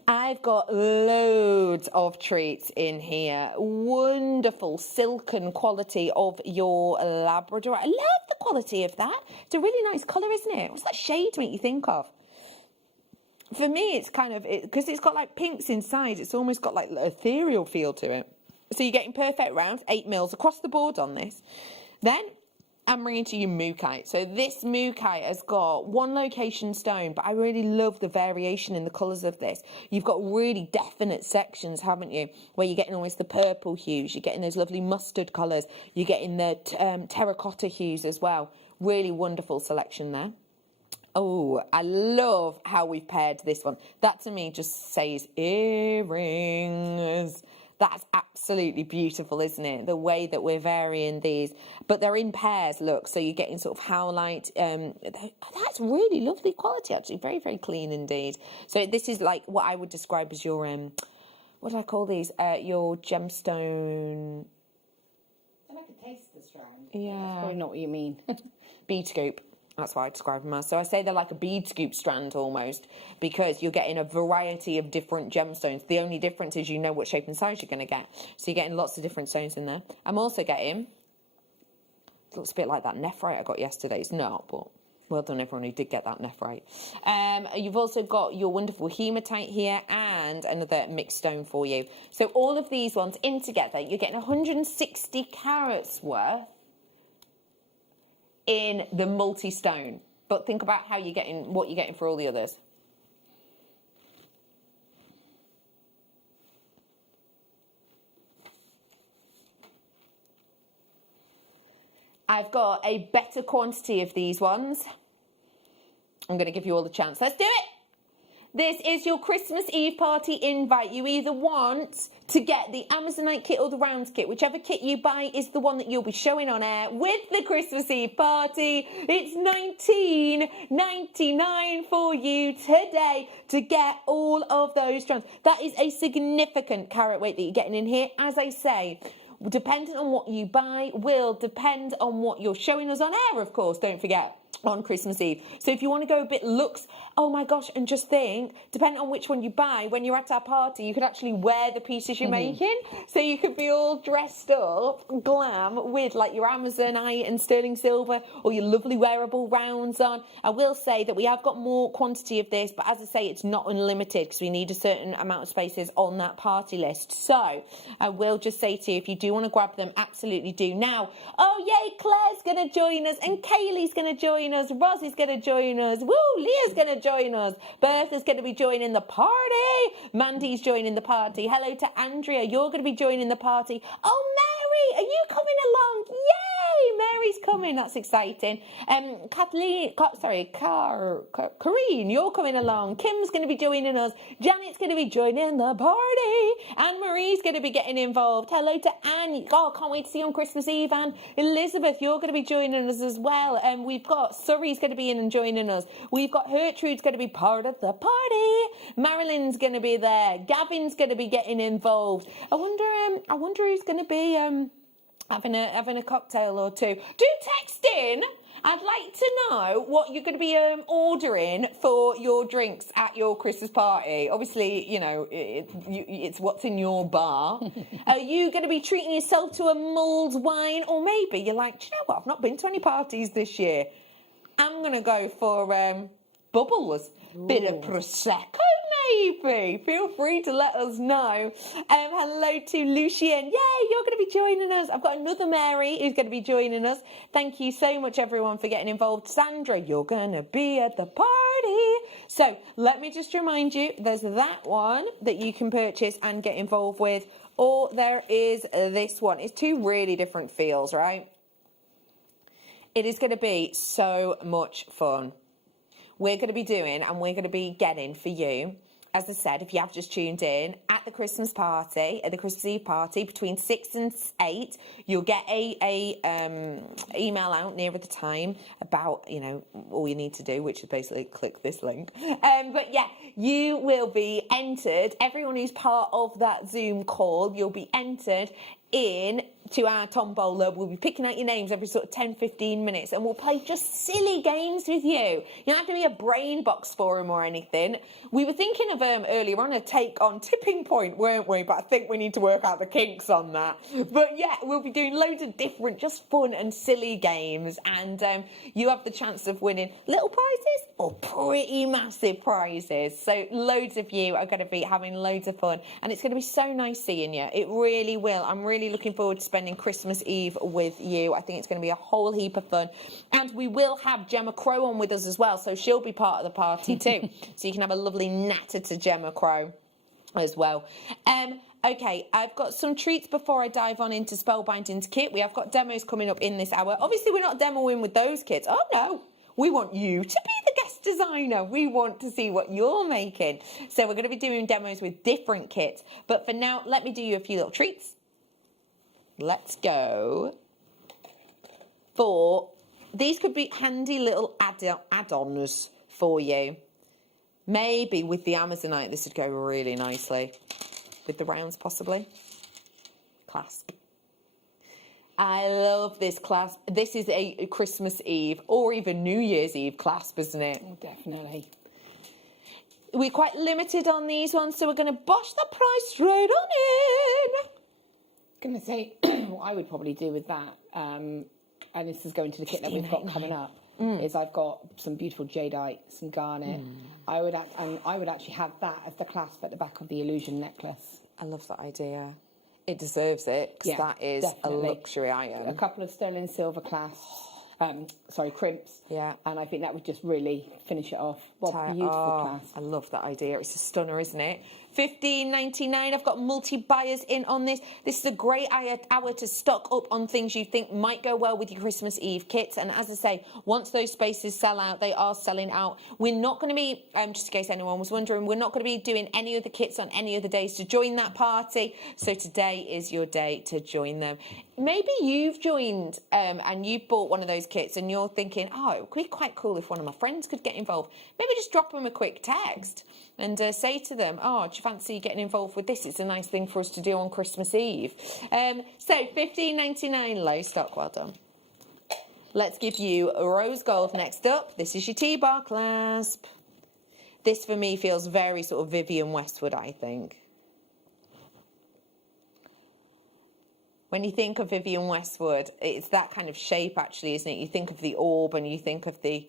I've got loads of treats in here. Wonderful silken quality of your Labrador. I love the quality of that. It's a really nice colour, isn't it? What's that shade make you think of? For me, it's kind of, because it's got like pinks inside, it's almost got like an ethereal feel to it. So you're getting perfect rounds, 8 mils across the board on this. Then I'm bringing to you mookaite. So this mookaite has got one location stone, but I really love the variation in the colours of this. You've got really definite sections, haven't you, where you're getting almost the purple hues, you're getting those lovely mustard colours, you're getting the terracotta hues as well. Really wonderful selection there. Oh, I love how we've paired this one. That to me just says earrings. That's absolutely beautiful, isn't it? The way that we're varying these. But they're in pairs, look. So you're getting sort of howlite. That's really lovely quality, actually. Very, very clean indeed. So this is like what I would describe as your, what do I call these? Your gemstone. I like a taste the strand. Yeah. That's probably not what you mean. Bead scoop. That's why I describe them as. So I say they're like a bead scoop strand almost, because you're getting a variety of different gemstones. The only difference is you know what shape and size you're going to get. So you're getting lots of different stones in there. I'm also getting, it looks a bit like that nephrite I got yesterday. It's not, but well done everyone who did get that nephrite. You've also got your wonderful hematite here and another mixed stone for you. So all of these ones in together, you're getting 160 carats worth in the multi-stone. But think about how you're getting, what you're getting for all the others. I've got a better quantity of these ones. I'm going to give you all the chance. Let's do it. This is your Christmas Eve party invite. You either want to get the Amazonite kit or the rounds kit. Whichever kit you buy is the one that you'll be showing on air with the Christmas Eve party. It's $19.99 for you today to get all of those strands. That is a significant carat weight that you're getting in here. As I say, depending on what you buy will depend on what you're showing us on air, of course, don't forget, on Christmas Eve. So if you want to go a bit luxe, oh my gosh, and just think, depending on which one you buy, when you're at our party, you could actually wear the pieces you're making. So you could be all dressed up, glam, with like your Amazonite and sterling silver, or your lovely wearable rounds on. I will say that we have got more quantity of this, but as I say, it's not unlimited because we need a certain amount of spaces on that party list. So I will just say to you, if you do want to grab them, absolutely do. Now, oh yay, Claire's going to join us, and Kaylee's going to join us, Rosie's going to join us, woo, Leah's going to join us, Bertha's going to be joining the party, Mandy's joining the party, hello to Andrea, you're going to be joining the party, oh Mary, are you coming along? Yay, Mary's coming, that's exciting. Karine, you're coming along, Kim's going to be joining us, Janet's going to be joining the party, Anne Marie's going to be getting involved, hello to Anne, oh, can't wait to see you on Christmas Eve, Anne. Elizabeth, you're going to be joining us as well, and we've got Surrey's going to be in and joining us. We've got Gertrude's going to be part of the party. Marilyn's going to be there. Gavin's going to be getting involved. I wonder who's going to be having a cocktail or two, do text in. I'd like to know what you're going to be ordering for your drinks at your Christmas party. Obviously, you know, it's what's in your bar. Are you going to be treating yourself to a mulled wine? Or maybe you're like, do you know what? I've not been to any parties this year. I'm going to go for bubbles. Bit of Prosecco, maybe. Feel free to let us know. Hello to Lucien. Yay, you're going to be joining us. I've got another Mary who's going to be joining us. Thank you so much, everyone, for getting involved. Sandra, you're going to be at the party. So let me just remind you, there's that one that you can purchase and get involved with. Or there is this one. It's two really different feels, right? It is going to be so much fun. We're going to be doing and we're going to be getting for you, as I said, if you have just tuned in, at the Christmas party, at the Christmas Eve party, between 6 and 8, you'll get a email out nearer the time about, you know, all you need to do, which is basically click this link. But yeah, you will be entered. Everyone who's part of that Zoom call, you'll be entered in to our tombola. We'll be picking out your names every sort of 10-15 minutes and we'll play just silly games with you. You don't have to be a brain box for them or anything. We were thinking of earlier on a take on Tipping Point, weren't we? But I think we need to work out the kinks on that. But yeah, we'll be doing loads of different just fun and silly games, and you have the chance of winning little prizes or pretty massive prizes. So loads of you are going to be having loads of fun, and it's going to be so nice seeing you. It really will. I'm really looking forward to spending Christmas Eve with you. I think it's going to be a whole heap of fun. And we will have Gemma Crow on with us as well, so she'll be part of the party too. So you can have a lovely natter to Gemma Crow as well. Okay, I've got some treats before I dive on into Spellbinding's kit. We have got demos coming up in this hour. Obviously, we're not demoing with those kits. Oh, no. We want you to be the guest designer. We want to see what you're making. So we're going to be doing demos with different kits. But for now, let me do you a few little treats. Let's go for... These could be handy little add-ons for you. Maybe with the Amazonite, this would go really nicely. With the rounds, possibly. Clasp. I love this clasp. This is a Christmas Eve or even New Year's Eve clasp, isn't it? Oh, definitely. We're quite limited on these ones, so we're going to bosh the price straight on in. I'm going to say what I would probably do with that, and this is going to the kit that we've got coming up, is I've got some beautiful jadeite, some garnet. I would actually have that as the clasp at the back of the illusion necklace. I love that idea. It deserves it, because that is definitely a luxury item. A couple of sterling silver clasps, crimps. Yeah. And I think that would just really finish it off. What a beautiful clasp. I love that idea. It's a stunner, isn't it? $15.99. I've got multi-buyers in on this. This is a great hour to stock up on things you think might go well with your Christmas Eve kits. And as I say, once those spaces sell out, they are selling out. We're not going to be, just in case anyone was wondering, we're not going to be doing any other kits on any other days to join that party. So today is your day to join them. Maybe you've joined and you've bought one of those kits and you're thinking, oh, it would be quite cool if one of my friends could get involved. Maybe just drop them a quick text and say to them, oh, do you fancy getting involved with this? It's a nice thing for us to do on Christmas Eve. So $15.99 low stock, well done. Let's give you a rose gold next up. This is your T-bar clasp. This for me feels very sort of Vivienne Westwood, I think. When you think of Vivienne Westwood, it's that kind of shape, actually, isn't it? You think of the orb and you think of the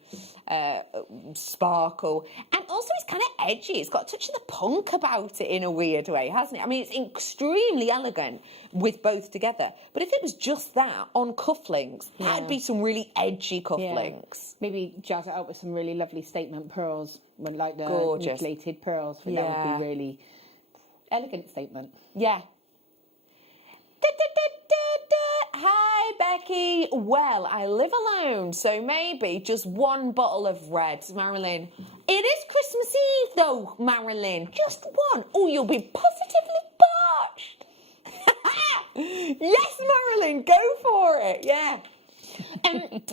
sparkle. And also it's kind of edgy. It's got a touch of the punk about it in a weird way, hasn't it? I mean, it's extremely elegant with both together. But if it was just that on cufflinks, that'd be some really edgy cufflinks. Yeah. Maybe jazz it up with some really lovely statement pearls, like the gorgeous nucleated pearls. That would be really elegant statement. Yeah. Hi, Becky. Well, I live alone, so maybe just one bottle of red, Marilyn. It is Christmas Eve, though, Marilyn. Just one. Oh, you'll be positively parched. Yes, Marilyn, go for it. Yeah.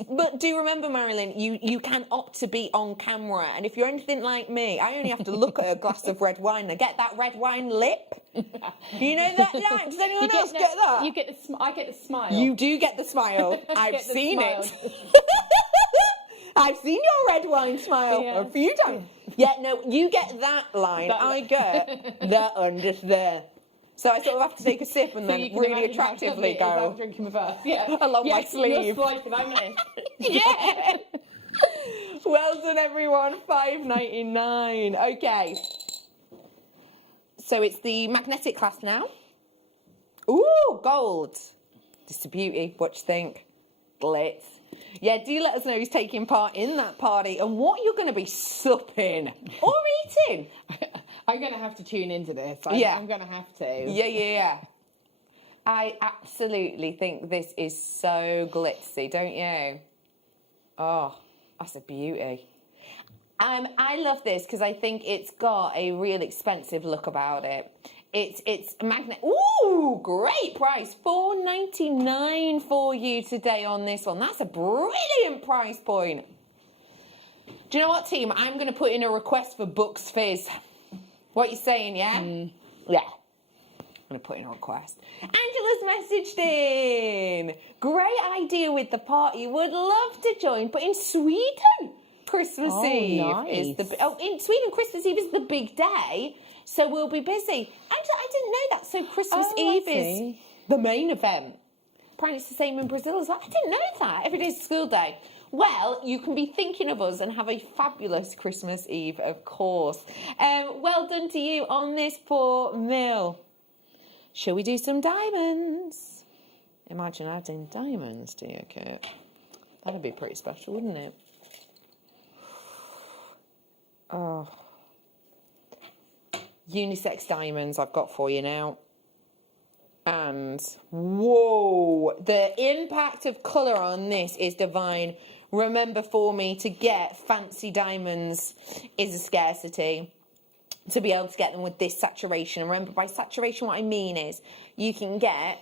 But do remember, Marilyn, you can opt to be on camera. And if you're anything like me, I only have to look at a glass of red wine and I get that red wine lip. You know that line? Does anyone else get that? You get I get the smile. You do get the smile. I've seen smile. it. I've seen your red wine smile a few times. Yeah, no, you get that line. I get that under there. So I sort of have to take a sip and then really attractively go. Drinking with us. Yeah. Along my sleeve. You're swiping, I'm Yeah. Well done, everyone. $5.99. Okay. So it's the magnetic class now. Ooh, gold. Just a beauty. What do you think? Glitz. Yeah, do let us know who's taking part in that party and what you're going to be supping or eating. I'm going to have to tune into this. I'm going to have to. Yeah. I absolutely think this is so glitzy, don't you? Oh, that's a beauty. I love this because I think it's got a real expensive look about it. It's magnet. Ooh, great price. $4.99 for you today on this one. That's a brilliant price point. Do you know what, team? I'm going to put in a request for Bucks Fizz. What you saying, yeah? Yeah. I'm going to put in a request. Angela's messaged in. Great idea with the party. Would love to join, but in Sweden, Christmas Eve is in Sweden, Christmas Eve is the big day. So we'll be busy. I didn't know that. So Christmas Eve is the main event. Apparently it's the same in Brazil as well. I didn't know that. Every day's school day. Well, you can be thinking of us and have a fabulous Christmas Eve, of course. Well done to you on this $4 million. Shall we do some diamonds? Imagine adding diamonds to your kit. That'd be pretty special, wouldn't it? Oh. Unisex diamonds I've got for you now. And, whoa, the impact of colour on this is divine. Remember, for me, to get fancy diamonds is a scarcity. To be able to get them with this saturation. And remember, by saturation, what I mean is you can get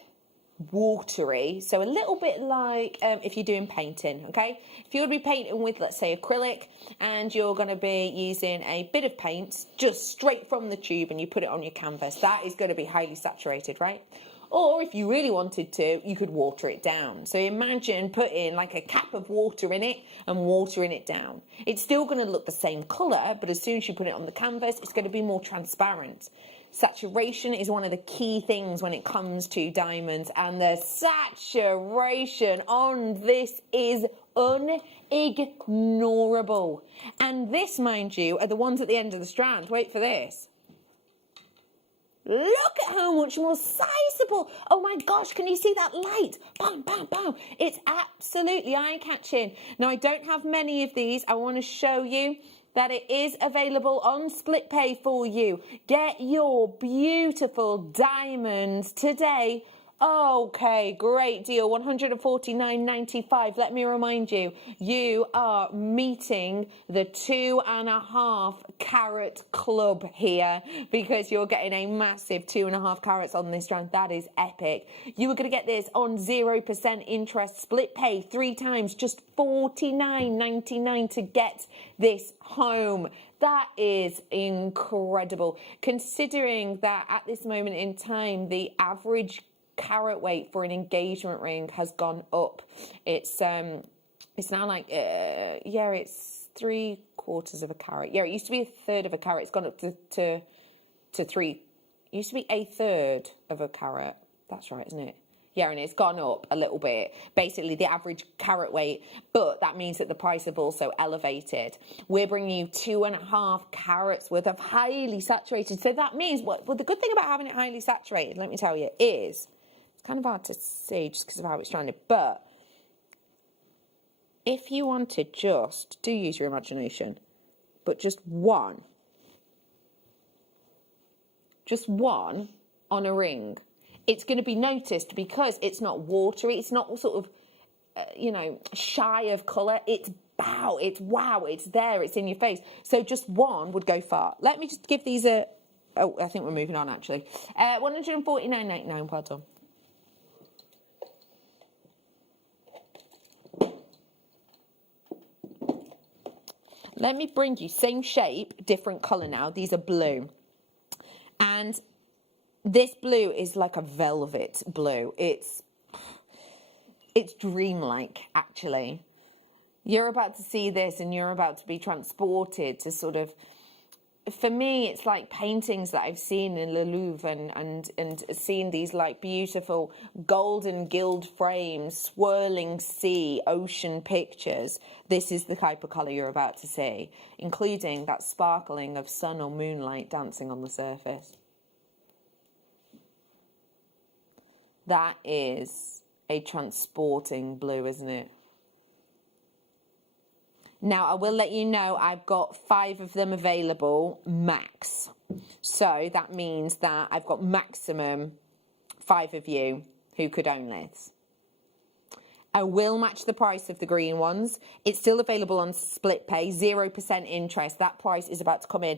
watery, so a little bit like if you're doing painting, okay? If you're going to be painting with, let's say, acrylic, and you're going to be using a bit of paint just straight from the tube and you put it on your canvas, that is going to be highly saturated, right? Or if you really wanted to, you could water it down. So imagine putting like a cap of water in it and watering it down. It's still going to look the same colour, but as soon as you put it on the canvas, it's going to be more transparent. Saturation is one of the key things when it comes to diamonds, and the saturation on this is unignorable. And this, mind you, are the ones at the end of the strand. Wait for this. Look at how much more sizable. Oh my gosh, can you see that light? Bam, bam, bam. It's absolutely eye-catching. Now, I don't have many of these. I want to show you that it is available on split pay for you. Get your beautiful diamonds today. Okay, great deal, $149.95. Let me remind you, you are meeting the 2.5 carat club here because you're getting a massive 2.5 carats on this strand. That is epic. You are going to get this on 0% interest, split pay 3 times, just $49.99 to get this home. That is incredible, considering that at this moment in time, the average carat weight for an engagement ring has gone up. It's now like it's 3/4 of a carat. Yeah, it used to be 1/3 of a carat. It's gone up to 3. It used to be 1/3 of a carat. That's right, isn't it? Yeah, and it's gone up a little bit. Basically, the average carat weight, but that means that the price have also elevated. We're bringing you 2.5 carats worth of highly saturated. So that means well, the good thing about having it highly saturated, let me tell you, is kind of hard to see just because of how it's stranded, but if you want to just do use your imagination, but just one on a ring, it's going to be noticed because it's not watery, it's not sort of shy of colour. It's wow, it's there, it's in your face. So just one would go far. Let me just give these a I think we're moving on actually. $149.99. Well done. let me bring you, same shape, different colour now. These are blue. And this blue is like a velvet blue. It's dreamlike, actually. You're about to see this and you're about to be transported to sort of, for me, it's like paintings that I've seen in the Louvre and seen these like beautiful golden gilt frames, swirling sea, ocean pictures. This is the type of colour you're about to see, including that sparkling of sun or moonlight dancing on the surface. That is a transporting blue, isn't it? Now, I will let you know I've got 5 of them available, max. So that means that I've got maximum 5 of you who could own this. I will match the price of the green ones. It's still available on split pay, 0% interest. That price is about to come in.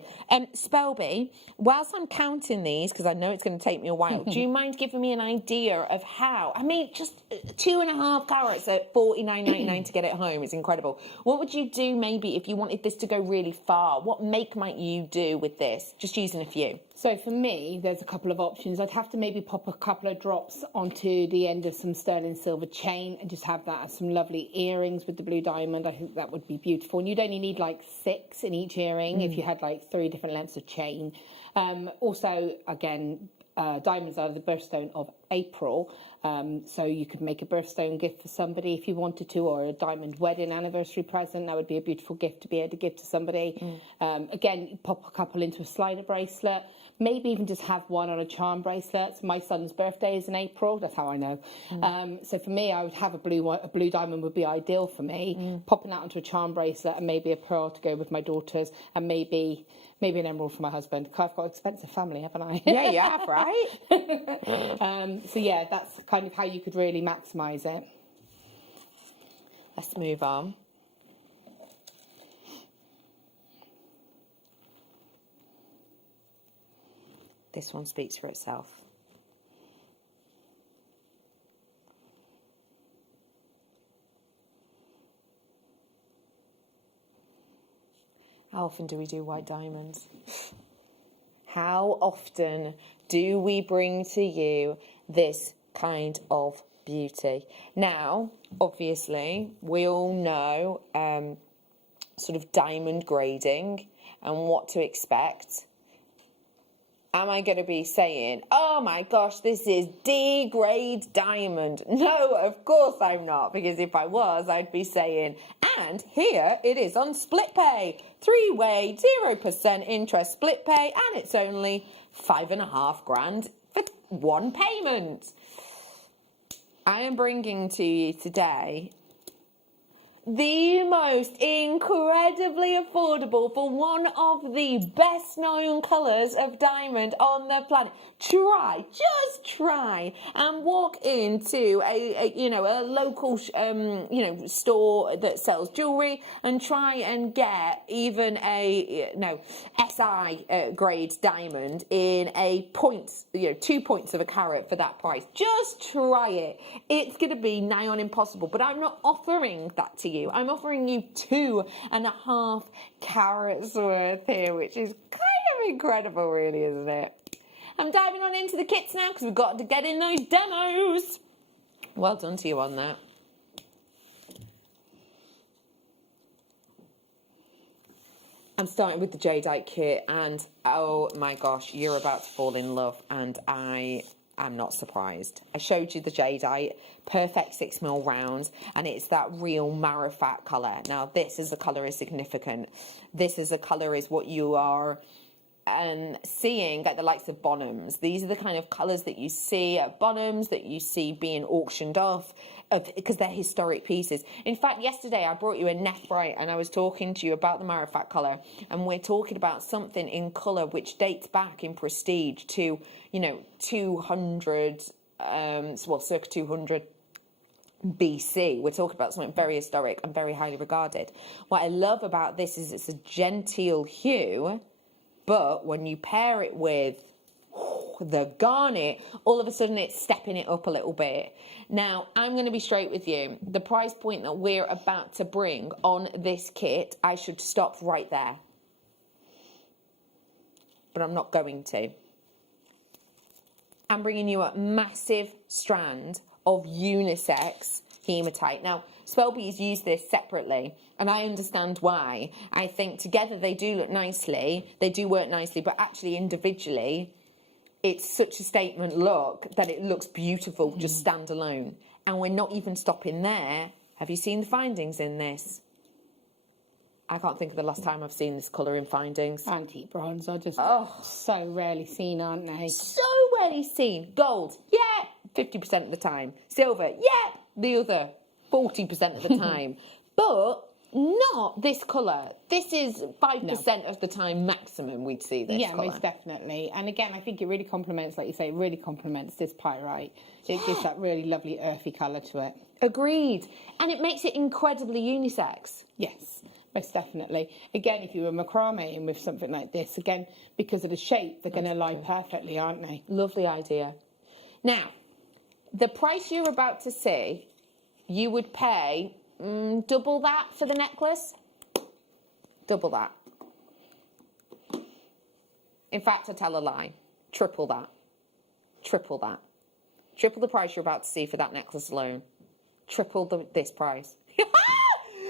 Spelby, whilst I'm counting these, because I know it's going to take me a while, do you mind giving me an idea of how? I mean, just 2.5 carats at $49.99 to get it home is incredible. What would you do maybe if you wanted this to go really far? What make might you do with this? Just using a few. So for me, there's a couple of options. I'd have to maybe pop a couple of drops onto the end of some sterling silver chain and just have that as some lovely earrings with the blue diamond. I think that would be beautiful. And you'd only need like 6 in each earring if you had like 3 different lengths of chain. Also, again, diamonds are the birthstone of April. So you could make a birthstone gift for somebody if you wanted to, or a diamond wedding anniversary present. That would be a beautiful gift to be able to give to somebody. Again, pop a couple into a slider bracelet. Maybe even just have one on a charm bracelet. My son's birthday is in April. That's how I know. So for me, I would have a blue diamond would be ideal for me. Popping that onto a charm bracelet and maybe a pearl to go with my daughters, and maybe an emerald for my husband. I've got an expensive family, haven't I? Yeah, you have, right? So yeah, that's kind of how you could really maximise it. Let's move on. This one speaks for itself. How often do we do white diamonds? How often do we bring to you this kind of beauty? Now, obviously, we all know sort of diamond grading and what to expect. Am I going to be saying, oh my gosh, this is D grade diamond? No, of course I'm not, because if I was, I'd be saying, and here it is on split pay, 3-way, 0% interest split pay, and it's only $5.5 grand for one payment. I am bringing to you today the most incredibly affordable for one of the best known colours of diamond on the planet. Just try and walk into a local store that sells jewellery and try and get even a SI grade diamond in a 2 points of a carat for that price. Just try it. It's going to be nigh on impossible, but I'm not offering that to you. I'm offering you 2.5 carats worth here, which is kind of incredible, really, isn't it? I'm diving on into the kits now because we've got to get in those demos. Well done to you on that. I'm starting with the jadeite kit, and oh my gosh, you're about to fall in love, and I'm not surprised. I showed you the jadeite, perfect 6mm rounds, and it's that real marifat colour. Now, this as a colour is significant. This as a colour is what you are seeing at the likes of Bonhams. These are the kind of colours that you see at Bonhams, that you see being auctioned off, because they're historic pieces. In fact, yesterday I brought you a nephrite and I was talking to you about the marifat colour, and we're talking about something in colour which dates back in prestige to, 200, circa 200 BC. We're talking about something very historic and very highly regarded. What I love about this is it's a genteel hue, but when you pair it with the garnet, all of a sudden it's stepping it up a little bit. Now, I'm going to be straight with you. The price point that we're about to bring on this kit, I should stop right there. But I'm not going to. I'm bringing you a massive strand of unisex hematite. Now, Spelbees use this separately, and I understand why. I think together they do look nicely, they do work nicely, but actually individually, it's such a statement look that it looks beautiful just standalone. And we're not even stopping there. Have you seen the findings in this? I can't think of the last time I've seen this colour in findings. Antique bronze are just so rarely seen, aren't they? So rarely seen. Gold, yeah, 50% of the time. Silver, yeah, the other 40% of the time. But not this colour. This is 5% of the time maximum we'd see this colour. Yeah, most definitely. And again, I think it really complements, like you say, it really complements this pyrite. It gives that really lovely earthy colour to it. Agreed. And it makes it incredibly unisex. Yes, most definitely. Again, if you were macrame with something like this, again, because of the shape, they're going to lie perfectly, aren't they? Lovely idea. Now, the price you're about to see, you would pay double that for the necklace. Double that. In fact, I tell a lie. Triple that. Triple that. Triple the price you're about to see for that necklace alone. Triple this price.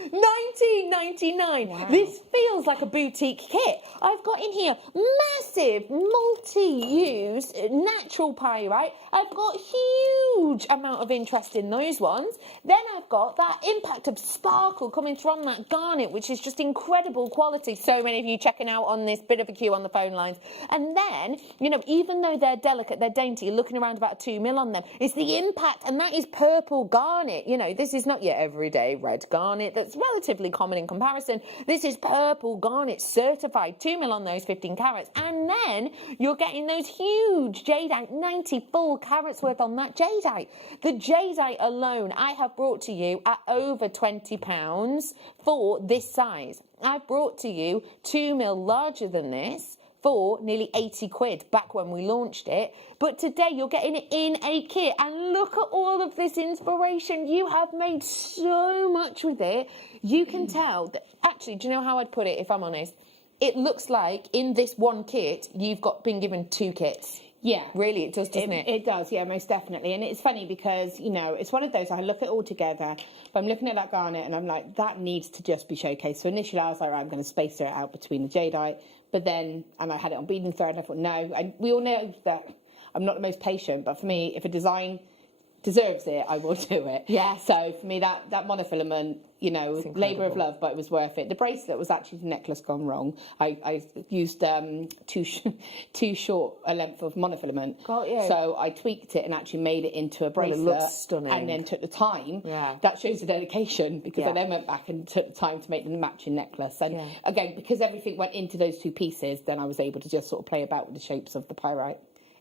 $19.99. Wow. This feels like a boutique kit. I've got in here massive multi-use natural pyrite. I've got huge amount of interest in those ones. Then I've got that impact of sparkle coming from that garnet, which is just incredible quality. So many of you checking out on this, bit of a queue on the phone lines. And then, you know, even though they're delicate, they're dainty, you're looking around about 2 mil on them. It's the impact, and that is purple garnet. You know, this is not your everyday red garnet that's relatively common in comparison. This is purple garnet certified, 2 mil on those 15 carats. And then you're getting those huge jadeite, 90 full carats worth on that jadeite. The jadeite alone I have brought to you at over £20 for this size. I've brought to you 2 mil larger than this for nearly 80 quid back when we launched it. But today you're getting it in a kit, and look at all of this inspiration. You have made so much with it. You can tell that, actually, do you know how I'd put it if I'm honest? It looks like in this one kit you've been given 2 kits. Yeah. Really, it does, doesn't it? It does, yeah, most definitely. And it's funny because, you know, it's one of those, I look at it all together, but I'm looking at that garnet and I'm like, that needs to just be showcased. So initially I was like, right, I'm going to space it out between the jadeite, but then, and I had it on beading thread, and I thought, no, and we all know that I'm not the most patient, but for me, if a design deserves it, I will do it. Yeah. So for me, that monofilament, you know, labour of love, but it was worth it. The bracelet was actually the necklace gone wrong. I used too short a length of monofilament. Got you. So I tweaked it and actually made it into a bracelet. Well, it looks stunning. And then took the time. Yeah. That shows the dedication, because I then went back and took the time to make the matching necklace. And again, because everything went into those 2 pieces, then I was able to just sort of play about with the shapes of the pyrite.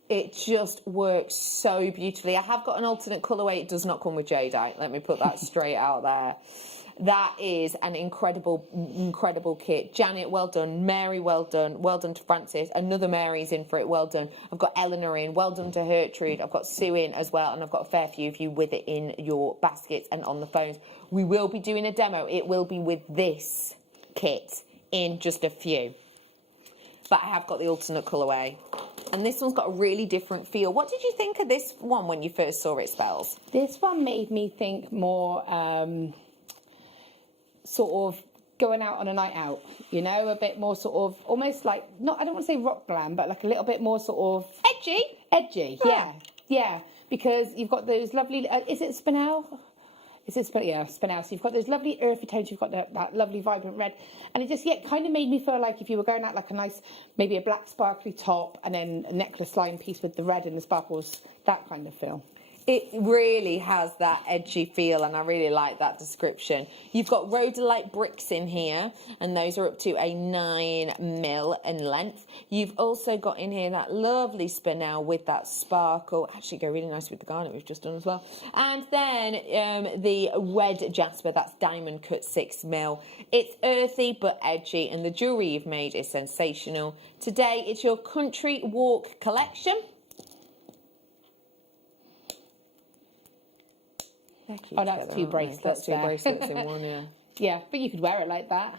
It just works so beautifully. I have got an alternate colourway. It does not come with jadeite. Let me put that straight out there. That is an incredible, incredible kit. Janet, well done. Mary, well done. Well done to Francis. Another Mary's in for it. Well done. I've got Eleanor in. Well done to Gertrude. I've got Sue in as well. And I've got a fair few of you with it in your baskets and on the phones. We will be doing a demo. It will be with this kit in just a few. But I have got the alternate colourway. And this one's got a really different feel. What did you think of this one when you first saw it, Spells? This one made me think more sort of going out on a night out, you know, a bit more sort of almost like, not, I don't want to say rock glam, but like a little bit more sort of... Edgy, yeah. Because you've got those lovely... is it Spinel? Spinel. So you've got those lovely earthy tones, you've got that lovely vibrant red, and it just kind of made me feel like if you were going out like a nice, maybe a black sparkly top and then a necklace line piece with the red and the sparkles, that kind of feel. It really has that edgy feel, and I really like that description. You've got rhodolite bricks in here, and those are up to a 9 mil in length. You've also got in here that lovely spinel with that sparkle. Actually, go really nice with the garnet we've just done as well. And then the red jasper, that's diamond cut 6 mil. It's earthy but edgy, and the jewellery you've made is sensational. Today, it's your country walk collection. Oh, that's two bracelets. That's two there. bracelets in one, yeah. Yeah, but you could wear it like that.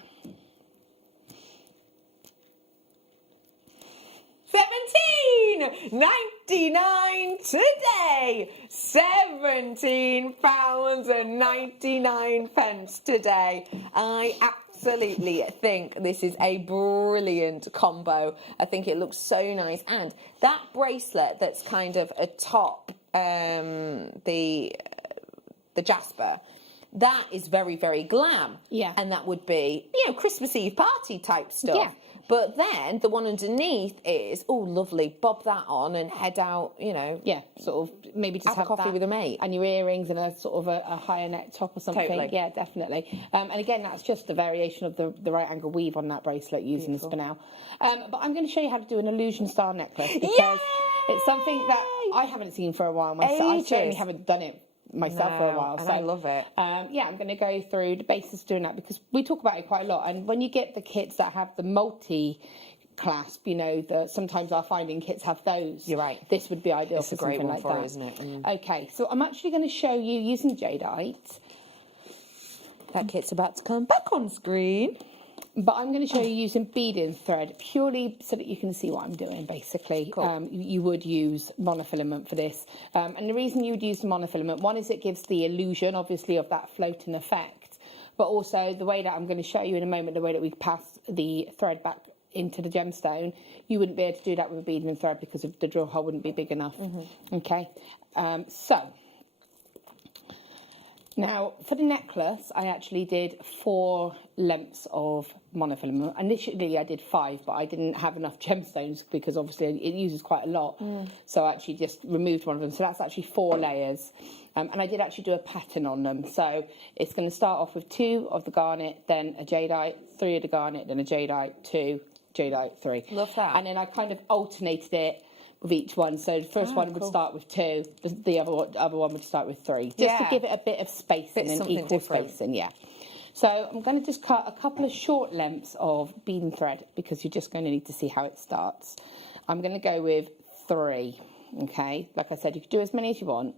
17.99 today. £17.99 today. I absolutely think this is a brilliant combo. I think it looks so nice, and that bracelet that's kind of atop the jasper. That is very, very glam. Yeah. And that would be, Christmas Eve party type stuff. Yeah. But then the one underneath is, oh, lovely, bob that on and head out, Yeah, sort of maybe just have a have coffee that with a mate. and your earrings and a sort of a higher neck top or something. Totally. Yeah, definitely. And again, that's just a variation of the right angle weave on that bracelet using the spinel. But I'm going to show you how to do an illusion star necklace because it's something that I haven't seen for a while myself. I certainly haven't done it myself for a while. And so I love it. I'm going to go through the basis of doing that because we talk about it quite a lot. And when you get the kits that have the multi clasp, sometimes our finding kits have those. You're right. This would be ideal It's for a great something one like for that. it, isn't it? Okay, so I'm actually going to show you using jadeite. That kit's about to come back on screen. But I'm going to show you using beading thread purely so that you can see what I'm doing, basically. Cool. You would use monofilament for this. And the reason you would use the monofilament, one is it gives the illusion, obviously, of that floating effect. But also the way that I'm going to show you in a moment, the way that we pass the thread back into the gemstone, you wouldn't be able to do that with a beading thread because the drill hole wouldn't be big enough. Okay, so now for the necklace, I actually did 4 lengths of monofilament. Initially, I did 5, but I didn't have enough gemstones because obviously it uses quite a lot. So I actually just removed one of them. So that's actually 4 layers. And I did actually do a pattern on them. So it's going to start off with 2 of the garnet, then a jadeite, 3 of the garnet, then a jadeite, 2, jadeite, 3. Love that. And then I kind of alternated it with each one. So the first one would start with 2, the other one would start with 3. Just to give it a bit of spacing and equal spacing, yeah. So I'm going to just cut a couple of short lengths of beading thread because you're just going to need to see how it starts. I'm going to go with 3, okay? Like I said, you could do as many as you want.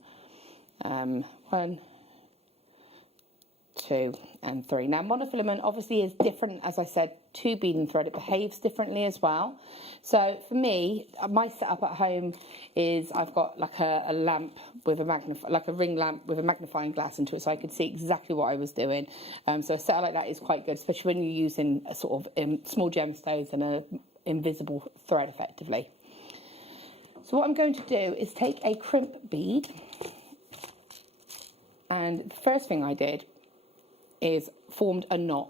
1, 2 and 3. Now monofilament obviously is different, as I said, to beading thread. It behaves differently as well. So for me, my setup at home is I've got like a lamp with a ring lamp with a magnifying glass into it, so I could see exactly what I was doing. So a setup like that is quite good, especially when you're using a sort of small gemstones and a invisible thread effectively. So what I'm going to do is take a crimp bead, and the first thing I did is formed a knot.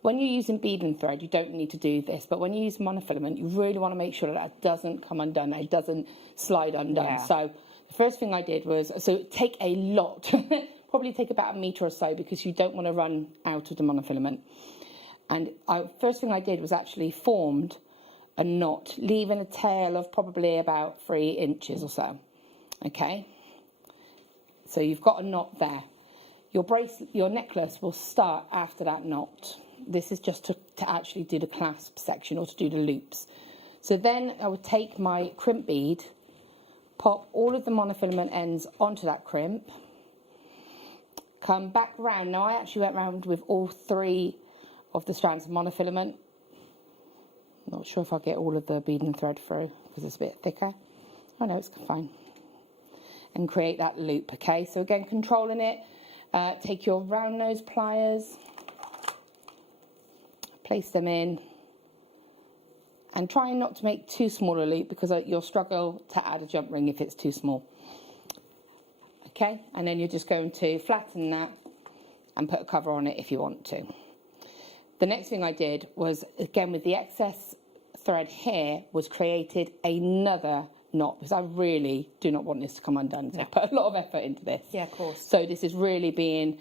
When you're using beading thread, you don't need to do this, but when you use monofilament, you really want to make sure that doesn't come undone, that it doesn't slide undone. Yeah. So the first thing I did was, take a lot, probably take about 1 metre or so, because you don't want to run out of the monofilament. And first thing I did was actually formed a knot, leaving a tail of probably about 3 inches or so. Okay? So you've got a knot there. Your necklace will start after that knot. This is just to actually do the clasp section or to do the loops. So then I would take my crimp bead, pop all of the monofilament ends onto that crimp, come back round. Now I actually went round with all 3 of the strands of monofilament. Not sure if I'll get all of the beading thread through because it's a bit thicker. Oh no, it's fine. And create that loop, okay? So again, controlling it. Take your round nose pliers, place them in, and try not to make too small a loop because you'll struggle to add a jump ring if it's too small. Okay, and then you're just going to flatten that and put a cover on it if you want to. The next thing I did was, again with the excess thread here, was created another knot because I really do not want this to come undone. So I put a lot of effort into this. Yeah, of course. So this is really being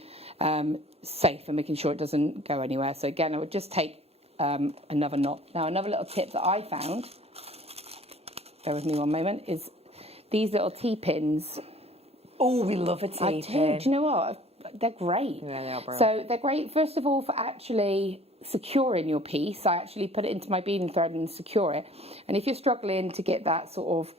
safe and making sure it doesn't go anywhere. So again, I would just take another knot. Now, another little tip that I found, bear with me one moment, is these little T-pins. Oh, we love a T-pin. I do. Do you know what? They're great. Yeah, they are brilliant. So they're great, first of all, for actually securing your piece. I actually put it into my beading thread and secure it. And if you're struggling to get that sort of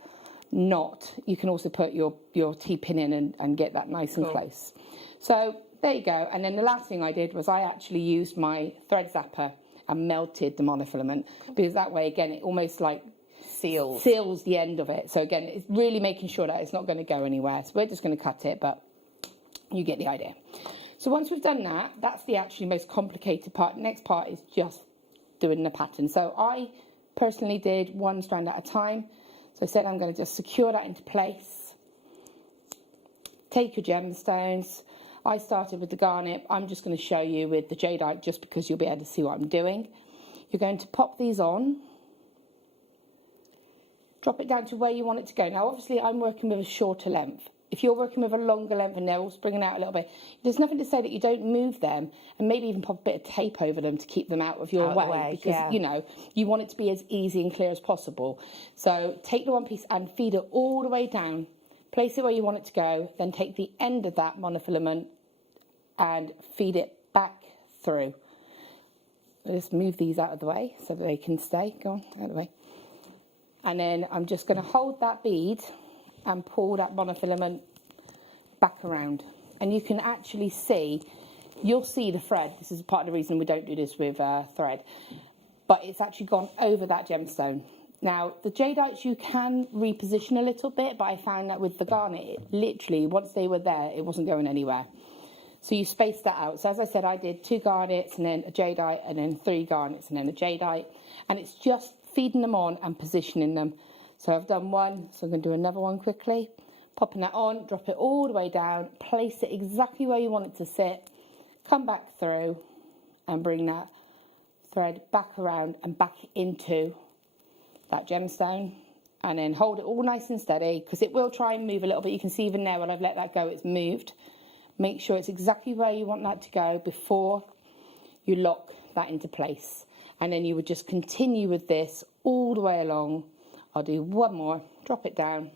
knot, you can also put your T-pin in and get that nice and close. So there you go. And then the last thing I did was I actually used my thread zapper and melted the monofilament, because that way, again, it almost like seals the end of it. So again, it's really making sure that it's not going to go anywhere. So we're just going to cut it, but you get the idea. So once we've done that, that's the actually most complicated part. The next part is just doing the pattern. So I personally did one strand at a time. So I said I'm going to just secure that into place. Take your gemstones. I started with the garnet. I'm just going to show you with the jadeite just because you'll be able to see what I'm doing. You're going to pop these on. Drop it down to where you want it to go. Now, obviously, I'm working with a shorter length. If you're working with a longer length and they're all springing out a little bit, there's nothing to say that you don't move them and maybe even pop a bit of tape over them to keep them out of your way, because, you know, you want it to be as easy and clear as possible. So take the one piece and feed it all the way down. Place it where you want it to go. Then take the end of that monofilament and feed it back through. Just move these out of the way so that they can stay. Go on, out of the way. And then I'm just going to hold that bead and pull that monofilament back around. And you can actually see, you'll see the thread. This is part of the reason we don't do this with thread. But it's actually gone over that gemstone. Now, the jadeites you can reposition a little bit, but I found that with the garnet, it literally, once they were there, it wasn't going anywhere. So you space that out. So as I said, I did 2 garnets and then a jadeite and then 3 garnets and then a jadeite. And it's just feeding them on and positioning them. So I've done one, so I'm going to do another one quickly. Popping that on, drop it all the way down, place it exactly where you want it to sit, come back through and bring that thread back around and back into that gemstone. And then hold it all nice and steady, because it will try and move a little bit. You can see even there when I've let that go, it's moved. Make sure it's exactly where you want that to go before you lock that into place. And then you would just continue with this all the way along. I'll do one more, drop it down.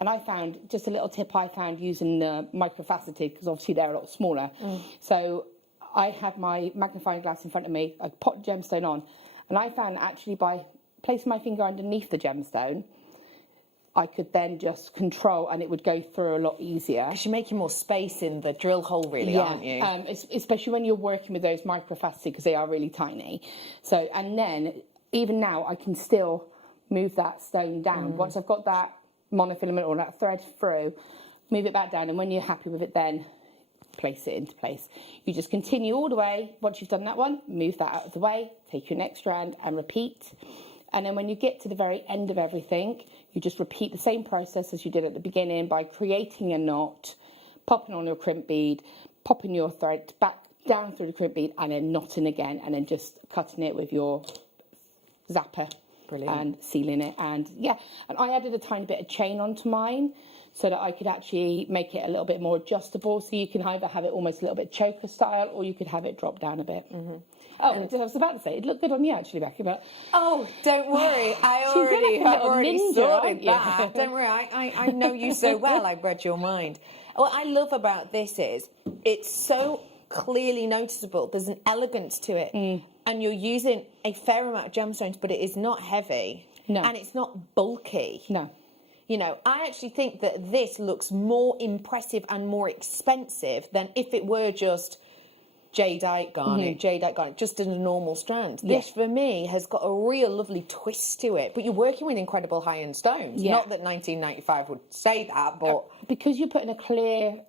And I found, just a little tip I found using the microfaceted, because obviously they're a lot smaller. So I had my magnifying glass in front of me, I popped the gemstone on, and I found actually by placing my finger underneath the gemstone, I could then just control and it would go through a lot easier. Because you're making more space in the drill hole, really, aren't you? Especially when you're working with those microfaceted, because they are really tiny. So, and then, even now, I can still move that stone down. Once I've got that monofilament or that thread through, move it back down, and when you're happy with it, then place it into place. You just continue all the way. Once you've done that one, move that out of the way, take your next strand and repeat. And then when you get to the very end of everything, you just repeat the same process as you did at the beginning by creating a knot, popping on your crimp bead, popping your thread back down through the crimp bead, and then knotting again, and then just cutting it with your zapper. Brilliant. And sealing it. And yeah, and I added a tiny bit of chain onto mine so that I could actually make it a little bit more adjustable. So you can either have it almost a little bit choker style, or you could have it drop down a bit. Oh, I was about to say, it looked good on you actually, Becky, but... Oh, don't worry, I already sorted that. Don't worry, I know you so well, I've read your mind. What I love about this is, it's so clearly noticeable, there's an elegance to it, and you're using a fair amount of gemstones, but it is not heavy, and it's not bulky. No. You know, I actually think that this looks more impressive and more expensive than if it were just jadeite garnet, just in a normal strand. This, for me, has got a real lovely twist to it. But you're working with incredible high-end stones. Not that 1995 would say that, but... because you're putting a clear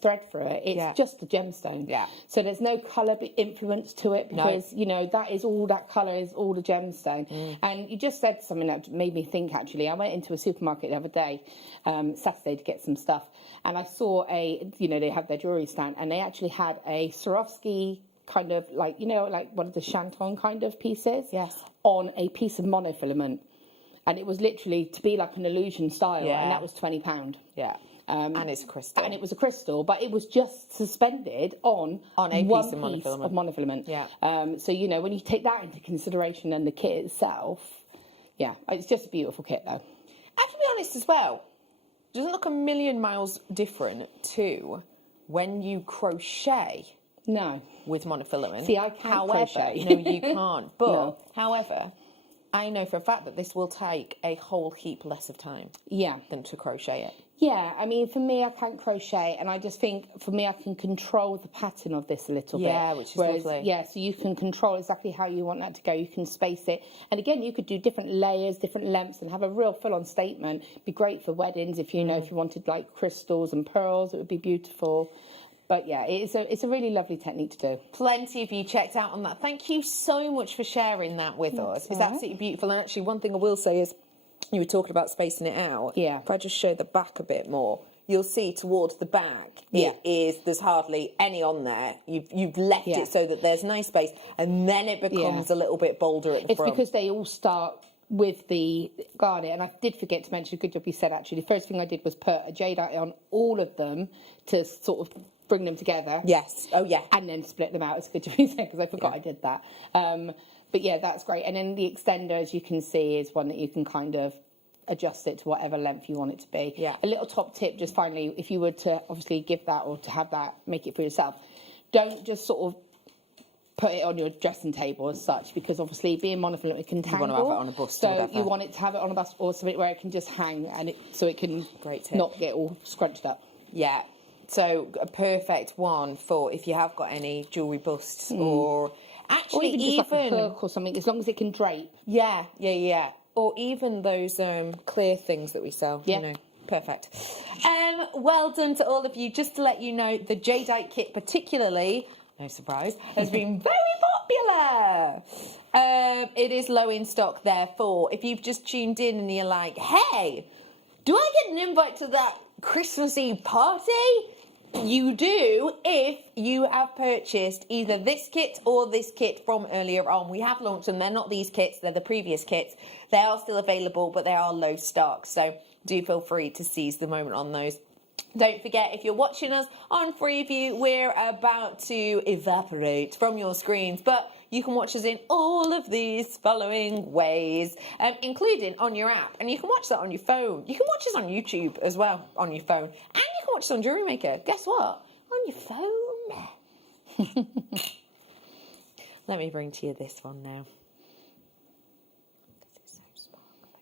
thread through it, it's just a gemstone. So there's no colour influence to it, because, you know, that is all, that colour is all the gemstone. And you just said something that made me think, actually. I went into a supermarket the other day, Saturday, to get some stuff. And I saw they have their jewellery stand, and they actually had a Swarovski kind of like, like one of the Chanton kind of pieces on a piece of monofilament. And it was literally to be like an illusion style, and that was £20. And it's crystal. And it was a crystal, but it was just suspended on a one piece of monofilament. So, when you take that into consideration and the kit itself, it's just a beautiful kit, though. I have to be honest as well. Doesn't look a million miles different to when you crochet. No. With monofilament. See, I can't crochet. No, you can't. But, however, I know for a fact that this will take a whole heap less of time than to crochet it. Yeah, I mean, for me, I can't crochet, and I just think, for me, I can control the pattern of this a little bit. Yeah, which is lovely. Yeah, so you can control exactly how you want that to go. You can space it. And again, you could do different layers, different lengths, and have a real full-on statement. Be great for weddings if you know, if you wanted, like, crystals and pearls, it would be beautiful. But yeah, it's a really lovely technique to do. Plenty of you checked out on that. Thank you so much for sharing that with us. It's absolutely beautiful. And actually, one thing I will say is, you were talking about spacing it out. Yeah. If I just show the back a bit more, you'll see towards the back, there's hardly any on there. You've left it so that there's no space, and then it becomes a little bit bolder at the front. It's because they all start with the garnet, and I did forget to mention, good job you said actually, the first thing I did was put a jadeite on all of them to sort of bring them together. Yes. Oh, yeah. And then split them out. It's good job you said, because I forgot I did that. But yeah, that's great. And then the extender, as you can see, is one that you can kind of adjust it to whatever length you want it to be. Yeah. A little top tip, just finally, if you were to obviously give that or to have that, make it for yourself, don't just sort of put it on your dressing table as such, because obviously being monofilament, it can tangle. You want to have it on a bust so or whatever. you want it to have it on a bust or something where it can just hang, and so it can not get all scrunched up. Yeah. So a perfect one for if you have got any jewellery busts or actually or even just like a hook or something, as long as it can drape. Yeah. Or even those clear things that we sell. Yeah. You know. Perfect. Well done to all of you. Just to let you know, the jadeite kit particularly, no surprise, has been very popular. It is low in stock, therefore, if you've just tuned in and you're like, hey, do I get an invite to that Christmas Eve party? You do if you have purchased either this kit or this kit from earlier on. We have launched them. They're not these kits, they're the previous kits. They are still available, but they are low stock. So do feel free to seize the moment on those. Don't forget, if you're watching us on Freeview, we're about to evaporate from your screens, but you can watch us in all of these following ways, including on your app. And you can watch that on your phone. You can watch us on YouTube as well on your phone. And you can watch us on JewelleryMaker. Guess what? On your phone. Let me bring to you this one now. This is so sparkly.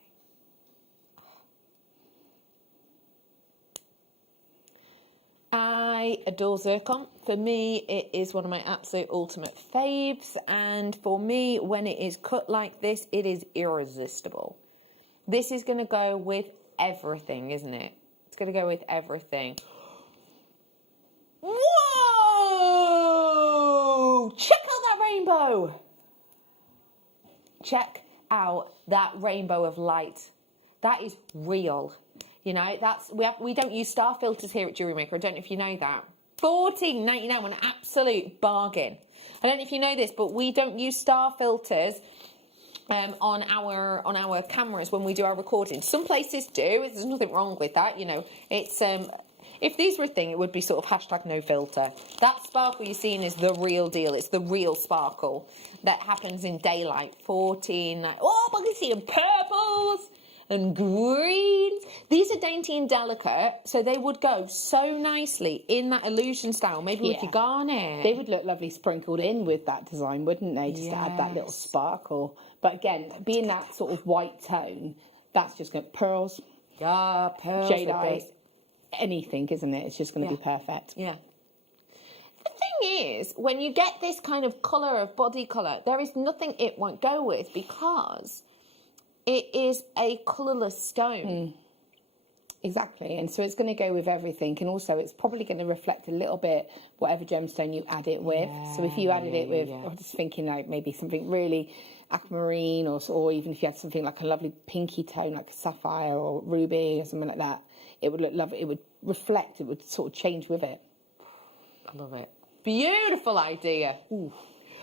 I adore zircon. For me, it is one of my absolute ultimate faves, and for me, when it is cut like this, it is irresistible. This is going to go with everything, isn't it? It's going to go with everything. Whoa! Check out that rainbow! Check out that rainbow of light. That is real. You know, we don't use star filters here at JewelleryMaker. I don't know if you know that. $14.99, an absolute bargain. I don't know if you know this, but we don't use star filters on our cameras when we do our recording. Some places do. There's nothing wrong with that. You know, it's if these were a thing, it would be sort of hashtag no filter. That sparkle you're seeing is the real deal. It's the real sparkle that happens in daylight. Oh, I can see purples and greens. These are dainty and delicate, so they would go so nicely in that illusion style, maybe with your garnet. They would look lovely sprinkled in with that design, wouldn't they? Just to add that little sparkle. But again, being that sort of white tone, that's just going to pearls. Yeah, pearls. Jadeite, anything, isn't it? It's just going to be perfect. Yeah. The thing is, when you get this kind of colour of body colour, there is nothing it won't go with, because it is a colourless stone. Exactly, and so it's going to go with everything, and also it's probably going to reflect a little bit whatever gemstone you add it with. So if you added it with, I'm just thinking like maybe something really aquamarine, or even if you had something like a lovely pinky tone, like a sapphire or ruby or something like that, it would look lovely. It would reflect. It would sort of change with it. I love it. Beautiful idea. Ooh.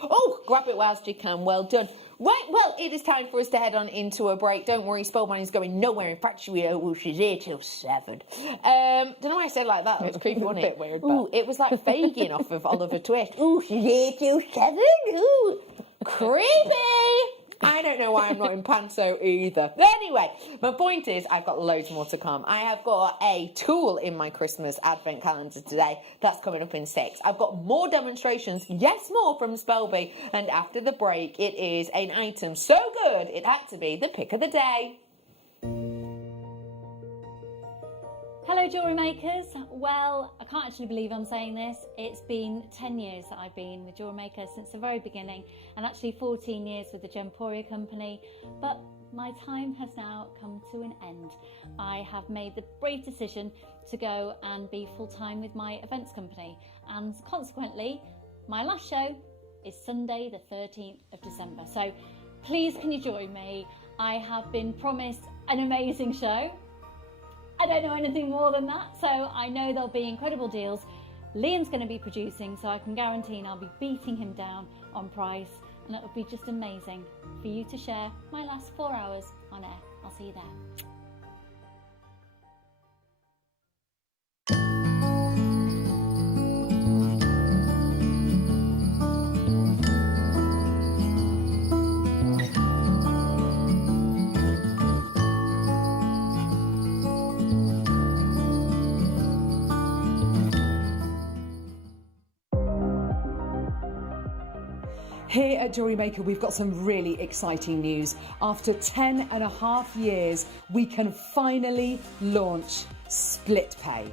Oh, grab it whilst you can. Well done. Right, well, it is time for us to head on into a break. Don't worry, Spellman is going nowhere. In fact, she's here till 7. Don't know why I said it like that. That was creepy, wasn't it? A bit weird, Ooh, it was like Fagin off of Oliver Twist. Ooh, she's here till 7. Ooh, creepy. I don't know why I'm not in panto either. Anyway, my point is I've got loads more to come. I have got a tool in my Christmas advent calendar today that's coming up in 6. I've got more demonstrations, yes, more from Spelby, and after the break it is an item so good it had to be the pick of the day. Hello jewellery makers. Well, I can't actually believe I'm saying this. It's been 10 years that I've been with JewelleryMaker since the very beginning, and actually 14 years with the Gemporia company, but my time has now come to an end. I have made the brave decision to go and be full-time with my events company, and consequently my last show is Sunday the 13th of December. So please can you join me? I have been promised an amazing show. I don't know anything more than that, so I know there'll be incredible deals. Liam's going to be producing, so I can guarantee I'll be beating him down on price, and it would be just amazing for you to share my last 4 hours on air. I'll see you there. Here at JewelleryMaker, we've got some really exciting news. After 10.5 years, we can finally launch split pay.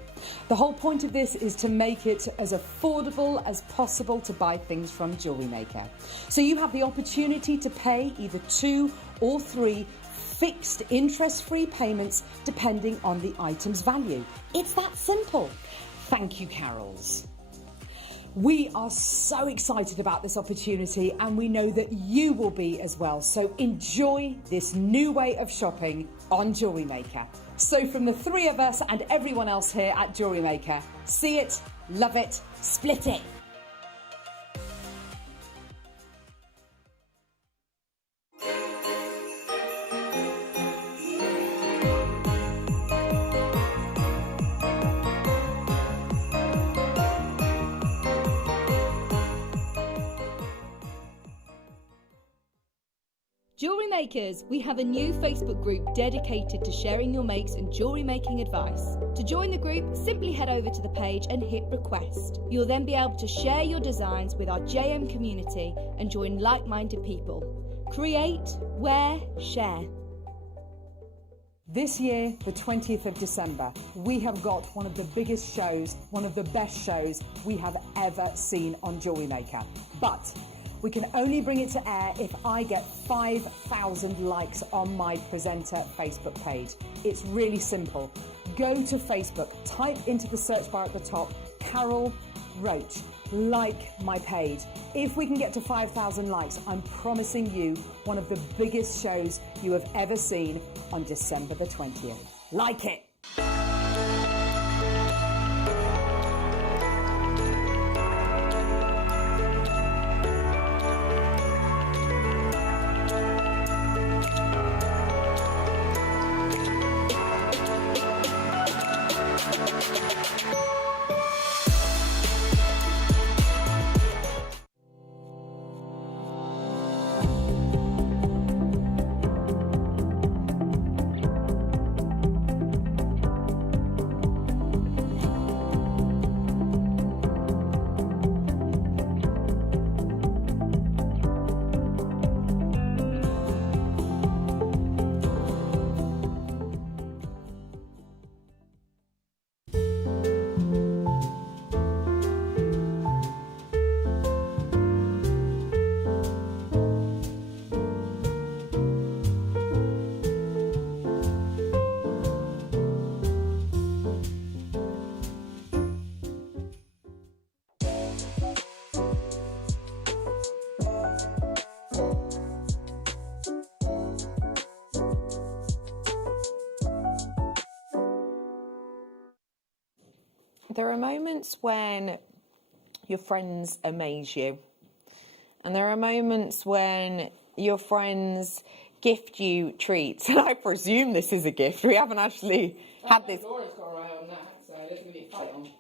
The whole point of this is to make it as affordable as possible to buy things from JewelleryMaker. So you have the opportunity to pay either 2 or 3 fixed interest-free payments depending on the item's value. It's that simple. Thank you, Carols. We are so excited about this opportunity, and we know that you will be as well. So enjoy this new way of shopping on JewelleryMaker. So from the 3 of us and everyone else here at JewelleryMaker, see it, love it, split it. Jewellery Makers, we have a new Facebook group dedicated to sharing your makes and jewellery making advice. To join the group, simply head over to the page and hit request. You'll then be able to share your designs with our JM community and join like-minded people. Create, wear, share. This year, the 20th of December, we have got one of the biggest shows, one of the best shows we have ever seen on JewelleryMaker. But we can only bring it to air if I get 5,000 likes on my presenter Facebook page. It's really simple. Go to Facebook, type into the search bar at the top, Carol Roach, like my page. If we can get to 5,000 likes, I'm promising you one of the biggest shows you have ever seen on December the 20th. Like it! There are moments when your friends amaze you, and there are moments when your friends gift you treats, and I presume this is a gift. We haven't actually had this.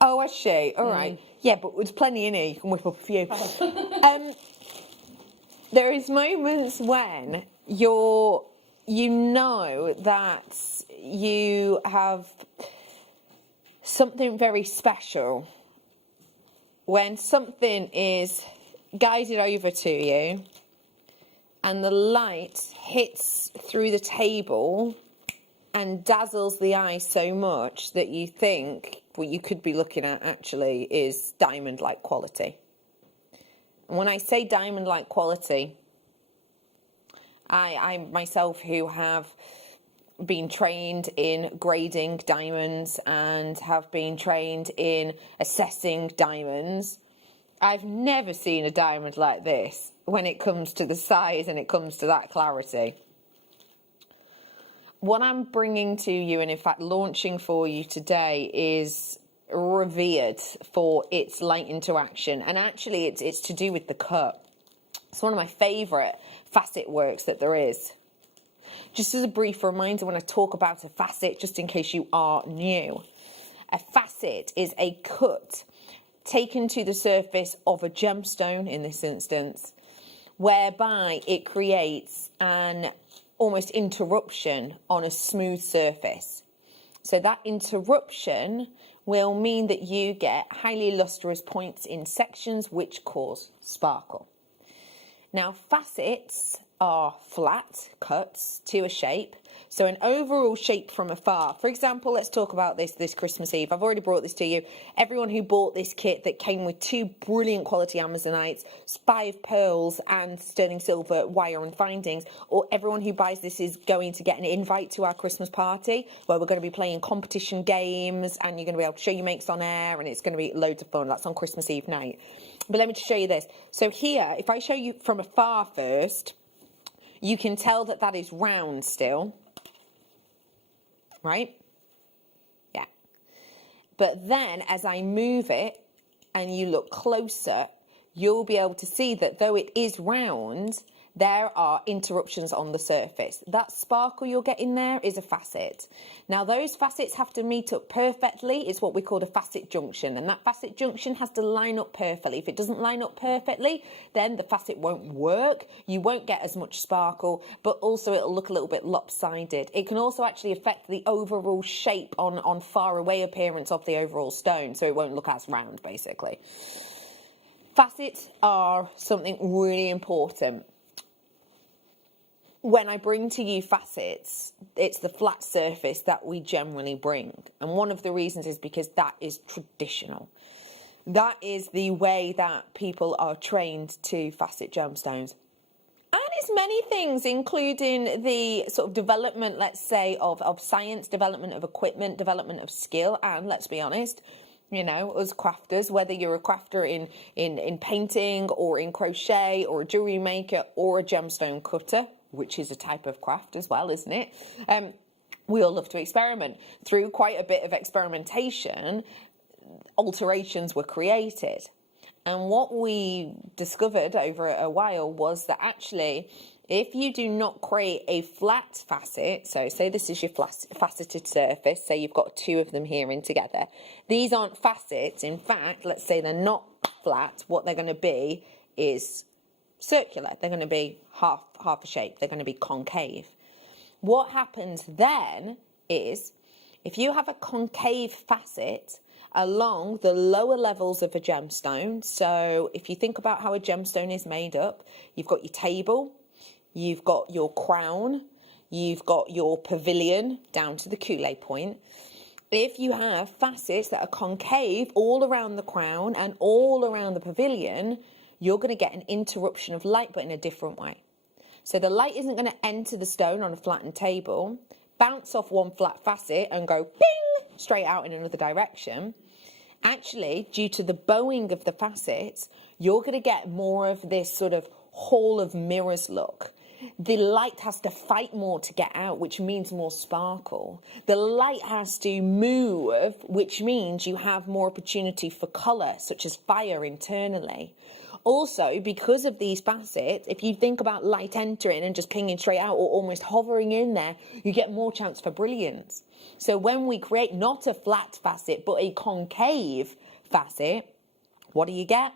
Oh, has she? All right. Yeah, but there's plenty in here. You can whip up a few. There is moments when you know that you have something very special when something is guided over to you and the light hits through the table and dazzles the eye so much that you think what you could be looking at actually is diamond-like quality. And when I say diamond-like quality, I myself, who have been trained in grading diamonds and have been trained in assessing diamonds, I've never seen a diamond like this when it comes to the size and it comes to that clarity. What I'm bringing to you, and in fact launching for you today, is revered for its light interaction, and actually it's to do with the cut. It's one of my favourite facet works that there is. Just as a brief reminder when I talk about a facet, just in case you are new, a facet is a cut taken to the surface of a gemstone, in this instance, whereby it creates an almost interruption on a smooth surface. So that interruption will mean that you get highly lustrous points in sections which cause sparkle. Now, facets are flat cuts to a shape, so an overall shape from afar. For example, let's talk about this Christmas Eve. I've already brought this to you. Everyone who bought this kit that came with 2 brilliant quality Amazonites, 5 pearls and sterling silver wire and findings, or everyone who buys this is going to get an invite to our Christmas party where we're going to be playing competition games and you're going to be able to show your makes on air, and it's going to be loads of fun. That's on Christmas Eve night. But let me just show you this. So here, if I show you from afar first, you can tell that that is round still, right? Yeah. But then as I move it and you look closer, you'll be able to see that though it is round, there are interruptions on the surface. That sparkle you're getting there is a facet. Now those facets have to meet up perfectly. It's what we call a facet junction, and that facet junction has to line up perfectly. If it doesn't line up perfectly, then the facet won't work. You won't get as much sparkle, but also it'll look a little bit lopsided. It can also actually affect the overall shape on far away appearance of the overall stone, so it won't look as round, basically. Facets are something really important. When I bring to you facets, it's the flat surface that we generally bring. And one of the reasons is because that is traditional. That is the way that people are trained to facet gemstones. And it's many things, including the sort of development, let's say, of science, development of equipment, development of skill. And let's be honest, you know, us crafters, whether you're a crafter in painting or in crochet or a jewellery maker or a gemstone cutter, which is a type of craft as well, isn't it? We all love to experiment. Through quite a bit of experimentation, alterations were created. And what we discovered over a while was that actually, if you do not create a flat facet, so say this is your faceted surface, say you've got 2 of them here in together. These aren't facets. In fact, let's say they're not flat. What they're going to be is circular. They're going to be half a shape. They're going to be concave. What happens then is if you have a concave facet along the lower levels of a gemstone, so if you think about how a gemstone is made up, you've got your table, you've got your crown, you've got your pavilion down to the coulee point. If you have facets that are concave all around the crown and all around the pavilion, you're going to get an interruption of light, but in a different way. So the light isn't going to enter the stone on a flattened table, bounce off one flat facet and go ping straight out in another direction. Actually, due to the bowing of the facets, you're going to get more of this sort of hall of mirrors look. The light has to fight more to get out, which means more sparkle. The light has to move, which means you have more opportunity for colour, such as fire internally. Also, because of these facets, if you think about light entering and just pinging straight out or almost hovering in there, you get more chance for brilliance. So when we create not a flat facet, but a concave facet, what do you get?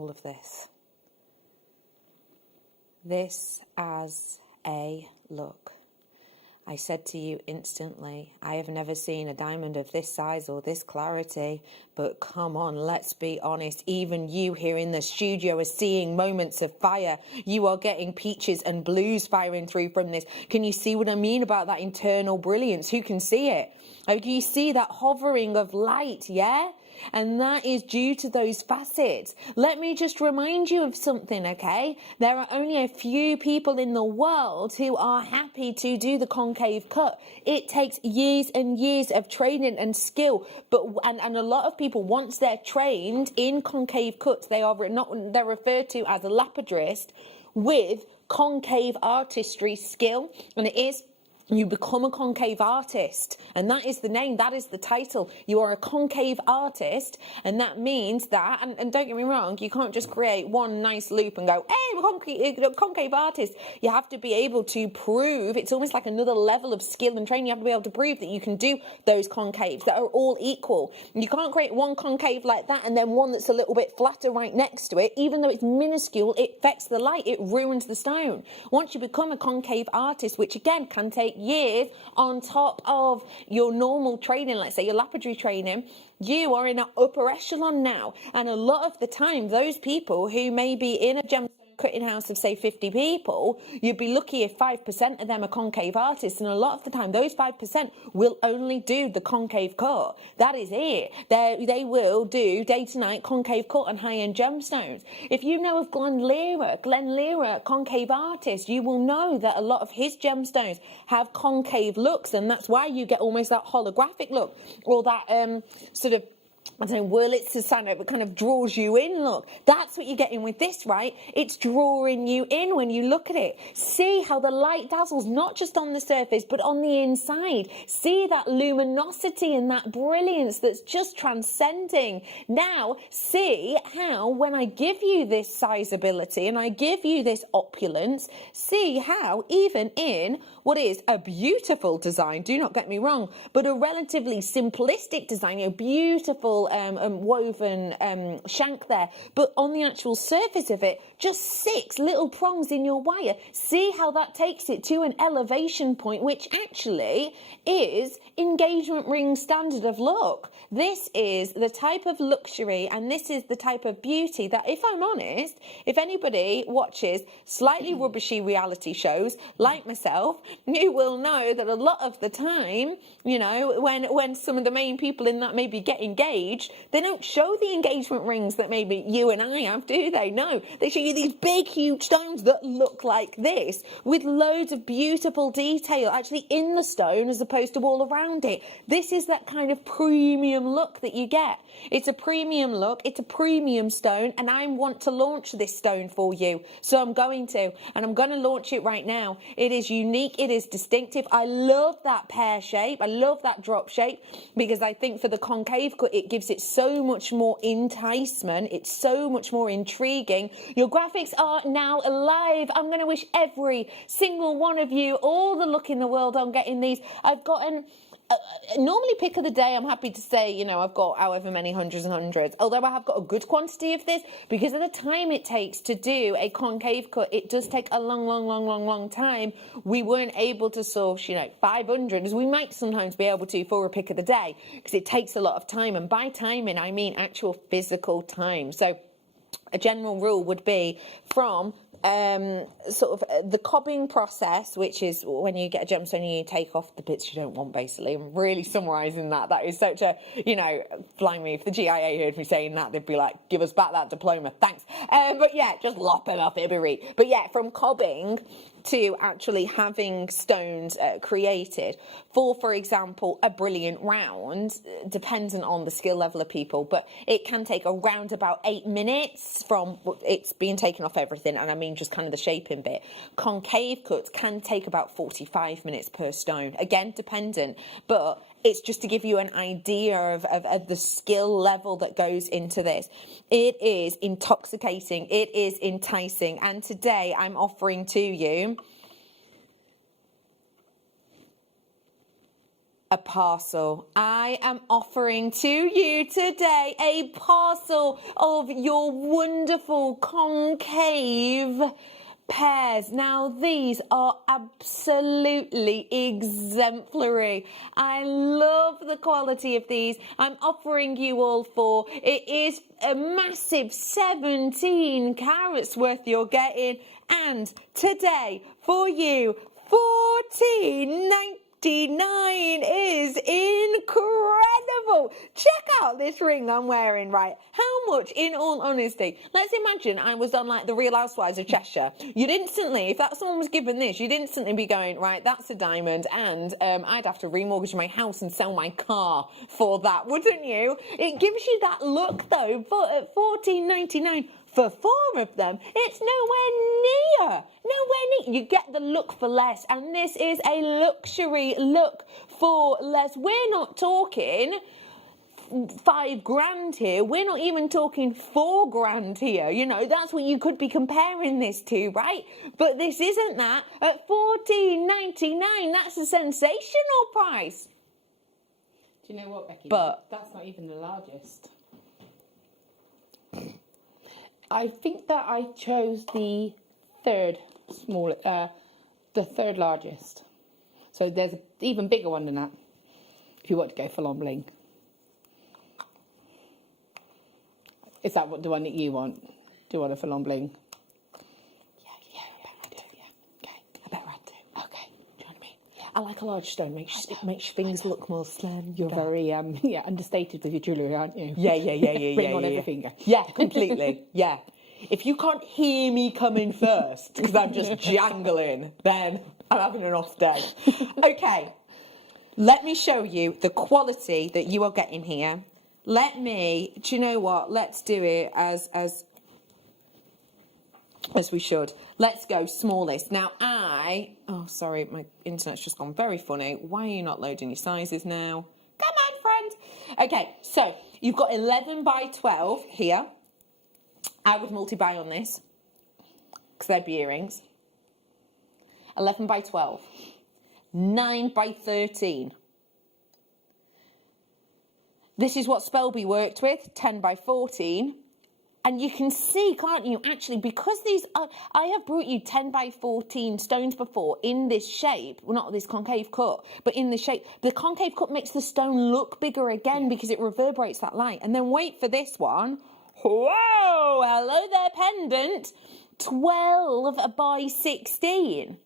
all of this. This as a look. I said to you instantly, I have never seen a diamond of this size or this clarity, but come on, let's be honest, even you here in the studio are seeing moments of fire. You are getting peaches and blues firing through from this. Can you see what I mean about that internal brilliance? Who can see it? Oh, do you see that hovering of light, yeah? And that is due to those facets. Let me just remind you of something, okay? There are only a few people in the world who are happy to do the concave cut. It takes years and years of training and skill, and a lot of people, once they're trained in concave cuts, they're referred to as a lapidrist with concave artistry skill, and it is. You become a concave artist, and that is the name, that is the title. You are a concave artist, and that means that, and don't get me wrong, you can't just create one nice loop and go, hey, we're a concave artist. You have to be able to prove, it's almost like another level of skill and training. You have to be able to prove that you can do those concaves that are all equal. You can't create one concave like that and then one that's a little bit flatter right next to it. Even though it's minuscule, it affects the light, it ruins the stone. Once you become a concave artist, which again can take years on top of your normal training, let's say your lapidary training, you are in an upper echelon now. And a lot of the time, those people who may be in a gemstone cutting house of say 50 people, you'd be lucky if 5% of them are concave artists, and a lot of the time those 5% will only do the concave cut. That is it. They will do day to night concave cut on high-end gemstones. If you know of Glenn Lira, concave artist, you will know that a lot of his gemstones have concave looks, and that's why you get almost that holographic look, or that sort of, I don't know, Wurlitz Susanna, but kind of draws you in look. That's what you're getting with this, right? It's drawing you in when you look at it. See how the light dazzles, not just on the surface, but on the inside. See that luminosity and that brilliance that's just transcending. Now, see how when I give you this sizability and I give you this opulence, see how even in what is a beautiful design, do not get me wrong, but a relatively simplistic design, a beautiful woven shank there, but on the actual surface of it, just 6 little prongs in your wire. See how that takes it to an elevation point, which actually is engagement ring standard of look. This is the type of luxury and this is the type of beauty that, if I'm honest, if anybody watches slightly rubbishy reality shows like myself, you will know that a lot of the time, you know, when some of the main people in that maybe get engaged, they don't show the engagement rings that maybe you and I have, do they? No, they show you these big, huge stones that look like this with loads of beautiful detail actually in the stone as opposed to all around it. This is that kind of premium look that you get. It's a premium look, it's a premium stone, and I want to launch this stone for you. So I'm going to launch it right now. It is unique, it is distinctive. I love that pear shape, I love that drop shape, because I think for the concave cut, it gives it so much more enticement, it's so much more intriguing. Your graphics are now alive. I'm going to wish every single one of you all the luck in the world on getting these. I've gotten normally pick of the day, I'm happy to say, you know, I've got however many hundreds and hundreds, although I have got a good quantity of this, because of the time it takes to do a concave cut, it does take a long time. We weren't able to source, you know, 500 as we might sometimes be able to for a pick of the day, because it takes a lot of time, and by timing I mean actual physical time. So a general rule would be from sort of the cobbing process, which is when you get a gemstone and you take off the bits you don't want, basically. I'm really summarising that. That is such a, you know, flying me. If the GIA heard me saying that, they'd be like, give us back that diploma, thanks. But yeah, just lop them off, it'd be right. But yeah, from cobbing to actually having stones created for example, a brilliant round, dependent on the skill level of people, but it can take around about 8 minutes from it's being taken off everything, and I mean just kind of the shaping bit. Concave cuts can take about 45 minutes per stone, again dependent, but it's just to give you an idea of the skill level that goes into this. It is intoxicating, it is enticing, and today I'm offering to you a parcel. I am offering to you today a parcel of your wonderful concave pears. Now, these are absolutely exemplary. I love the quality of these. I'm offering you all for, it is a massive 17 carats worth you're getting, and today for you, $14.99 is incredible. Check out this ring I'm wearing, right? How much, in all honesty? Let's imagine I was on like the Real Housewives of Cheshire. You'd instantly, if that someone was given this, you'd instantly be going, right, that's a diamond, and I'd have to remortgage my house and sell my car for that, wouldn't you? It gives you that look though, but at $14.99 for 4 of them, it's nowhere near. You get the look for less, and this is a luxury look for less. We're not talking $5,000 here. We're not even talking $4,000 here. You know, that's what you could be comparing this to, right? But this isn't that. At $14.99, that's a sensational price. Do you know what, Becky? But that's not even the largest. I think that I chose the third largest. So there's an even bigger one than that, if you want to go full on bling. Is that what the one that you want? Do you want a full on bling? Yeah, I bet I do. Yeah, okay, I bet I do. Okay, do you know what I mean? Yeah. I like a large stone. It makes things look more slim. You're very understated with your jewellery, aren't you? Yeah. Ring on every finger. Yeah, completely. Yeah. If you can't hear me coming first, because I'm just jangling, then I'm having an off day. Okay, let me show you the quality that you are getting here. Do you know what? Let's do it as we should. Let's go smallest. Now oh sorry, my internet's just gone very funny. Why are you not loading your sizes now? Come on, friend. Okay, so you've got 11 by 12 here. I would multi-buy on this, because they'd be earrings. 11 by 12. 9 by 13. This is what Spelby worked with, 10 by 14. And you can see, can't you, actually, because these are, I have brought you 10 by 14 stones before in this shape, well, not this concave cut, but in this shape. The concave cut makes the stone look bigger again because it reverberates that light. And then wait for this one. Whoa, hello there, pendant. 12 by 16.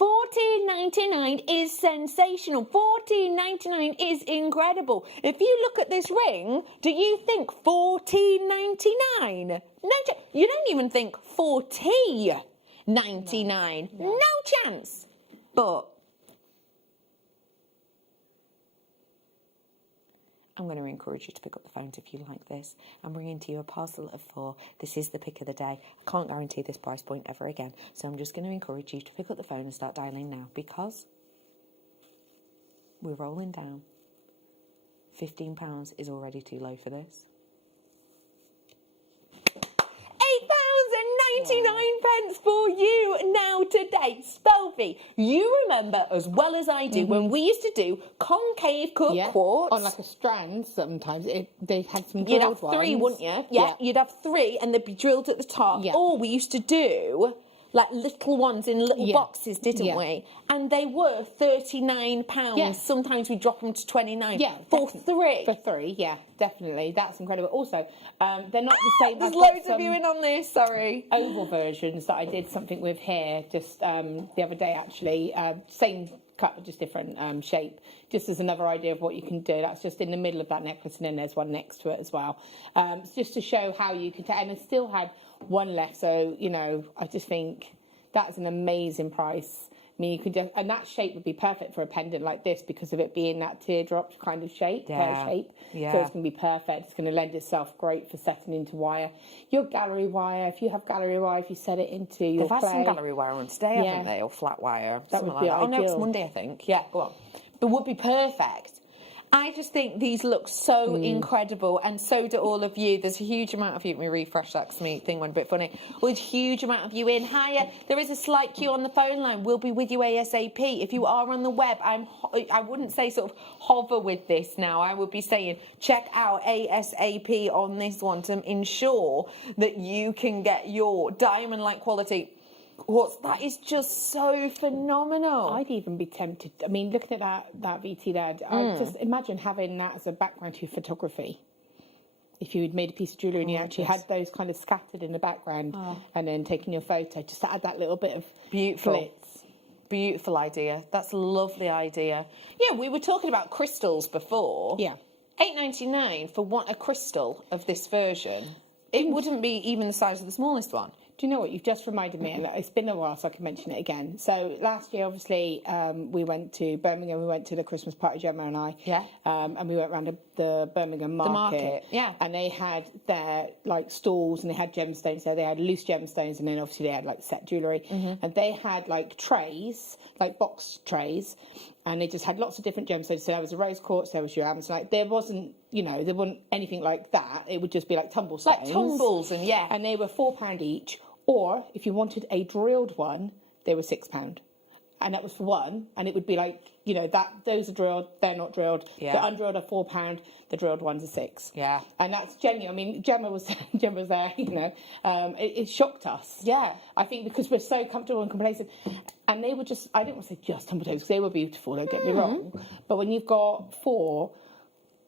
$14.99 is sensational. $14.99 is incredible. If you look at this ring, do you think $14.99? No, you don't even think $40.99. No chance. But I'm going to encourage you to pick up the phone if you like this. I'm bringing to you a parcel of 4. This is the pick of the day. I can't guarantee this price point ever again. So I'm just going to encourage you to pick up the phone and start dialing now, because we're rolling down. £15 is already too low for this. £8,099 for you now today. Spelby, you remember as well as I do when we used to do concave cut quartz. On like a strand sometimes. They had some drilled You'd have 3, ones. wouldn't you? Yeah, you'd have 3 and they'd be drilled at the top. Yeah. Or we used to do like little ones in little boxes, didn't we? And they were £39. Yeah. Sometimes we drop them to 29. Yeah, for 3. For 3, yeah, definitely. That's incredible. Also, they're not the same. There's loads of you in on this, sorry. Oval versions that I did something with here just the other day, actually. Same cut, just different shape. Just as another idea of what you can do. That's just in the middle of that necklace, and then there's one next to it as well. Just to show how you can and I still had one left, so, you know, I just think that's an amazing price. I mean, you could just, and that shape would be perfect for a pendant like this because of it being that teardrop kind of shape, pear shape. Yeah. So it's going to be perfect. It's going to lend itself great for setting into wire. Your gallery wire, if you have gallery wire, if you set it into your They've had some gallery wire on today, haven't they? Or flat wire. That would be like that. Oh, no, it's ideal. Monday, I think. Yeah, go on. But would be perfect. I just think these look so incredible, and so do all of you. There's a huge amount of you. Let me refresh that because my thing went a bit funny. With huge amount of you in. Hiya, there is a slight queue on the phone line. We'll be with you ASAP. If you are on the web, I wouldn't say sort of hover with this now. I would be saying check out ASAP on this one to ensure that you can get your diamond-like quality. That is just so phenomenal. I'd even be tempted. I mean, looking at that VT there, I just imagine having that as a background to your photography. If you had made a piece of jewellery and you actually had those kind of scattered in the background and then taking your photo, just to add that little bit of glitz. Beautiful idea. That's a lovely idea. Yeah, we were talking about crystals before. Yeah. $8.99 for a crystal of this version. It wouldn't be even the size of the smallest one. Do you know what? You've just reminded me, and it's been a while, so I can mention it again. So last year, obviously, we went to Birmingham. We went to the Christmas party, Gemma and I. Yeah. And we went around the Birmingham market. The market, yeah. And they had their stalls, and they had gemstones there. They had loose gemstones, and then obviously they had set jewellery. And they had trays, box trays, and they just had lots of different gemstones. So there was a rose quartz, there was your Amazonite. There wasn't, there wasn't anything like that. It would just be tumble stones. Like tumbles, and yeah. And they were £4 each. Or if you wanted a drilled one, they were £6. And that was for one. And it would be those are drilled, they're not drilled. Yeah. The undrilled are £4, the drilled ones are £6. Yeah. And that's genuine. I mean, Gemma was there, it shocked us. Yeah. I think because we're so comfortable and complacent. And they were just, I didn't want to say just tumble toes, because they were beautiful, don't get me wrong. But when you've got 4,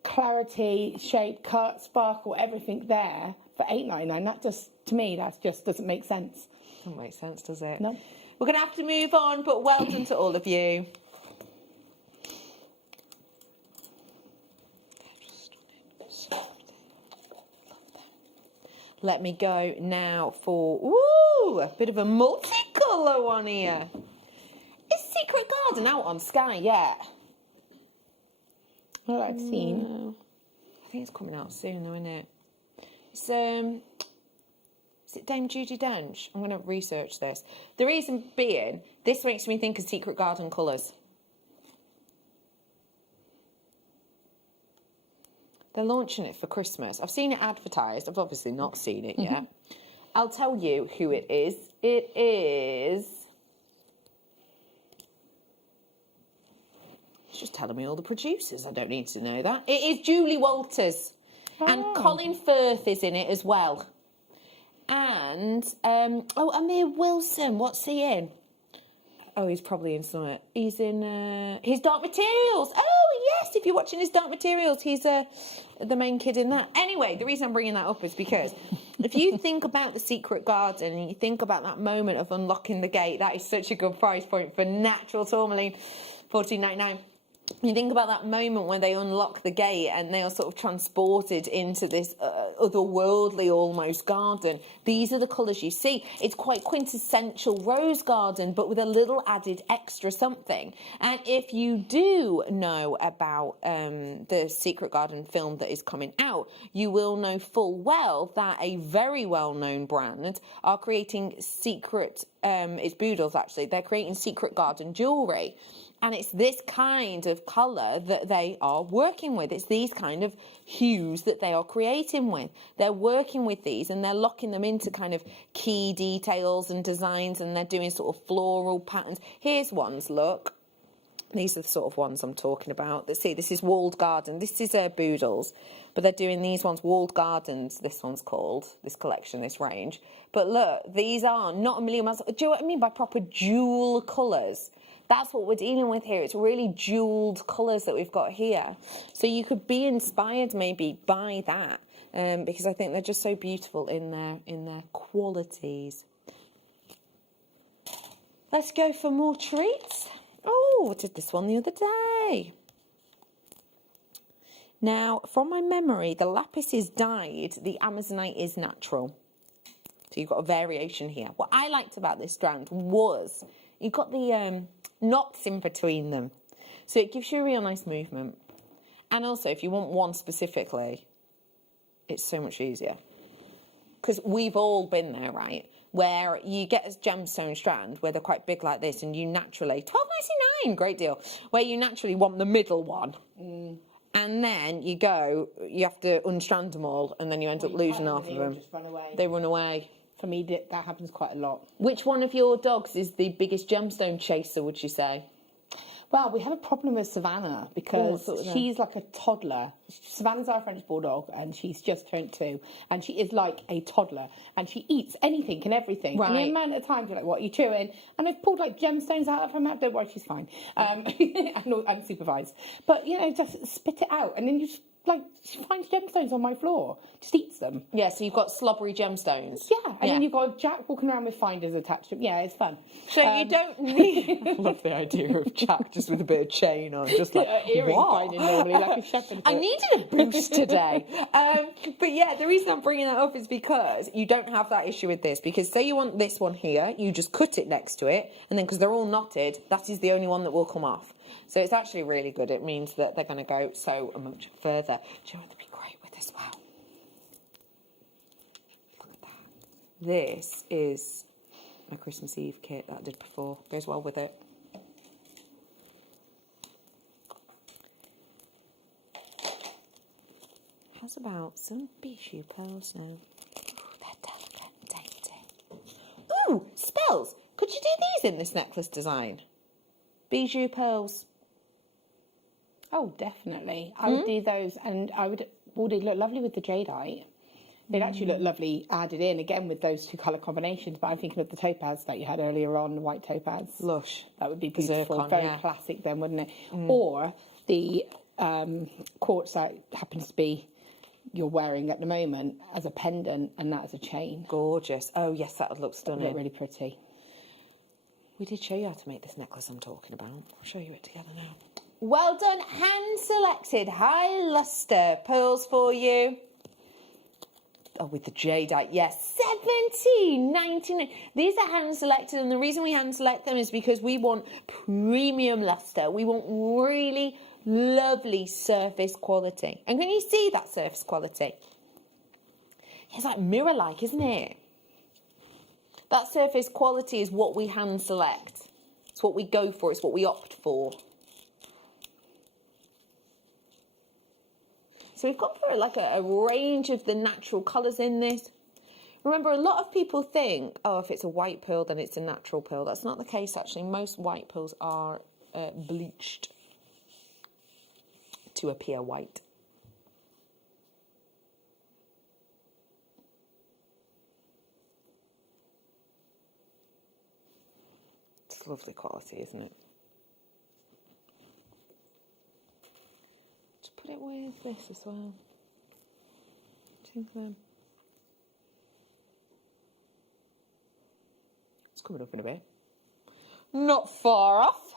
clarity, shape, cut, sparkle, everything there for $8.99, that just, to me, that just doesn't make sense. Doesn't make sense, does it? No. We're going to have to move on, but well done to all of you. Let me go now for, a bit of a multicolour one here. Is Secret Garden out on Sky yet? Well, I've seen. I think it's coming out soon, though, isn't it? Is it Dame Judi Dench? I'm going to research this. The reason being, this makes me think of Secret Garden colours. They're launching it for Christmas. I've seen it advertised. I've obviously not seen it yet. I'll tell you who it is. It is... It's just telling me all the producers. I don't need to know that. It is Julie Walters. And Colin Firth is in it as well. And, Amir Wilson, what's he in? Oh, he's probably in something. He's in his Dark Materials. Oh, yes, if you're watching his Dark Materials, he's the main kid in that. Anyway, the reason I'm bringing that up is because if you think about the Secret Garden and you think about that moment of unlocking the gate, that is such a good price point for natural tourmaline, $14.99. You think about that moment when they unlock the gate and they are sort of transported into this otherworldly almost garden. These are the colours you see. It's quite quintessential rose garden, but with a little added extra something. And if you do know about the Secret Garden film that is coming out, you will know full well that a very well-known brand are creating it's Boodles actually, they're creating Secret Garden jewellery. And it's this kind of colour that they are working with. It's these kind of hues that they are creating with. They're working with these and they're locking them into kind of key details and designs, and they're doing sort of floral patterns. Here's ones, look. These are the sort of ones I'm talking about. See, this is Walled Garden. This is Boodles. But they're doing these ones, Walled Gardens, this one's called, this collection, this range. But look, these are not a million miles. Do you know what I mean by proper jewel colours? That's what we're dealing with here. It's really jewelled colours that we've got here. So you could be inspired maybe by that, because I think they're just so beautiful in their qualities. Let's go for more treats. Oh, I did this one the other day. Now, from my memory, the lapis is dyed, the Amazonite is natural. So you've got a variation here. What I liked about this strand was you've got the knots in between them. So it gives you a real nice movement. And also, if you want one specifically, it's so much easier. Because we've all been there, right? Where you get a gemstone strand where they're quite big like this, and you naturally, $12.99, great deal, where you naturally want the middle one. and then you have to unstrand them all, and then you end up losing half of them. Just run away. They run away. For me, that happens quite a lot. Which one of your dogs is the biggest gemstone chaser, would you say? Well, we have a problem with Savannah because she's like a toddler. Savannah's our French bulldog, and she's just turned 2, and she is like a toddler, and she eats anything and everything. Right. And the amount of times you're like, "What are you chewing?" And I've pulled like gemstones out of her mouth. Don't worry, she's fine. I'm supervised, but just spit it out, and then you just. Like, she finds gemstones on my floor, just eats them. Yeah, so you've got slobbery gemstones. Yeah, and then you've got Jack walking around with finders attached to him. Yeah, it's fun. So you don't need... I love the idea of Jack just with a bit of chain on, just like, earring what? finding normally, like a shepherd. I needed a boost today. But yeah, the reason I'm bringing that up is because you don't have that issue with this. Because say you want this one here, you just cut it next to it, and then because they're all knotted, that is the only one that will come off. So it's actually really good. It means that they're going to go so much further. Do you know what would be great with as well? Look at that. This is my Christmas Eve kit that I did before. Goes well with it. How's about some bijou pearls now? Ooh, they're delicate and dainty. Ooh, spells. Could you do these in this necklace design? Bijou pearls. Oh, definitely. I would do those, and they'd look lovely with the jadeite. They'd actually look lovely added in, again, with those 2 colour combinations, but I'm thinking of the topaz that you had earlier on, the white topaz. Lush. That would be beautiful. Zircon, very yeah. classic then, wouldn't it? Or the quartz that happens to be you're wearing at the moment as a pendant, and that as a chain. Gorgeous. Oh, yes, that would look stunning. That would look really pretty. We did show you how to make this necklace I'm talking about. I'll show you it together now. Well done, hand-selected high lustre pearls for you. Oh, with the jadeite, yes. $17.99. These are hand-selected, and the reason we hand-select them is because we want premium lustre. We want really lovely surface quality. And can you see that surface quality? It's like mirror-like, isn't it? That surface quality is what we hand-select. It's what we go for. It's what we opt for. So we've got like a range of the natural colours in this. Remember, a lot of people think, oh, if it's a white pearl, then it's a natural pearl. That's not the case, actually. Most white pearls are bleached to appear white. It's lovely quality, isn't it? Just put it with this as well. Two of them. It's coming up in a bit. Not far off.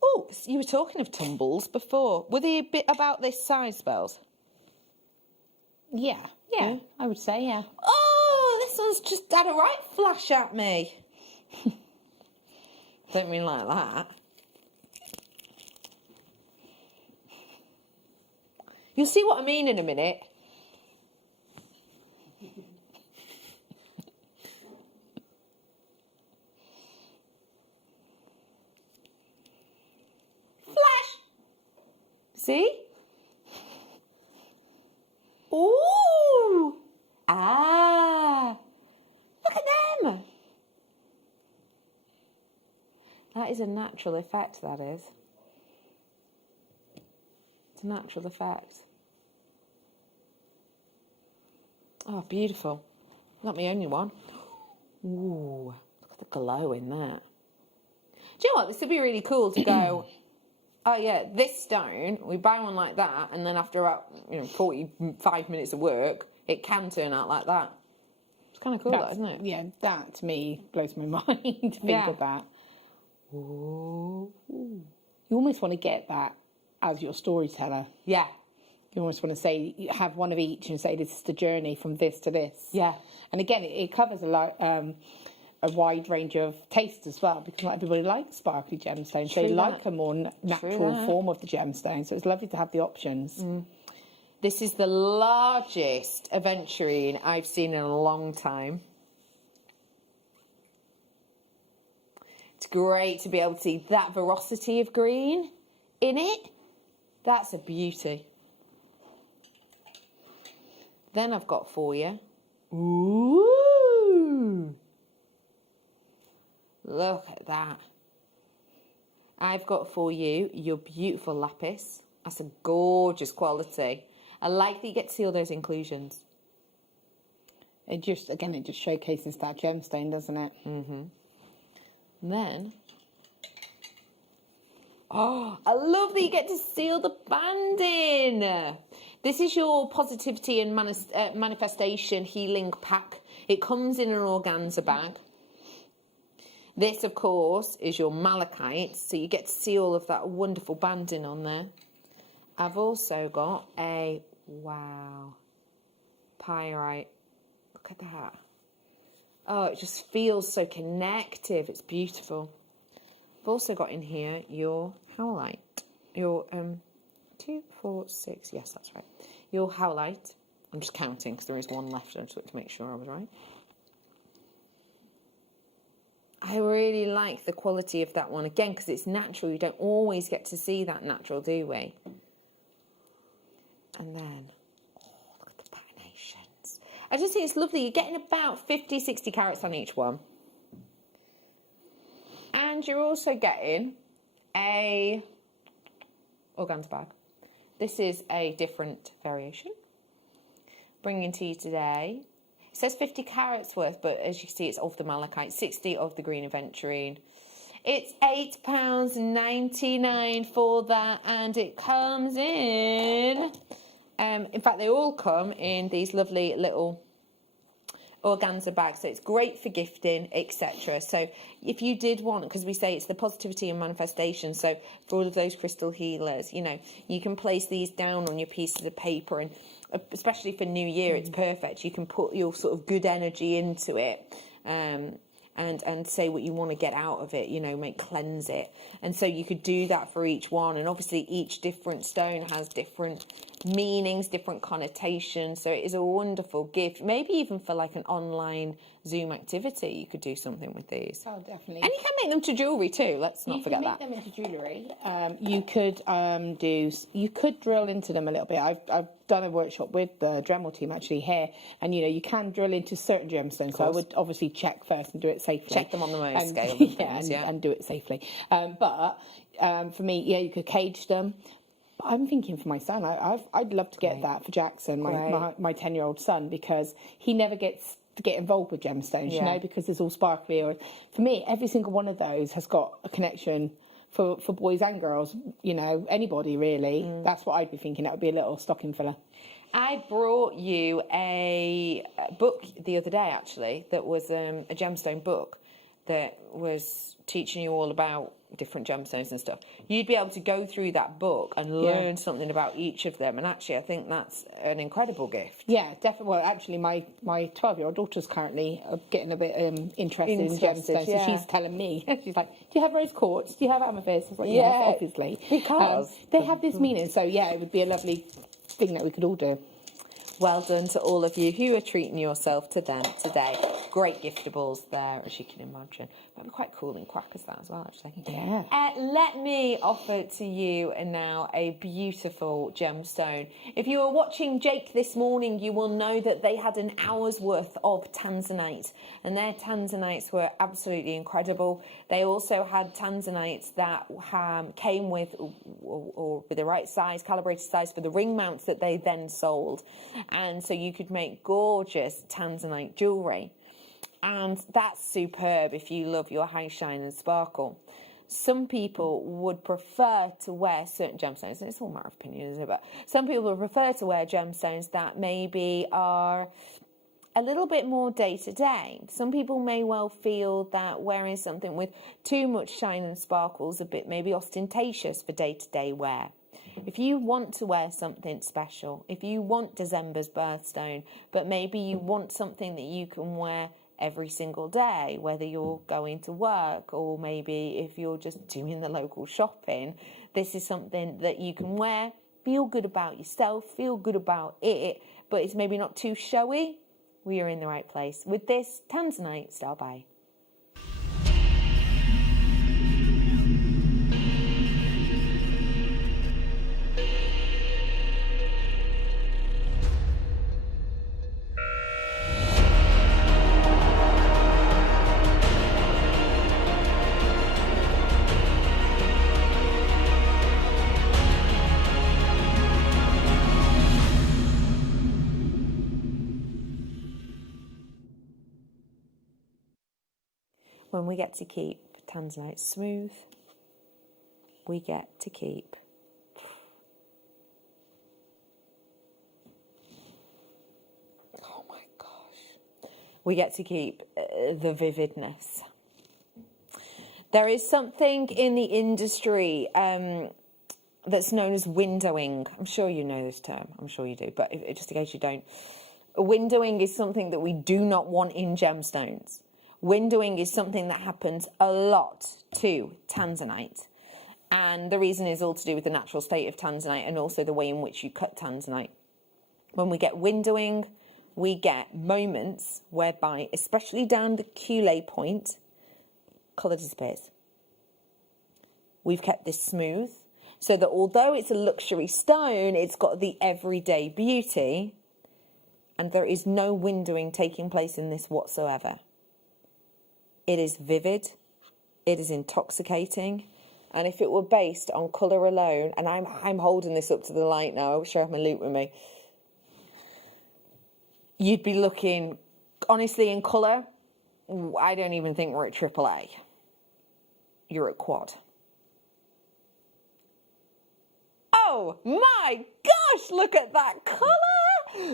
Oh, you were talking of tumbles before. Were they a bit about this size, Bells? Yeah, I would say, yeah. Oh, this one's just had a right flash at me. Don't mean like that. You'll see what I mean in a minute. Flash! See? Ooh! Ah! Look at them! That is a natural effect, that is. It's a natural effect. Oh, beautiful. Not my only one. Ooh, look at the glow in that. Do you know what? This would be really cool to go, oh yeah, this stone, we buy one like that, and then after about 45 minutes of work, it can turn out like that. It's kind of cool, that, isn't it? Yeah, that to me blows my mind to think of that. Ooh. You almost want to get that as your storyteller. Yeah. You almost want to say, have one of each and say, this is the journey from this to this. Yeah. And again, it covers a wide range of tastes as well, because not everybody likes sparkly gemstones. True they that. like a more natural form of the gemstone. So it's lovely to have the options. Mm. This is the largest aventurine I've seen in a long time. It's great to be able to see that veracity of green in it. That's a beauty. Then I've got for you, ooh, look at that. I've got for you your beautiful lapis. That's a gorgeous quality. I like that you get to see all those inclusions. It just showcases that gemstone, doesn't it? Mm-hmm. And then, oh, I love that you get to seal the banding. This is your positivity and manifestation healing pack. It comes in an organza bag. This, of course, is your malachite, so you get to see all of that wonderful banding on there. I've also got a, wow, pyrite. Look at that. Oh, it just feels so connective. It's beautiful. I've also got in here your howlite. Your 2, 4, 6. Yes, that's right. Your howlite. I'm just counting because there is one left. I just want to make sure I was right. I really like the quality of that one. Again, because it's natural. You don't always get to see that natural, do we? And then, oh, look at the patinations. I just think it's lovely. You're getting about 50, 60 carats on each one. And you're also getting a organza bag. This is a different variation. Bringing to you today. It says 50 carats worth, but as you can see, it's of the malachite, 60 of the green aventurine. It's £8.99 for that, and it comes in fact, they all come in these lovely little organza bags, so it's great for gifting, etc. So if you did want, because we say it's the positivity and manifestation, so for all of those crystal healers, you know, you can place these down on your pieces of paper, and especially for New Year, it's perfect. You can put your sort of good energy into it, and say what you want to get out of it, you know, cleanse it. And so you could do that for each one, and obviously each different stone has different meanings, different connotations, so it is a wonderful gift. Maybe even for like an online Zoom activity, you could do something with these. Oh, definitely. And you can make them to jewellery too, let's not forget that. You can make them into jewellery. You could drill into them a little bit. I've done a workshop with the Dremel team actually here, and you know, you can drill into certain gemstones, so I would obviously check first and do it safely. Check them on the Mohs scale. And do it safely. But for me, yeah, you could cage them. But I'm thinking for my son, I'd love to get that for Jackson, my 10-year-old son, because he never gets to get involved with gemstones, you know, because it's all sparkly. Or for me, every single one of those has got a connection for boys and girls, you know, anybody really. That's what I'd be thinking. That would be a little stocking filler. I brought you a book the other day, actually, that was a gemstone book that was teaching you all about different gemstones and stuff. You'd be able to go through that book and learn something about each of them, and actually I think that's an incredible gift. Yeah, definitely. Well, actually my 12-year-old daughter's currently getting a bit interested in gemstones, so she's telling me, she's like, do you have rose quartz? Do you have amethyst? I was like, yes, obviously. Because they have this meaning, so yeah, it would be a lovely thing that we could all do. Well done to all of you who are treating yourself to them today. Great giftables there, as you can imagine. That'd be quite cool in crackers, that as well, actually. Yeah. Let me offer to you now a beautiful gemstone. If you were watching Jake this morning, you will know that they had an hour's worth of tanzanite, and their tanzanites were absolutely incredible. They also had tanzanites that came with, or with the right size, calibrated size for the ring mounts that they then sold. And so you could make gorgeous tanzanite jewellery. And that's superb if you love your high shine and sparkle. Some people would prefer to wear certain gemstones, and it's all a matter of opinion, isn't it? But some people would prefer to wear gemstones that maybe are a little bit more day-to-day. Some people may well feel that wearing something with too much shine and sparkle is a bit maybe ostentatious for day-to-day wear. If you want to wear something special, if you want December's birthstone, but maybe you want something that you can wear every single day, whether you're going to work or maybe if you're just doing the local shopping, this is something that you can wear, feel good about yourself, feel good about it, but it's maybe not too showy. We are in the right place with this Tanzanite Style By. when we get to keep Tanzanite smooth, we get to keep we get to keep the vividness. There is something in the industry that's known as windowing. I'm sure you know this term. I'm sure you do, but just in case you don't. Windowing is something that we do not want in gemstones. Windowing is something that happens a lot to Tanzanite. And the reason is all to do with the natural state of Tanzanite and also the way in which you cut Tanzanite. When we get windowing, we get moments whereby, especially down the Culé point, colour disappears. We've kept this smooth so that although it's a luxury stone, it's got the everyday beauty, and there is no windowing taking place in this whatsoever. It is vivid, it is intoxicating, and if it were based on colour alone, and I'm holding this up to the light now, I wish I had my loop with me, you'd be looking, honestly, in colour, I don't even think we're at AAA. You're at quad. Oh my gosh, look at that colour!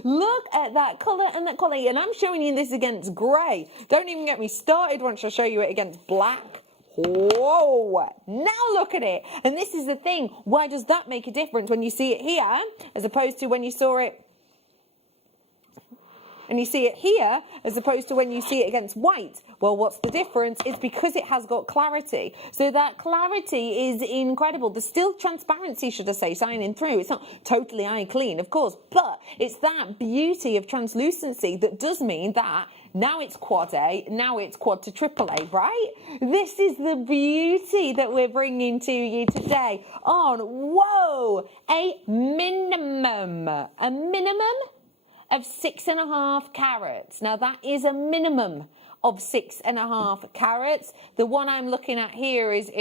Look at that colour and that quality. And I'm showing you this against grey. Don't even get me started once I'll show you it against black. Whoa! Now look at it. And this is the thing. Why does that make a difference when you see it here as opposed to when you saw it and you see it here as opposed to when you see it against white? Well, what's the difference? It's because it has got clarity. So that clarity is incredible. There's still transparency, should I say, shining through. It's not totally eye clean, of course, but it's that beauty of translucency that does mean that now it's quad A, now it's quad to AAA, right? This is the beauty that we're bringing to you today on, whoa, a minimum of 6.5 carats. Now that is a minimum of 6.5 carats. The one I'm looking at here is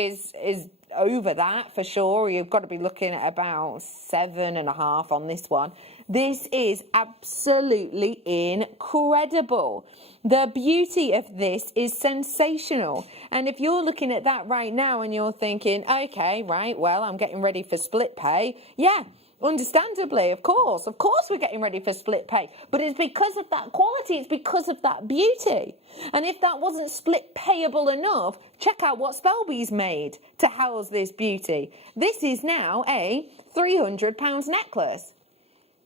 over that for sure. You've got to be looking at about 7.5 on this one. This is absolutely incredible. The beauty of this is sensational. And if you're looking at that right now and you're thinking, okay, right, well, I'm getting ready for split pay. Yeah. Understandably, of course we're getting ready for split pay, but it's because of that quality, it's because of that beauty. And if that wasn't split payable enough, check out what Spelby's made to house this beauty. This is now a £300 necklace.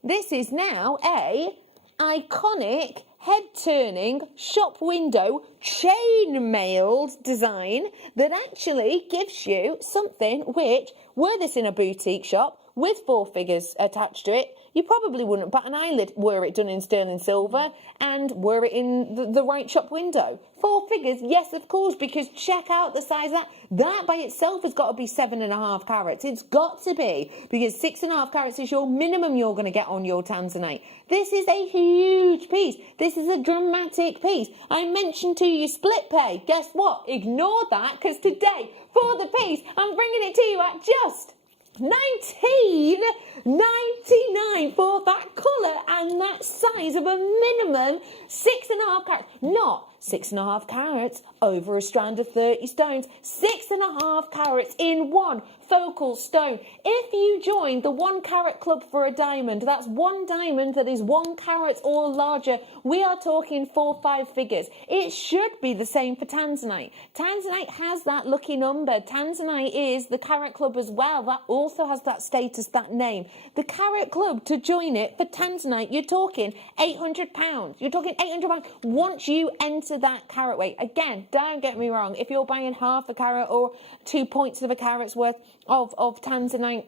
This is now a iconic head-turning shop window chain-mailed design that actually gives you something which, were this in a boutique shop, with 4 figures attached to it, you probably wouldn't bat an eyelid were it done in sterling silver and were it in the right shop window. 4 figures, yes, of course, because check out the size of that. That by itself has got to be 7.5 carats. It's got to be, because 6.5 carats is your minimum you're going to get on your Tanzanite. This is a huge piece. This is a dramatic piece. I mentioned to you split pay. Guess what? Ignore that, because today, for the piece, I'm bringing it to you at just $19.99 for that colour and that size of a minimum 6.5 carats. Not 6.5 carats over a strand of 30 stones. 6.5 carats in one focal stone. If you join the 1 carat club for a diamond, that's 1 diamond that is 1 carat or larger. We are talking 4-5 figures. It should be the same for Tanzanite. Tanzanite has that lucky number. Tanzanite is the carat club as well. That also has that status, that name. The carat club, to join it for Tanzanite, you're talking £800. You're talking £800 once you enter that carat weight. Again, don't get me wrong. If you're buying half a carat or 2 points of a carat's worth of Tanzanite,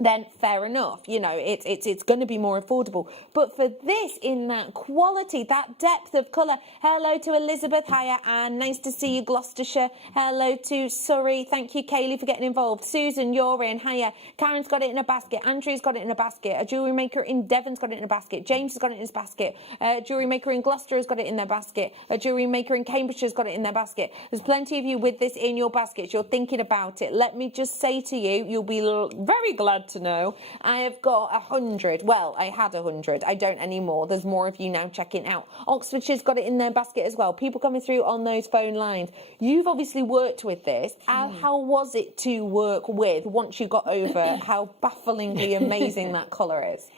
then fair enough, you know, it's going to be more affordable. But for this, in that quality, that depth of colour, hello to Elizabeth, hiya, and nice to see you, Gloucestershire. Hello to Surrey, thank you, Kaylee, for getting involved. Susan, you're in, hiya. Karen's got it in a basket. Andrew's got it in a basket. A jewellery maker in Devon's got it in a basket. James has got it in his basket. A jewellery maker in Gloucester has got it in their basket. A jewellery maker in Cambridgeshire has got it in their basket. There's plenty of you with this in your baskets. You're thinking about it. Let me just say to you, you'll be very glad glad to know. I have got 100. Well, I had 100. I don't anymore. There's more of you now checking out. Oxfordshire's got it in their basket as well. People coming through on those phone lines. You've obviously worked with this. How was it to work with once you got over how bafflingly amazing that colour is?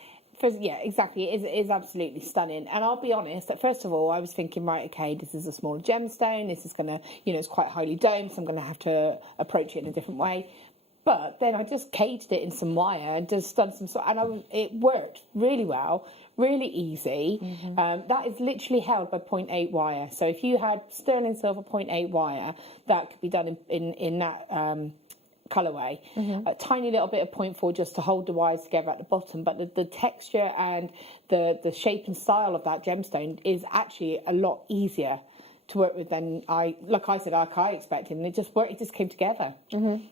Yeah, exactly. It is absolutely stunning. And I'll be honest, first of all, I was thinking, right, okay, this is a smaller gemstone. This is going to, it's quite highly domed, so I'm going to have to approach it in a different way. But then I just catered it in some wire and just done some it worked really well, really easy. That is literally held by 0.8 wire. So if you had sterling silver 0.8 wire, that could be done in that colourway. A tiny little bit of 0.4 just to hold the wires together at the bottom, but the texture and the shape and style of that gemstone is actually a lot easier to work with than I expected, and it just worked. It just came together.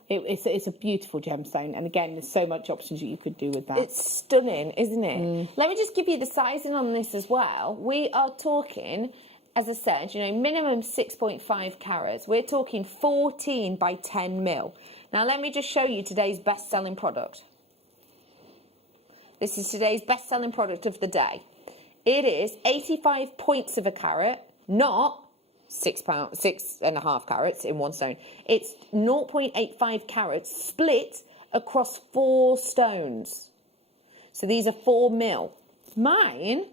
It's a beautiful gemstone, and again, there's so much options that you could do with that. It's stunning, isn't it? Let me just give you the sizing on this as well. We are talking, as I said, minimum 6.5 carats. We're talking 14 by 10 mil. Now, let me just show you today's best-selling product. This is today's best-selling product of the day. It is 85 points of a carat, not 6.5 carats in one stone. It's 0.85 carats split across 4 stones. So these are 4 mil. Mine,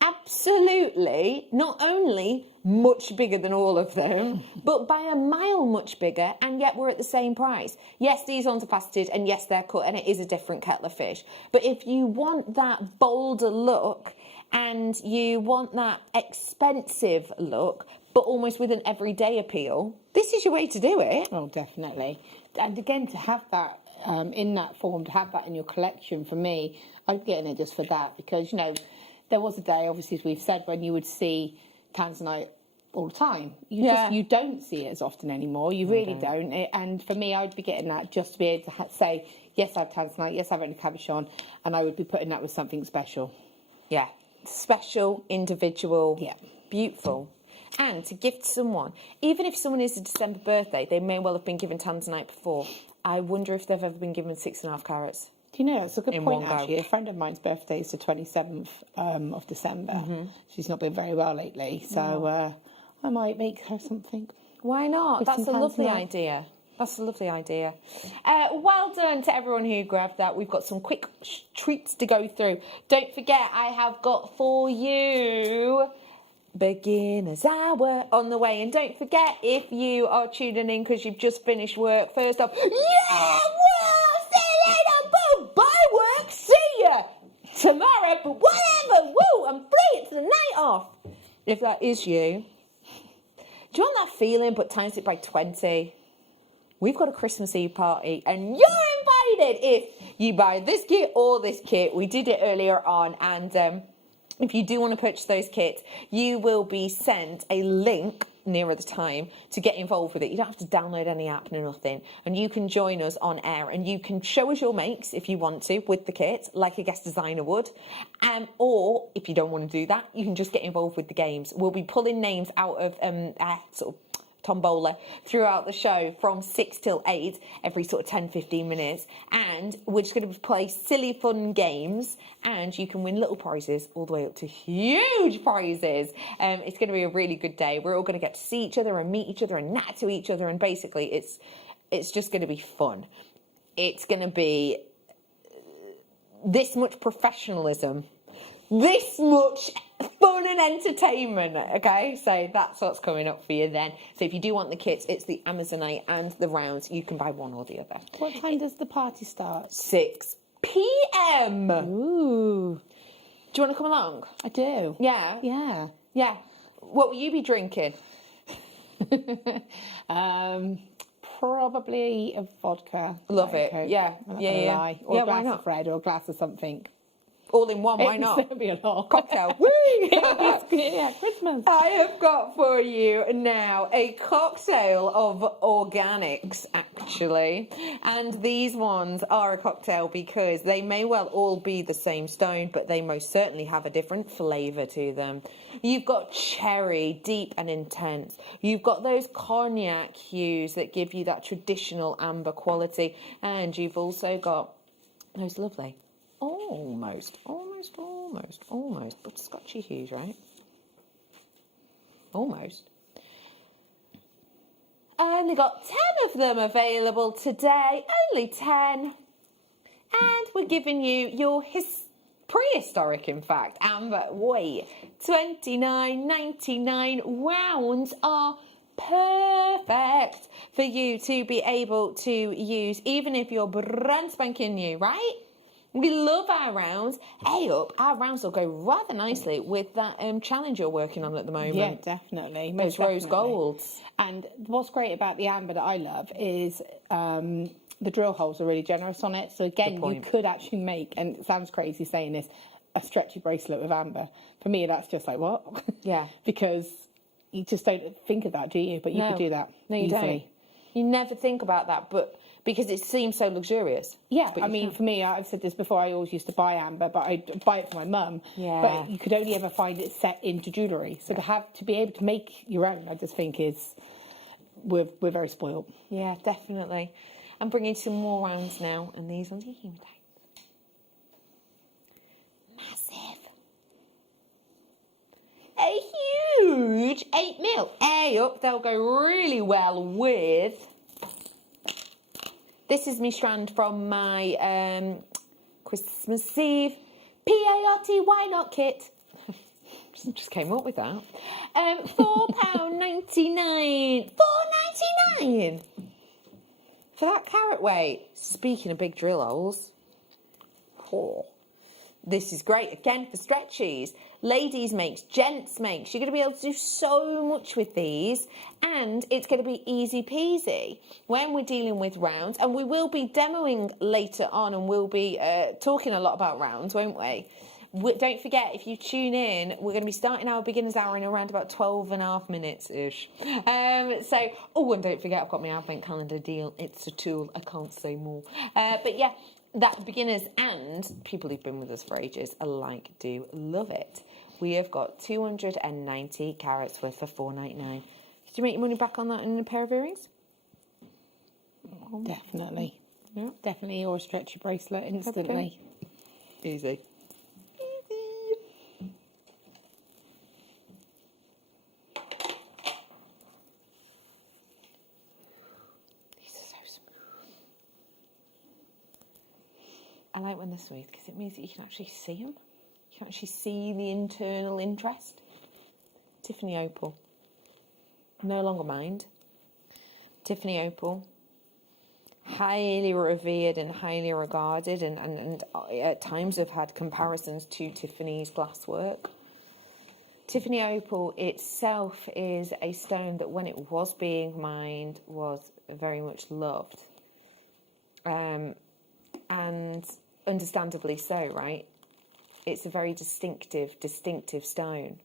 absolutely, not only much bigger than all of them, but by a mile much bigger, and yet we're at the same price. Yes, these ones are faceted, and yes, they're cut, and it is a different kettle of fish. But if you want that bolder look, and you want that expensive look, but almost with an everyday appeal, this is your way to do it. Oh, definitely. And again, to have that in that form, to have that in your collection, for me, I'm getting it just for that, because, there was a day, obviously, as we've said, when you would see tanzanite all the time. You don't see it as often anymore. You really don't. And for me, I would be getting that just to be able to say, yes, I have tanzanite, yes, I have it in cabochon, and I would be putting that with something special. Yeah. Special, individual, beautiful. And to gift someone, even if someone is a December birthday, they may well have been given tanzanite before. I wonder if they've ever been given 6.5 carats. Do you know, it's a good point, actually. A friend of mine's birthday is the 27th of December. She's not been very well lately, so I might make her something. Why not? That's a lovely idea. That's a lovely idea. Well done to everyone who grabbed that. We've got some quick treats to go through. Don't forget, I have got for you Beginner's Hour on the way. And don't forget, if you are tuning in because you've just finished work, first off, yeah, well, see you later, boom, bye work, see ya tomorrow, but whatever, woo, I'm free, it's the night off. If that is you, do you want that feeling but times it by 20? We've got a Christmas Eve party and you're invited if you buy this kit or this kit. We did it earlier on, and if you do want to purchase those kits, you will be sent a link nearer the time to get involved with it. You don't have to download any app, no nothing. And you can join us on air and you can show us your makes if you want to with the kit, like a guest designer would. Or if you don't want to do that, you can just get involved with the games. We'll be pulling names out of sort of tombola throughout the show from 6 till 8 every sort of 10-15 minutes, and we're just going to play silly fun games, and you can win little prizes all the way up to huge prizes. It's going to be a really good day. We're all going to get to see each other and meet each other and nat to each other, and basically it's just going to be fun. It's going to be this much professionalism, this much fun and entertainment, okay? So that's what's coming up for you then. So if you do want the kits, it's the Amazonite and the rounds. You can buy one or the other. What time does the party start? 6 p.m. Ooh. Do you want to come along? I do. Yeah? Yeah. Yeah. What will you be drinking? Probably a vodka. Love it. Coke. Yeah. Yeah. Or yeah, a glass why not? of red or a glass of something. All in one, why not? It'll be a lot. Cocktail. Woo! Yeah, Christmas. I have got for you now a cocktail of organics, actually. And these ones are a cocktail because they may well all be the same stone, but they most certainly have a different flavour to them. You've got cherry, deep and intense. You've got those cognac hues that give you that traditional amber quality. And you've also got Oh, it's lovely. Almost butterscotchy hues, right? Almost. And they got 10 of them available today, only 10. And we're giving you your prehistoric, in fact, amber. Wait, $29.99 rounds are perfect for you to be able to use, even if you're brand spanking new, right? We love our rounds. Our rounds will go rather nicely with that challenge you're working on at the moment. Yeah, definitely. Those rose golds. And what's great about the amber that I love is the drill holes are really generous on it. So again, you could actually make, and it sounds crazy saying this, a stretchy bracelet with amber. For me, that's just like, what? Yeah. Because you just don't think of that, do you? But you could do that you easily. Don't. You never think about that, but because it seems so luxurious. Yeah, I mean, for me, I've said this before, I always used to buy amber, but I'd buy it for my mum. Yeah. But you could only ever find it set into jewellery. So to be able to make your own, I just think we're very spoiled. Yeah, definitely. I'm bringing some more rounds now, and these ones are hematite. Massive. A huge 8mm. They'll go really well with... This is my strand from my Christmas Eve PARTY Why Not kit. Just came up with that. £4.99. £4.99 for that carat weight. Speaking of big drill holes. This is great, again, for stretchies. Ladies makes, gents makes. You're going to be able to do so much with these, and it's going to be easy peasy when we're dealing with rounds. And we will be demoing later on, and we'll be talking a lot about rounds, won't we? Don't forget, if you tune in, we're going to be starting our beginner's hour in around about 12.5 minutes-ish. And don't forget, I've got my advent calendar deal. It's a tool, I can't say more. But yeah, that beginners and people who've been with us for ages alike do love it. We have got 290 carats worth for $4.99. Could you make your money back on that in a pair of earrings? Definitely. Yeah. Definitely, or a stretchy bracelet instantly. Easy. I like when they're smooth because it means that you can actually see them. You can actually see the internal interest. Tiffany Opal. No longer mind. Tiffany Opal. Highly revered and highly regarded, and at times have had comparisons to Tiffany's glasswork. Tiffany Opal itself is a stone that when it was being mined was very much loved. And understandably so, right? It's a very distinctive stone.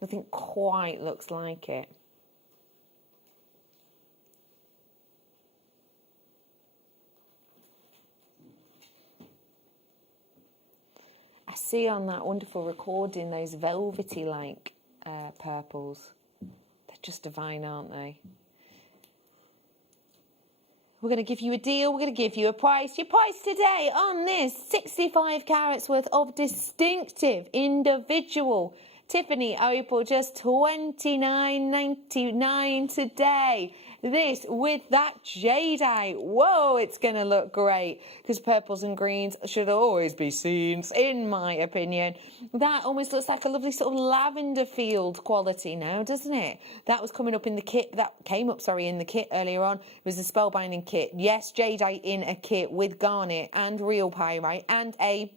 Nothing quite looks like it. I see on that wonderful recording those velvety-like purples. They're just divine, aren't they? We're going to give you a deal. We're going to give you a price. Your price today on this 65 carats worth of distinctive individual Tiffany Opal, just $29.99 today. This with that jadeite. Whoa, it's going to look great because purples and greens should always be seen, in my opinion. That almost looks like a lovely sort of lavender field quality now, doesn't it? That was coming up in the kit. That came up, in the kit earlier on. It was the spellbinding kit. Yes, jadeite in a kit with garnet and real pyrite and a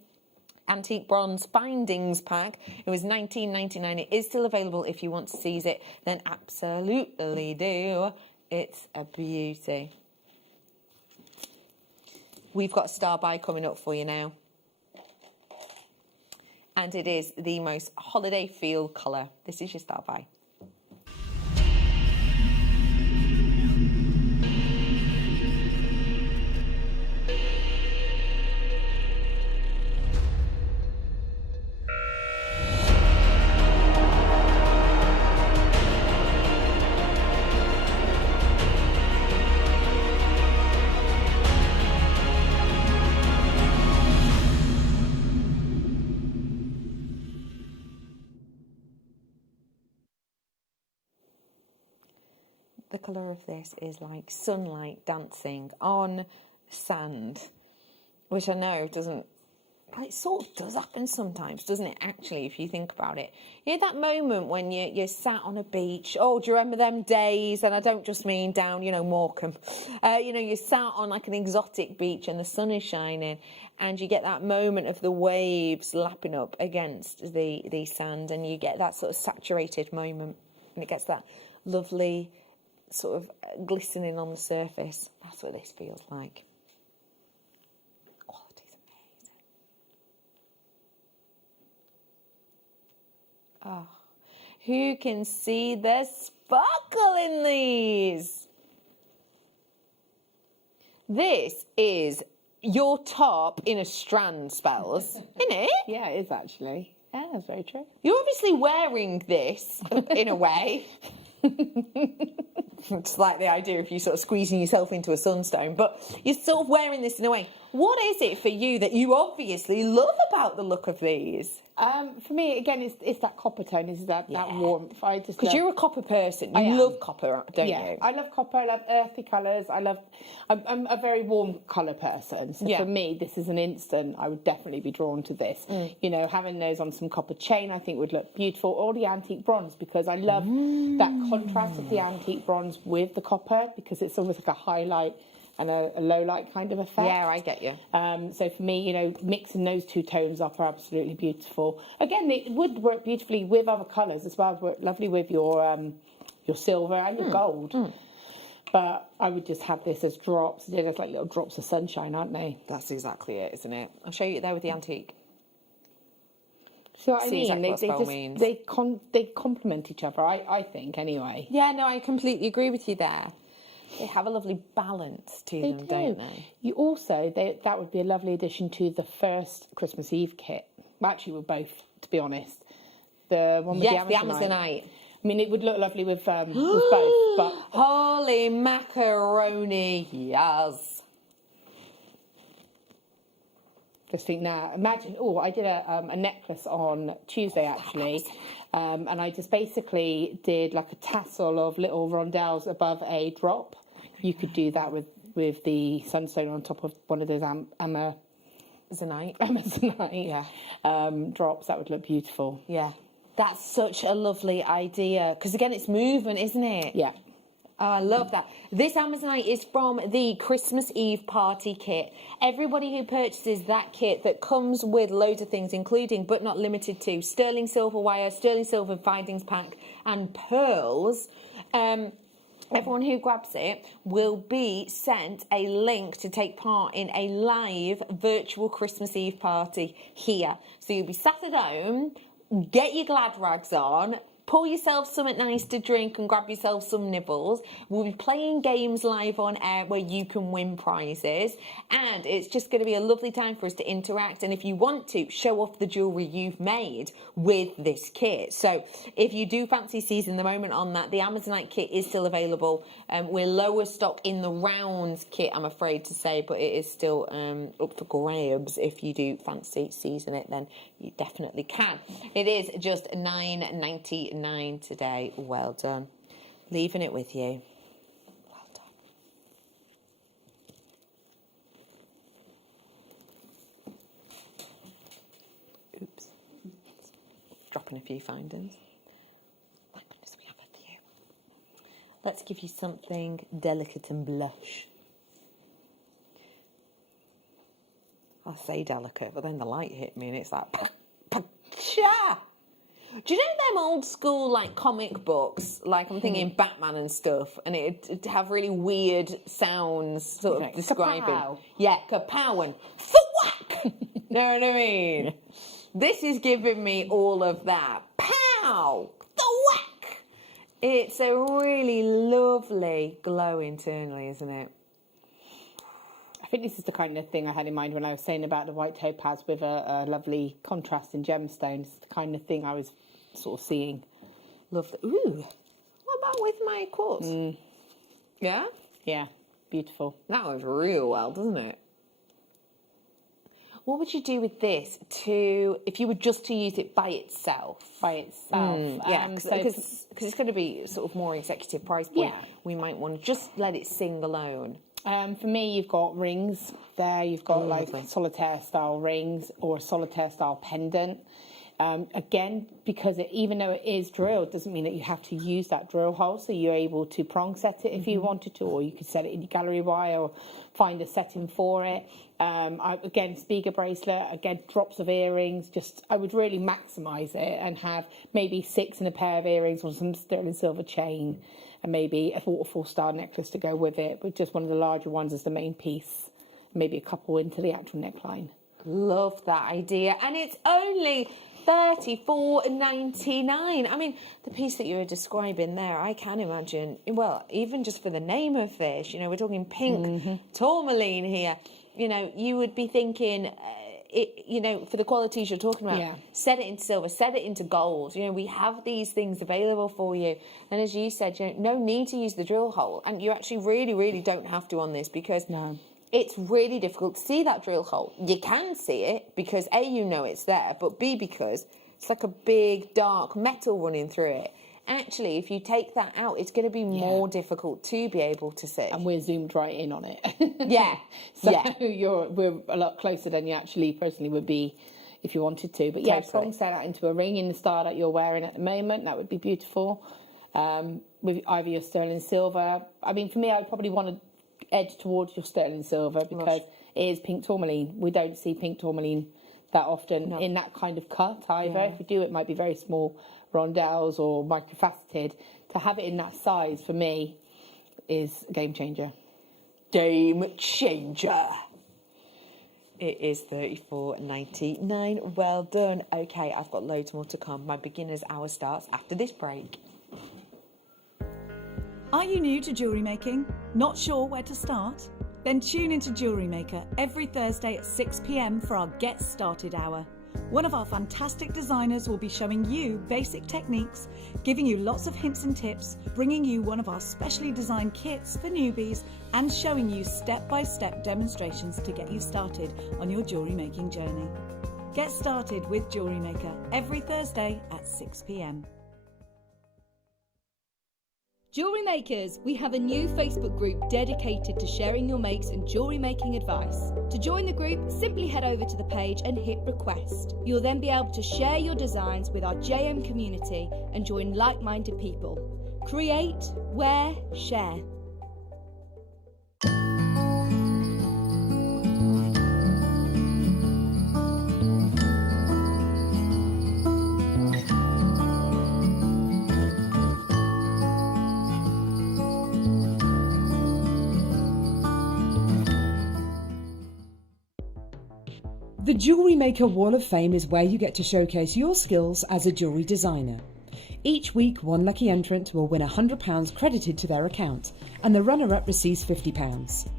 antique bronze findings pack. It was $19.99. It is still available if you want to seize it. Then absolutely do. It's a beauty. We've got a star buy coming up for you now. And it is the most holiday feel colour. This is your star buy. the colour of this is like sunlight dancing on sand, which I know doesn't, it sort of does happen sometimes, doesn't it, actually, if you think about it. You know that moment when you're sat on a beach, oh, do you remember them days? And I don't just mean down, Morecambe. You're sat on like an exotic beach and the sun is shining and you get that moment of the waves lapping up against the sand and you get that sort of saturated moment and it gets that lovely sort of glistening on the surface. That's what this feels like. Oh, who can see the sparkle in these? This is your top in a strand, spells, isn't it? Yeah, it is actually. Yeah, that's very true. You're obviously wearing this in a way. It's like the idea of you sort of squeezing yourself into a sunstone, but you're sort of wearing this in a way. What is it for you that you obviously love about the look of these? For me, again, it's that copper tone, is that warmth. Because you're a copper person. You love copper, don't you? I love copper. I love earthy colours. I'm a very warm colour person. So for me, this is an instant. I would definitely be drawn to this. Having those on some copper chain, I think would look beautiful. Or the antique bronze, because I love that contrast of the antique bronze with the copper, because it's almost like a highlight and a low light kind of effect. Yeah, I get you. So for me, mixing those two tones up are absolutely beautiful. Again, it would work beautifully with other colours as well. It would work lovely with your silver and your gold. But I would just have this as drops. They're just like little drops of sunshine, aren't they? That's exactly it, isn't it? I'll show you there with the antique. So what I See mean, exactly what spell means. they complement each other. I think anyway. Yeah, no, I completely agree with you there. They have a lovely balance to them, don't they? You also, that would be a lovely addition to the first Christmas Eve kit. Well, actually, we're both, to be honest. The one with the Amazonite. I mean, it would look lovely with both, but... Holy macaroni, yes. Just think now, imagine, I did a necklace on Tuesday, actually, and I just basically did like a tassel of little rondelles above a drop. You could do that with the sunstone on top of one of those Amazonite drops. That would look beautiful. Yeah. That's such a lovely idea. Because, again, it's movement, isn't it? Yeah. I love that. This Amazonite is from the Christmas Eve party kit. Everybody who purchases that kit that comes with loads of things, including but not limited to sterling silver wire, sterling silver findings pack and pearls, everyone who grabs it will be sent a link to take part in a live virtual Christmas Eve party here. So you'll be sat at home, get your glad rags on, pour yourself something nice to drink and grab yourself some nibbles. We'll be playing games live on air where you can win prizes. And it's just going to be a lovely time for us to interact. And if you want to, show off the jewellery you've made with this kit. So if you do fancy seizing the moment on that, the Amazonite kit is still available. We're lower stock in the rounds kit, I'm afraid to say, but it is still up for grabs. If you do fancy seizing it, then you definitely can. It is just $9.99 today. Well done. Leaving it with you. Well done. Oops. Dropping a few findings. Thank goodness we have a few. Let's give you something delicate and blush. I say delicate, but then the light hit me and it's like, cha! Do you know them old school like comic books? Like I'm thinking Batman and stuff, and it'd have really weird sounds, sort of describing. Kapow. Yeah, kapow and thwack. Know what I mean? This is giving me all of that. Pow, thwack. It's a really lovely glow internally, isn't it? I think this is the kind of thing I had in mind when I was saying about the white topaz with a lovely contrast in gemstones. The kind of thing I was sort of seeing. Love that. Ooh, what about with my quartz? Yeah? Yeah, beautiful. That was real well, doesn't it? what would you do with this if you were just to use it by itself? Yeah, because it's going to be sort of more executive price point. Yeah. We might want to just let it sing alone. For me, you've got rings there. You've got like solitaire style rings or a solitaire style pendant. Again, because even though it is drilled, doesn't mean that you have to use that drill hole. So you're able to prong set it if you wanted to, or you could set it in your gallery wire or find a setting for it. Again, Spiga bracelet, again, drops of earrings. I would really maximise it and have maybe 6 in a pair of earrings or some sterling silver chain and maybe a waterfall style necklace to go with it, but just one of the larger ones as the main piece. Maybe a couple into the actual neckline. Love that idea. And it's only $34.99. I mean, the piece that you were describing there, I can imagine, well, even just for the name of this, we're talking pink tourmaline here, you would be thinking, for the qualities you're talking about, set it into silver, set it into gold. We have these things available for you. And as you said, no need to use the drill hole. And you actually really, really don't have to on this because it's really difficult to see that drill hole. You can see it because A, it's there, but B, because it's like a big dark metal running through it. Actually, if you take that out, it's going to be more difficult to be able to see. And we're zoomed right in on it. We're a lot closer than you actually personally would be if you wanted to. But prong set out into a ring in the style that you're wearing at the moment. That would be beautiful. With either your sterling silver. I mean, for me, I would probably want to edge towards your sterling silver because it is pink tourmaline. We don't see pink tourmaline that often in that kind of cut either. If we do, it might be very small rondelles or microfaceted. To have it in that size for me is a game changer. Game changer. It is $34.99. Well done. Okay, I've got loads more to come. My beginner's hour starts after this break. Are you new to jewellery making? Not sure where to start? Then tune into Jewellery Maker every Thursday at 6 p.m. for our Get Started Hour. One of our fantastic designers will be showing you basic techniques, giving you lots of hints and tips, bringing you one of our specially designed kits for newbies, and showing you step-by-step demonstrations to get you started on your jewellery making journey. Get started with Jewellery Maker every Thursday at 6 p.m. Jewellery Makers, we have a new Facebook group dedicated to sharing your makes and jewellery making advice. To join the group, simply head over to the page and hit request. You'll then be able to share your designs with our JM community and join like-minded people. Create, wear, share. The Jewellery Maker Wall of Fame is where you get to showcase your skills as a jewellery designer. Each week, one lucky entrant will win £100 credited to their account, and the runner-up receives £50.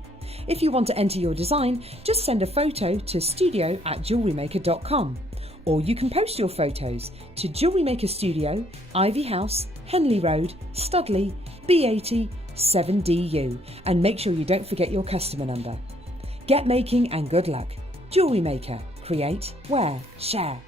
If you want to enter your design, just send a photo to studio@jewellerymaker.com, or you can post your photos to Jewellery Maker Studio, Ivy House, Henley Road, Studley, B80 7DU, and make sure you don't forget your customer number. Get making and good luck. Jewellery Maker. Create, wear, share.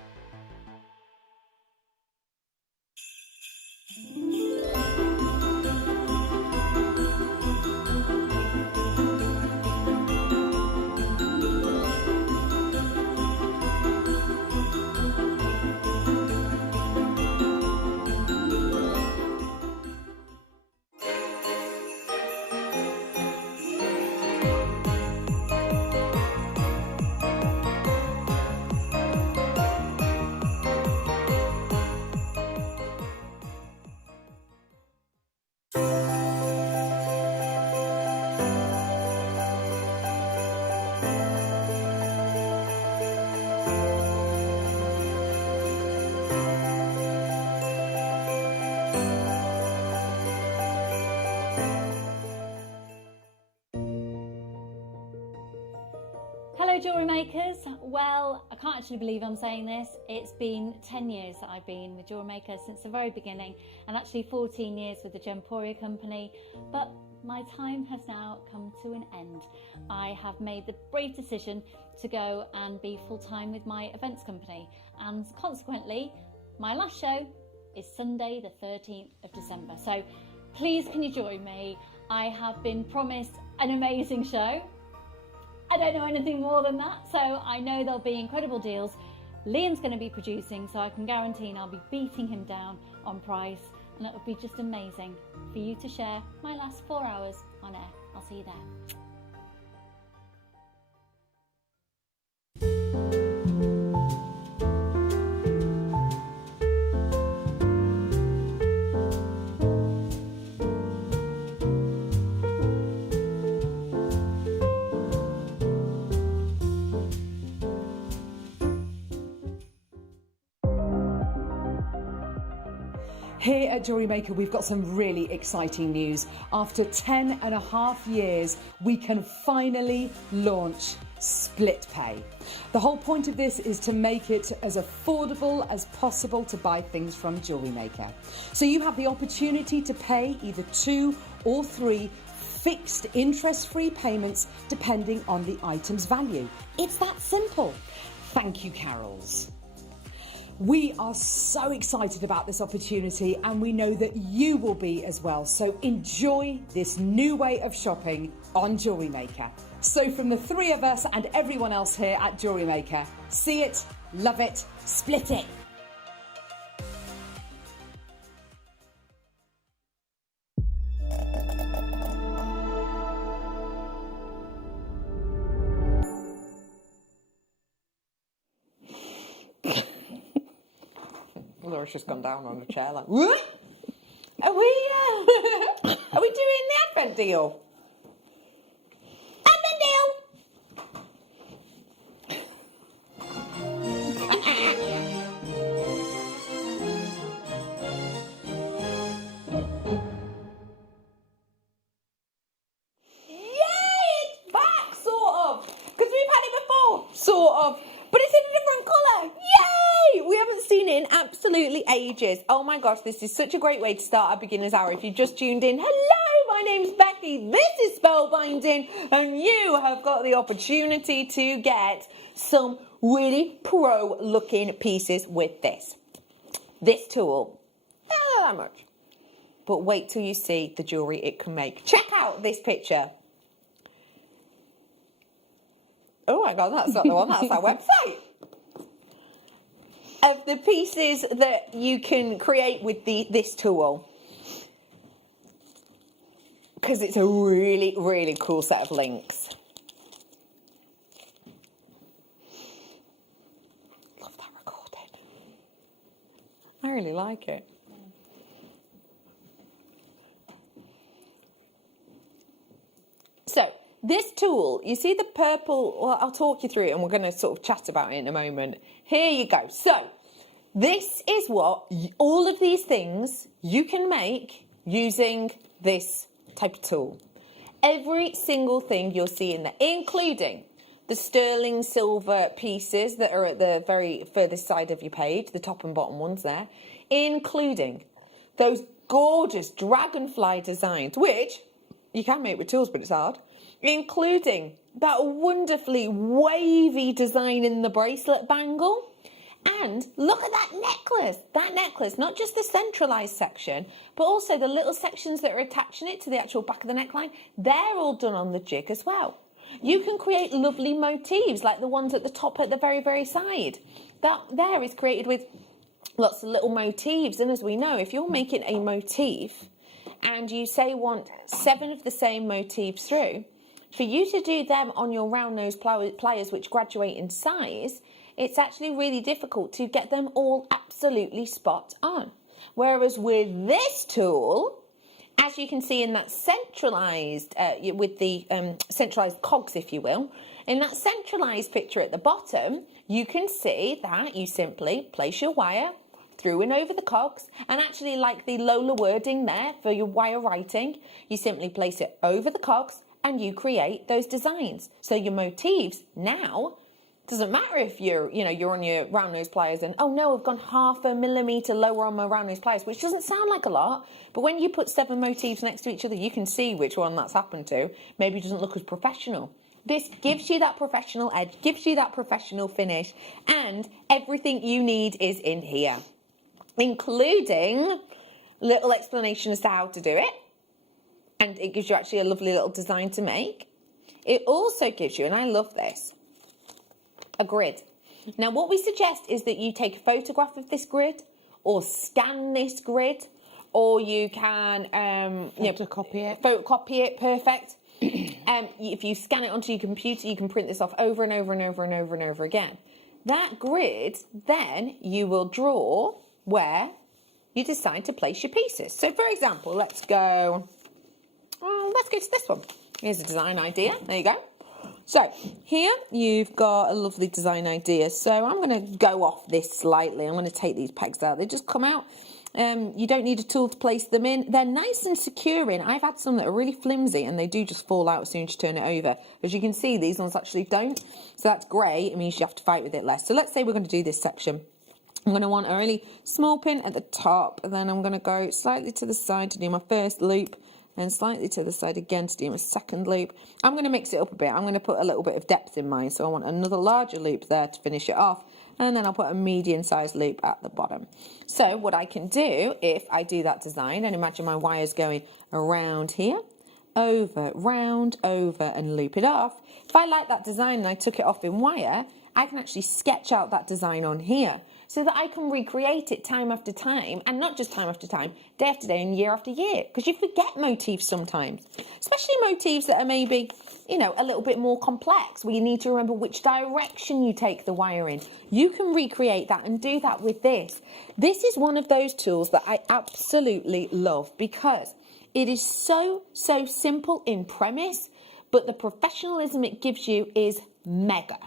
jewellery makers. Well, I can't actually believe I'm saying this. It's been 10 years that I've been with Jewellery Maker since the very beginning, and actually 14 years with the Gemporia company. But my time has now come to an end. I have made the brave decision to go and be full-time with my events company, and consequently, my last show is Sunday the 13th of December. So please can you join me? I have been promised an amazing show. I don't know anything more than that, so I know there'll be incredible deals. Liam's going to be producing, so I can guarantee I'll be beating him down on price, and it would be just amazing for you to share my last 4 hours on air. I'll see you there. Here at Jewellery Maker, we've got some really exciting news. After 10.5 years, we can finally launch split pay. The whole point of this is to make it as affordable as possible to buy things from Jewellery Maker. So you have the opportunity to pay either 2 or 3 fixed interest-free payments depending on the item's value. It's that simple. Thank you, Carols. We are so excited about this opportunity, and we know that you will be as well. So enjoy this new way of shopping on Jewellery Maker. So from the 3 of us and everyone else here at Jewellery Maker, see it, love it, split it. Laura's just gone down on the chair like, what? Are we doing the Advent deal? Advent deal! Yay! It's back, sort of. Because we've had it before, sort of. But it's in a different colour. Yay! We haven't seen it in absolutely ages. Oh my gosh, this is such a great way to start our beginner's hour. If you've just tuned in, hello, my name's Becky. This is Spellbinding, and you have got the opportunity to get some really pro-looking pieces with this. This tool, not that much. But wait till you see the jewellery it can make. Check out this picture. Oh my God, that's not the one, that's our website. Of the pieces that you can create with this tool. Because it's a really, really cool set of links. Love that recording. I really like it. So, this tool, you see the purple, well, I'll talk you through it and we're going to sort of chat about it in a moment. Here you go. So, this is what all of these things you can make using this type of tool. Every single thing you'll see in there, including the sterling silver pieces that are at the very furthest side of your page, the top and bottom ones there, including those gorgeous dragonfly designs, which you can make with tools, but it's hard. Including that wonderfully wavy design in the bracelet bangle. And look at that necklace. That necklace, not just the centralised section, but also the little sections that are attaching it to the actual back of the neckline. They're all done on the jig as well. You can create lovely motifs like the ones at the top at the very, very side. That there is created with lots of little motifs. And as we know, if you're making a motif and you say want 7 of the same motifs through, for you to do them on your round nose pliers, which graduate in size, it's actually really difficult to get them all absolutely spot on. Whereas with this tool, as you can see in that centralised, with the centralised cogs, if you will, in that centralised picture at the bottom, you can see that you simply place your wire through and over the cogs, and actually like the Lola wording there for your wire writing, you simply place it over the cogs and you create those designs. So your motifs now, doesn't matter if you're on your round nose pliers and, oh no, I've gone 0.5 millimeter lower on my round nose pliers, which doesn't sound like a lot, but when you put 7 motifs next to each other, you can see which one that's happened to. Maybe it doesn't look as professional. This gives you that professional edge, gives you that professional finish, and everything you need is in here, including little explanation as to how to do it. And it gives you actually a lovely little design to make. It also gives you, and I love this, a grid. Now, what we suggest is that you take a photograph of this grid, or scan this grid, or you can photocopy it. Perfect. If you scan it onto your computer, you can print this off over and over and over and over and over again. That grid, then you will draw where you decide to place your pieces. So, for example, let's go to this one. Here's a design idea. There you go. So here you've got a lovely design idea. So I'm going to go off this slightly. I'm going to take these pegs out. They just come out. You don't need a tool to place them in. They're nice and secure in. I've had some that are really flimsy and they do just fall out as soon as you turn it over. As you can see, these ones actually don't. So that's great. It means you have to fight with it less. So let's say we're going to do this section. I'm going to want a really small pin at the top, and then I'm going to go slightly to the side to do my first loop, and slightly to the side again to do my second loop. I'm going to mix it up a bit. I'm going to put a little bit of depth in mine, so I want another larger loop there to finish it off, and then I'll put a medium-sized loop at the bottom. So what I can do, if I do that design, and imagine my wires going around here, over, round, over, and loop it off. If I like that design and I took it off in wire, I can actually sketch out that design on here, so that I can recreate it time after time, and not just time after time, day after day and year after year, because you forget motifs sometimes, especially motifs that are maybe, a little bit more complex, where you need to remember which direction you take the wire in. You can recreate that and do that with this. This is one of those tools that I absolutely love, because it is so simple in premise, but the professionalism it gives you is mega.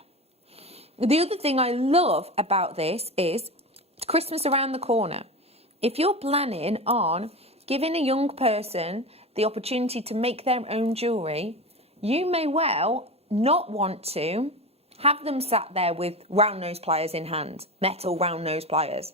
The other thing I love about this is it's Christmas around the corner. If you're planning on giving a young person the opportunity to make their own jewellery, you may well not want to have them sat there with round nose pliers in hand, metal round nose pliers.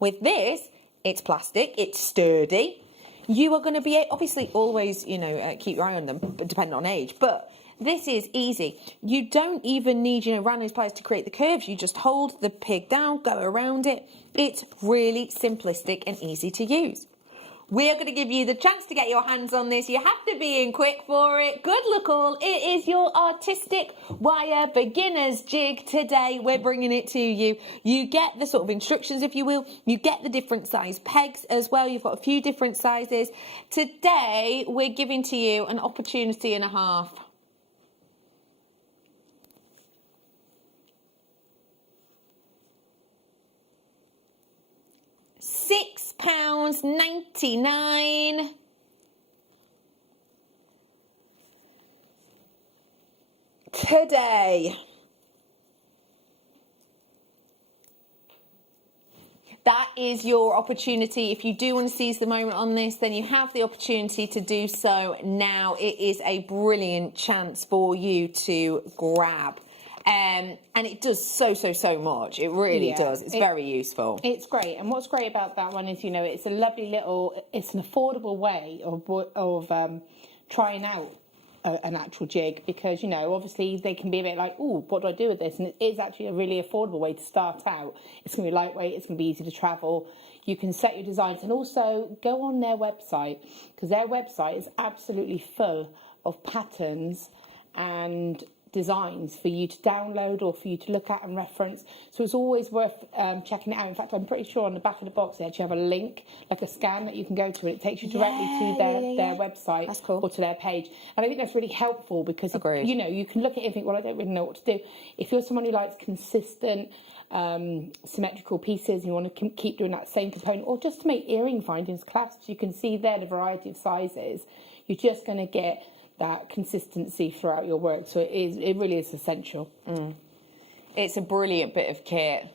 With this, it's plastic, it's sturdy. You are going to be, obviously, always, keep your eye on them, depending on age, but this is easy. You don't even need, round nose pliers to create the curves. You just hold the pig down, go around it. It's really simplistic and easy to use. We're going to give you the chance to get your hands on this. You have to be in quick for it. Good luck all. It is your artistic wire beginner's jig today. We're bringing it to you. You get the sort of instructions, if you will. You get the different size pegs as well. You've got a few different sizes. Today, we're giving to you an opportunity and a half. £6.99. Today. That is your opportunity. If you do want to seize the moment on this, then you have the opportunity to do so now. It is a brilliant chance for you to grab. And it does so much. It really does. It's very useful. It's great. And what's great about that one is, it's a lovely it's an affordable way of trying out an actual jig, because, obviously they can be a bit like, oh, what do I do with this? And it is actually a really affordable way to start out. It's going to be lightweight. It's going to be easy to travel. You can set your designs, and also go on their website, because their website is absolutely full of patterns and designs for you to download or for you to look at and reference. So it's always worth checking it out. In fact, I'm pretty sure on the back of the box they actually have a link, like a scan that you can go to, and it takes you directly to their website. That's cool. Or to their page. And I think that's really helpful, because you can look at it and think, well, I don't really know what to do. If you're someone who likes consistent symmetrical pieces, and you want to keep doing that same component, or just to make earring findings, clasps, you can see there the variety of sizes. You're just going to get that consistency throughout your work. So it really is essential. It's a brilliant bit of kit.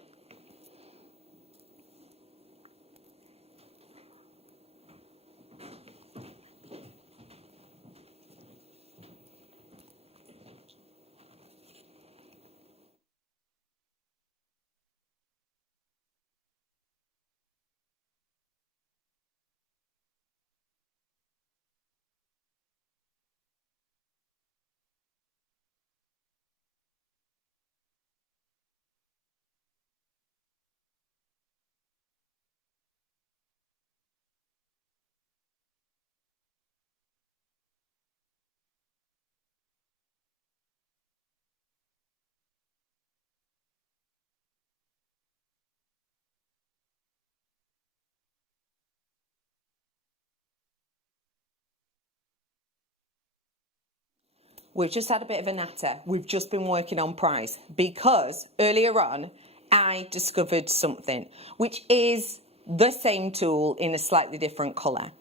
we've just had a bit of a natter. We've just been working on price because earlier on I discovered something which is the same tool in a slightly different colour.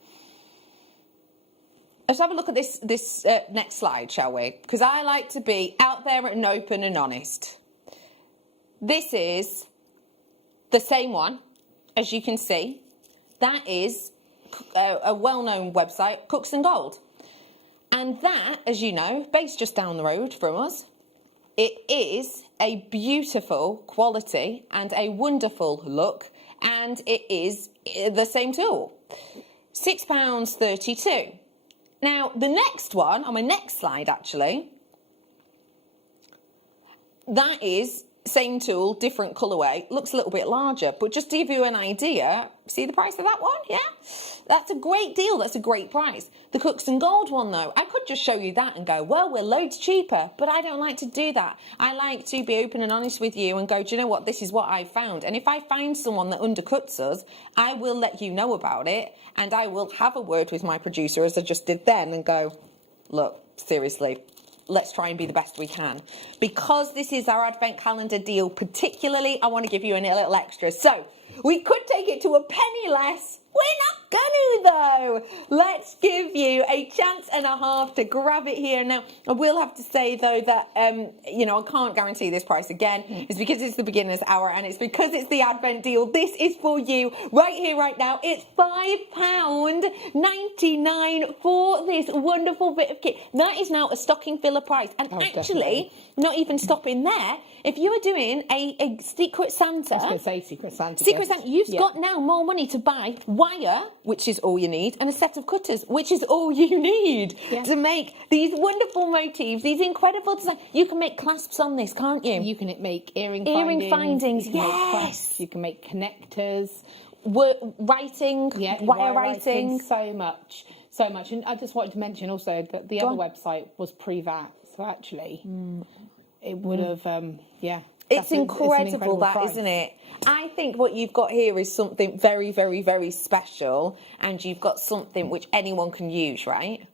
Let's have a look at this next slide, shall we? Because I like to be out there and open and honest. This is the same one, as you can see. That is a well-known website, Cooks and Gold. And that, as you know, based just down the road from us, it is a beautiful quality and a wonderful look, and it is the same tool. £6.32. Now, the next one, on my next slide actually, that is same tool, different colourway, looks a little bit larger, but just to give you an idea, see the price of that one? Yeah, that's a great deal, that's a great price. The Cooks and Gold one though, I could just show you that and go, well, we're loads cheaper, but I don't like to do that. I like to be open and honest with you and go, do you know what, this is what I found. And if I find someone that undercuts us, I will let you know about it, and I will have a word with my producer, as I just did then, and go, look, seriously, let's try and be the best we can. Because this is our advent calendar deal particularly, I want to give you a little extra. So we could take it to a penny less. We're not going to though. Let's give you a chance and a half to grab it here. Now, I will have to say though that, you know, I can't guarantee this price again. It's because it's the beginner's hour and it's because it's the advent deal. This is for you right here, right now. It's £5.99 for this wonderful bit of kit. That is now a stocking filler price. And actually, not even stopping there, if you are doing a Secret Santa... I was going to say Secret Santa. Secret Santa, you've got now more money to buy wire, which is all you need, and a set of cutters, which is all you need to make these wonderful motifs, these incredible designs. You can make clasps on this, can't you? You can make earring findings. You can make clasps, you can make connectors. Writing, wire writing. So much. And I just wanted to mention also that the other website was pre-VAT, so actually it would have, It's incredible, that, isn't it? I think what you've got here is something very, very, very special, and you've got something which anyone can use, right?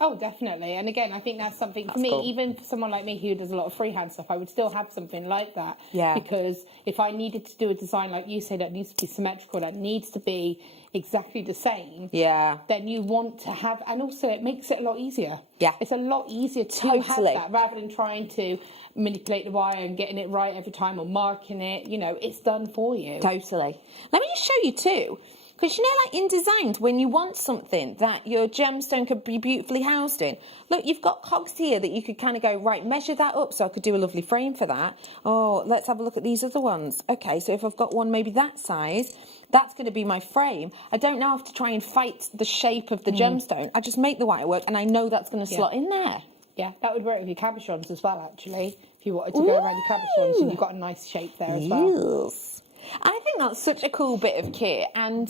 Oh, definitely. And again, I think that's something for me, even for someone like me who does a lot of freehand stuff, I would still have something like that. Yeah. Because if I needed to do a design, like you say, that needs to be symmetrical, that needs to be exactly the same, then you want to have, and also it makes it a lot easier. Yeah. It's a lot easier to have that rather than trying to manipulate the wire and getting it right every time or marking it. You know, it's done for you. Totally. Let me just show you too. Because, you know, like in designs, when you want something that your gemstone could be beautifully housed in, look, you've got cogs here that you could kind of go, right, measure that up so I could do a lovely frame for that. Oh, let's have a look at these other ones. Okay, so if I've got one maybe that size, that's going to be my frame. I don't now have to try and fight the shape of the gemstone. I just make the wire work and I know that's going to slot in there. Yeah, that would work with your cabochons as well, actually. If you wanted to go around your cabochons and you've got a nice shape there as well. Yes. I think that's such a cool bit of kit. And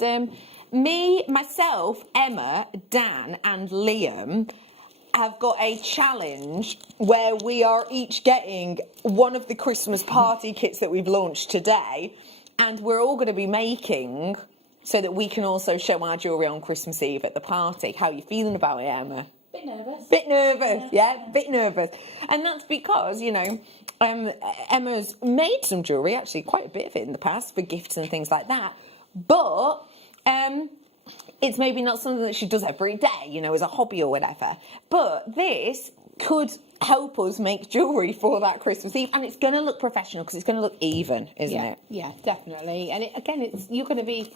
me, myself, Emma, Dan and Liam have got a challenge where we are each getting one of the Christmas party kits that we've launched today, and we're all going to be making so that we can also show our jewellery on Christmas Eve at the party. How are you feeling about it, Emma? Bit nervous. Bit nervous, bit nervous. And that's because, you know, Emma's made some jewellery, actually quite a bit of it in the past for gifts and things like that. But it's maybe not something that she does every day, you know, as a hobby or whatever. But this could help us make jewellery for that Christmas Eve, and it's going to look professional because it's going to look even, isn't it? Yeah, definitely. And you're going to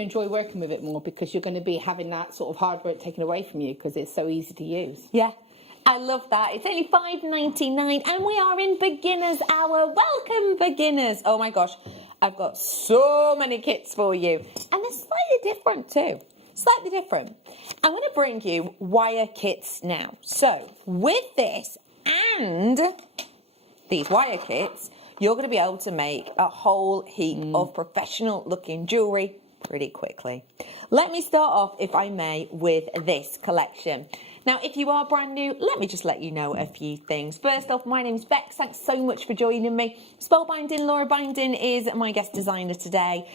enjoy working with it more because you're going to be having that sort of hard work taken away from you because it's so easy to use. Yeah. I love that. It's only £5.99 and we are in beginner's hour. Welcome, beginners. Oh my gosh, I've got so many kits for you. And they're slightly different too. Slightly different. I'm going to bring you wire kits now. So with this and these wire kits, you're going to be able to make a whole heap of professional looking jewellery pretty quickly. Let me start off, if I may, with this collection. Now, if you are brand new, let me just let you know a few things. First off, my name's Bex. Thanks so much for joining me. Spellbinding Laura Binding is my guest designer today.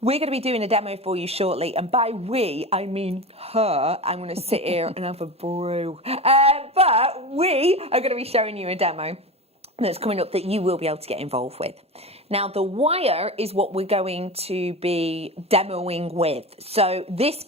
We're going to be doing a demo for you shortly, and by we, I mean her. I'm going to sit here and have a brew. But But we are going to be showing you a demo that's coming up that you will be able to get involved with. Now, the wire is what we're going to be demoing with. So this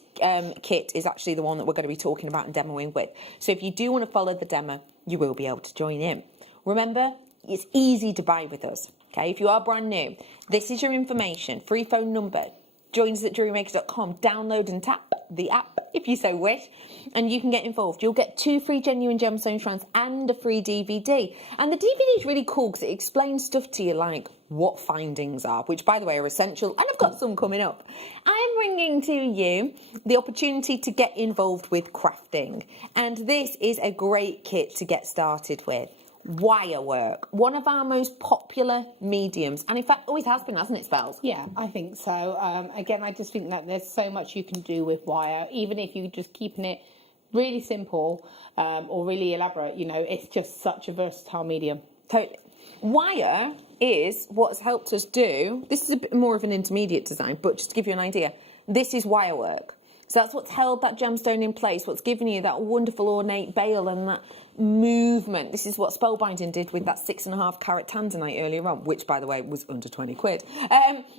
kit is actually the one that we're going to be talking about and demoing with. So if you do want to follow the demo, you will be able to join in. Remember, it's easy to buy with us. Okay, if you are brand new, this is your information, free phone number. Join us at JewelleryMaker.com. Download and tap the app if you so wish, and you can get involved. You'll get 2 free genuine gemstone strands and a free DVD. And the DVD is really cool because it explains stuff to you like what findings are, which, by the way, are essential. And I've got some coming up. I'm bringing to you the opportunity to get involved with crafting, and this is a great kit to get started with. Wire work, one of our most popular mediums, and in fact always has been, hasn't it, Spells? Yeah, I think so. Again, I just think that there's so much you can do with wire, even if you're just keeping it really simple or really elaborate. You know, it's just such a versatile medium. Totally. Wire is what's helped us do, this is a bit more of an intermediate design, but just to give you an idea, this is wire work. So that's what's held that gemstone in place, what's given you that wonderful ornate bail and that movement. This is what Spellbinding did with that 6.5 carat tanzanite earlier on, which, by the way, was under 20 quid.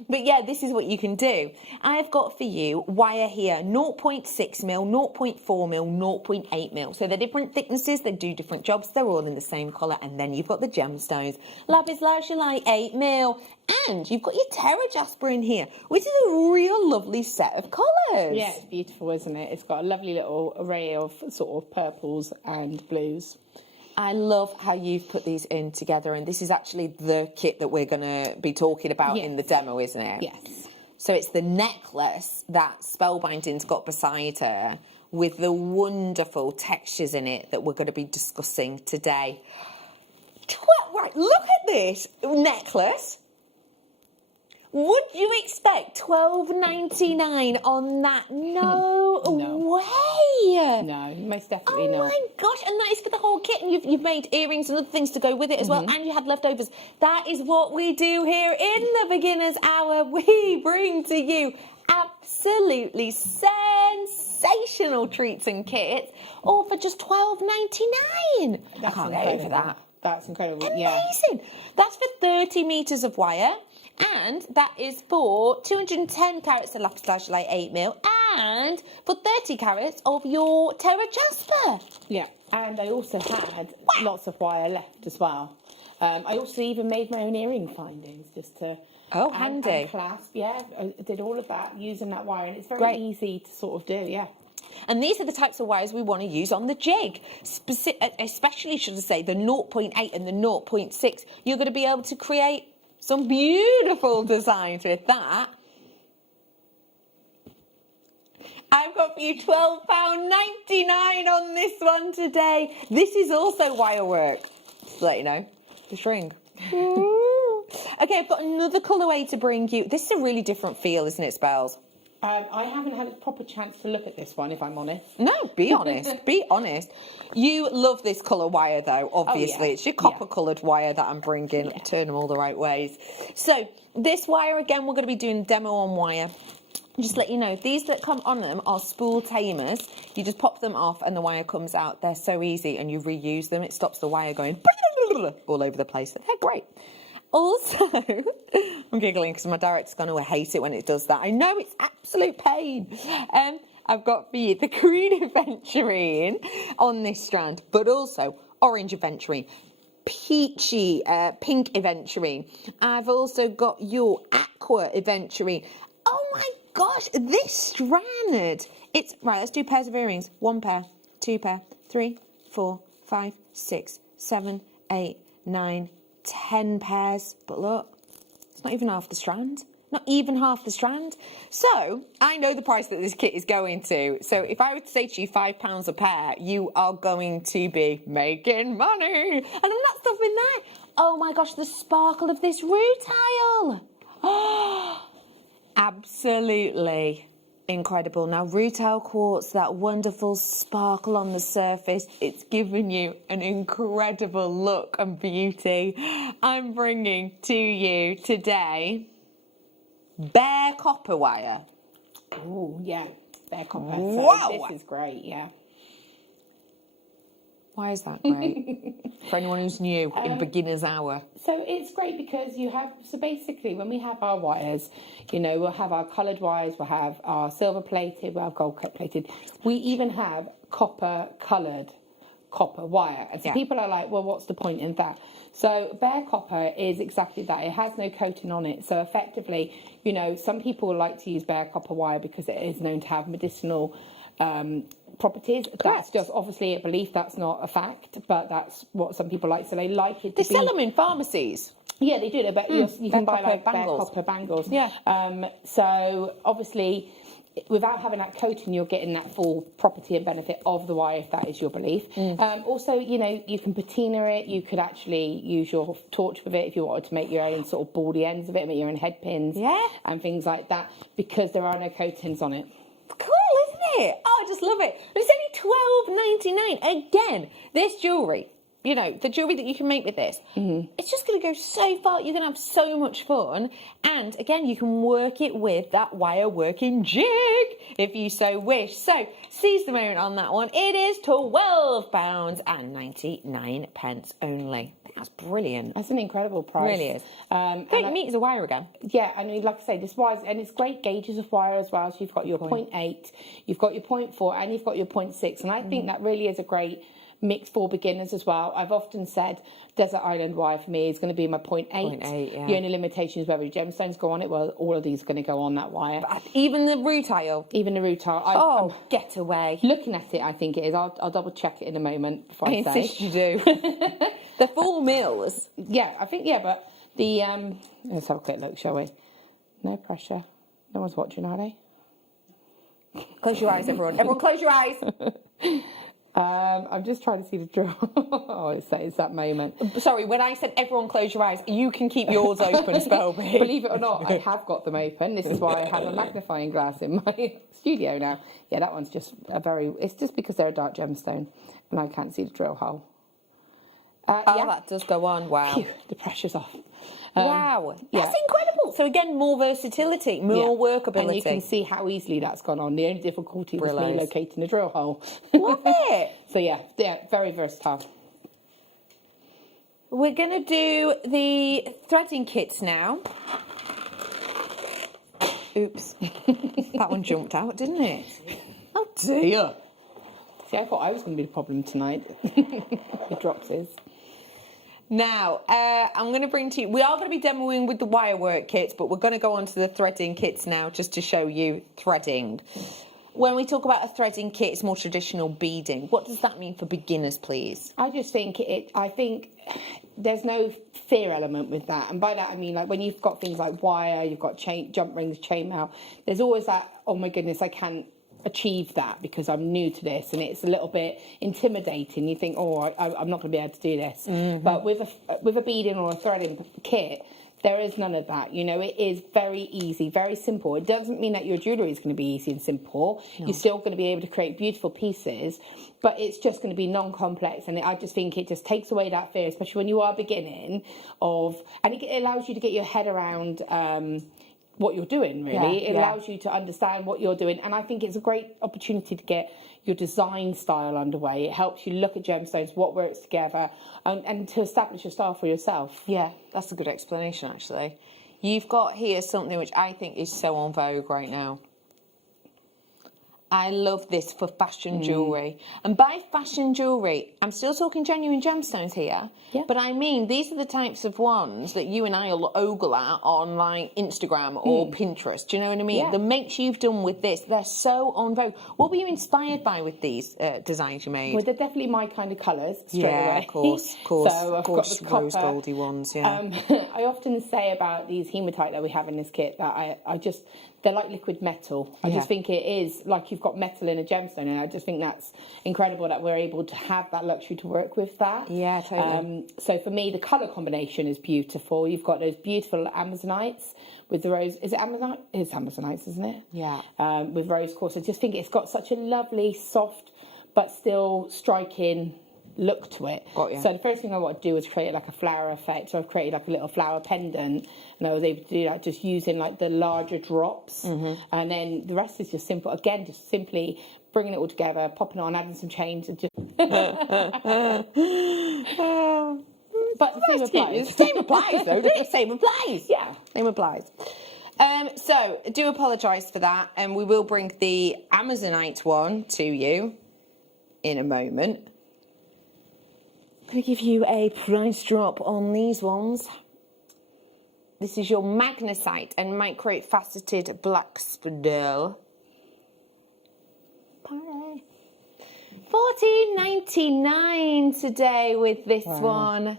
But yeah, this is what you can do. I've got for you wire here, 0.6 mil, 0.4 mil, 0.8 mil. So they're different thicknesses, they do different jobs, they're all in the same colour. And then you've got the gemstones, lapis lazuli, 8 mil. And you've got your terra jasper in here, which is a real lovely set of colours. Yeah, it's beautiful, isn't it? It's got a lovely little array of sort of purples and blues. I love how you've put these in together, and this is actually the kit that we're going to be talking about in the demo, isn't it? Yes. So it's the necklace that Spellbinding's got beside her with the wonderful textures in it that we're going to be discussing today. Right, look at this necklace. Would you expect $12.99 on that? No, way. No, most definitely not. Oh my gosh, and that is for the whole kit, and you've made earrings and other things to go with it as well, and you had leftovers. That is what we do here in the Beginner's Hour. We bring to you absolutely sensational treats and kits, all for just $12.99. I can't get over that. That's incredible. Amazing. Yeah. That's for 30 metres of wire. And that is for 210 carats of lapis lazuli 8 mil and for 30 carats of your terra jasper. Yeah, and I also had lots of wire left as well. I also even made my own earring findings just to... Oh, handy. And clasp, yeah. I did all of that using that wire, and it's very easy to sort of do, yeah. And these are the types of wires we want to use on the jig, especially, should I say, the 0.8 and the 0.6. You're going to be able to create some beautiful designs with that. I've got for you £12.99 on this one today. This is also wire work. Just to let you know, the string. Okay, I've got another colourway to bring you. This is a really different feel, isn't it, Spells? I haven't had a proper chance to look at this one, if I'm honest. No, be honest. Be honest. You love this colour wire, though, obviously. Oh, yeah. It's your copper-coloured wire that I'm bringing. Turn them all the right ways. So, this wire, again, we're going to be doing a demo on wire. Just let you know, these that come on them are spool tamers. You just pop them off and the wire comes out. They're so easy, and you reuse them. It stops the wire going all over the place. They're great. Also, I'm giggling because my director's going to hate it when it does that. I know, it's absolute pain. I've got for you the green aventurine on this strand, but also orange aventurine, peachy pink aventurine. I've also got your aqua aventurine. Oh my gosh, this strand. It's right, let's do pairs of earrings. 1 pair, 2 pair, 3, 4, 5, 6, 7, 8, 9, 10 pairs, but look, it's not even half the strand. Not even half the strand. So, I know the price that this kit is going to. So, if I were to say to you £5 a pair, you are going to be making money. And I'm not stopping there. Oh my gosh, the sparkle of this rutile. Oh, absolutely incredible. Now, rutile quartz, that wonderful sparkle on the surface, it's giving you an incredible look and beauty. I'm bringing to you today bare copper wire. Oh, yeah, bare copper. Wow. So this is great, yeah. Why is that great? For anyone who's new in beginner's hour. So it's great because so basically when we have our wires, we'll have our coloured wires, we'll have our silver plated, we'll have gold plated. We even have coloured copper wire. And so people are like, well, what's the point in that? So bare copper is exactly that. It has no coating on it. So effectively, some people like to use bare copper wire because it is known to have medicinal properties. Correct. That's just obviously a belief. That's not a fact, but that's what some people like. So they like it. They sell them in pharmacies. Yeah, they do. But you can buy like bare copper bangles. Yeah. So obviously, without having that coating, you're getting that full property and benefit of the wire, if that is your belief. Also, you can patina it. You could actually use your torch with it if you wanted to make your own sort of baldy ends of it, make your own head pins and things like that, because there are no coatings on it. Cool, isn't it? Oh, I just love it. But it's only $12.99. Again, this jewellery, the jewellery that you can make with this, it's just going to go so far. You're going to have so much fun. And again, you can work it with that wire working jig if you so wish. So seize the moment on that one. It is £12.99 only. That's brilliant. That's an incredible price. It really is. 30 metres of wire again. Yeah, I mean, like I say, this wire, and it's great gauges of wire as well. So you've got your 0.8, you've got your 0.4, and you've got your 0.6. And I think that really is a great mix for beginners as well. I've often said desert island wire for me is going to be my 0.8. 0.8, yeah. The only limitation is whether your gemstones go on it. Well, all of these are going to go on that wire. But even the rutile? Even the rutile. Get away. Looking at it, I think it is. I'll double check it in a moment before I insist you do. The full mills. Yeah, I think, but the... let's have a quick look, shall we? No pressure. No one's watching, are they? Close your eyes, everyone. Everyone close your eyes. I'm just trying to see the drill. It's that moment. Sorry, when I said everyone close your eyes, you can keep yours open, Spelby. Believe it or not, I have got them open. This is why I have a magnifying glass in my studio now. Yeah, that one's just it's just because they're a dark gemstone and I can't see the drill hole. That does go on. Wow. Phew, the pressure's off. Wow. That's incredible. So again, more versatility, more workability. And you can see how easily that's gone on. The only difficulty was me locating the drill hole. Love it. So yeah, very versatile. We're going to do the threading kits now. Oops. That one jumped out, didn't it? Oh dear. See, I thought I was going to be the problem tonight. It drops his. Now, I'm going to bring to you... We are going to be demoing with the wire work kits, but we're going to go on to the threading kits now just to show you threading. When we talk about a threading kit, it's more traditional beading. What does that mean for beginners, please? I just think I think there's no fear element with that. And by that, I mean, like, when you've got things like wire, you've got jump rings, chainmail, there's always that, oh my goodness, I can't achieve that because I'm new to this, and it's a little bit intimidating. You think, I'm not going to be able to do this. But with a beading or a threading kit, there is none of that. It is very easy, very simple. It doesn't mean that your jewellery is going to be easy and simple. No. You're still going to be able to create beautiful pieces, but it's just going to be non-complex. And I just think it just takes away that fear, especially when you are beginning and it allows you to get your head around what you're doing, really. It allows you to understand what you're doing. And I think it's a great opportunity to get your design style underway. It helps you look at gemstones, what works together, and to establish your style for yourself. Yeah, that's a good explanation, actually. You've got here something which I think is so en vogue right now. I love this for fashion jewellery. And by fashion jewellery, I'm still talking genuine gemstones here. Yeah. But I mean, these are the types of ones that you and I will ogle at on like Instagram or Pinterest. Do you know what I mean? Yeah. The makes you've done with this, they're so en vogue. What were you inspired by with these designs you made? Well, they're definitely my kind of colours straight away. Of course. So I've got the rose goldy ones, I often say about these hematite that we have in this kit that they're like liquid metal. I just think it is like you've got metal in a gemstone, and I just think that's incredible that we're able to have that luxury to work with that. Yeah, totally. So for me, the colour combination is beautiful. You've got those beautiful Amazonites with the rose. Is it Amazonite? It's Amazonites, isn't it? Yeah. With rose quartz. I just think it's got such a lovely, soft, but still striking look to it. So the first thing I want to do is create like a flower effect. So I've created like a little flower pendant, and I was able to do that just using like the larger drops. And then the rest is just simple. Again, just simply bringing it all together, popping it on, adding some chains, and just. But the same applies. Same applies, though, doesn't it? Same applies. Yeah. Same applies. So, I do apologise for that, and we will bring the Amazonite one to you in a moment. I'm going to give you a price drop on these ones. This is your magnesite and microfaceted black spindle. $14.99 today with this one.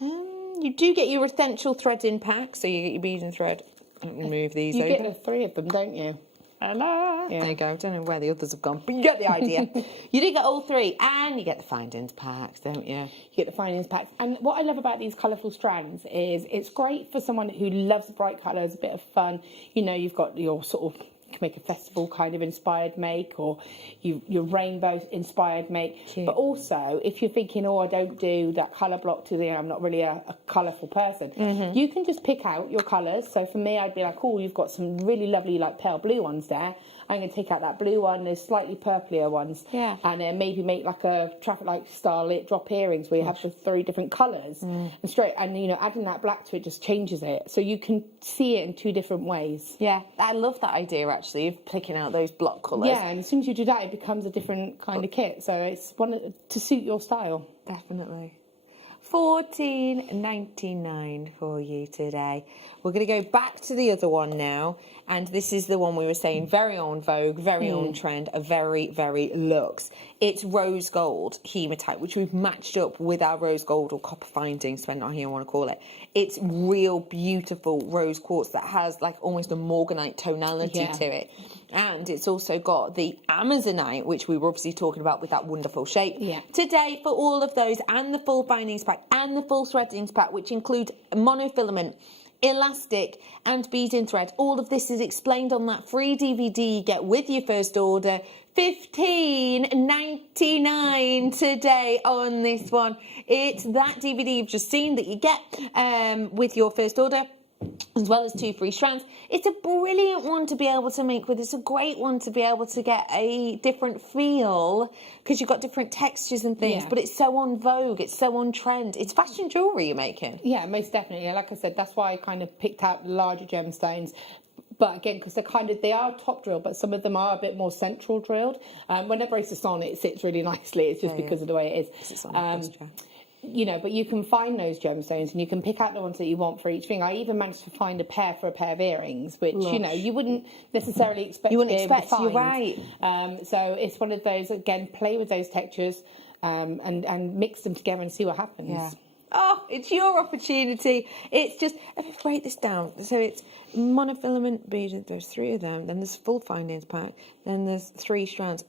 You do get your essential threading pack, so you get your beads and thread. Move these over. You get the 3 of them, don't you? Hello. Yeah. There you go. I don't know where the others have gone, but you get the idea. You do get all 3, and you get the findings packs, don't you? You get the findings packs. And what I love about these colourful strands is it's great for someone who loves bright colours, a bit of fun. You know, you've got your sort of, you can make a festival kind of inspired make, or your rainbow inspired make. Cute. But also, if you're thinking, oh, I don't do that colour block today, I'm not really a colourful person, you can just pick out your colours. So for me, I'd be like, oh, you've got some really lovely like pale blue ones there. I'm going to take out that blue one, there's slightly purplier ones, and then maybe make like a traffic light starlit drop earrings where you have the 3 different colours, and you know, adding that black to it just changes it, so you can see it in 2 different ways. Yeah, I love that idea actually of picking out those block colours. Yeah, and as soon as you do that, it becomes a different kind of kit, so it's one to suit your style. Definitely. $14.99 for you today. We're going to go back to the other one now, and this is the one we were saying, very on vogue, very on trend, a very, very luxe. It's rose gold hematite, which we've matched up with our rose gold or copper findings, depending on how you want to call it. It's real beautiful rose quartz that has like almost a morganite tonality to it. And it's also got the Amazonite, which we were obviously talking about with that wonderful shape. Yeah. Today, for all of those, and the full bindings pack, and the full threadings pack, which include monofilament, elastic, and beading thread. All of this is explained on that free DVD you get with your first order. $15.99 today on this one. It's that DVD you've just seen that you get with your first order, as well as 2 free strands. It's a brilliant one to be able to make with. It's a great one to be able to get a different feel, because you've got different textures and things, but it's so on vogue, it's so on trend. It's fashion jewellery you're making. Yeah, most definitely. Like I said, that's why I kind of picked out the larger gemstones. But again, because they are top drilled, but some of them are a bit more central drilled. When I brace this on, it sits really nicely. It's just because of the way it is. You know, but you can find those gemstones and you can pick out the ones that you want for each thing. I even managed to find a pair for a pair of earrings, which, you know, you wouldn't necessarily expect to be able to find. You're right. So it's one of those, again, play with those textures and mix them together and see what happens. Yeah. Oh, it's your opportunity. It's just, let me break this down. So it's monofilament beaded, there's 3 of them, then there's full findings pack, then there's 3 strands.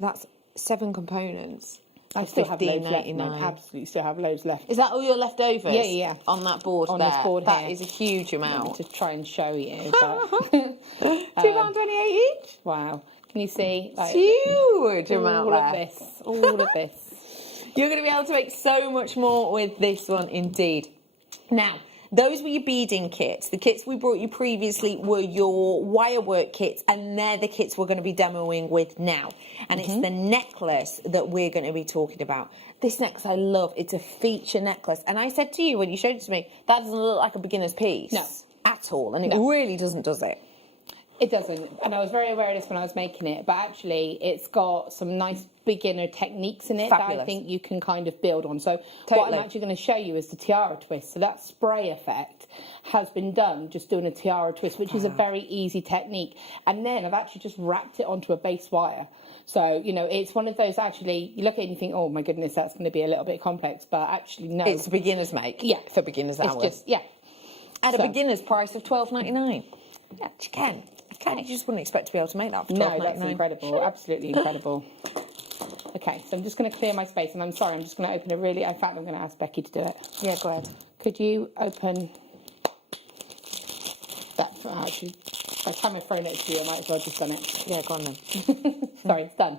That's 7 components. I still have loads left, man. Absolutely still have loads left. Is that all your leftovers? Yeah. On that board on there? This board that here. Is a huge amount. To try and show you. £2.28 each? Wow. Can you see? Like, huge amount all of this. You're going to be able to make so much more with this one indeed. Now, those were your beading kits. The kits we brought you previously were your wire work kits, and they're the kits we're going to be demoing with now. And it's the necklace that we're going to be talking about. This necklace I love. It's a feature necklace. And I said to you when you showed it to me, that doesn't look like a beginner's piece. No. At all. And it really doesn't, does it? It doesn't. And I was very aware of this when I was making it. But actually, it's got some nice beginner techniques in it that I think you can kind of build on. So what I'm actually going to show you is the tiara twist. So that spray effect has been done just doing a tiara twist, which is a very easy technique. And then I've actually just wrapped it onto a base wire. So, you know, it's one of those, actually, you look at it and you think, oh my goodness, that's going to be a little bit complex. But actually, no. It's a beginner's make. Yeah. For beginners hour. It's just, At a beginner's price of $12.99. Yeah, you can. You just wouldn't expect to be able to make that for $12.99. No, that's incredible. Absolutely incredible. Okay, so I'm just going to clear my space, and I'm sorry, I'm just going to open a really... In fact, I'm going to ask Becky to do it. Yeah, go ahead. Could you open that? Actually, by the time I've thrown it to you, I might as well have just done it. Yeah, go on then. Sorry, it's done.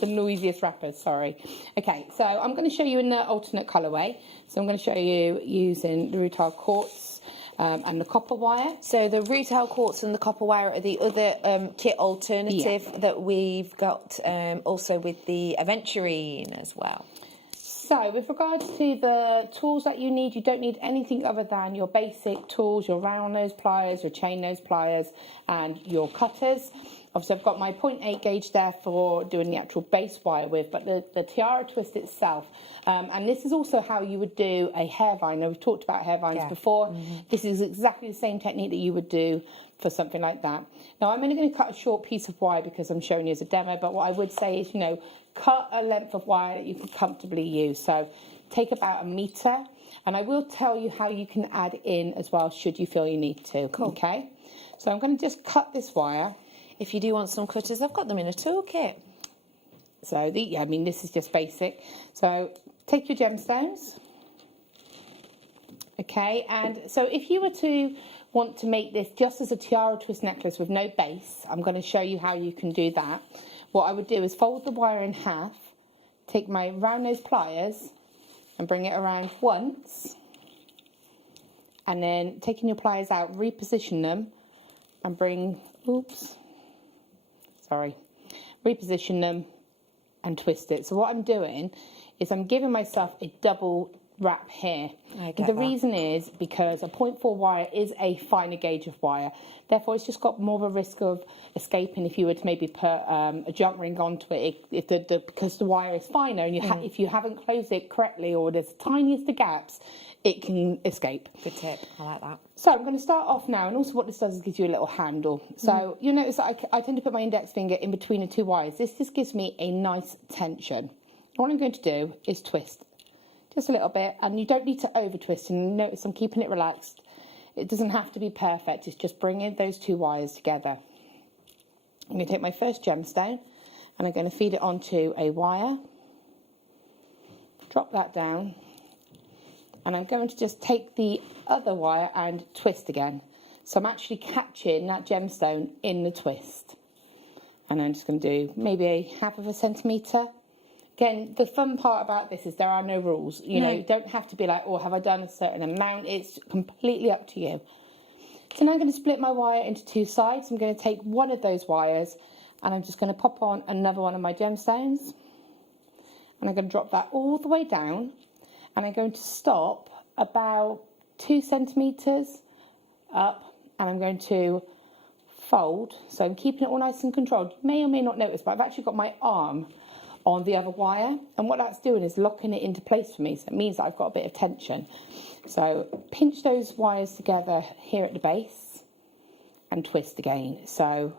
The noisiest wrappers, sorry. Okay, so I'm going to show you in the alternate colourway. So I'm going to show you using the Rutile Quartz. and the copper wire. So the retail quartz and the copper wire are the other kit alternative that we've got, also with the aventurine as well. So with regards to the tools that you don't need anything other than your basic tools, your round nose pliers, your chain nose pliers, and your cutters. Obviously, I've got my 0.8 gauge there for doing the actual base wire with, but the tiara twist itself, and this is also how you would do a hair vine. Now, we've talked about hair vines before. This is exactly the same technique that you would do for something like that. Now, I'm only going to cut a short piece of wire because I'm showing you as a demo, but what I would say is, cut a length of wire that you can comfortably use. So take about 1 metre, and I will tell you how you can add in as well should you feel you need to. Cool. Okay, so I'm going to just cut this wire. If you do want some cutters, I've got them in a toolkit. So this is just basic. So take your gemstones. Okay, and so if you were to want to make this just as a tiara twist necklace with no base, I'm going to show you how you can do that. What I would do is fold the wire in half, take my round nose pliers and bring it around once, and then taking your pliers out, reposition them and reposition them and twist it. So what I'm doing is I'm giving myself a double wrap here. The reason is because a 0.4 wire is a finer gauge of wire, therefore it's just got more of a risk of escaping if you were to maybe put a jump ring onto it, because the wire is finer, and if you haven't closed it correctly or there's the tiniest of gaps, it can escape. Good tip, I like that. So I'm going to start off now, and also what this does is gives you a little handle. So you'll notice that I tend to put my index finger in between the two wires. This just gives me a nice tension. What I'm going to do is twist just a little bit, and you don't need to over twist, and notice I'm keeping it relaxed. It doesn't have to be perfect, it's just bringing those two wires together. I'm going to take my first gemstone and I'm going to feed it onto a wire, drop that down, and I'm going to just take the other wire and twist again. So I'm actually catching that gemstone in the twist, and I'm just going to do maybe a 1/2 centimetre. Again, the fun part about this is there are no rules. You don't have to be like, oh, have I done a certain amount? It's completely up to you. So now I'm going to split my wire into two sides. I'm going to take one of those wires and I'm just going to pop on another one of my gemstones. And I'm going to drop that all the way down. And I'm going to stop about 2 centimetres up. And I'm going to fold. So I'm keeping it all nice and controlled. You may or may not notice, but I've actually got my arm on the other wire, and what that's doing is locking it into place for me, so it means that I've got a bit of tension. So pinch those wires together here at the base and twist again. So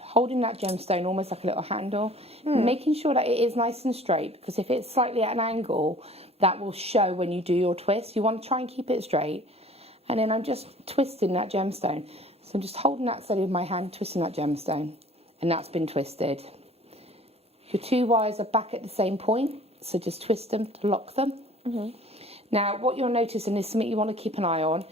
holding that gemstone almost like a little handle, making sure that it is nice and straight, because if it's slightly at an angle, that will show when you do your twist. You want to try and keep it straight, and then I'm just twisting that gemstone. So I'm just holding that steady with my hand, twisting that gemstone, and that's been twisted. Your two wires are back at the same point, so just twist them to lock them. Now, what you'll notice, and this is something you want to keep an eye on,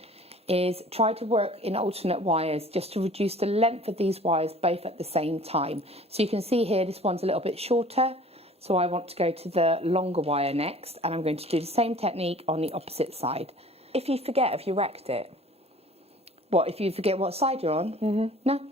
is try to work in alternate wires just to reduce the length of these wires both at the same time. So you can see here, this one's a little bit shorter, so I want to go to the longer wire next, and I'm going to do the same technique on the opposite side. If you forget, have you wrecked it? What, if you forget what side you're on? No.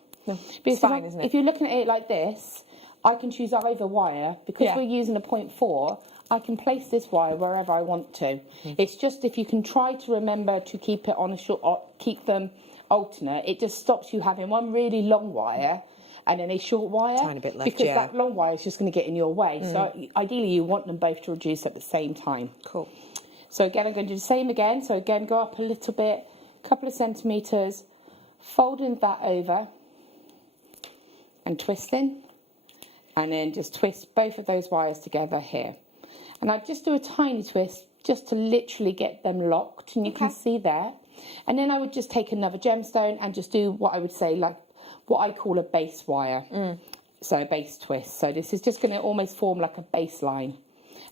It's fine, isn't it? If you're looking at it like this, I can choose either wire. Because we're using a 0.4, I can place this wire wherever I want to. It's just if you can try to remember to keep it on a short, keep them alternate, it just stops you having one really long wire and then a short wire. Tiny bit left, because that long wire is just going to get in your way. So ideally you want them both to reduce at the same time. Cool. So again, I'm going to do the same again. So again, go up a little bit, a couple of centimetres, folding that over and twisting. And then just twist both of those wires together here. And I just do a tiny twist just to literally get them locked, and you can see there. And then I would just take another gemstone and just do what I would say, like what I call a base wire. So a base twist. So this is just going to almost form like a baseline.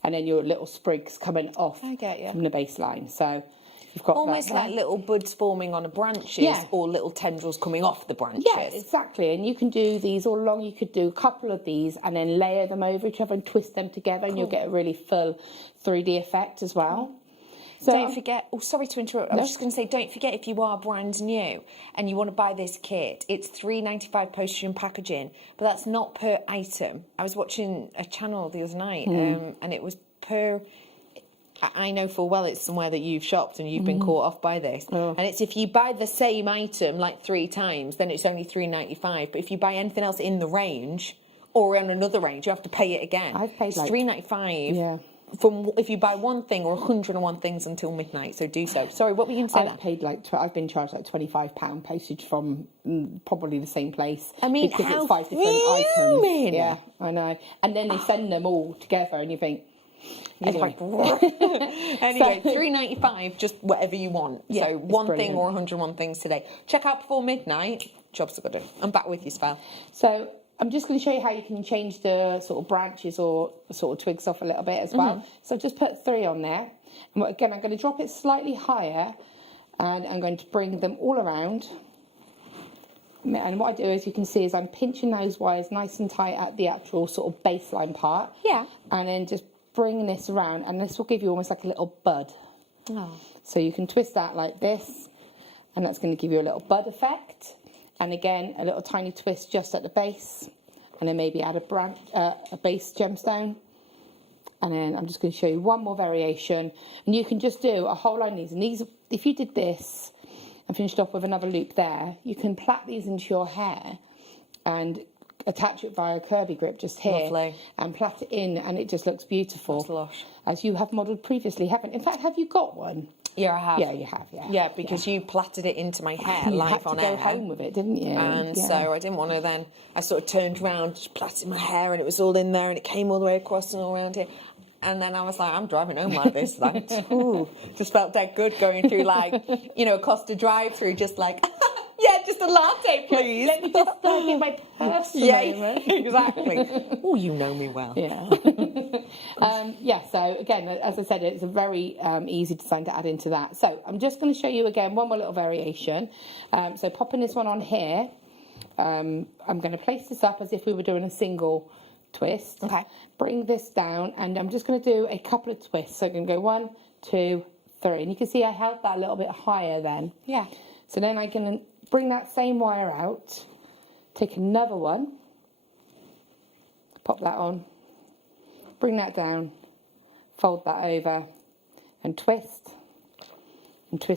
And then your little sprigs coming off from the baseline. So you've got almost that like little buds forming on the branches, or little tendrils coming off the branches. Yeah, exactly. And you can do these all along. You could do a couple of these and then layer them over each other and twist them together, and you'll get a really full 3D effect as well. So don't forget, oh, sorry to interrupt. I was just going to say, don't forget if you are brand new and you want to buy this kit, it's $3.95 postage and packaging, but that's not per item. I was watching a channel the other night and it was per... I know full well it's somewhere that you've shopped and you've been caught off by this. And it's if you buy the same item like 3 times, then it's only $3.95. But if you buy anything else in the range or on another range, you have to pay it again. I've paid like $3.95. Yeah. From if you buy one thing or 101 things until midnight, so do so. Sorry, what were you going to say? I've paid like I've been charged like £25 postage from probably the same place. I mean, because how it's 5 different items. Yeah, I know. And then they send them all together, and you think. Anyway, anyway, $3.95, just whatever you want. Yeah, so one brilliant. thing or 101 things today. Check out before midnight. Jobs are good. I'm back with you, Svel. So I'm just going to show you how you can change the sort of branches or sort of twigs off a little bit as well. So I've just put 3 on there. And again, I'm going to drop it slightly higher and I'm going to bring them all around. And what I do, as you can see, is I'm pinching those wires nice and tight at the actual sort of baseline part. Yeah. And then just bring this around, and this will give you almost like a little bud. Oh. So you can twist that like this, and that's going to give you a little bud effect. And again, a little tiny twist just at the base, and then maybe add a base gemstone. And then I'm just going to show you one more variation, and you can just do a whole line of these. And these, if you did this and finished off with another loop there, you can plait these into your hair and attach it via a curvy grip just here. Lovely. And plait it in, and it just looks beautiful. That's lush. As you have modelled previously, haven't? In fact, have you got one? Yeah, I have. Yeah, you have. Yeah. Yeah, because you plaited it into my hair You live had to on go air. home with it, didn't you? And Yeah. so I didn't want to then. I sort of turned around, just plaited my hair, and it was all in there, and it came all the way across and all around here. And then I was like, I'm driving home like this. Like, ooh, just felt dead good going through, like, you know, a Costa drive-through, just like, yeah, just a latte, please. Let me just dive in my purse a Yeah, moment. exactly. Oh, you know me well. Yeah. Yeah, so again, as I said, it's a very easy design to add into that. So I'm just going to show you again one more little variation. So popping this one on here, I'm going to place this up as if we were doing a single twist. Okay. Bring this down, and I'm just going to do a couple of twists. So I'm going to go 1, 2, 3. And you can see I held that a little bit higher then. Yeah. So then I can bring that same wire out, take another one, pop that on, bring that down, fold that over, and twist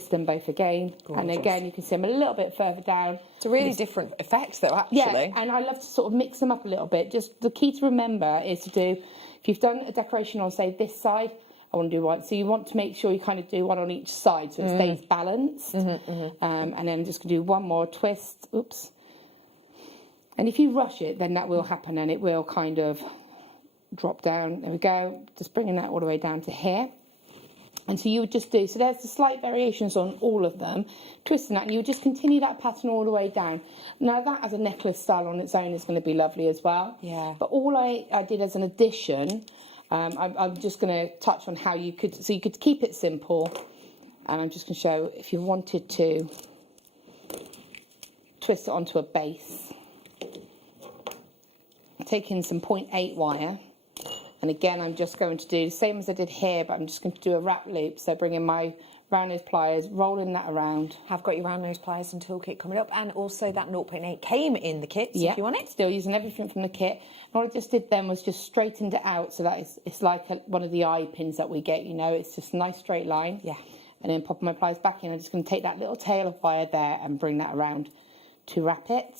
them both again. Gorgeous. And again, you can see them a little bit further down. It's a really different effect, though, actually. Yeah, and I love to sort of mix them up a little bit. Just the key to remember is to do, if you've done a decoration on, say, this side, I want to do one. So you want to make sure you kind of do one on each side so it stays balanced. And then I'm just going to do one more twist. Oops. And if you rush it, then that will happen and it will kind of drop down. There we go. Just bringing that all the way down to here. And so you would just do, so there's the slight variations on all of them, twisting that, and you would just continue that pattern all the way down. Now that as a necklace style on its own is going to be lovely as well. Yeah. But all I did as an addition, I'm just going to touch on how you could, so you could keep it simple. And I'm just going to show if you wanted to twist it onto a base. Taking some 0.8 wire. And again, I'm just going to do the same as I did here, but I'm just going to do a wrap loop. So bringing my round nose pliers, rolling that around. I've got your round nose pliers and toolkit coming up, and also that 0.8 came in the kit, so if you want it. Still using everything from the kit. And what I just did then was just straightened it out, so that it's like one of the eye pins that we get, you know, it's just a nice straight line. Yeah. And then popping my pliers back in, I'm just going to take that little tail of wire there and bring that around to wrap it.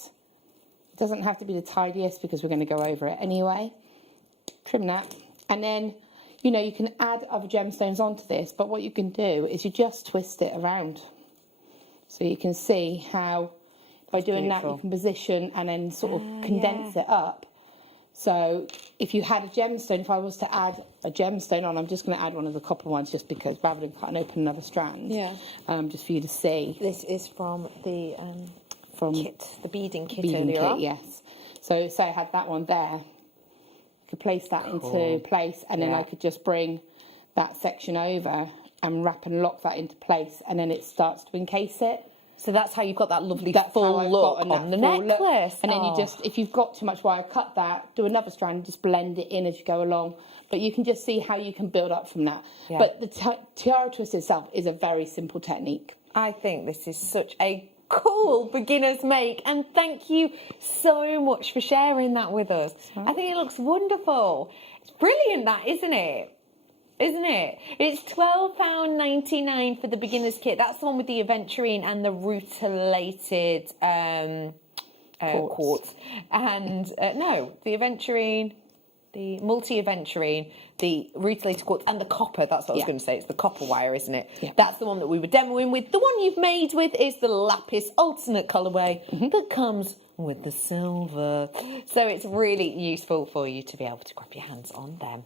It doesn't have to be the tidiest because we're going to go over it anyway. Trim that. And then, you know, you can add other gemstones onto this, but what you can do is you just twist it around. So you can see how, by doing that, you can position and then sort of condense it up. So if you had a gemstone, if I was to add a gemstone on, I'm just going to add one of the copper ones just because, rather than cutting open another strand. Yeah. Just for you to see. This is from the kit, the beading kit Beading earlier kit, on. yes. So say I had that one there. Could place that into place, and then I could just bring that section over and wrap and lock that into place, and then it starts to encase it. So that's how you've got that lovely That's full how I've look gotten on that the full look. necklace. And then you Oh. just, if you've got too much wire, cut that, do another strand, just blend it in as you go along. But you can just see how you can build up from that. Yeah. But the tiara twist itself is a very simple technique. I think this is such a cool beginner's make, and thank you so much for sharing that with us. I think it looks wonderful. It's brilliant, that, isn't it? Isn't it? It's £12.99 for the beginner's kit. That's the one with the aventurine and the rutilated quartz. And no, the aventurine, the multi-aventurine, the rutilated quartz, and the copper. That's what I was going to say. It's the copper wire, isn't it? Yeah. That's the one that we were demoing with. The one you've made with is the lapis alternate colourway that comes with the silver. So it's really useful for you to be able to grab your hands on them.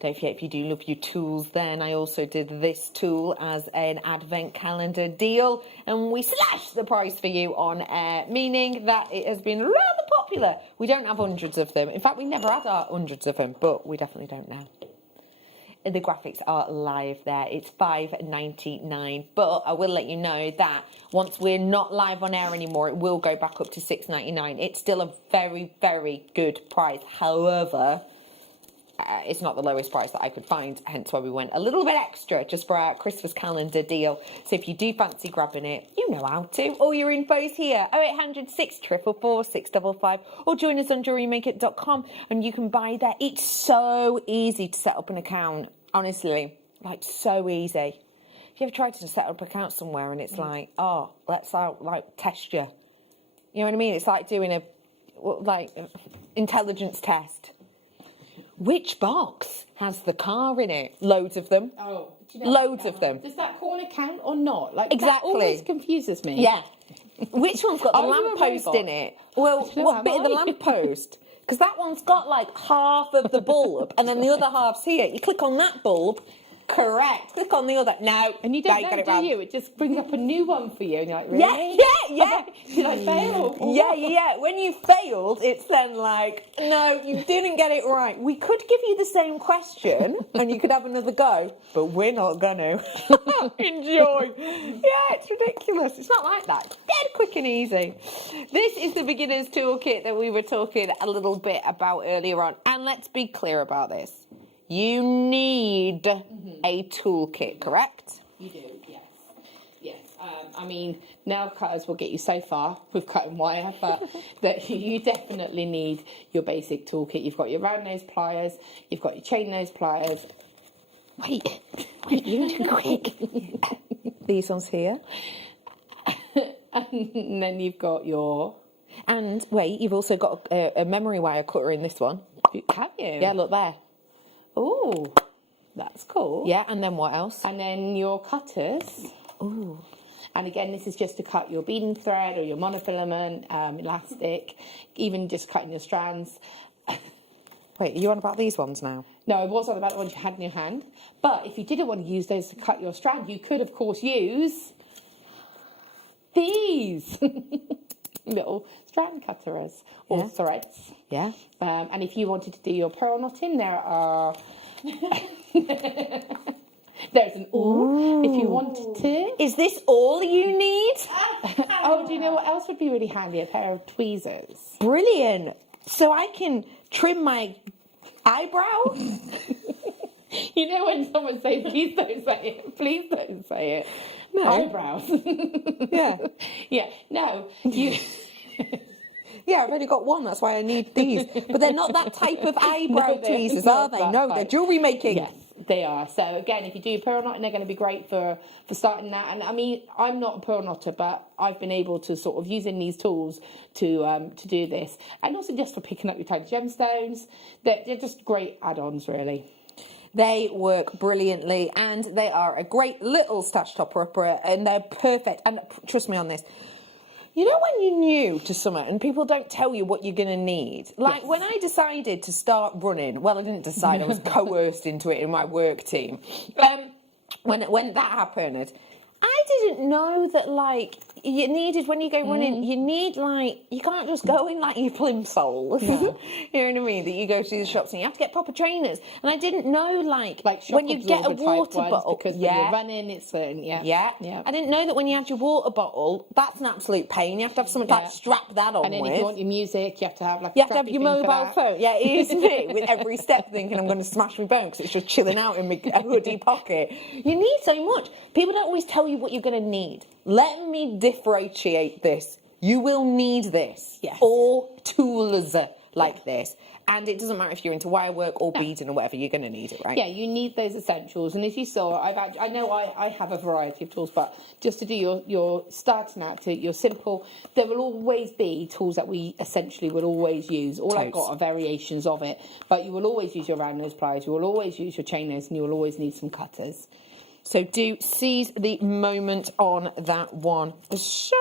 Don't forget, if you do love your tools, then I also did this tool as an advent calendar deal, and we slashed the price for you on air, meaning that it has been rather popular. We don't have hundreds of them. In fact, we never had hundreds of them, but we definitely don't now. The graphics are live there. It's £5.99, but I will let you know that once we're not live on air anymore, it will go back up to £6.99. It's still a very, very good price. However, it's not the lowest price that I could find, hence why we went a little bit extra just for our Christmas calendar deal. So if you do fancy grabbing it, you know how to. All your info's here, 0800 644 655, or join us on JewelleryMaker.com and you can buy there. It's so easy to set up an account, honestly, like so easy. Have you ever tried to set up an account somewhere and it's like, oh, let's test you? You know what I mean? It's like doing a intelligence test. Which box has the car in it? Loads of them. Oh, loads of them. Does that corner count or not? Like Exactly. That always confuses me. Yeah. Which one's got the Are you a lamppost robot? in it? Well, I don't know, what am bit of the I? lamppost? Because that one's got like half of the bulb, and then the other half's here. You click on that bulb. Correct. Click on the other. No. And you don't get know, it do wrong. you? It just brings up a new one for you. And you're like, really? Yeah. Did I fail? Yeah. When you failed, it's then like, no, you didn't get it right. We could give you the same question and you could have another go, but we're not going to. Enjoy. Yeah, it's ridiculous. It's not like that. It's dead quick and easy. This is the beginner's toolkit that we were talking a little bit about earlier on. And let's be clear about this. You need a toolkit, correct? You do, yes. Yes. I mean, nail cutters will get you so far with cutting wire, but that you definitely need your basic toolkit. You've got your round nose pliers, you've got your chain nose pliers. Wait, you're too quick. These ones here. And then you've got your... And wait, you've also got a memory wire cutter in this one. Have you? Yeah, look there. Oh, that's cool. Yeah, and then what else? And then your cutters. Ooh. And again, this is just to cut your beading thread or your monofilament, elastic, even just cutting your strands. Wait, are you on about these ones now? No, I was on about the ones you had in your hand. But if you didn't want to use those to cut your strand, you could, of course, use these little strand cutters or threads. Yeah. And if you wanted to do your pearl knotting, there are... There's an awl if you wanted to. Is this all you need? Oh, do you know what else would be really handy? A pair of tweezers. Brilliant. So I can trim my eyebrow? You know when someone says, please don't say it, please don't say it. No. Eyebrows. Yeah. Yeah, no, you... Yeah, I've only got one, that's why I need these. But they're not that type of eyebrow No, they're tweezers, not are they? that No, they're type. jewellery making. Yes, they are. So again, if you do pearl knotting, they're going to be great for starting that. And I mean, I'm not a pearl knotter, but I've been able to sort of using these tools to do this, and also just for picking up your tiny gemstones. They're just great add-ons, really. They work brilliantly, and they are a great little stash topper, and they're perfect. And trust me on this. You know when you're new to something and people don't tell you what you're going to need? Like when I decided to start running, well, I didn't decide, I was coerced into it in my work team. When that happened, I didn't know that, like, you needed, when you go running, you need, like, you can't just go in, like, your plimsolls. You know what I mean? That you go to the shops and you have to get proper trainers. And I didn't know, like when you get a water bottle. Because when you're running, it's certain, Yeah. I didn't know that when you had your water bottle, that's an absolute pain. You have to have something to strap that on and then with. if you want your music, you have to have, like, you have to have your mobile phone. Yeah, it is me with every step thinking I'm going to smash my bone because it's just chilling out in my hoodie pocket. You need so much. People don't always tell you what you're going to need. Let me differentiate this. You will need this. Yes. Or tools like this. And it doesn't matter if you're into wire work or beading or whatever, you're going to need it, right? Yeah, you need those essentials. And as you saw, I know I have a variety of tools, but just to do your starting out to your simple, there will always be tools that we essentially will always use. All I've got are variations of it, but you will always use your round nose pliers, you will always use your chain nose, and you will always need some cutters. So do seize the moment on that one. There's so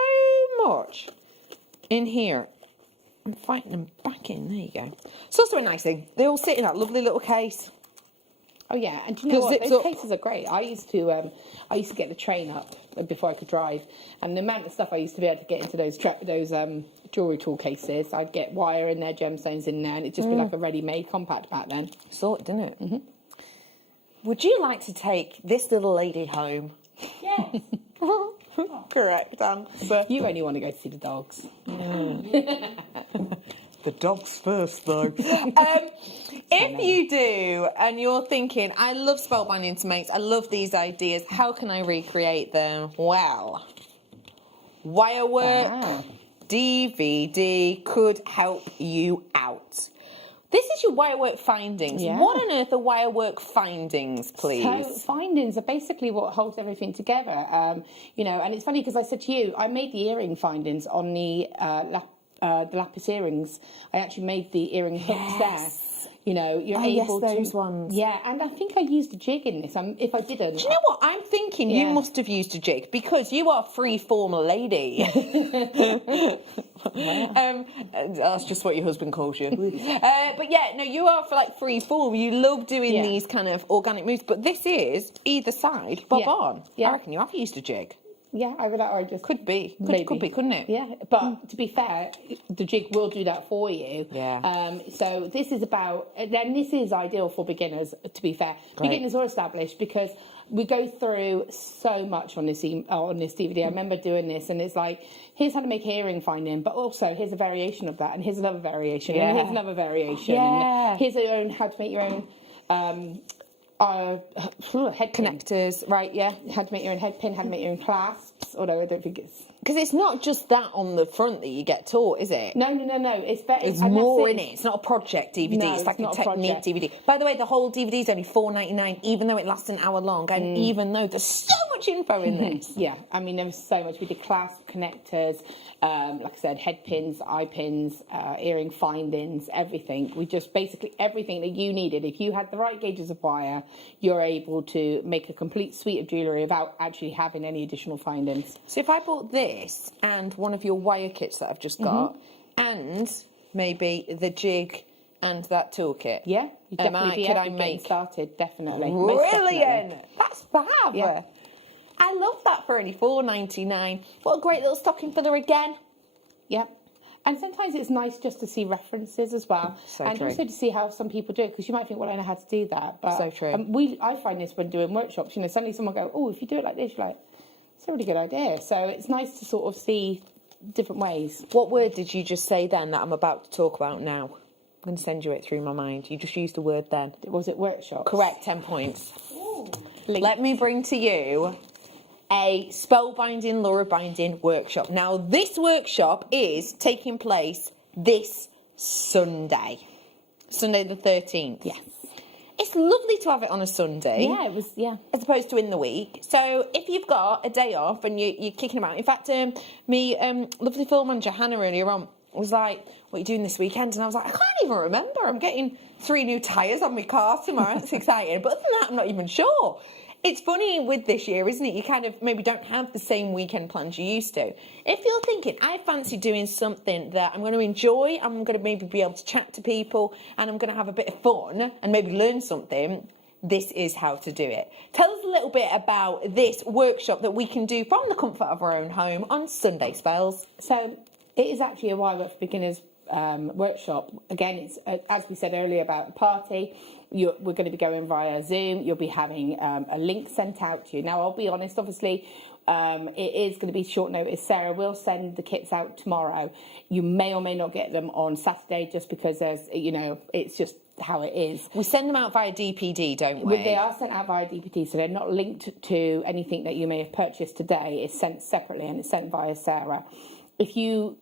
much in here. I'm fighting them back in. There you go. It's also a nice thing. They all sit in that lovely little case. Oh yeah, and do you know what? Those cases are great. I used to get the train up before I could drive, and the amount of stuff I used to be able to get into those jewellery tool cases. I'd get wire in there, gemstones in there, and it'd just be like a ready-made compact back then. Sort, didn't it? Mm-hmm. Would you like to take this little lady home? Yes. Correct answer. You only want to go to see the dogs. The dogs first, though. If you do, and you're thinking, I love spellbinding to makes, I love these ideas, how can I recreate them? Well, wire work, DVD could help you out. This is your wirework findings. Yeah. What on earth are wirework findings, please? So findings are basically what holds everything together. You know, and it's funny because I said to you, I made the earring findings on the lapis earrings. I actually made the earring hooks there. You know, you're able to... those ones. Yeah, and I think I used a jig in this. If I didn't... Do you know what? I'm thinking you must have used a jig because you are a free-form lady. That's just what your husband calls you. But yeah, no, you are for like free-form. You love doing these kind of organic moves. But this is either side, bob on. Yeah. I reckon you have used a jig. Yeah, I would. Or just could be, couldn't it? Yeah, but to be fair, the jig will do that for you. Yeah. So this is about. Then this is ideal for beginners. To be fair, beginners or established, because we go through so much on this DVD. I remember doing this, and it's like, here's how to make earring finding, but also here's a variation of that, and here's another variation, and here's another variation. Yeah. And here's how to make your own. Head connectors, right? Yeah. How to make your own head pin, how to make your own clasps. Although I don't think it's because it's not just that on the front that you get taught, is it? No. It's better. It's more in it. It's not a project DVD. No, it's like not a technique DVD. By the way, the whole DVD is only $4.99, even though it lasts an hour long, and even though there's so much info in this. Yeah, I mean, there was so much. We did clasp connectors, like I said, head pins, eye pins, earring findings, everything. We just basically everything that you needed. If you had the right gauges of wire, you're able to make a complete suite of jewellery without actually having any additional findings. So if I bought this and one of your wire kits that I've just got, and maybe the jig and that toolkit, yeah, you definitely could I make started? Definitely, brilliant. That's fab. Yeah. I love that for only $4.99. What a great little stocking filler again. Yep. And sometimes it's nice just to see references as well. And also to see how some people do it, because you might think, well, I know how to do that. But so true. I find this when doing workshops, you know, suddenly someone go, oh, if you do it like this, you're like, it's a really good idea. So it's nice to sort of see different ways. What word did you just say then that I'm about to talk about now? I'm going to send you it through my mind. You just used a word then. Was it workshop? Correct, 10 points. Let me bring to you a spellbinding, Laura binding workshop. Now, this workshop is taking place this Sunday the 13th. Yes. It's lovely to have it on a Sunday. Yeah, it was, yeah. As opposed to in the week. So if you've got a day off and you're kicking about, in fact, lovely film manager Hannah earlier on was like, what are you doing this weekend? And I was like, I can't even remember. I'm getting 3 new tyres on my car tomorrow. It's exciting. But other than that, I'm not even sure. It's funny with this year, isn't it? You kind of maybe don't have the same weekend plans you used to. If you're thinking, I fancy doing something that I'm going to enjoy, I'm going to maybe be able to chat to people, and I'm going to have a bit of fun and maybe learn something, this is how to do it. Tell us a little bit about this workshop that we can do from the comfort of our own home on Sunday, Spells. So it is actually a Wire Work for Beginners workshop. Again, it's as we said earlier about the party, we're going to be going via Zoom. You'll be having a link sent out to you. Now, I'll be honest, obviously, it is going to be short notice. Sarah will send the kits out tomorrow. You may or may not get them on Saturday just because there's, it's just how it is. We send them out via DPD, don't we? They are sent out via DPD, so they're not linked to anything that you may have purchased today. It's sent separately and it's sent via Sarah. If you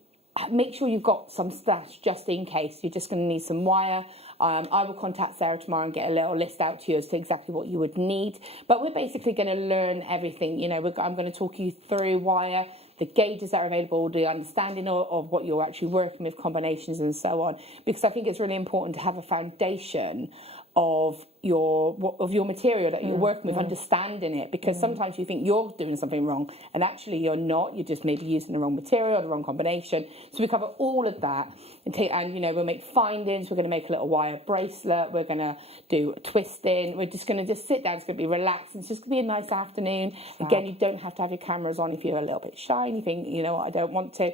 make sure you've got some stash just in case, you're just going to need some wire. I will contact Sarah tomorrow and get a little list out to you as to exactly what you would need. But we're basically going to learn everything. I'm going to talk you through wire, the gauges that are available, the understanding of what you're actually working with, combinations and so on. Because I think it's really important to have a foundation of your material that you're working with, understanding it, because sometimes you think you're doing something wrong and actually you're not. You're just maybe using the wrong material, the wrong combination. So we cover all of that and we'll make findings. We're going to make a little wire bracelet. We're going to do twisting. We're just going to sit down. It's going to be relaxed. It's just going to be a nice afternoon. Fab. Again, you don't have to have your cameras on if you're a little bit shy and you think, I don't want to.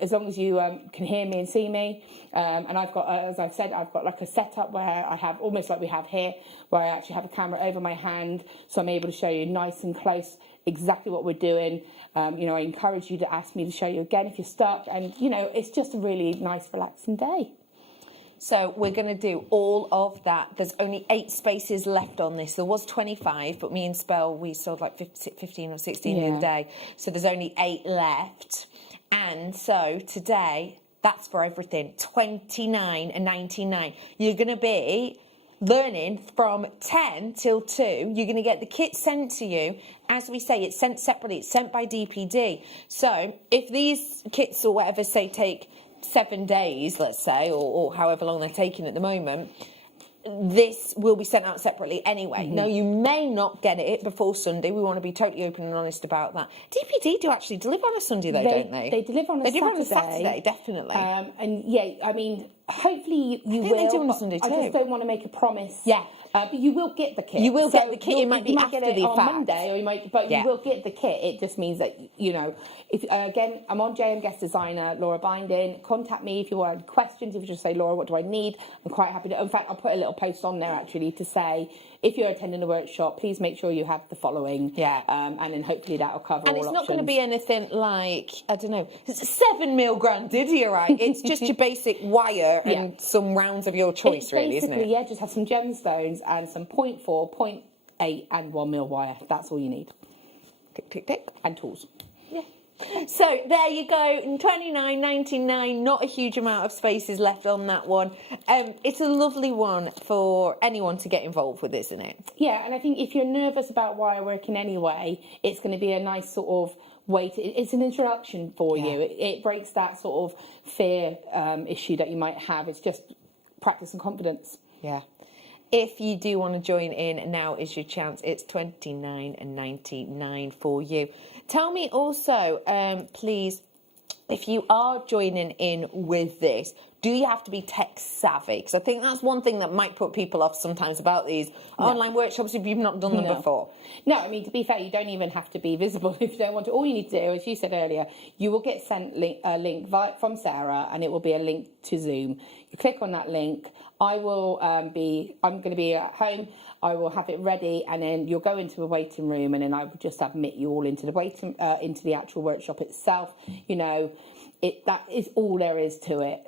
As long as you can hear me and see me. And I've got, as I've said, I've got like a setup where I have almost like we have here, where I actually have a camera over my hand, so I'm able to show you nice and close exactly what we're doing. I encourage you to ask me to show you again if you're stuck, and it's just a really nice relaxing day. So we're going to do all of that. There's only 8 spaces left on this. There was 25, but me and Spell, we sold like 15 or 16 the other day. So there's only 8 left. And so today, that's for everything, $29.99. You're going to be learning from 10 till 2. You're going to get the kit sent to you. As we say, it's sent separately. It's sent by DPD. So if these kits or whatever, say, take 7 days, let's say, or however long they're taking at the moment, this will be sent out separately anyway. Now, you may not get it before Sunday. We want to be totally open and honest about that. DPD do actually deliver on a Sunday, though, don't they? They deliver on a Saturday. They deliver on a Saturday, definitely. Hopefully you will. They do on a Sunday, too. I just don't want to make a promise. Yeah. But you will get the kit. You will get the kit. It might be after get it the on fact. Monday, or you might. But you will get the kit. It just means that If again, I'm on JM Guest Designer, Laura Binding. Contact me if you want questions. If you just say, Laura, what do I need? I'm quite happy to. In fact, I'll put a little post on there actually to say, if you're attending a workshop, please make sure you have the following. Yeah. And then hopefully that'll cover all options. And it's not going to be anything like, I don't know, 7 mil grandidierite. It's just your basic wire and some rounds of your choice, really, isn't it? Yeah, just have some gemstones and some 0.4, 0.8 and 1 mil wire. That's all you need. Tick, tick, tick. And tools. Yeah. So there you go, $29.99. Not a huge amount of spaces left on that one. It's a lovely one for anyone to get involved with, isn't it? Yeah, and I think if you're nervous about wire working anyway, it's going to be a nice sort of way to, it's an introduction for you. It breaks that sort of fear issue that you might have. It's just practice and confidence. Yeah. If you do want to join in, now is your chance. It's $29.99 for you. Tell me also, please, if you are joining in with this, do you have to be tech savvy? Because I think that's one thing that might put people off sometimes about these online workshops if you've not done them before. No, I mean, to be fair, you don't even have to be visible if you don't want to. All you need to do, as you said earlier, you will get sent a link from Sarah, and it will be a link to Zoom. You click on that link. I'm going to be at home. I will have it ready, and then you'll go into the waiting room, and then I will just admit you all into the into the actual workshop itself. That is all there is to it.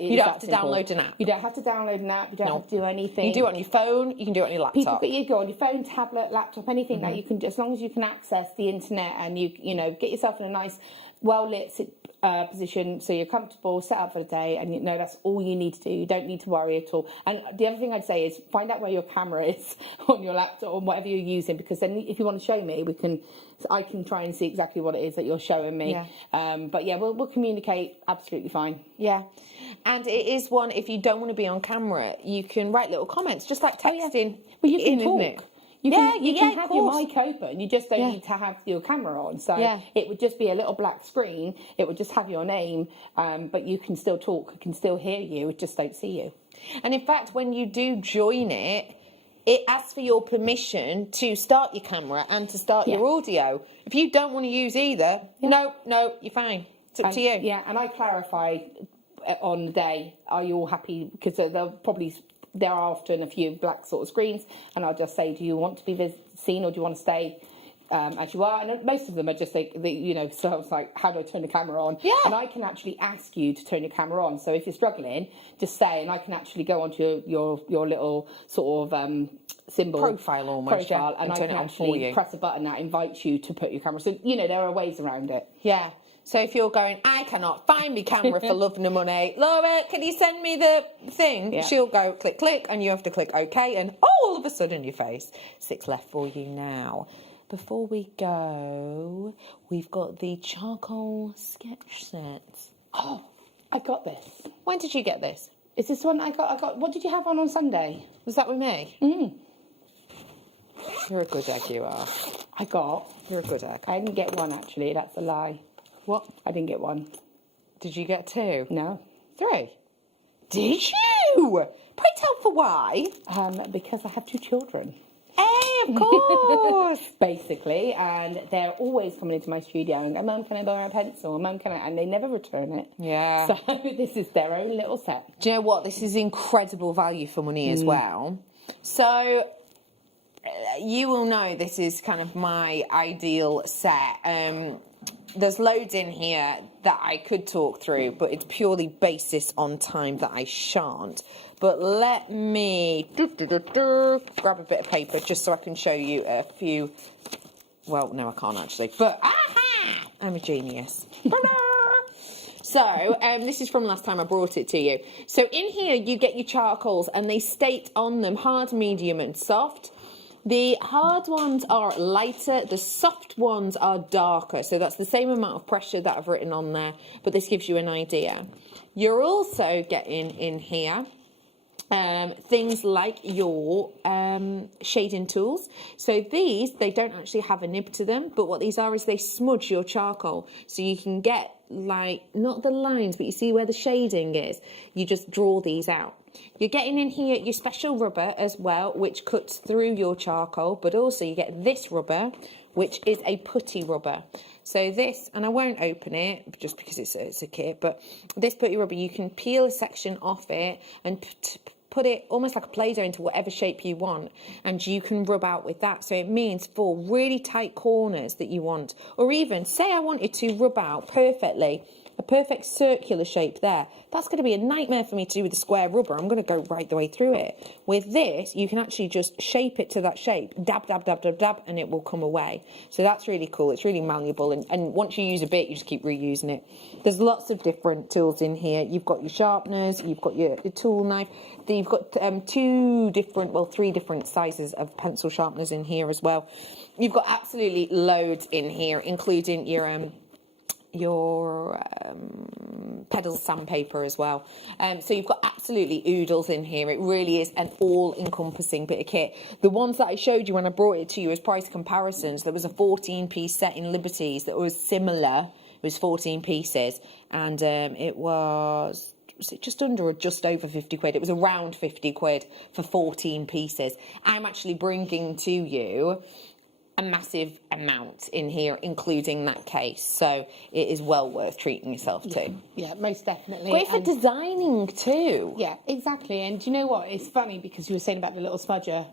You don't have to download an app. You don't have to download an app. You don't have to do anything. You can do it on your phone. You can do it on your laptop. You go on your phone, tablet, laptop, anything that you can, as long as you can access the internet, and you get yourself in a nice, well-lit position so you're comfortable, set up for the day, and that's all you need to do. You don't need to worry at all. And the other thing I'd say is find out where your camera is on your laptop or whatever you're using, because then if you want to show me, I can try and see exactly what it is that you're showing me. But yeah, we'll communicate absolutely fine. Yeah. And it is one, if you don't want to be on camera, you can write little comments, just like texting. Well, you can talk. Isn't it? You can have your mic open. You just don't need to have your camera on. So it would just be a little black screen. It would just have your name, but you can still talk. You can still hear you. Just don't see you. And in fact, when you do join it, it asks for your permission to start your camera and to start your audio. If you don't want to use either, no, you're fine. It's up to you. Yeah, and I clarify on the day, are you all happy? Because there are often a few black sort of screens, and I'll just say, do you want to be seen or do you want to stay as you are? And most of them are just like, so I was like, how do I turn the camera on? Yeah. And I can actually ask you to turn your camera on. So if you're struggling, just say, and I can actually go onto your little sort of symbol. Profile almost, and I turn can it on for you. press a button that invites you to put your camera. So, there are ways around it. Yeah. So if you're going, I cannot find my camera for love nor money, Laura, can you send me the thing? Yeah. She'll go click, click, and you have to click OK, and all of a sudden your face. 6 left for you now. Before we go, we've got the charcoal sketch set. Oh, I've got this. When did you get this? Is this one I got? What did you have on Sunday? Was that with me? Mm. You're a good egg, you are. You're a good egg. I didn't get one, actually. That's a lie. What? I didn't get one. Did you get 2? No. 3? Did you? Pray tell for why? Because I have 2 children. Hey, of course. Basically, and they're always coming into my studio and go, Mum, can I borrow a pencil? Mum, can I? And they never return it. Yeah. So this is their own little set. Do you know what? This is incredible value for money as well. So you will know this is kind of my ideal set. There's loads in here that I could talk through, but it's purely basis on time that I shan't. But let me grab a bit of paper just so I can show you a few. Well, no, I can't actually. But I'm a genius. So, this is from last time I brought it to you. So in here you get your charcoals and they state on them hard, medium and soft. The hard ones are lighter, the soft ones are darker. So that's the same amount of pressure that I've written on there, but this gives you an idea. You're also getting in here things like your shading tools. So these, they don't actually have a nib to them, but what these are is they smudge your charcoal. So you can get like, not the lines, but you see where the shading is. You just draw these out. You're getting in here your special rubber as well, which cuts through your charcoal, but also you get this rubber, which is a putty rubber. So this, and I won't open it just because it's a kit, but this putty rubber, you can peel a section off it and put it almost like a Play-Doh into whatever shape you want, and you can rub out with that. So it means for really tight corners that you want, or even say I wanted to rub out perfectly, a perfect circular shape there. That's going to be a nightmare for me to do with a square rubber. I'm going to go right the way through it. With this, you can actually just shape it to that shape, dab, dab, dab, dab, dab, and it will come away. So that's really cool. It's really malleable, and once you use a bit, you just keep reusing it. There's lots of different tools in here. You've got your sharpeners, you've got your tool knife. You've got 3 different sizes of pencil sharpeners in here as well. You've got absolutely loads in here, including your pedal sandpaper as well. So you've got absolutely oodles in here. It really is an all-encompassing bit of kit. The ones that I showed you when I brought it to you as price comparisons, there was a 14-piece set in Liberties that was similar. It was 14 pieces, and it was it just under or just over 50 quid? It was around 50 quid for 14 pieces. I'm actually bringing to you a massive amount in here, including that case. So it is well worth treating yourself to. Yeah, most definitely. Great for designing too. Yeah, exactly. And do you know what? It's funny because you were saying about the little smudger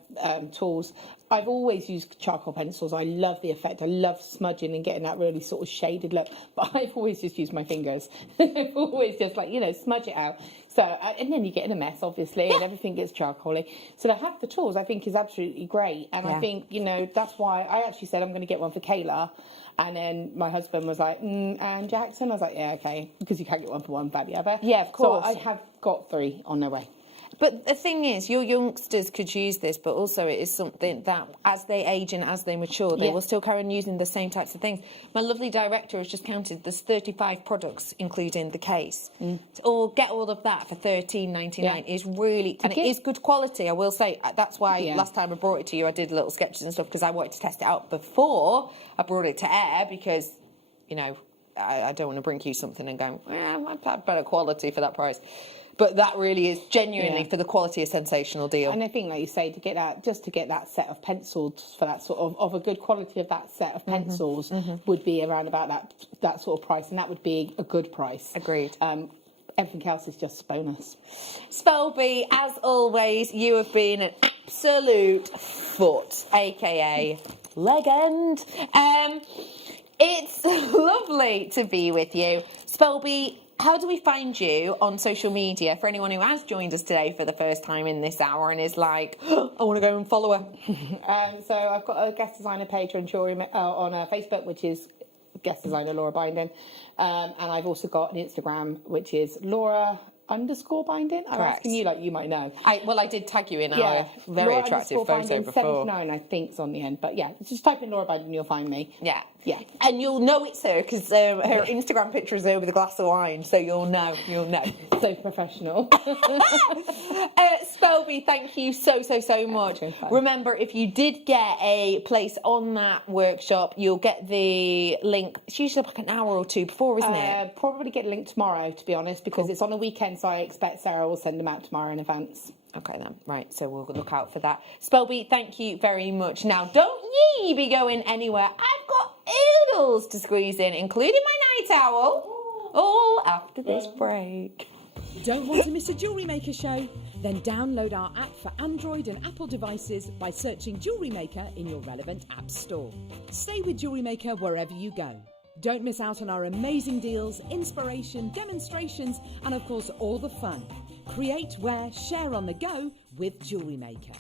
tools. I've always used charcoal pencils. I love the effect. I love smudging and getting that really sort of shaded look. But I've always just used my fingers. I've always just smudge it out. So, and then you get in a mess, obviously, and everything gets charcoaly. So to have the tools, I think, is absolutely great. And I think, that's why I actually said I'm going to get one for Kayla. And then my husband was like, and Jackson? I was like, yeah, okay. Because you can't get one for one, bad the other. Yeah, of course. So I have got 3 on their way. But the thing is, your youngsters could use this, but also it is something that as they age and as they mature, they will still carry on using the same types of things. My lovely director has just counted there's 35 products, including the case. Or get all of that for $13.99 is really, and it is good quality, I will say. That's why last time I brought it to you, I did little sketches and stuff, because I wanted to test it out before I brought it to air, because, I don't want to bring you something and go, I've had better quality for that price. but that really is genuinely for the quality a sensational deal. And I think, like you say, to get that set of pencils for that sort of a good quality of that set of pencils would be around about that sort of price, and that would be a good price. Agreed. Everything else is just a bonus. Spelby, as always, you have been an absolute foot, aka legend. It's lovely to be with you. Spelby, how do we find you on social media for anyone who has joined us today for the first time in this hour and is like, oh, I want to go and follow her? So I've got a guest designer page on Facebook, which is guest designer Laura Binding. And I've also got an Instagram, which is Laura_Binding. I'm asking you like you might know. I did tag you in our very Laura attractive photo before. 79, I think, is on the end. But yeah, just type in Laura Binding, you'll find me. Yeah. Yeah. And you'll know it's her because her Instagram picture is there with a glass of wine, so you'll know. So professional. Spelby, thank you so much. Remember, if you did get a place on that workshop, you'll get the link. It's usually like an hour or two before, isn't it? Probably get a link tomorrow, to be honest, because it's on a weekend, so I expect Sarah will send them out tomorrow in advance. Okay then, right, so we'll look out for that. Spelby, thank you very much. Now, don't ye be going anywhere. I've got oodles to squeeze in, including my night owl, all after this break. Don't want to miss a Jewellery Maker show? Then download our app for Android and Apple devices by searching Jewellery Maker in your relevant app store. Stay with Jewellery Maker wherever you go. Don't miss out on our amazing deals, inspiration, demonstrations, and of course all the fun. Create, wear, share on the go with Jewellery Maker.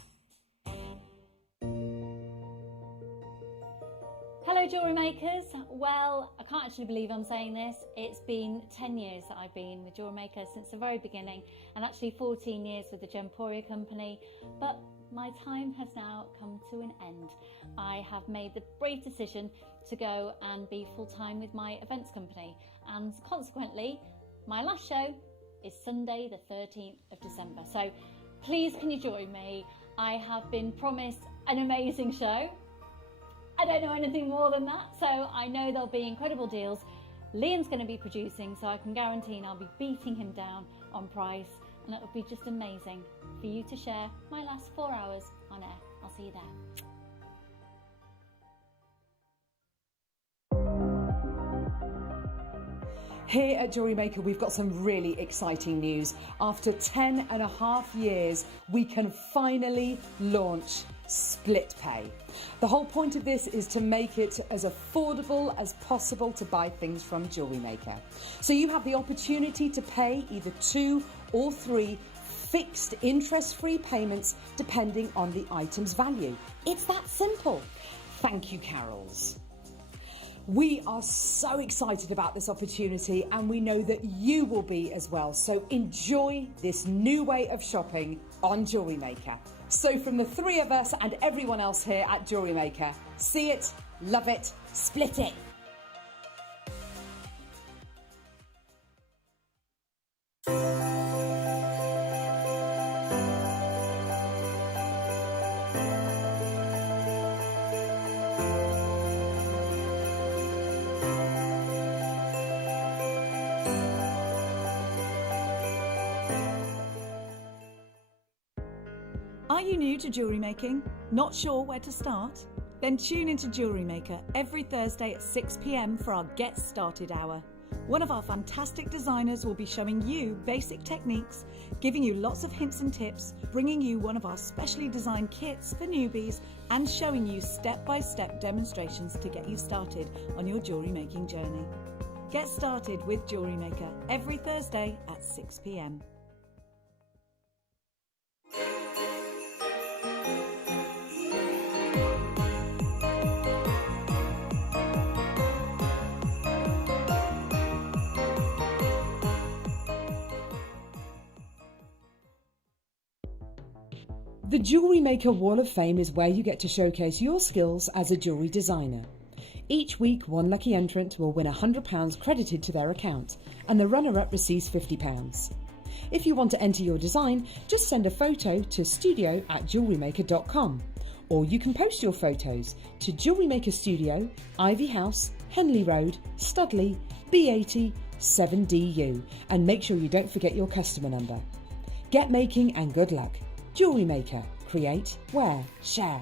Hello Jewellery Makers. Well, I can't actually believe I'm saying this. It's been 10 years that I've been with Jewellery Maker since the very beginning, and actually 14 years with the Gemporia company, but my time has now come to an end. I have made the brave decision to go and be full-time with my events company, and consequently my last show is Sunday the 13th of December. So please can you join me? I have been promised an amazing show. I don't know anything more than that, so I know there'll be incredible deals. Liam's going to be producing, so I can guarantee I'll be beating him down on price, and it will be just amazing for you to share my last 4 hours on air. I'll see you there. Here at Jewellery Maker, we've got some really exciting news. After 10.5 years, we can finally launch split pay. The whole point of this is to make it as affordable as possible to buy things from Jewellery Maker. So you have the opportunity to pay either 2 or 3 fixed interest-free payments depending on the item's value. It's that simple. Thank you, Carols. We are so excited about this opportunity, and we know that you will be as well. So enjoy this new way of shopping on Jewellery Maker. So from the 3 of us and everyone else here at Jewellery Maker, see it, love it, split it. Are you new to jewellery making? Not sure where to start? Then tune into Jewellery Maker every Thursday at 6 p.m. for our Get Started Hour. One of our fantastic designers will be showing you basic techniques, giving you lots of hints and tips, bringing you one of our specially designed kits for newbies, and showing you step-by-step demonstrations to get you started on your jewellery making journey. Get started with Jewellery Maker every Thursday at 6 p.m. The Jewellery Maker Wall of Fame is where you get to showcase your skills as a jewellery designer. Each week, one lucky entrant will win £100 credited to their account, and the runner-up receives £50. If you want to enter your design, just send a photo to studio@jewellerymaker.com, or you can post your photos to Jewellery Maker Studio, Ivy House, Henley Road, Studley, B80 7DU, and make sure you don't forget your customer number. Get making and good luck. Jewellery Maker. Create, wear, share.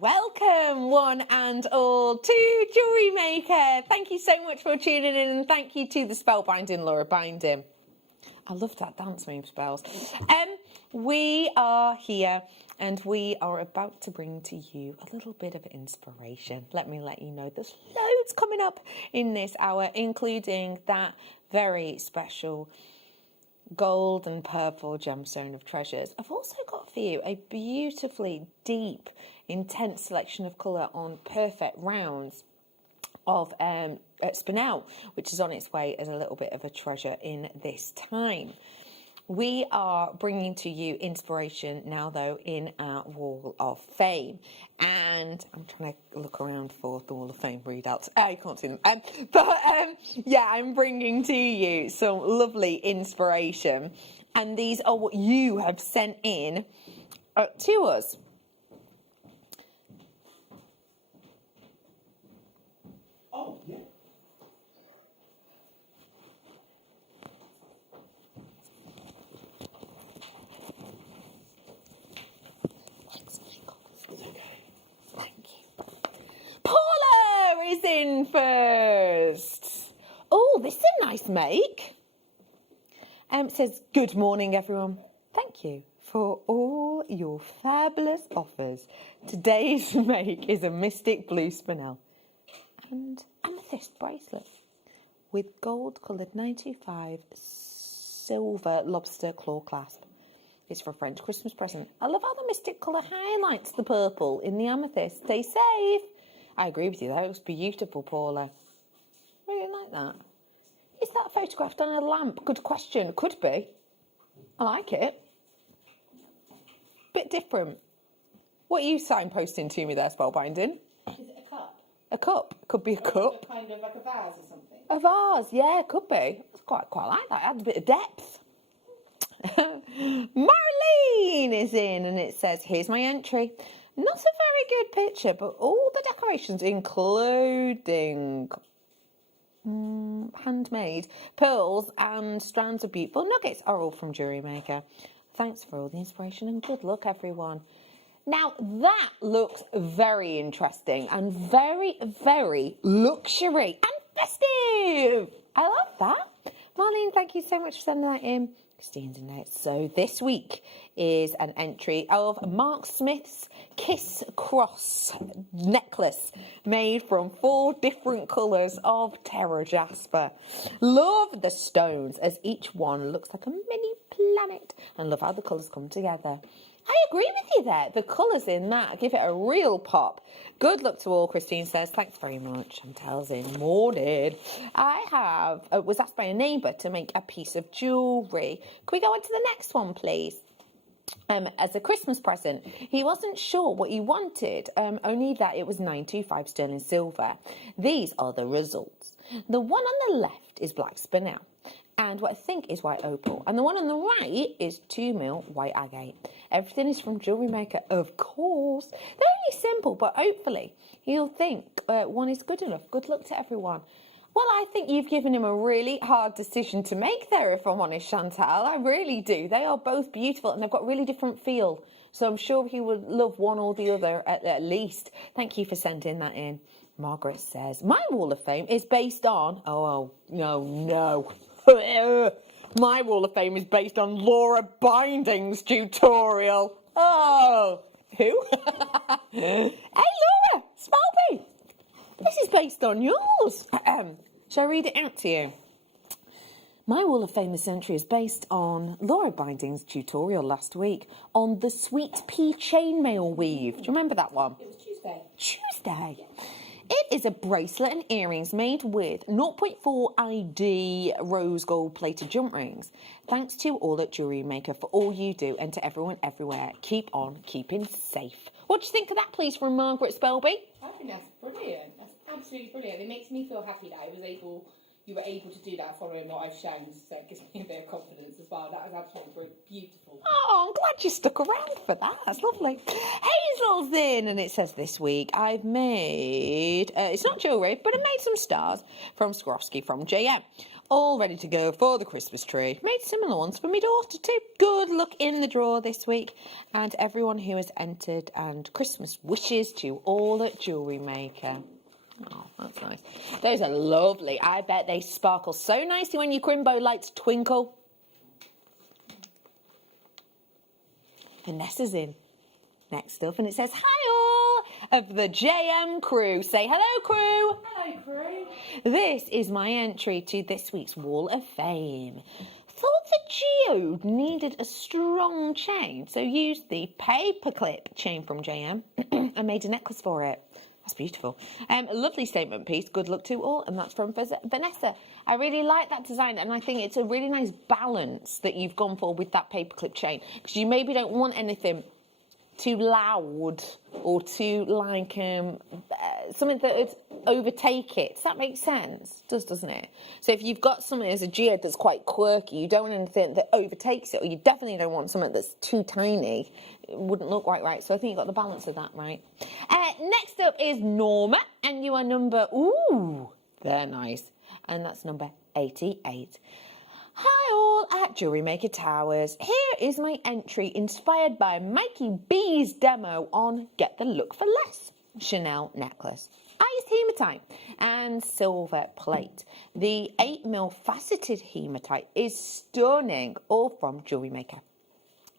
Welcome, one and all, to Jewellery Maker. Thank you so much for tuning in, and thank you to the spellbinding Laura Binding. I love that dance move, spells. We are here, and we are about to bring to you a little bit of inspiration. Let me let you know there's loads coming up in this hour, including that very special gold and purple gemstone of treasures. I've also got for you a beautifully deep, intense selection of colour on perfect rounds of spinel, which is on its way as a little bit of a treasure in this time. We are bringing to you inspiration now, though, in our Wall of Fame. And I'm trying to look around for the Wall of Fame readouts. You can't see them. Yeah, I'm bringing to you some lovely inspiration. And these are what you have sent in to us. Oh, yeah. Paula is in first. Oh, this is a nice make. It says, good morning, everyone. Thank you for all your fabulous offers. Today's make is a mystic blue spinel and amethyst bracelet with gold-coloured 925 silver lobster claw clasp. It's for a French Christmas present. I love how the mystic colour highlights the purple in the amethyst. Stay safe. I agree with you, that looks beautiful, Paula. Really like that. Is that photographed on a lamp? Good question. Could be. I like it. Bit different. What are you signposting to me there, Spellbinding? Is it a cup? A cup. Could be a cup. Kind of like a vase or something. A vase, yeah, could be. It's quite like that. It adds a bit of depth. Marlene is in, and it says, here's my entry. Not a very good picture, but all the decorations, including handmade pearls and strands of beautiful nuggets, are all from Jewellery Maker. Thanks for all the inspiration and good luck, everyone. Now, that looks very interesting and very, very luxury and festive. I love that. Marlene, thank you so much for sending that in. Christine's in there. So this week is an entry of Mark Smith's Kiss Cross necklace made from 4 different colours of Terra Jasper. Love the stones as each one looks like a mini planet, and love how the colours come together. I agree with you there. The colours in that give it a real pop. Good luck to all, Christine says. Thanks very much. Chantel's in. Morning. I was asked by a neighbour to make a piece of jewellery. Can we go on to the next one, please? As a Christmas present. He wasn't sure what he wanted, only that it was 925 sterling silver. These are the results. The one on the left is black spinel, and what I think is white opal. And the one on the right is 2mm white agate. Everything is from Jewellery Maker, of course. They're only simple, but hopefully you'll think one is good enough. Good luck to everyone. Well, I think you've given him a really hard decision to make there, if I'm honest, Chantal. I really do. They are both beautiful, and they've got really different feel. So I'm sure he would love one or the other at least. Thank you for sending that in. Margaret says, my Wall of Fame is based on... Oh, no. My Wall of Fame is based on Laura Binding's tutorial. Oh, who? Hey, Laura, Spalby. This is based on yours. Shall I read it out to you? My Wall of Fame this century is based on Laura Binding's tutorial last week on the Sweet Pea chainmail weave. Do you remember that one? It was Tuesday. Tuesday. Yeah. It is a bracelet and earrings made with 0.4 ID rose gold plated jump rings. Thanks to all at Jewellery Maker for all you do, and to everyone everywhere. Keep on keeping safe. What do you think of that, please, from Margaret Spelby? I think that's brilliant. That's absolutely brilliant. It makes me feel happy that you were able to do that following what I've shown, so it gives me a bit of confidence as well. That was absolutely beautiful. Oh, I'm glad you stuck around for that. That's lovely. Hazel's in, and it says this week I've made, it's not jewellery, but I made some stars from Swarovski from JM. All ready to go for the Christmas tree. Made similar ones for my daughter too. Good luck in the draw this week. And everyone who has entered, and Christmas wishes to all at Jewellery Maker. Oh, that's nice. Those are lovely. I bet they sparkle so nicely when your crimbo lights twinkle. Vanessa's in. Next up, and it says, hi all of the JM crew. Say hello, crew. Hello, crew. This is my entry to this week's Wall of Fame. Thought the geode needed a strong chain, so used the paperclip chain from JM and made a necklace for it. That's beautiful. A lovely statement piece. Good luck to all. And that's from Vanessa. I really like that design, and I think it's a really nice balance that you've gone for with that paperclip chain, because you maybe don't want anything too loud or too like something that would overtake it. Does that make sense? It does, doesn't it? So if you've got something as a geode that's quite quirky, you don't want anything that overtakes it, or you definitely don't want something that's too tiny. It wouldn't look quite right. So I think you've got the balance of that right. Next up is Norma, and you are number, ooh, they're nice, and that's number 88. Hi all at Jewellery Maker Towers. Here is my entry inspired by Mikey B's demo on Get the Look for Less Chanel necklace. I used hematite and silver plate. The 8mm faceted hematite is stunning, all from Jewellery Maker.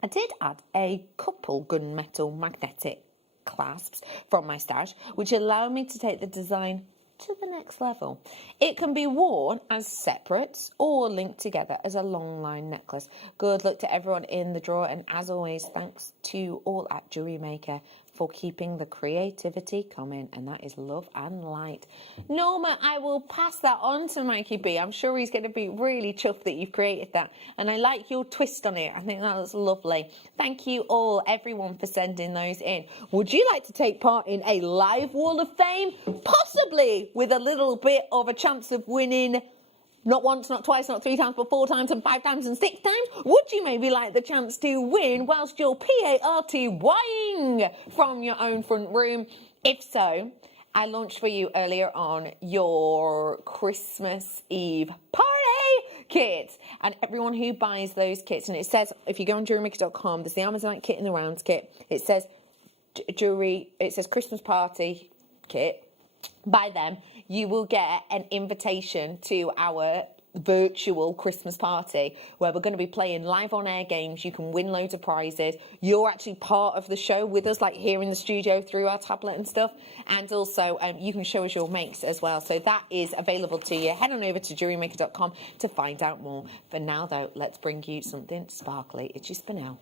I did add a couple gunmetal magnetic clasps from my stash, which allow me to take the design to the next level. It can be worn as separates or linked together as a long line necklace. Good luck to everyone in the draw, and as always, thanks to all at Jewellery Maker for keeping the creativity coming, and that is love and light. Norma, I will pass that on to Mikey B. I'm sure he's going to be really chuffed that you've created that, and I like your twist on it. I think that was lovely. Thank you all, everyone, for sending those in. Would you like to take part in a live Wall of Fame? Possibly with a little bit of a chance of winning not once, not twice, not 3 times, but 4 times and 5 times and 6 times? Would you maybe like the chance to win whilst you're PARTYing from your own front room? If so, I launched for you earlier on your Christmas Eve party kit, and everyone who buys those kits, and it says, if you go on JewelleryMaker.com, there's the Amazon kit and the rounds kit. It says jewelry, it says Christmas party kit. By them, you will get an invitation to our virtual Christmas party where we're going to be playing live on air games. You can win loads of prizes. You're actually part of the show with us, like here in the studio through our tablet and stuff. And also you can show us your makes as well. So that is available to you. Head on over to JewelleryMaker.com to find out more. For now though, let's bring you something sparkly. It's just for now.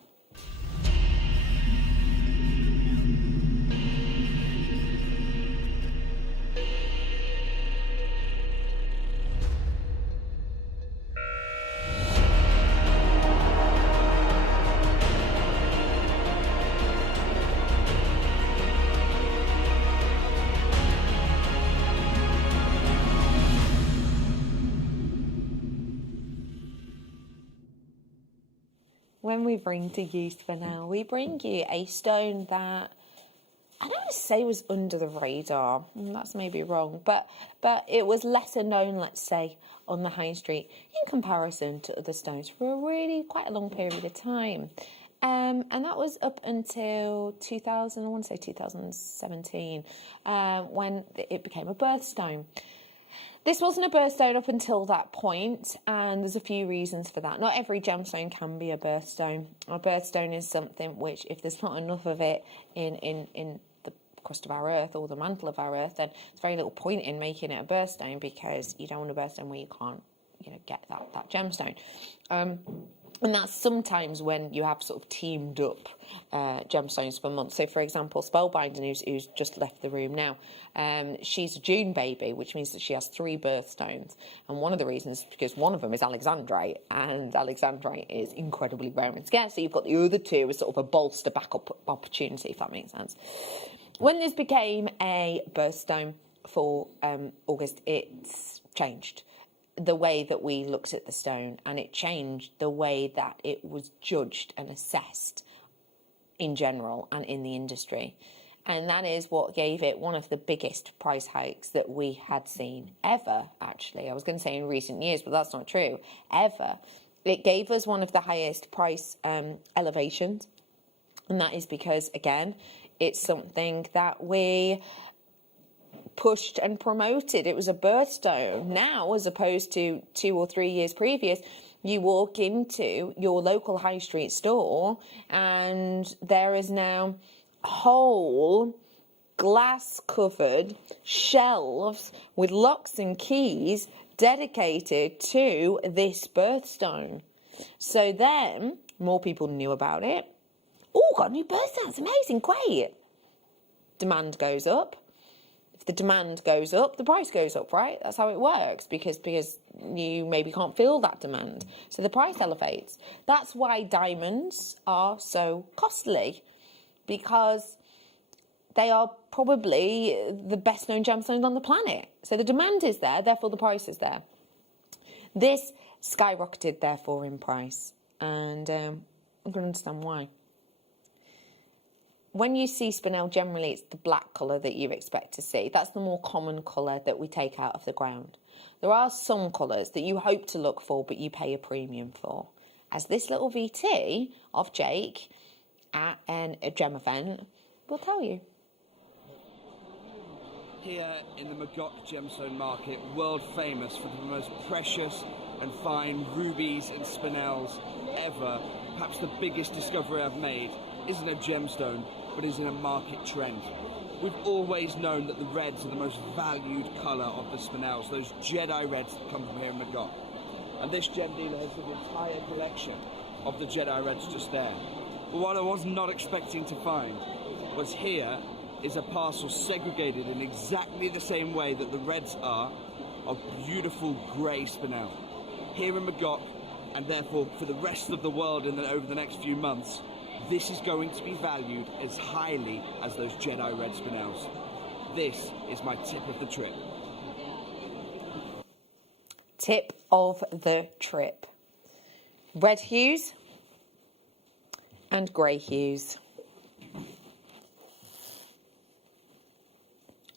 When we bring to use for now, we bring you a stone that I don't want to say was under the radar. That's maybe wrong, but it was lesser known, let's say, on the high street in comparison to other stones for a really quite a long period of time. And that was up until 2000, I want to say 2017, when it became a birthstone. This wasn't a birthstone up until that point, and there's a few reasons for that. Not every gemstone can be a birthstone. A birthstone is something which, if there's not enough of it in the crust of our earth or the mantle of our earth, then there's very little point in making it a birthstone, because you don't want a birthstone where you can't, get that gemstone. And that's sometimes when you have sort of teamed up gemstones for months. So, for example, Spellbinding, who's just left the room now, she's a June baby, which means that she has 3 birthstones. And one of the reasons is because one of them is Alexandrite, and Alexandrite is incredibly rare and scarce. So you've got the other 2 as sort of a bolster backup opportunity, if that makes sense. When this became a birthstone for August, it's changed the way that we looked at the stone, and it changed the way that it was judged and assessed in general and in the industry. And that is what gave it one of the biggest price hikes that we had seen ever, actually. I was going to say in recent years, but that's not true. Ever. It gave us one of the highest price elevations. And that is because, again, it's something that we pushed and promoted. It was a birthstone. Now, as opposed to 2 or 3 years previous, you walk into your local high street store and there is now whole glass-covered shelves with locks and keys dedicated to this birthstone. So then, more people knew about it. Oh, got a new birthstone, it's amazing, great. Demand goes up. If the demand goes up, the price goes up, right? That's how it works, because you maybe can't fill that demand. So the price elevates. That's why diamonds are so costly, because they are probably the best known gemstones on the planet. So the demand is there, therefore the price is there. This skyrocketed, therefore, in price. And I'm going to understand why. When you see spinel, generally it's the black colour that you expect to see. That's the more common colour that we take out of the ground. There are some colours that you hope to look for, but you pay a premium for. As this little VT of Jake at a gem event will tell you. Here in the Magog gemstone market, world famous for the most precious and fine rubies and spinels ever, perhaps the biggest discovery I've made isn't a gemstone, but is in a market trend. We've always known that the reds are the most valued colour of the spinels, those Jedi reds that come from here in Magog. And this gem dealer has an entire collection of the Jedi reds just there. But what I was not expecting to find was here is a parcel segregated in exactly the same way that the reds are of beautiful grey spinel. Here in Magog, and therefore for the rest of the world over the next few months, this is going to be valued as highly as those Jedi red spinels. This is my tip of the trip. Tip of the trip. Red hues and grey hues.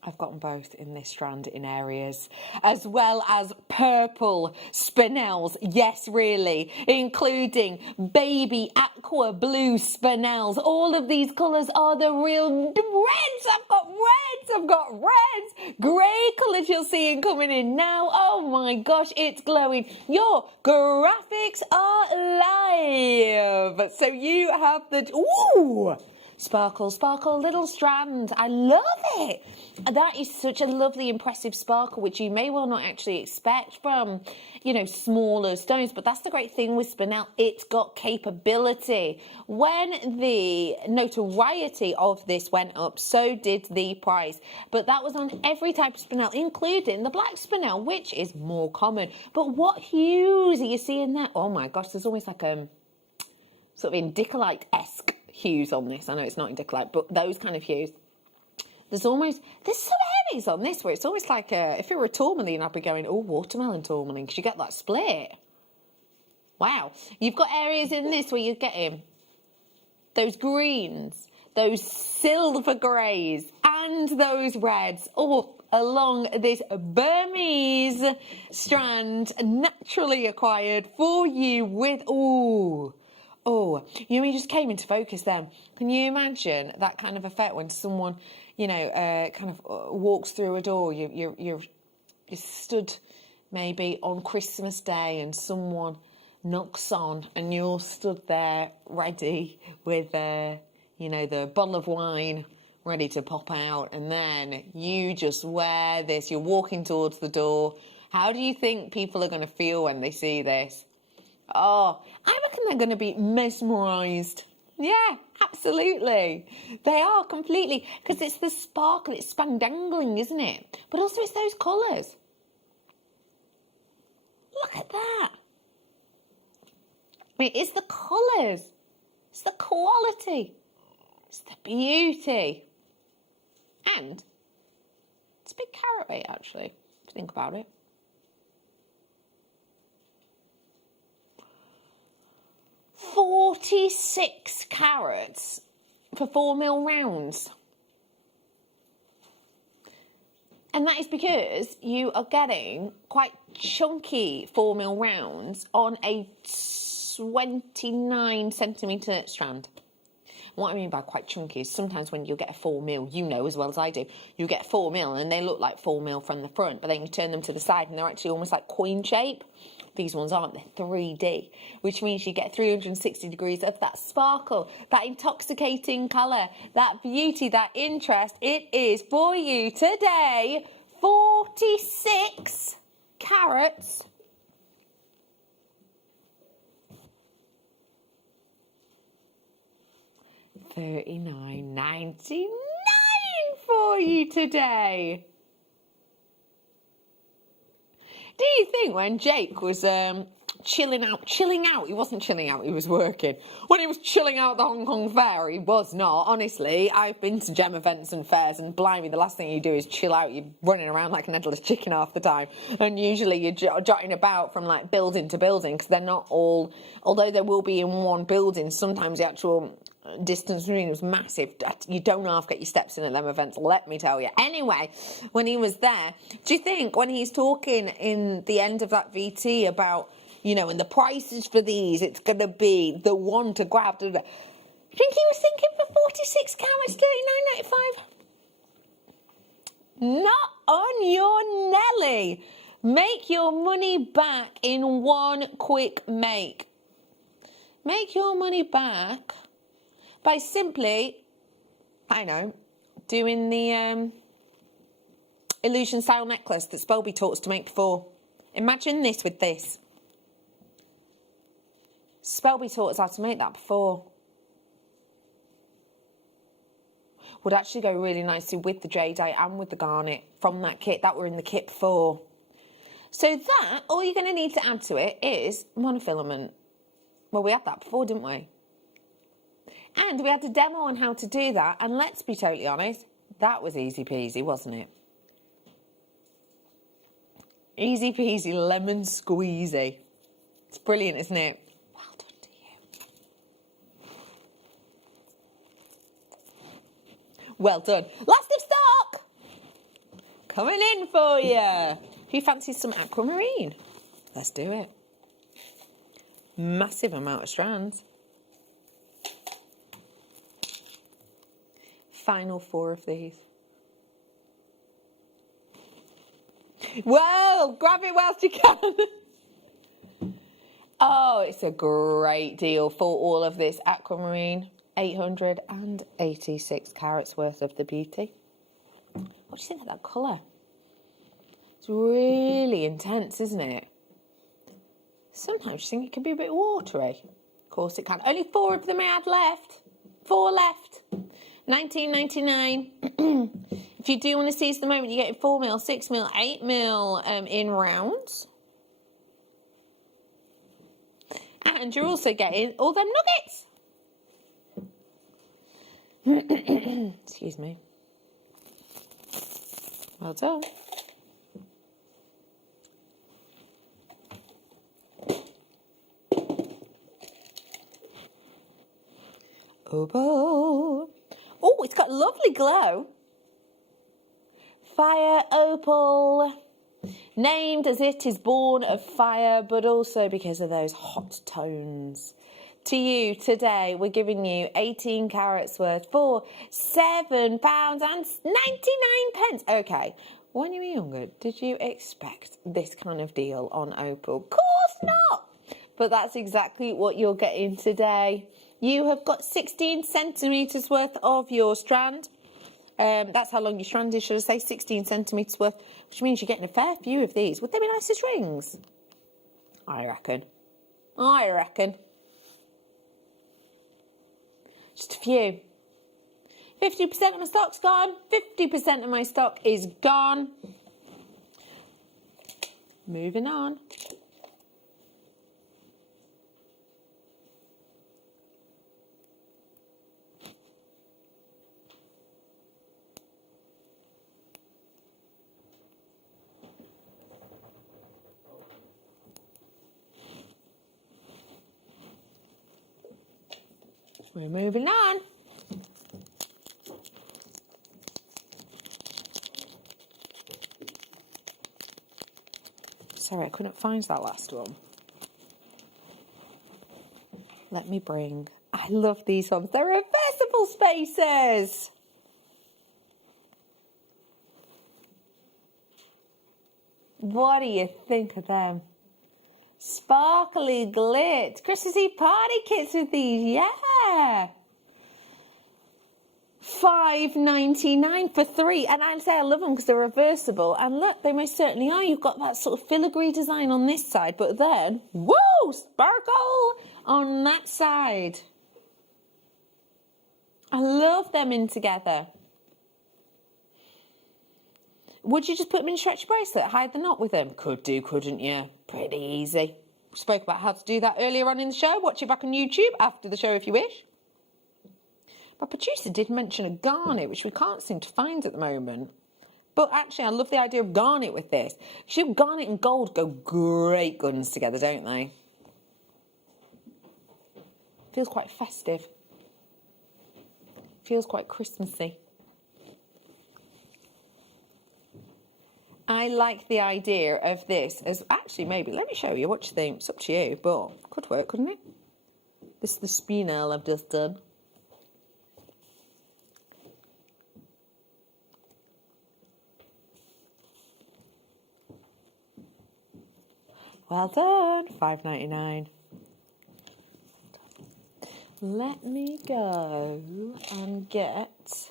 I've got them both in this strand in areas, as well as purple spinels, yes really, including baby aqua blue spinels. All of these colours are the real reds. I've got reds, grey colours you're seeing coming in now. Oh my gosh, it's glowing. Your graphics are live. So you have the, ooh, sparkle, sparkle, little strand. I love it. That is such a lovely, impressive sparkle, which you may well not actually expect from, smaller stones. But that's the great thing with spinel. It's got capability. When the notoriety of this went up, so did the price. But that was on every type of spinel, including the black spinel, which is more common. But what hues are you seeing there? Oh my gosh, there's almost like a sort of indicolite-esque hues on this. I know it's not indicolite, but those kind of hues. There's some areas on this where it's almost like if it were a tourmaline, I'd be going, oh, watermelon tourmaline, because you get that split. Wow. You've got areas in this where you're getting those greens, those silver greys, and those reds, all along this Burmese strand, naturally acquired for you with, oh, you just came into focus then. Can you imagine that kind of effect when someone, kind of walks through a door? You're stood maybe on Christmas Day and someone knocks on and you're stood there ready with, the bottle of wine ready to pop out, and then you just wear this. You're walking towards the door. How do you think people are going to feel when they see this? Oh, I reckon they're going to be mesmerised. Yeah, absolutely. They are completely, because it's the sparkle, it's spandangling, isn't it? But also it's those colours. Look at that. I mean, it's the colours. It's the quality. It's the beauty. And it's a big carat weight, actually, if you think about it. $46 carats for 4mm rounds. And that is because you are getting quite chunky 4mm rounds on a 29cm strand. What I mean by quite chunky is sometimes when you get a 4mm, you know as well as I do, you get 4mm and they look like 4mm from the front, but then you turn them to the side and they're actually almost like coin shape. These ones aren't, they're 3D, which means you get 360 degrees of that sparkle, that intoxicating colour, that beauty, that interest. It is for you today, 46 carats. $39.99 for you today. Do you think when Jake was chilling out, he wasn't chilling out, he was working. When he was chilling out at the Hong Kong Fair, he was not. Honestly, I've been to gem events and fairs, and blimey, the last thing you do is chill out. You're running around like an headless chicken half the time. And usually you're jotting about from like building to building, because they're not all, although they will be in one building, sometimes the actual distance between was massive. You don't half get your steps in at them events, let me tell you. Anyway, when he was there, do you think when he's talking in the end of that VT about, you know, and the prices for these, it's going to be the one to grab, do you think he was thinking for 46 carats, $39.95? Not on your Nelly. Make your money back in one quick make. Make your money back by simply, I know, doing the illusion style necklace that Spelby taught us to make before. Imagine this with this. Spelby taught us how to make that before. Would actually go really nicely with the jadeite and with the garnet from that kit that were in the kit before. So that, all you're going to need to add to it is monofilament. Well, we had that before, didn't we? And we had a demo on how to do that, and let's be totally honest, that was easy peasy, wasn't it? Easy peasy, lemon squeezy. It's brilliant, isn't it? Well done to you. Well done. Last of stock! Coming in for you. Who fancies some aquamarine? Let's do it. Massive amount of strands. Final 4 of these. Well, grab it whilst you can. Oh, it's a great deal for all of this aquamarine. 886 carats worth of the beauty. What do you think of that colour? It's really intense, isn't it? Sometimes you think it can be a bit watery. Of course it can. Only 4 of them I had left. 4 left. $19.99. If you do want to seize the moment, you get 4mm, 6mm, 8mm in rounds. And you're also getting all them nuggets. Excuse me. Well done. Opal. Oh, it's got a lovely glow. Fire opal. Named as it is born of fire, but also because of those hot tones. To you today, we're giving you 18 carats worth for £7.99. Okay, when you were younger, did you expect this kind of deal on opal? Of course not. But that's exactly what you're getting today. You have got 16 centimetres worth of your strand. That's how long your strand is, should I say, 16 centimetres worth, which means you're getting a fair few of these. Would they be nice as rings? I reckon. I reckon. Just a few. 50% of my stock's gone. 50% of my stock is gone. Moving on. We're moving on. Sorry, I couldn't find that last one. Let me bring... I love these ones. They're reversible spacers. What do you think of them? Sparkly glit. Christmas Eve party kits with these, yeah. $5.99 for 3, and I'd say I love them because they're reversible, and look, they most certainly are. You've got that sort of filigree design on this side, but then, whoa, sparkle on that side. I love them in together. Would you just put them in a stretchy bracelet, hide the knot with them? Could do, couldn't you? Pretty easy. We spoke about how to do that earlier on in the show. Watch it back on YouTube after the show if you wish. My producer did mention a garnet, which we can't seem to find at the moment. But actually, I love the idea of garnet with this. Garnet and gold go great guns together, don't they? Feels quite festive. Feels quite Christmassy. I like the idea of this as actually maybe, let me show you what you think. It's up to you, but could work, couldn't it? This is the spinel I've just done. Well done, $5.99. Let me go and get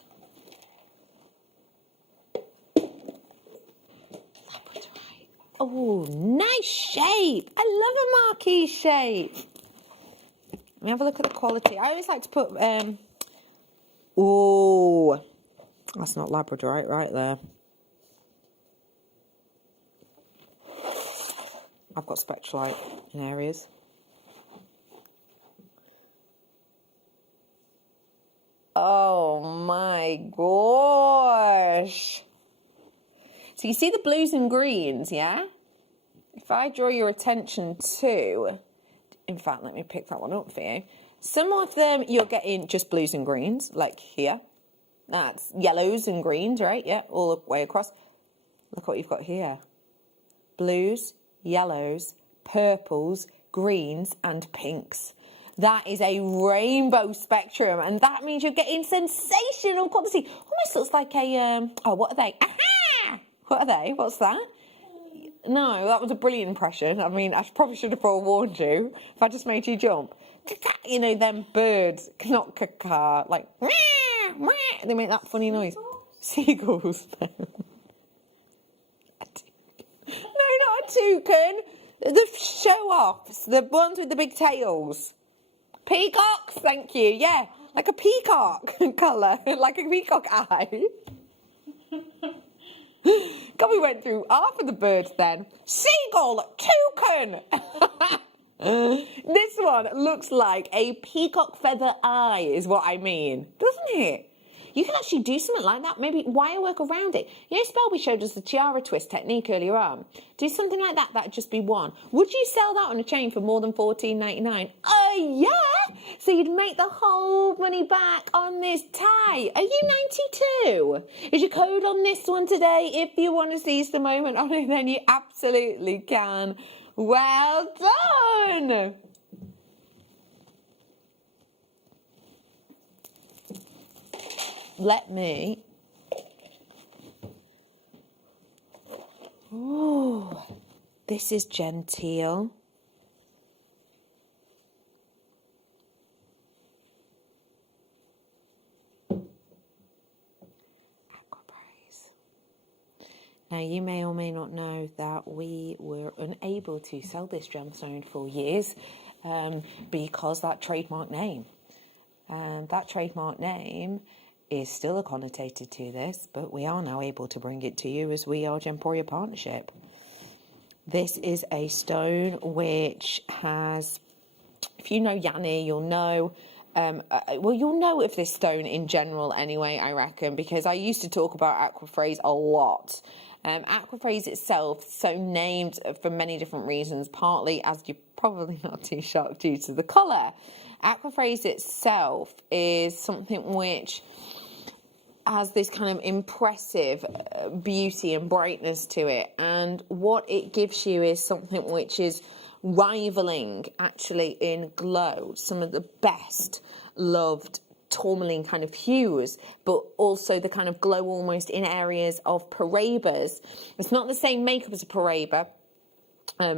labradorite. Oh, nice shape. I love a marquee shape. Let me have a look at the quality. I always like to put, oh, that's not labradorite right there. I've got spectralite in areas. Oh my gosh. So you see the blues and greens, yeah? If I draw your attention to, in fact, let me pick that one up for you. Some of them you're getting just blues and greens, like here. That's yellows and greens, right? Yeah, all the way across. Look what you've got here. Blues, yellows, purples, greens, and pinks. That is a rainbow spectrum, and that means you're getting sensational quality. Almost looks like a, oh, what are they? Aha! What are they? What's that? No, that was a brilliant impression. I mean, I probably should have forewarned you if I just made you jump. You know, them birds, not caca, like, they make that funny noise. Seagulls. No, not a toucan. The show-offs, the ones with the big tails. Peacocks, thank you. Yeah, like a peacock colour, like a peacock eye. God, we went through half of the birds then. Seagull, toucan. This one looks like a peacock feather eye is what I mean, doesn't it? You can actually do something like that, maybe wire work around it. You know, Spelby showed us the tiara twist technique earlier on. Do something like that, that'd just be one. Would you sell that on a chain for more than $14.99? Oh, yeah! So you'd make the whole money back on this tie. Are you 92? Is your code on this one today? If you want to seize the moment on it, then you absolutely can. Well done! Let me. Ooh, this is genteel. Aquapraise. Now, you may or may not know that we were unable to sell this gemstone for years because that trademark name. And that trademark name is still connotated to this, but we are now able to bring it to you as we are Gemporia Partnership. This is a stone which has, if you know Yanni, you'll know, well, you'll know of this stone in general anyway, I reckon, because I used to talk about aquaphrase a lot. Aquaphrase itself, so named for many different reasons, partly, as you're probably not too shocked, due to the colour. Aquaphrase itself is something which has this kind of impressive beauty and brightness to it, and what it gives you is something which is rivaling actually in glow some of the best loved tourmaline kind of hues, but also the kind of glow almost in areas of Parabas. It's not the same makeup as a Paraba,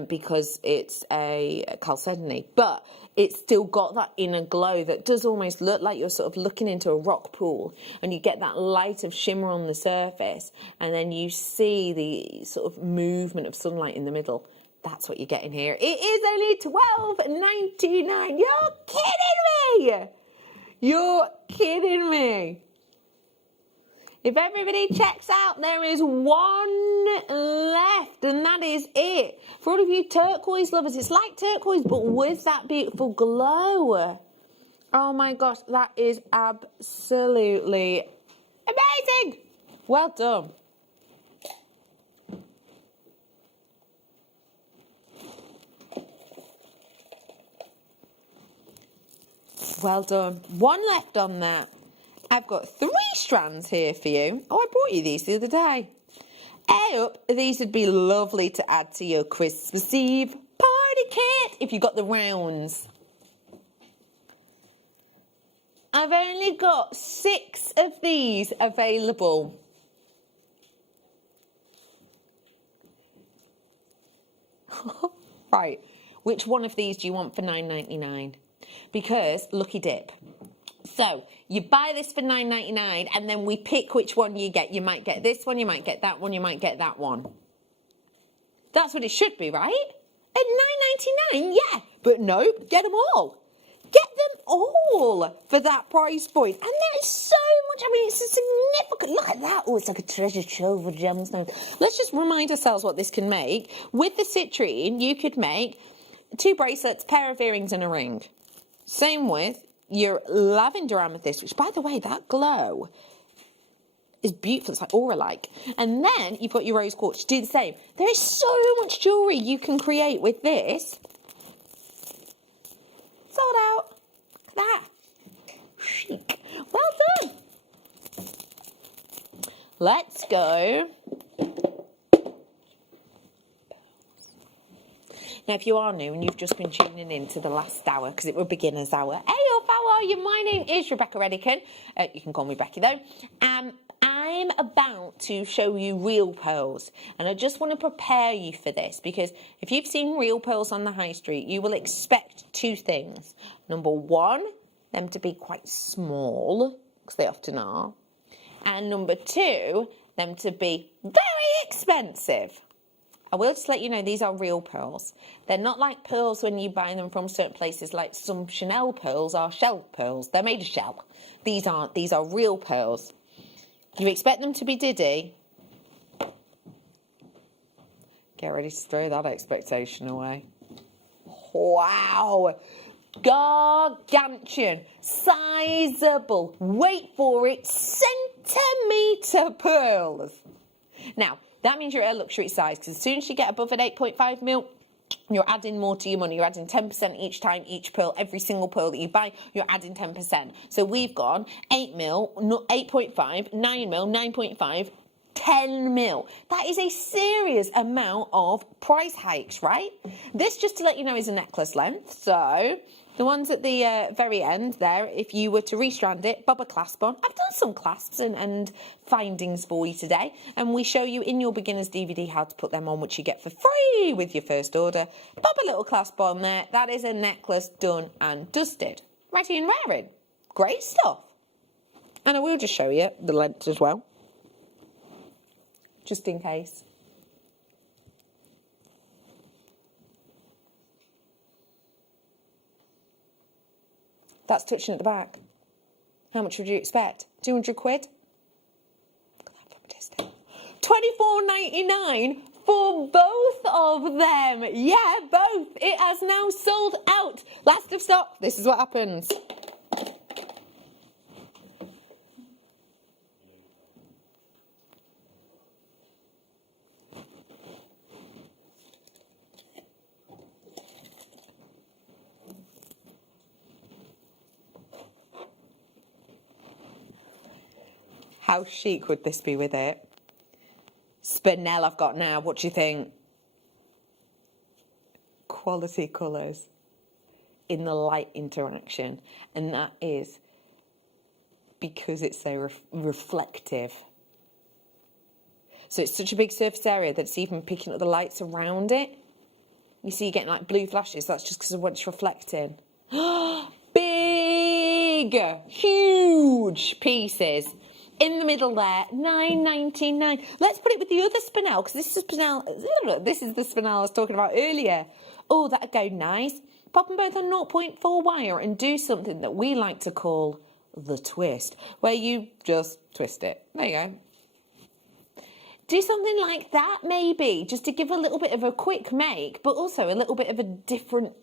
because it's a chalcedony, but it's still got that inner glow that does almost look like you're sort of looking into a rock pool, and you get that light of shimmer on the surface, and then you see the sort of movement of sunlight in the middle. That's what you're getting here. It is only $12.99. You're kidding me! You're kidding me. If everybody checks out, there is one left, and that is it. For all of you turquoise lovers, it's like turquoise, but with that beautiful glow. Oh my gosh, that is absolutely amazing. Well done. Well done. One left on that. I've got 3 strands here for you. Oh, I brought you these the other day. A up, these would be lovely to add to your Christmas Eve party kit if you got the rounds. I've only got 6 of these available. Right, which one of these do you want for $9.99? Because lucky dip. So you buy this for $9.99, and then we pick which one you get. You might get this one, you might get that one, you might get that one. That's what it should be, right? At $9.99, yeah. But no, get them all. Get them all for that price point. And there is so much. I mean, it's a significant. Look at that. Oh, it's like a treasure trove of gemstones. Let's just remind ourselves what this can make. With the citrine, you could make 2 bracelets, pair of earrings, and a ring. Same with your lavender amethyst, which, by the way, that glow is beautiful. It's like aura-like. And then you've got your rose quartz. Do the same. There is so much jewellery you can create with this. Sold out. Look at that. Chic. Well done. Let's go. Now, if you are new and you've just been tuning in to the last hour, because it was beginner's hour. Hey up, how are you? My name is Rebecca Redican. You can call me Becky, though. I'm about to show you real pearls, and I just want to prepare you for this, because if you've seen real pearls on the high street, you will expect 2 things. Number 1, them to be quite small, because they often are. And number 2, them to be very expensive. I will just let you know, these are real pearls. They're not like pearls when you buy them from certain places, like some Chanel pearls are shell pearls. They're made of shell. These aren't. These are real pearls. You expect them to be Diddy. Get ready to throw that expectation away. Wow. Gargantuan. Sizable. Wait for it. Centimetre pearls. Now, that means you're at a luxury size, because as soon as you get above an 8.5 mil, you're adding more to your money. You're adding 10% each time, each pearl, every single pearl that you buy, you're adding 10%. So we've gone 8 mil, 8.5, 9 mil, 9.5, 10 mil. That is a serious amount of price hikes, right? This, just to let you know, is a necklace length. So the ones at the very end there, if you were to restrand it, bob a clasp on. I've done some clasps and findings for you today, and we show you in your beginner's DVD how to put them on, which you get for free with your first order. Bob a little clasp on there. That is a necklace done and dusted. Ready and wearing. Great stuff. And I will just show you the length as well, just in case. That's touching at the back. How much would you expect? 200 quid? Look at that fantastic. $24.99 for both of them. Yeah, both. It has now sold out. Last of stock. This is what happens. How chic would this be with it? Spinel I've got now. What do you think? Quality colours in the light interaction. And that is because it's so reflective. So it's such a big surface area that it's even picking up the lights around it. You see you're getting like blue flashes. That's just because of what it's reflecting. Big, huge pieces. In the middle there, $9.99. Let's put it with the other spinel, because this is the spinel I was talking about earlier. Oh, that'd go nice. Pop them both on 0.4 wire and do something that we like to call the twist, where you just twist it. There you go. Do something like that, maybe, just to give a little bit of a quick make, but also a little bit of a different,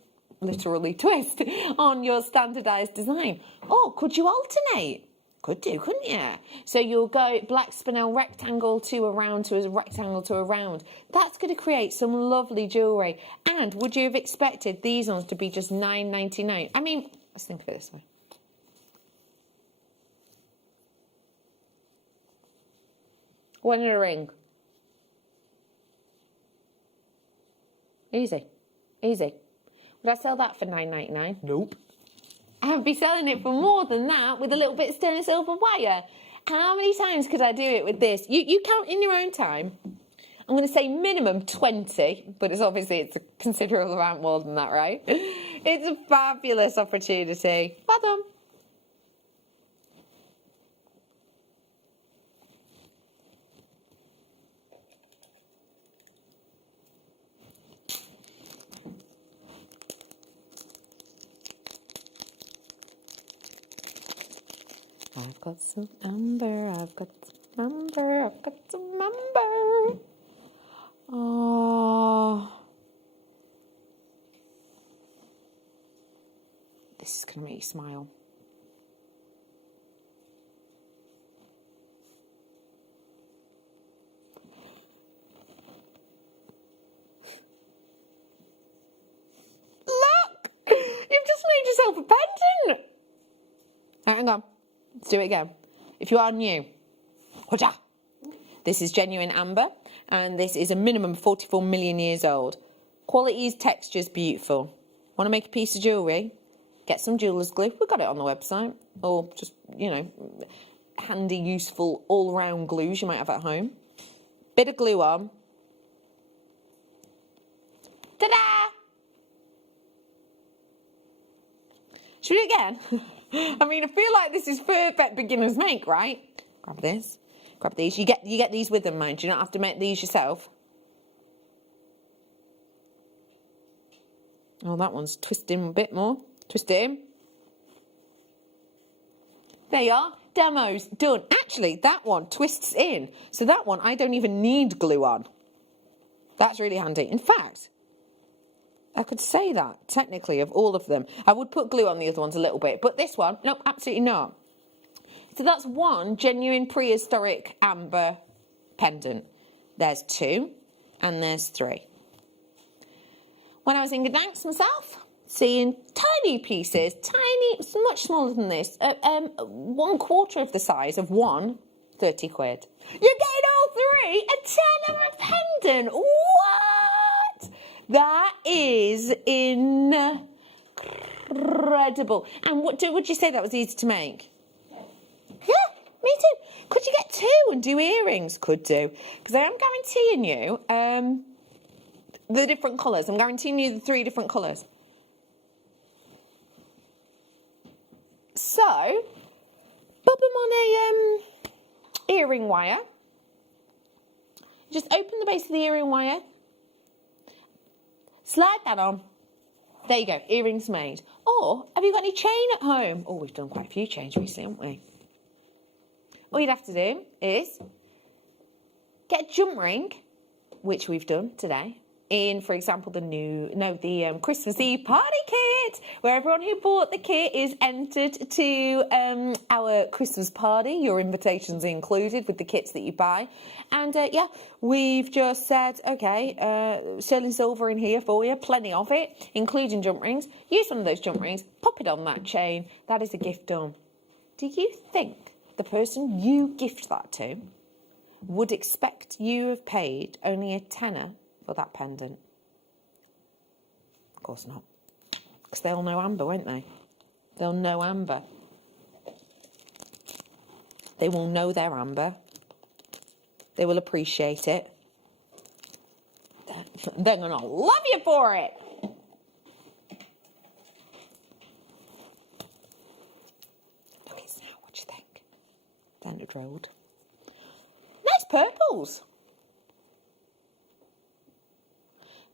literally, twist on your standardised design. Or could you alternate? Could do, couldn't you? So you'll go black spinel rectangle to a round to a rectangle to a round. That's going to create some lovely jewellery. And would you have expected these ones to be just $9.99? I mean, let's think of it this way. One in a ring. Easy. Easy. Would I sell that for $9.99? Nope. I'd be selling it for more than that with a little bit of sterling silver wire. How many times could I do it with this? You count in your own time. I'm going to say minimum 20, but it's a considerable amount more than that, right? It's a fabulous opportunity. Well done. I've got some amber, I've got some amber, I've got some amber. Oh. This is going to make you smile. Look! You've just made yourself a pendant! Right, hang on. Let's do it again. If you are new, this is genuine amber, and this is a minimum 44 million years old. Qualities, textures, beautiful. Want to make a piece of jewellery? Get some jeweller's glue. We've got it on the website. Or just, handy, useful, all-round glues you might have at home. Bit of glue on. Ta-da! Should we do it again? I mean, I feel like this is perfect beginner's make, right? Grab this, grab these. You get these with them, mind. You don't have to make these yourself. Oh, that one's twisting a bit more. Twist it in. There you are. Demo's done. Actually, that one twists in. So that one, I don't even need glue on. That's really handy. In fact, I could say that, technically, of all of them. I would put glue on the other ones a little bit, but this one, nope, absolutely not. So that's one genuine prehistoric amber pendant. There's two, and there's three. When I was in Gdansk myself, seeing tiny pieces, much smaller than this, 1/4 of the size of one, 30 quid. You're getting all three, a tenner a pendant. What? That is incredible. And what would you say that was easy to make? Yeah, me too. Could you get two and do earrings? Could do. Because I am guaranteeing you the different colours. I'm guaranteeing you the 3 different colours. So, bob them on a earring wire. Just open the base of the earring wire. Slide that on. There you go, earrings made. Or, have you got any chain at home? Oh, we've done quite a few chains recently, haven't we? All you'd have to do is get a jump ring, which we've done today, in, for example, the Christmas Eve party kit, where everyone who bought the kit is entered to our Christmas party. Your invitations are included with the kits that you buy. And, yeah, we've just said, okay, sterling silver in here for you, plenty of it, including jump rings. Use one of those jump rings, pop it on that chain. That is a gift done. Do you think the person you gift that to would expect you have paid only a tenner for that pendant. Of course not. Because they'll know amber, won't they? They'll know amber. They will know their amber. They will appreciate it. They're going to love you for it. Look at it now. What do you think? Dendroid. Nice purples.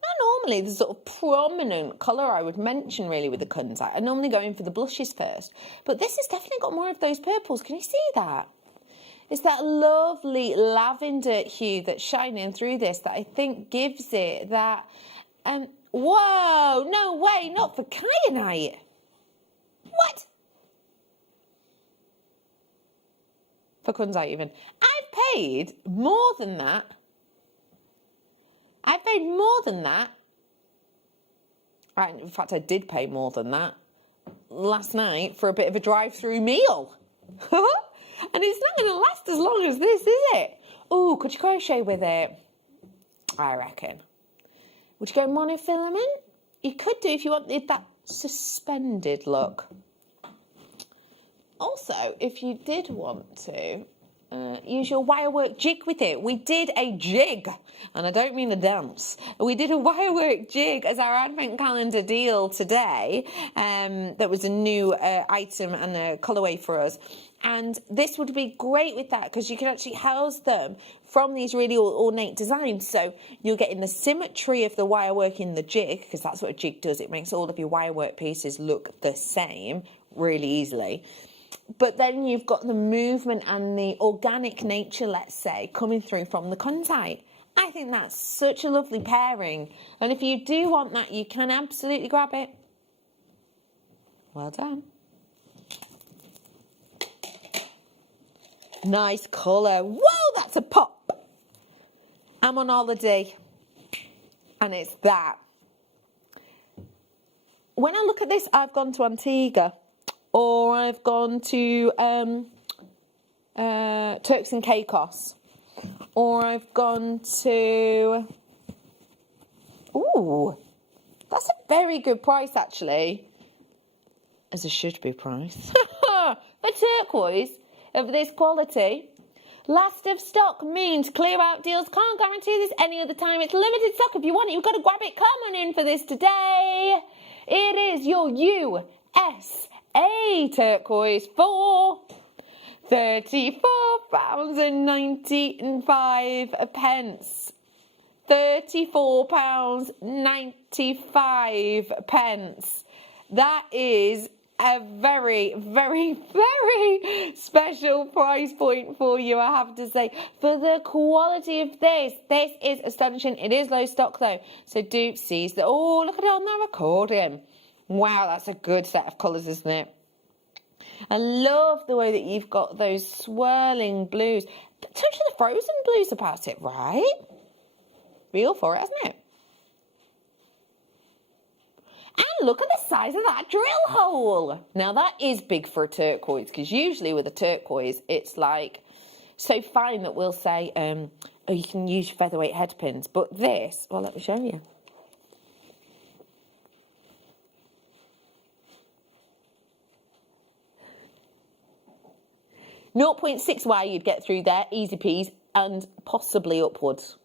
Now, normally the sort of prominent colour I would mention really with the contact, I normally go in for the blushes first. But this has definitely got more of those purples. Can you see that? It's that lovely lavender hue that's shining through this that I think gives it that, whoa, no way, not for kyanite. What? For kunzite even. I've paid more than that. I paid more than that. In fact, I did pay more than that last night for a bit of a drive-through meal. And it's not going to last as long as this, is it? Oh, could you crochet with it? I reckon. Would you go monofilament? You could do if you wanted that suspended look. Also, if you did want to use your wirework jig with it. We did a jig, and I don't mean a dance. We did a wirework jig as our advent calendar deal today. That was a new item and a colourway for us. And this would be great with that because you can actually house them from these really ornate designs. So you're getting the symmetry of the wirework in the jig, because that's what a jig does. It makes all of your wirework pieces look the same really easily. But then you've got the movement and the organic nature, let's say, coming through from the kunzite. I think that's such a lovely pairing. And if you do want that, you can absolutely grab it. Well done. Nice colour. Whoa, that's a pop. I'm on holiday. And it's that. When I look at this, I've gone to Antigua. Or I've gone to Turks and Caicos. Or I've gone to... Ooh, that's a very good price, actually. As a should-be price. For turquoise of this quality. Last of stock means clear out deals. Can't guarantee this any other time. It's limited stock. If you want it, you've got to grab it. Come on in for this today. It is your USA turquoise for £34.95. £34.95. That is a very, very, very special price point for you, I have to say. For the quality of this is astonishing. It is low stock though, so do seize that. Oh, look at it on that recording. Wow, that's a good set of colours, isn't it? I love the way that you've got those swirling blues. Touch of the frozen blues about it, right? Real for it, hasn't it? And look at the size of that drill hole. Now, that is big for a turquoise, because usually with a turquoise, it's like so fine that we'll say, oh, you can use featherweight head pins. But this, well, let me show you. .6Y you'd get through there, easy peas, and possibly upwards,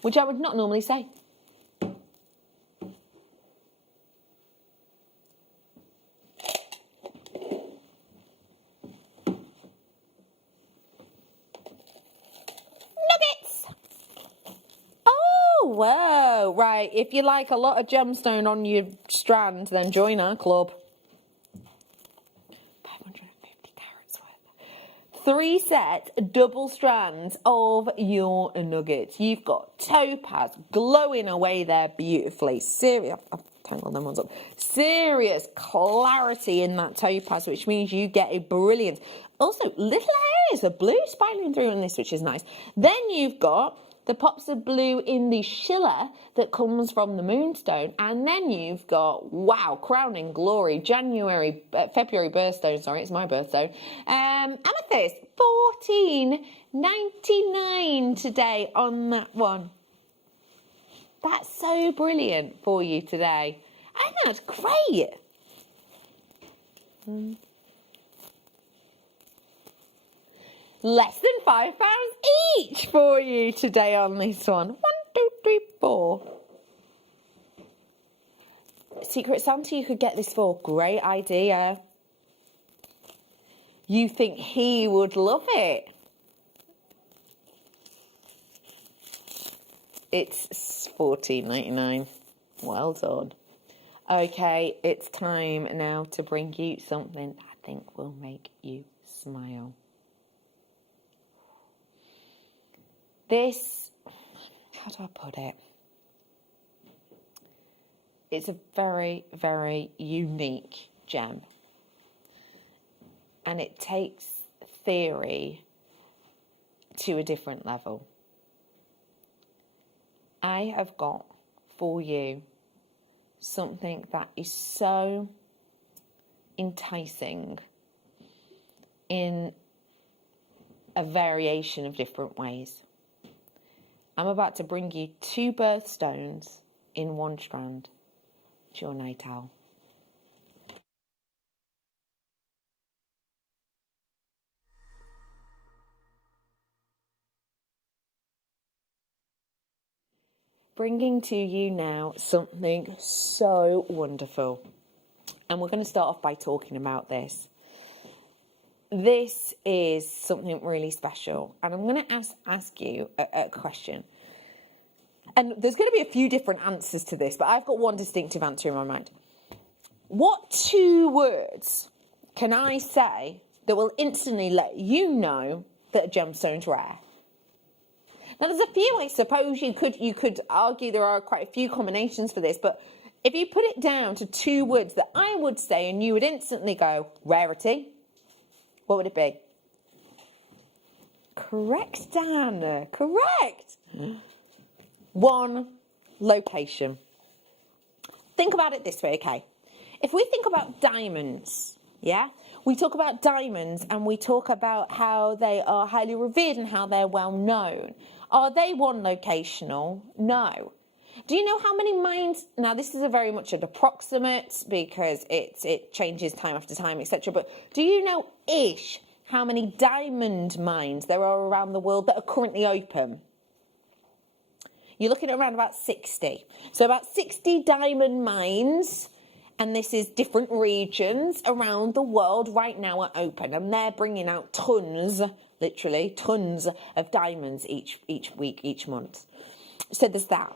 which I would not normally say. Nuggets! Oh, whoa, right, if you like a lot of gemstone on your strand, then join our club. 3 sets, double strands of your nuggets. You've got topaz glowing away there beautifully. Serious, I've tangled them ones up. Serious clarity in that topaz, which means you get a brilliant. Also, little areas of blue spiraling through on this, which is nice. Then you've got the pops of blue in the schiller that comes from the moonstone, and then you've got, wow, crowning glory, February birthstone, sorry, it's my birthstone, amethyst, $14.99 today on that one. That's so brilliant for you today. And that's great. Less than £5 each for you today on this one. 1, 2, 3, 4. Secret Santa, you could get this for. Great idea. You think he would love it? It's $14.99. Well done. Okay, it's time now to bring you something I think will make you smile. This, how do I put it? It's a very, very unique gem. And it takes theory to a different level. I have got for you something that is so enticing in a variation of different ways. I'm about to bring you 2 birthstones in one strand. It's your night owl. Bringing to you now something so wonderful. And we're going to start off by talking about this. This is something really special. And I'm going to ask you a question. And there's going to be a few different answers to this, but I've got one distinctive answer in my mind. What 2 words can I say that will instantly let you know that a gemstone's rare? Now, there's a few, I suppose you could argue there are quite a few combinations for this, but if you put it down to 2 words that I would say and you would instantly go, rarity, what would it be? Correct, Dan, correct. 1, location. Think about it this way, okay? If we think about diamonds, yeah? We talk about diamonds and we talk about how they are highly revered and how they're well known. Are they one locational? No. Do you know how many mines? Now, this is a very much an approximate because it changes time after time, etc. But do you know ish how many diamond mines there are around the world that are currently open? You're looking at around about 60. So about 60 diamond mines, and this is different regions around the world right now are open, and they're bringing out tons, literally tons of diamonds each week, each month. So there's that.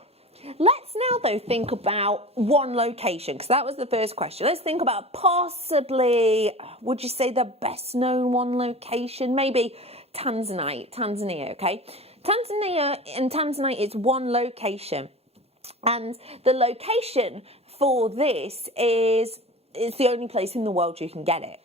Let's now, though, think about one location, because that was the first question. Let's think about possibly, would you say the best known one location? Maybe Tanzania, okay? Tanzania is one location. And the location for this is the only place in the world you can get it.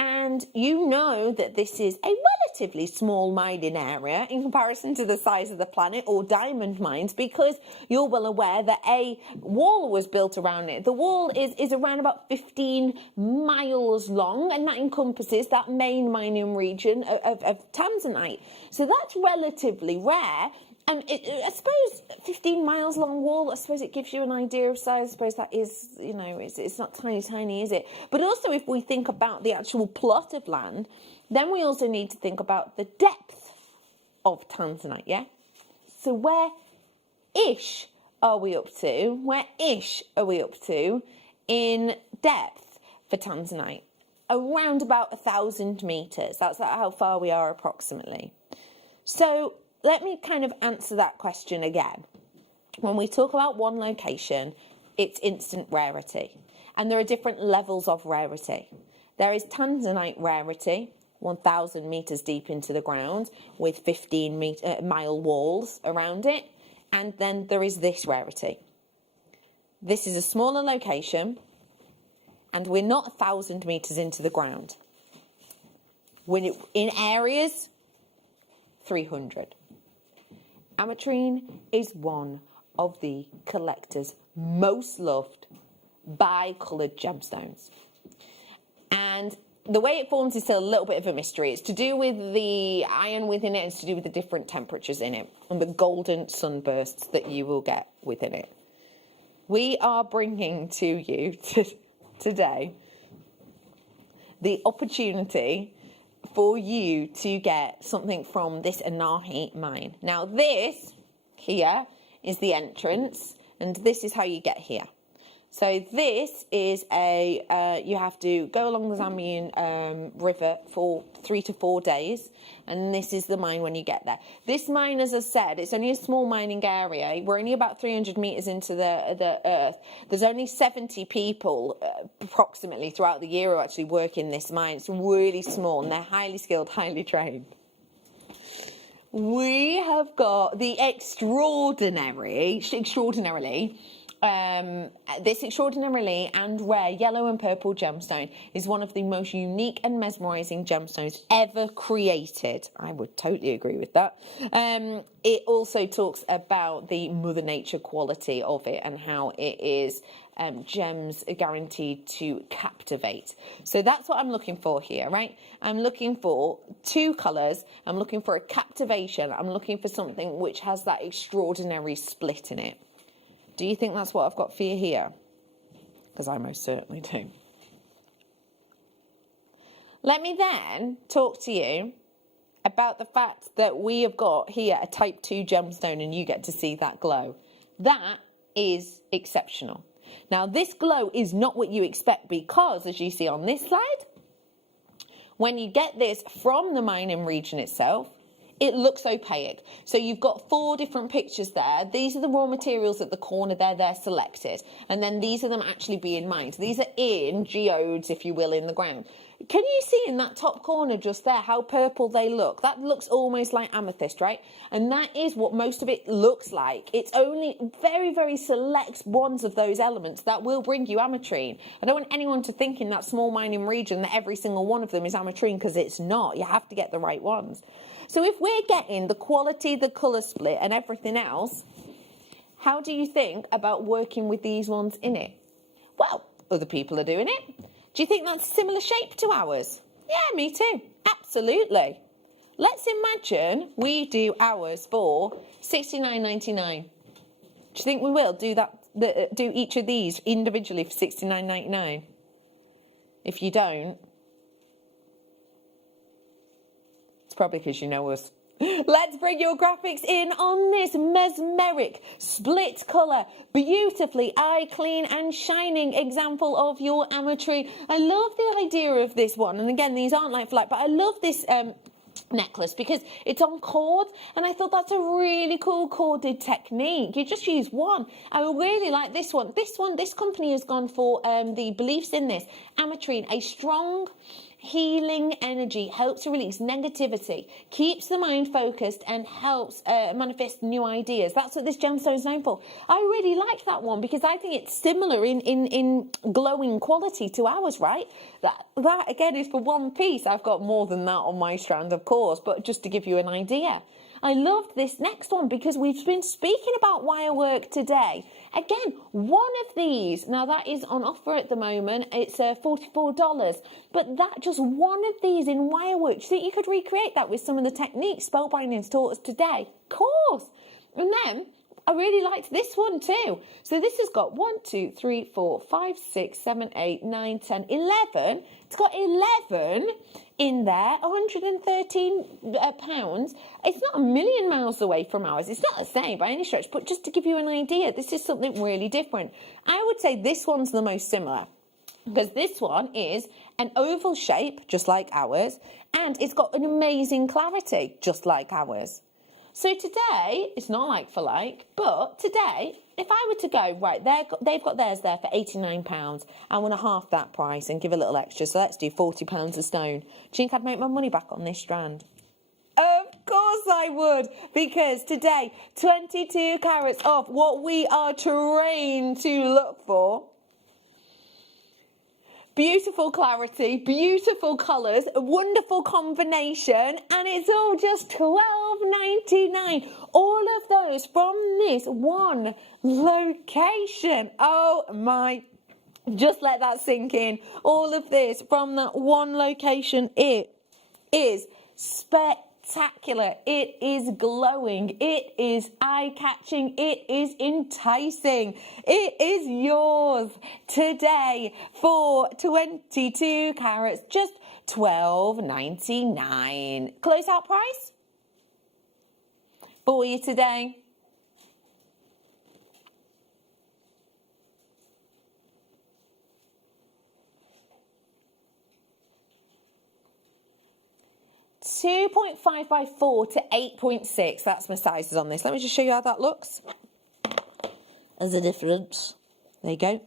And you know that this is a relatively small mining area in comparison to the size of the planet or diamond mines, because you're well aware that a wall was built around it. The wall is around about 15 miles long, and that encompasses that main mining region of Tanzanite. So that's relatively rare. I suppose 15 miles long wall, I suppose it gives you an idea of size. I suppose that is, you know, it's not tiny, is it? But also if we think about the actual plot of land, then we also need to think about the depth of Tanzanite, yeah? So where-ish are we up to? Where-ish are we up to in depth for Tanzanite? Around about 1,000 metres. That's how far we are approximately. So let me kind of answer that question again. When we talk about one location, it's instant rarity. And there are different levels of rarity. There is Tanzanite rarity, 1,000 metres deep into the ground with 15-mile walls around it. And then there is this rarity. This is a smaller location, and we're not 1,000 metres into the ground. In areas, 300. Ametrine is one of the collector's most loved bi-coloured gemstones. And the way it forms is still a little bit of a mystery. It's to do with the iron within it, it's to do with the different temperatures in it and the golden sunbursts that you will get within it. We are bringing to you today the opportunity for you to get something from this Anahi mine. Now this here is the entrance, and this is how you get here. So this is you have to go along the Zambian river for 3 to 4 days, and this is the mine when you get there. This mine, as I said, it's only a small mining area. We're only about 300 metres into the earth. There's only 70 people approximately throughout the year who actually work in this mine. It's really small, and they're highly skilled, highly trained. We have got the extraordinarily and rare yellow and purple gemstone is one of the most unique and mesmerizing gemstones ever created. I would totally agree with that. It also talks about the Mother Nature quality of it and how it is gems are guaranteed to captivate. So that's what I'm looking for here, right? I'm looking for 2 colours. I'm looking for a captivation. I'm looking for something which has that extraordinary split in it. Do you think that's what I've got for you here? Because I most certainly do. Let me then talk to you about the fact that we have got here a type 2 gemstone and you get to see that glow. That is exceptional. Now, this glow is not what you expect because, as you see on this slide, when you get this from the mining region itself, it looks opaque. So you've got 4 different pictures there. These are the raw materials at the corner there, they're selected. And then these are them actually being mined. These are in geodes, if you will, in the ground. Can you see in that top corner just there how purple they look? That looks almost like amethyst, right? And that is what most of it looks like. It's only very, very select ones of those elements that will bring you ametrine. I don't want anyone to think in that small mining region that every single one of them is ametrine, because it's not. You have to get the right ones. So if we're getting the quality, the colour split and everything else, how do you think about working with these ones in it? Well, other people are doing it. Do you think that's a similar shape to ours? Yeah, me too. Absolutely. Let's imagine we do ours for $69.99. Do you think we will do that? Do each of these individually for $69.99? If you don't, it's probably because you know us. Let's bring your graphics in on this mesmeric split colour, beautifully eye clean and shining example of your ametrine. I love the idea of this one, and again, these aren't like for like, but I love this necklace because it's on cord, and I thought that's a really cool corded technique. You just use one. I really like this one. This company has gone for the beliefs in this ametrine, a strong healing energy, helps to release negativity, keeps the mind focused, and helps manifest new ideas. That's what this gemstone is known for. I really like that one because I think it's similar in glowing quality to ours, right? That again is for one piece. I've got more than that on my strand, of course, but just to give you an idea. I loved this next one because we've been speaking about wire work today. Again, one of these, now that is on offer at the moment, it's $44, but that just one of these in wire work, do you think you could recreate that with some of the techniques Spellbinding's taught us today? Of course. And then I really liked this one too. So this has got 1, 2, 3, 4, 5, 6, 7, 8, 9, 10, 11. It's got 11 in there, £113. It's not a million miles away from ours. It's not the same by any stretch, but just to give you an idea, this is something really different. I would say this one's the most similar because this one is an oval shape, just like ours, and it's got an amazing clarity, just like ours. So today, it's not like for like, but today, if I were to go, right, they've got theirs there for £89. I want to half that price and give a little extra, so let's do £40 a stone. Do you think I'd make my money back on this strand? Of course I would, because today, 22 carats off what we are trained to look for. beautiful clarity, beautiful colours, a wonderful combination, and it's all just $12.99. All of those from this one location. Oh my, just let that sink in. All of this from that one location. It is spectacular. It is glowing. It is eye-catching. It is enticing. It is yours today for 22 carats, just $12.99. Close-out price for you today. $2.5 by 4 to 8.6. That's my sizes on this. Let me just show you how that looks. There's a difference. There you go.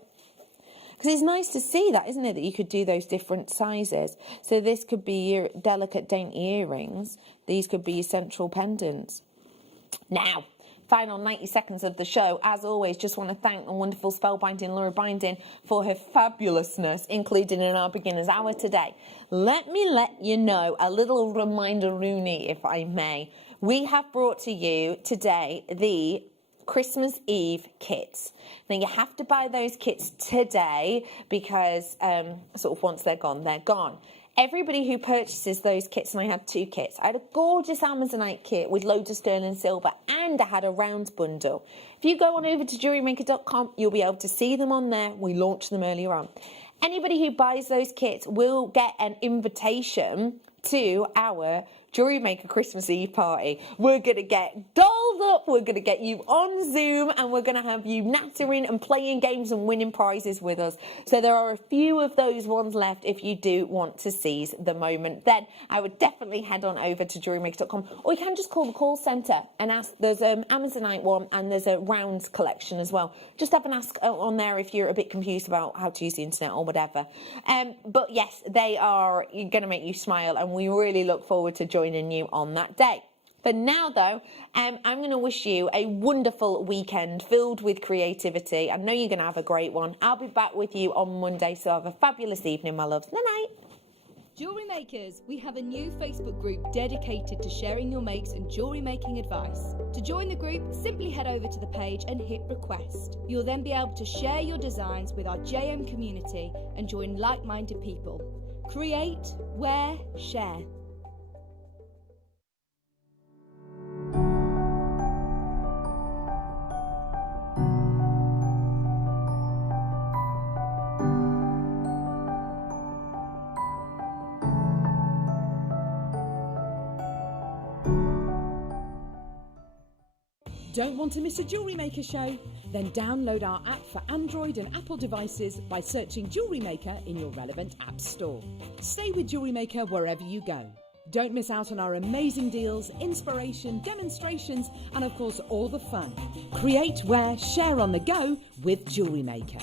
Because it's nice to see that, isn't it? That you could do those different sizes. So this could be your delicate, dainty earrings. These could be your central pendants. Now, final 90 seconds of the show. As always, just want to thank the wonderful Spellbinding Laura Binding for her fabulousness, included in our beginner's hour today. Let me let you know a little reminder, Rooney, if I may. We have brought to you today the Christmas Eve kits. Now, you have to buy those kits today because sort of once they're gone, they're gone. Everybody who purchases those kits, and I had 2 kits. I had a gorgeous Amazonite kit with loads of sterling silver, and I had a round bundle. If you go on over to JewelleryMaker.com, you'll be able to see them on there. We launched them earlier on. Anybody who buys those kits will get an invitation to our Jewellery Maker Christmas Eve party. We're going to get dolled up, we're going to get you on Zoom, and we're going to have you nattering and playing games and winning prizes with us. So there are a few of those ones left if you do want to seize the moment. Then I would definitely head on over to JewelleryMaker.com, or you can just call the call centre and ask. There's an Amazonite one and there's a rounds collection as well. Just have an ask on there if you're a bit confused about how to use the internet or whatever. But yes, they are going to make you smile, and we really look forward to joining you on that day. For now, though, I'm going to wish you a wonderful weekend filled with creativity. I know you're going to have a great one. I'll be back with you on Monday, so have a fabulous evening, my loves. Night-night. Jewellery Makers, we have a new Facebook group dedicated to sharing your makes and jewellery making advice. To join the group, simply head over to the page and hit request. You'll then be able to share your designs with our JM community and join like-minded people. Create, wear, share. Don't want to miss a Jewellery Maker show? Then download our app for Android and Apple devices by searching Jewellery Maker in your relevant app store. Stay with Jewellery Maker wherever you go. Don't miss out on our amazing deals, inspiration, demonstrations, and of course all the fun. Create, wear, share on the go with Jewellery Maker.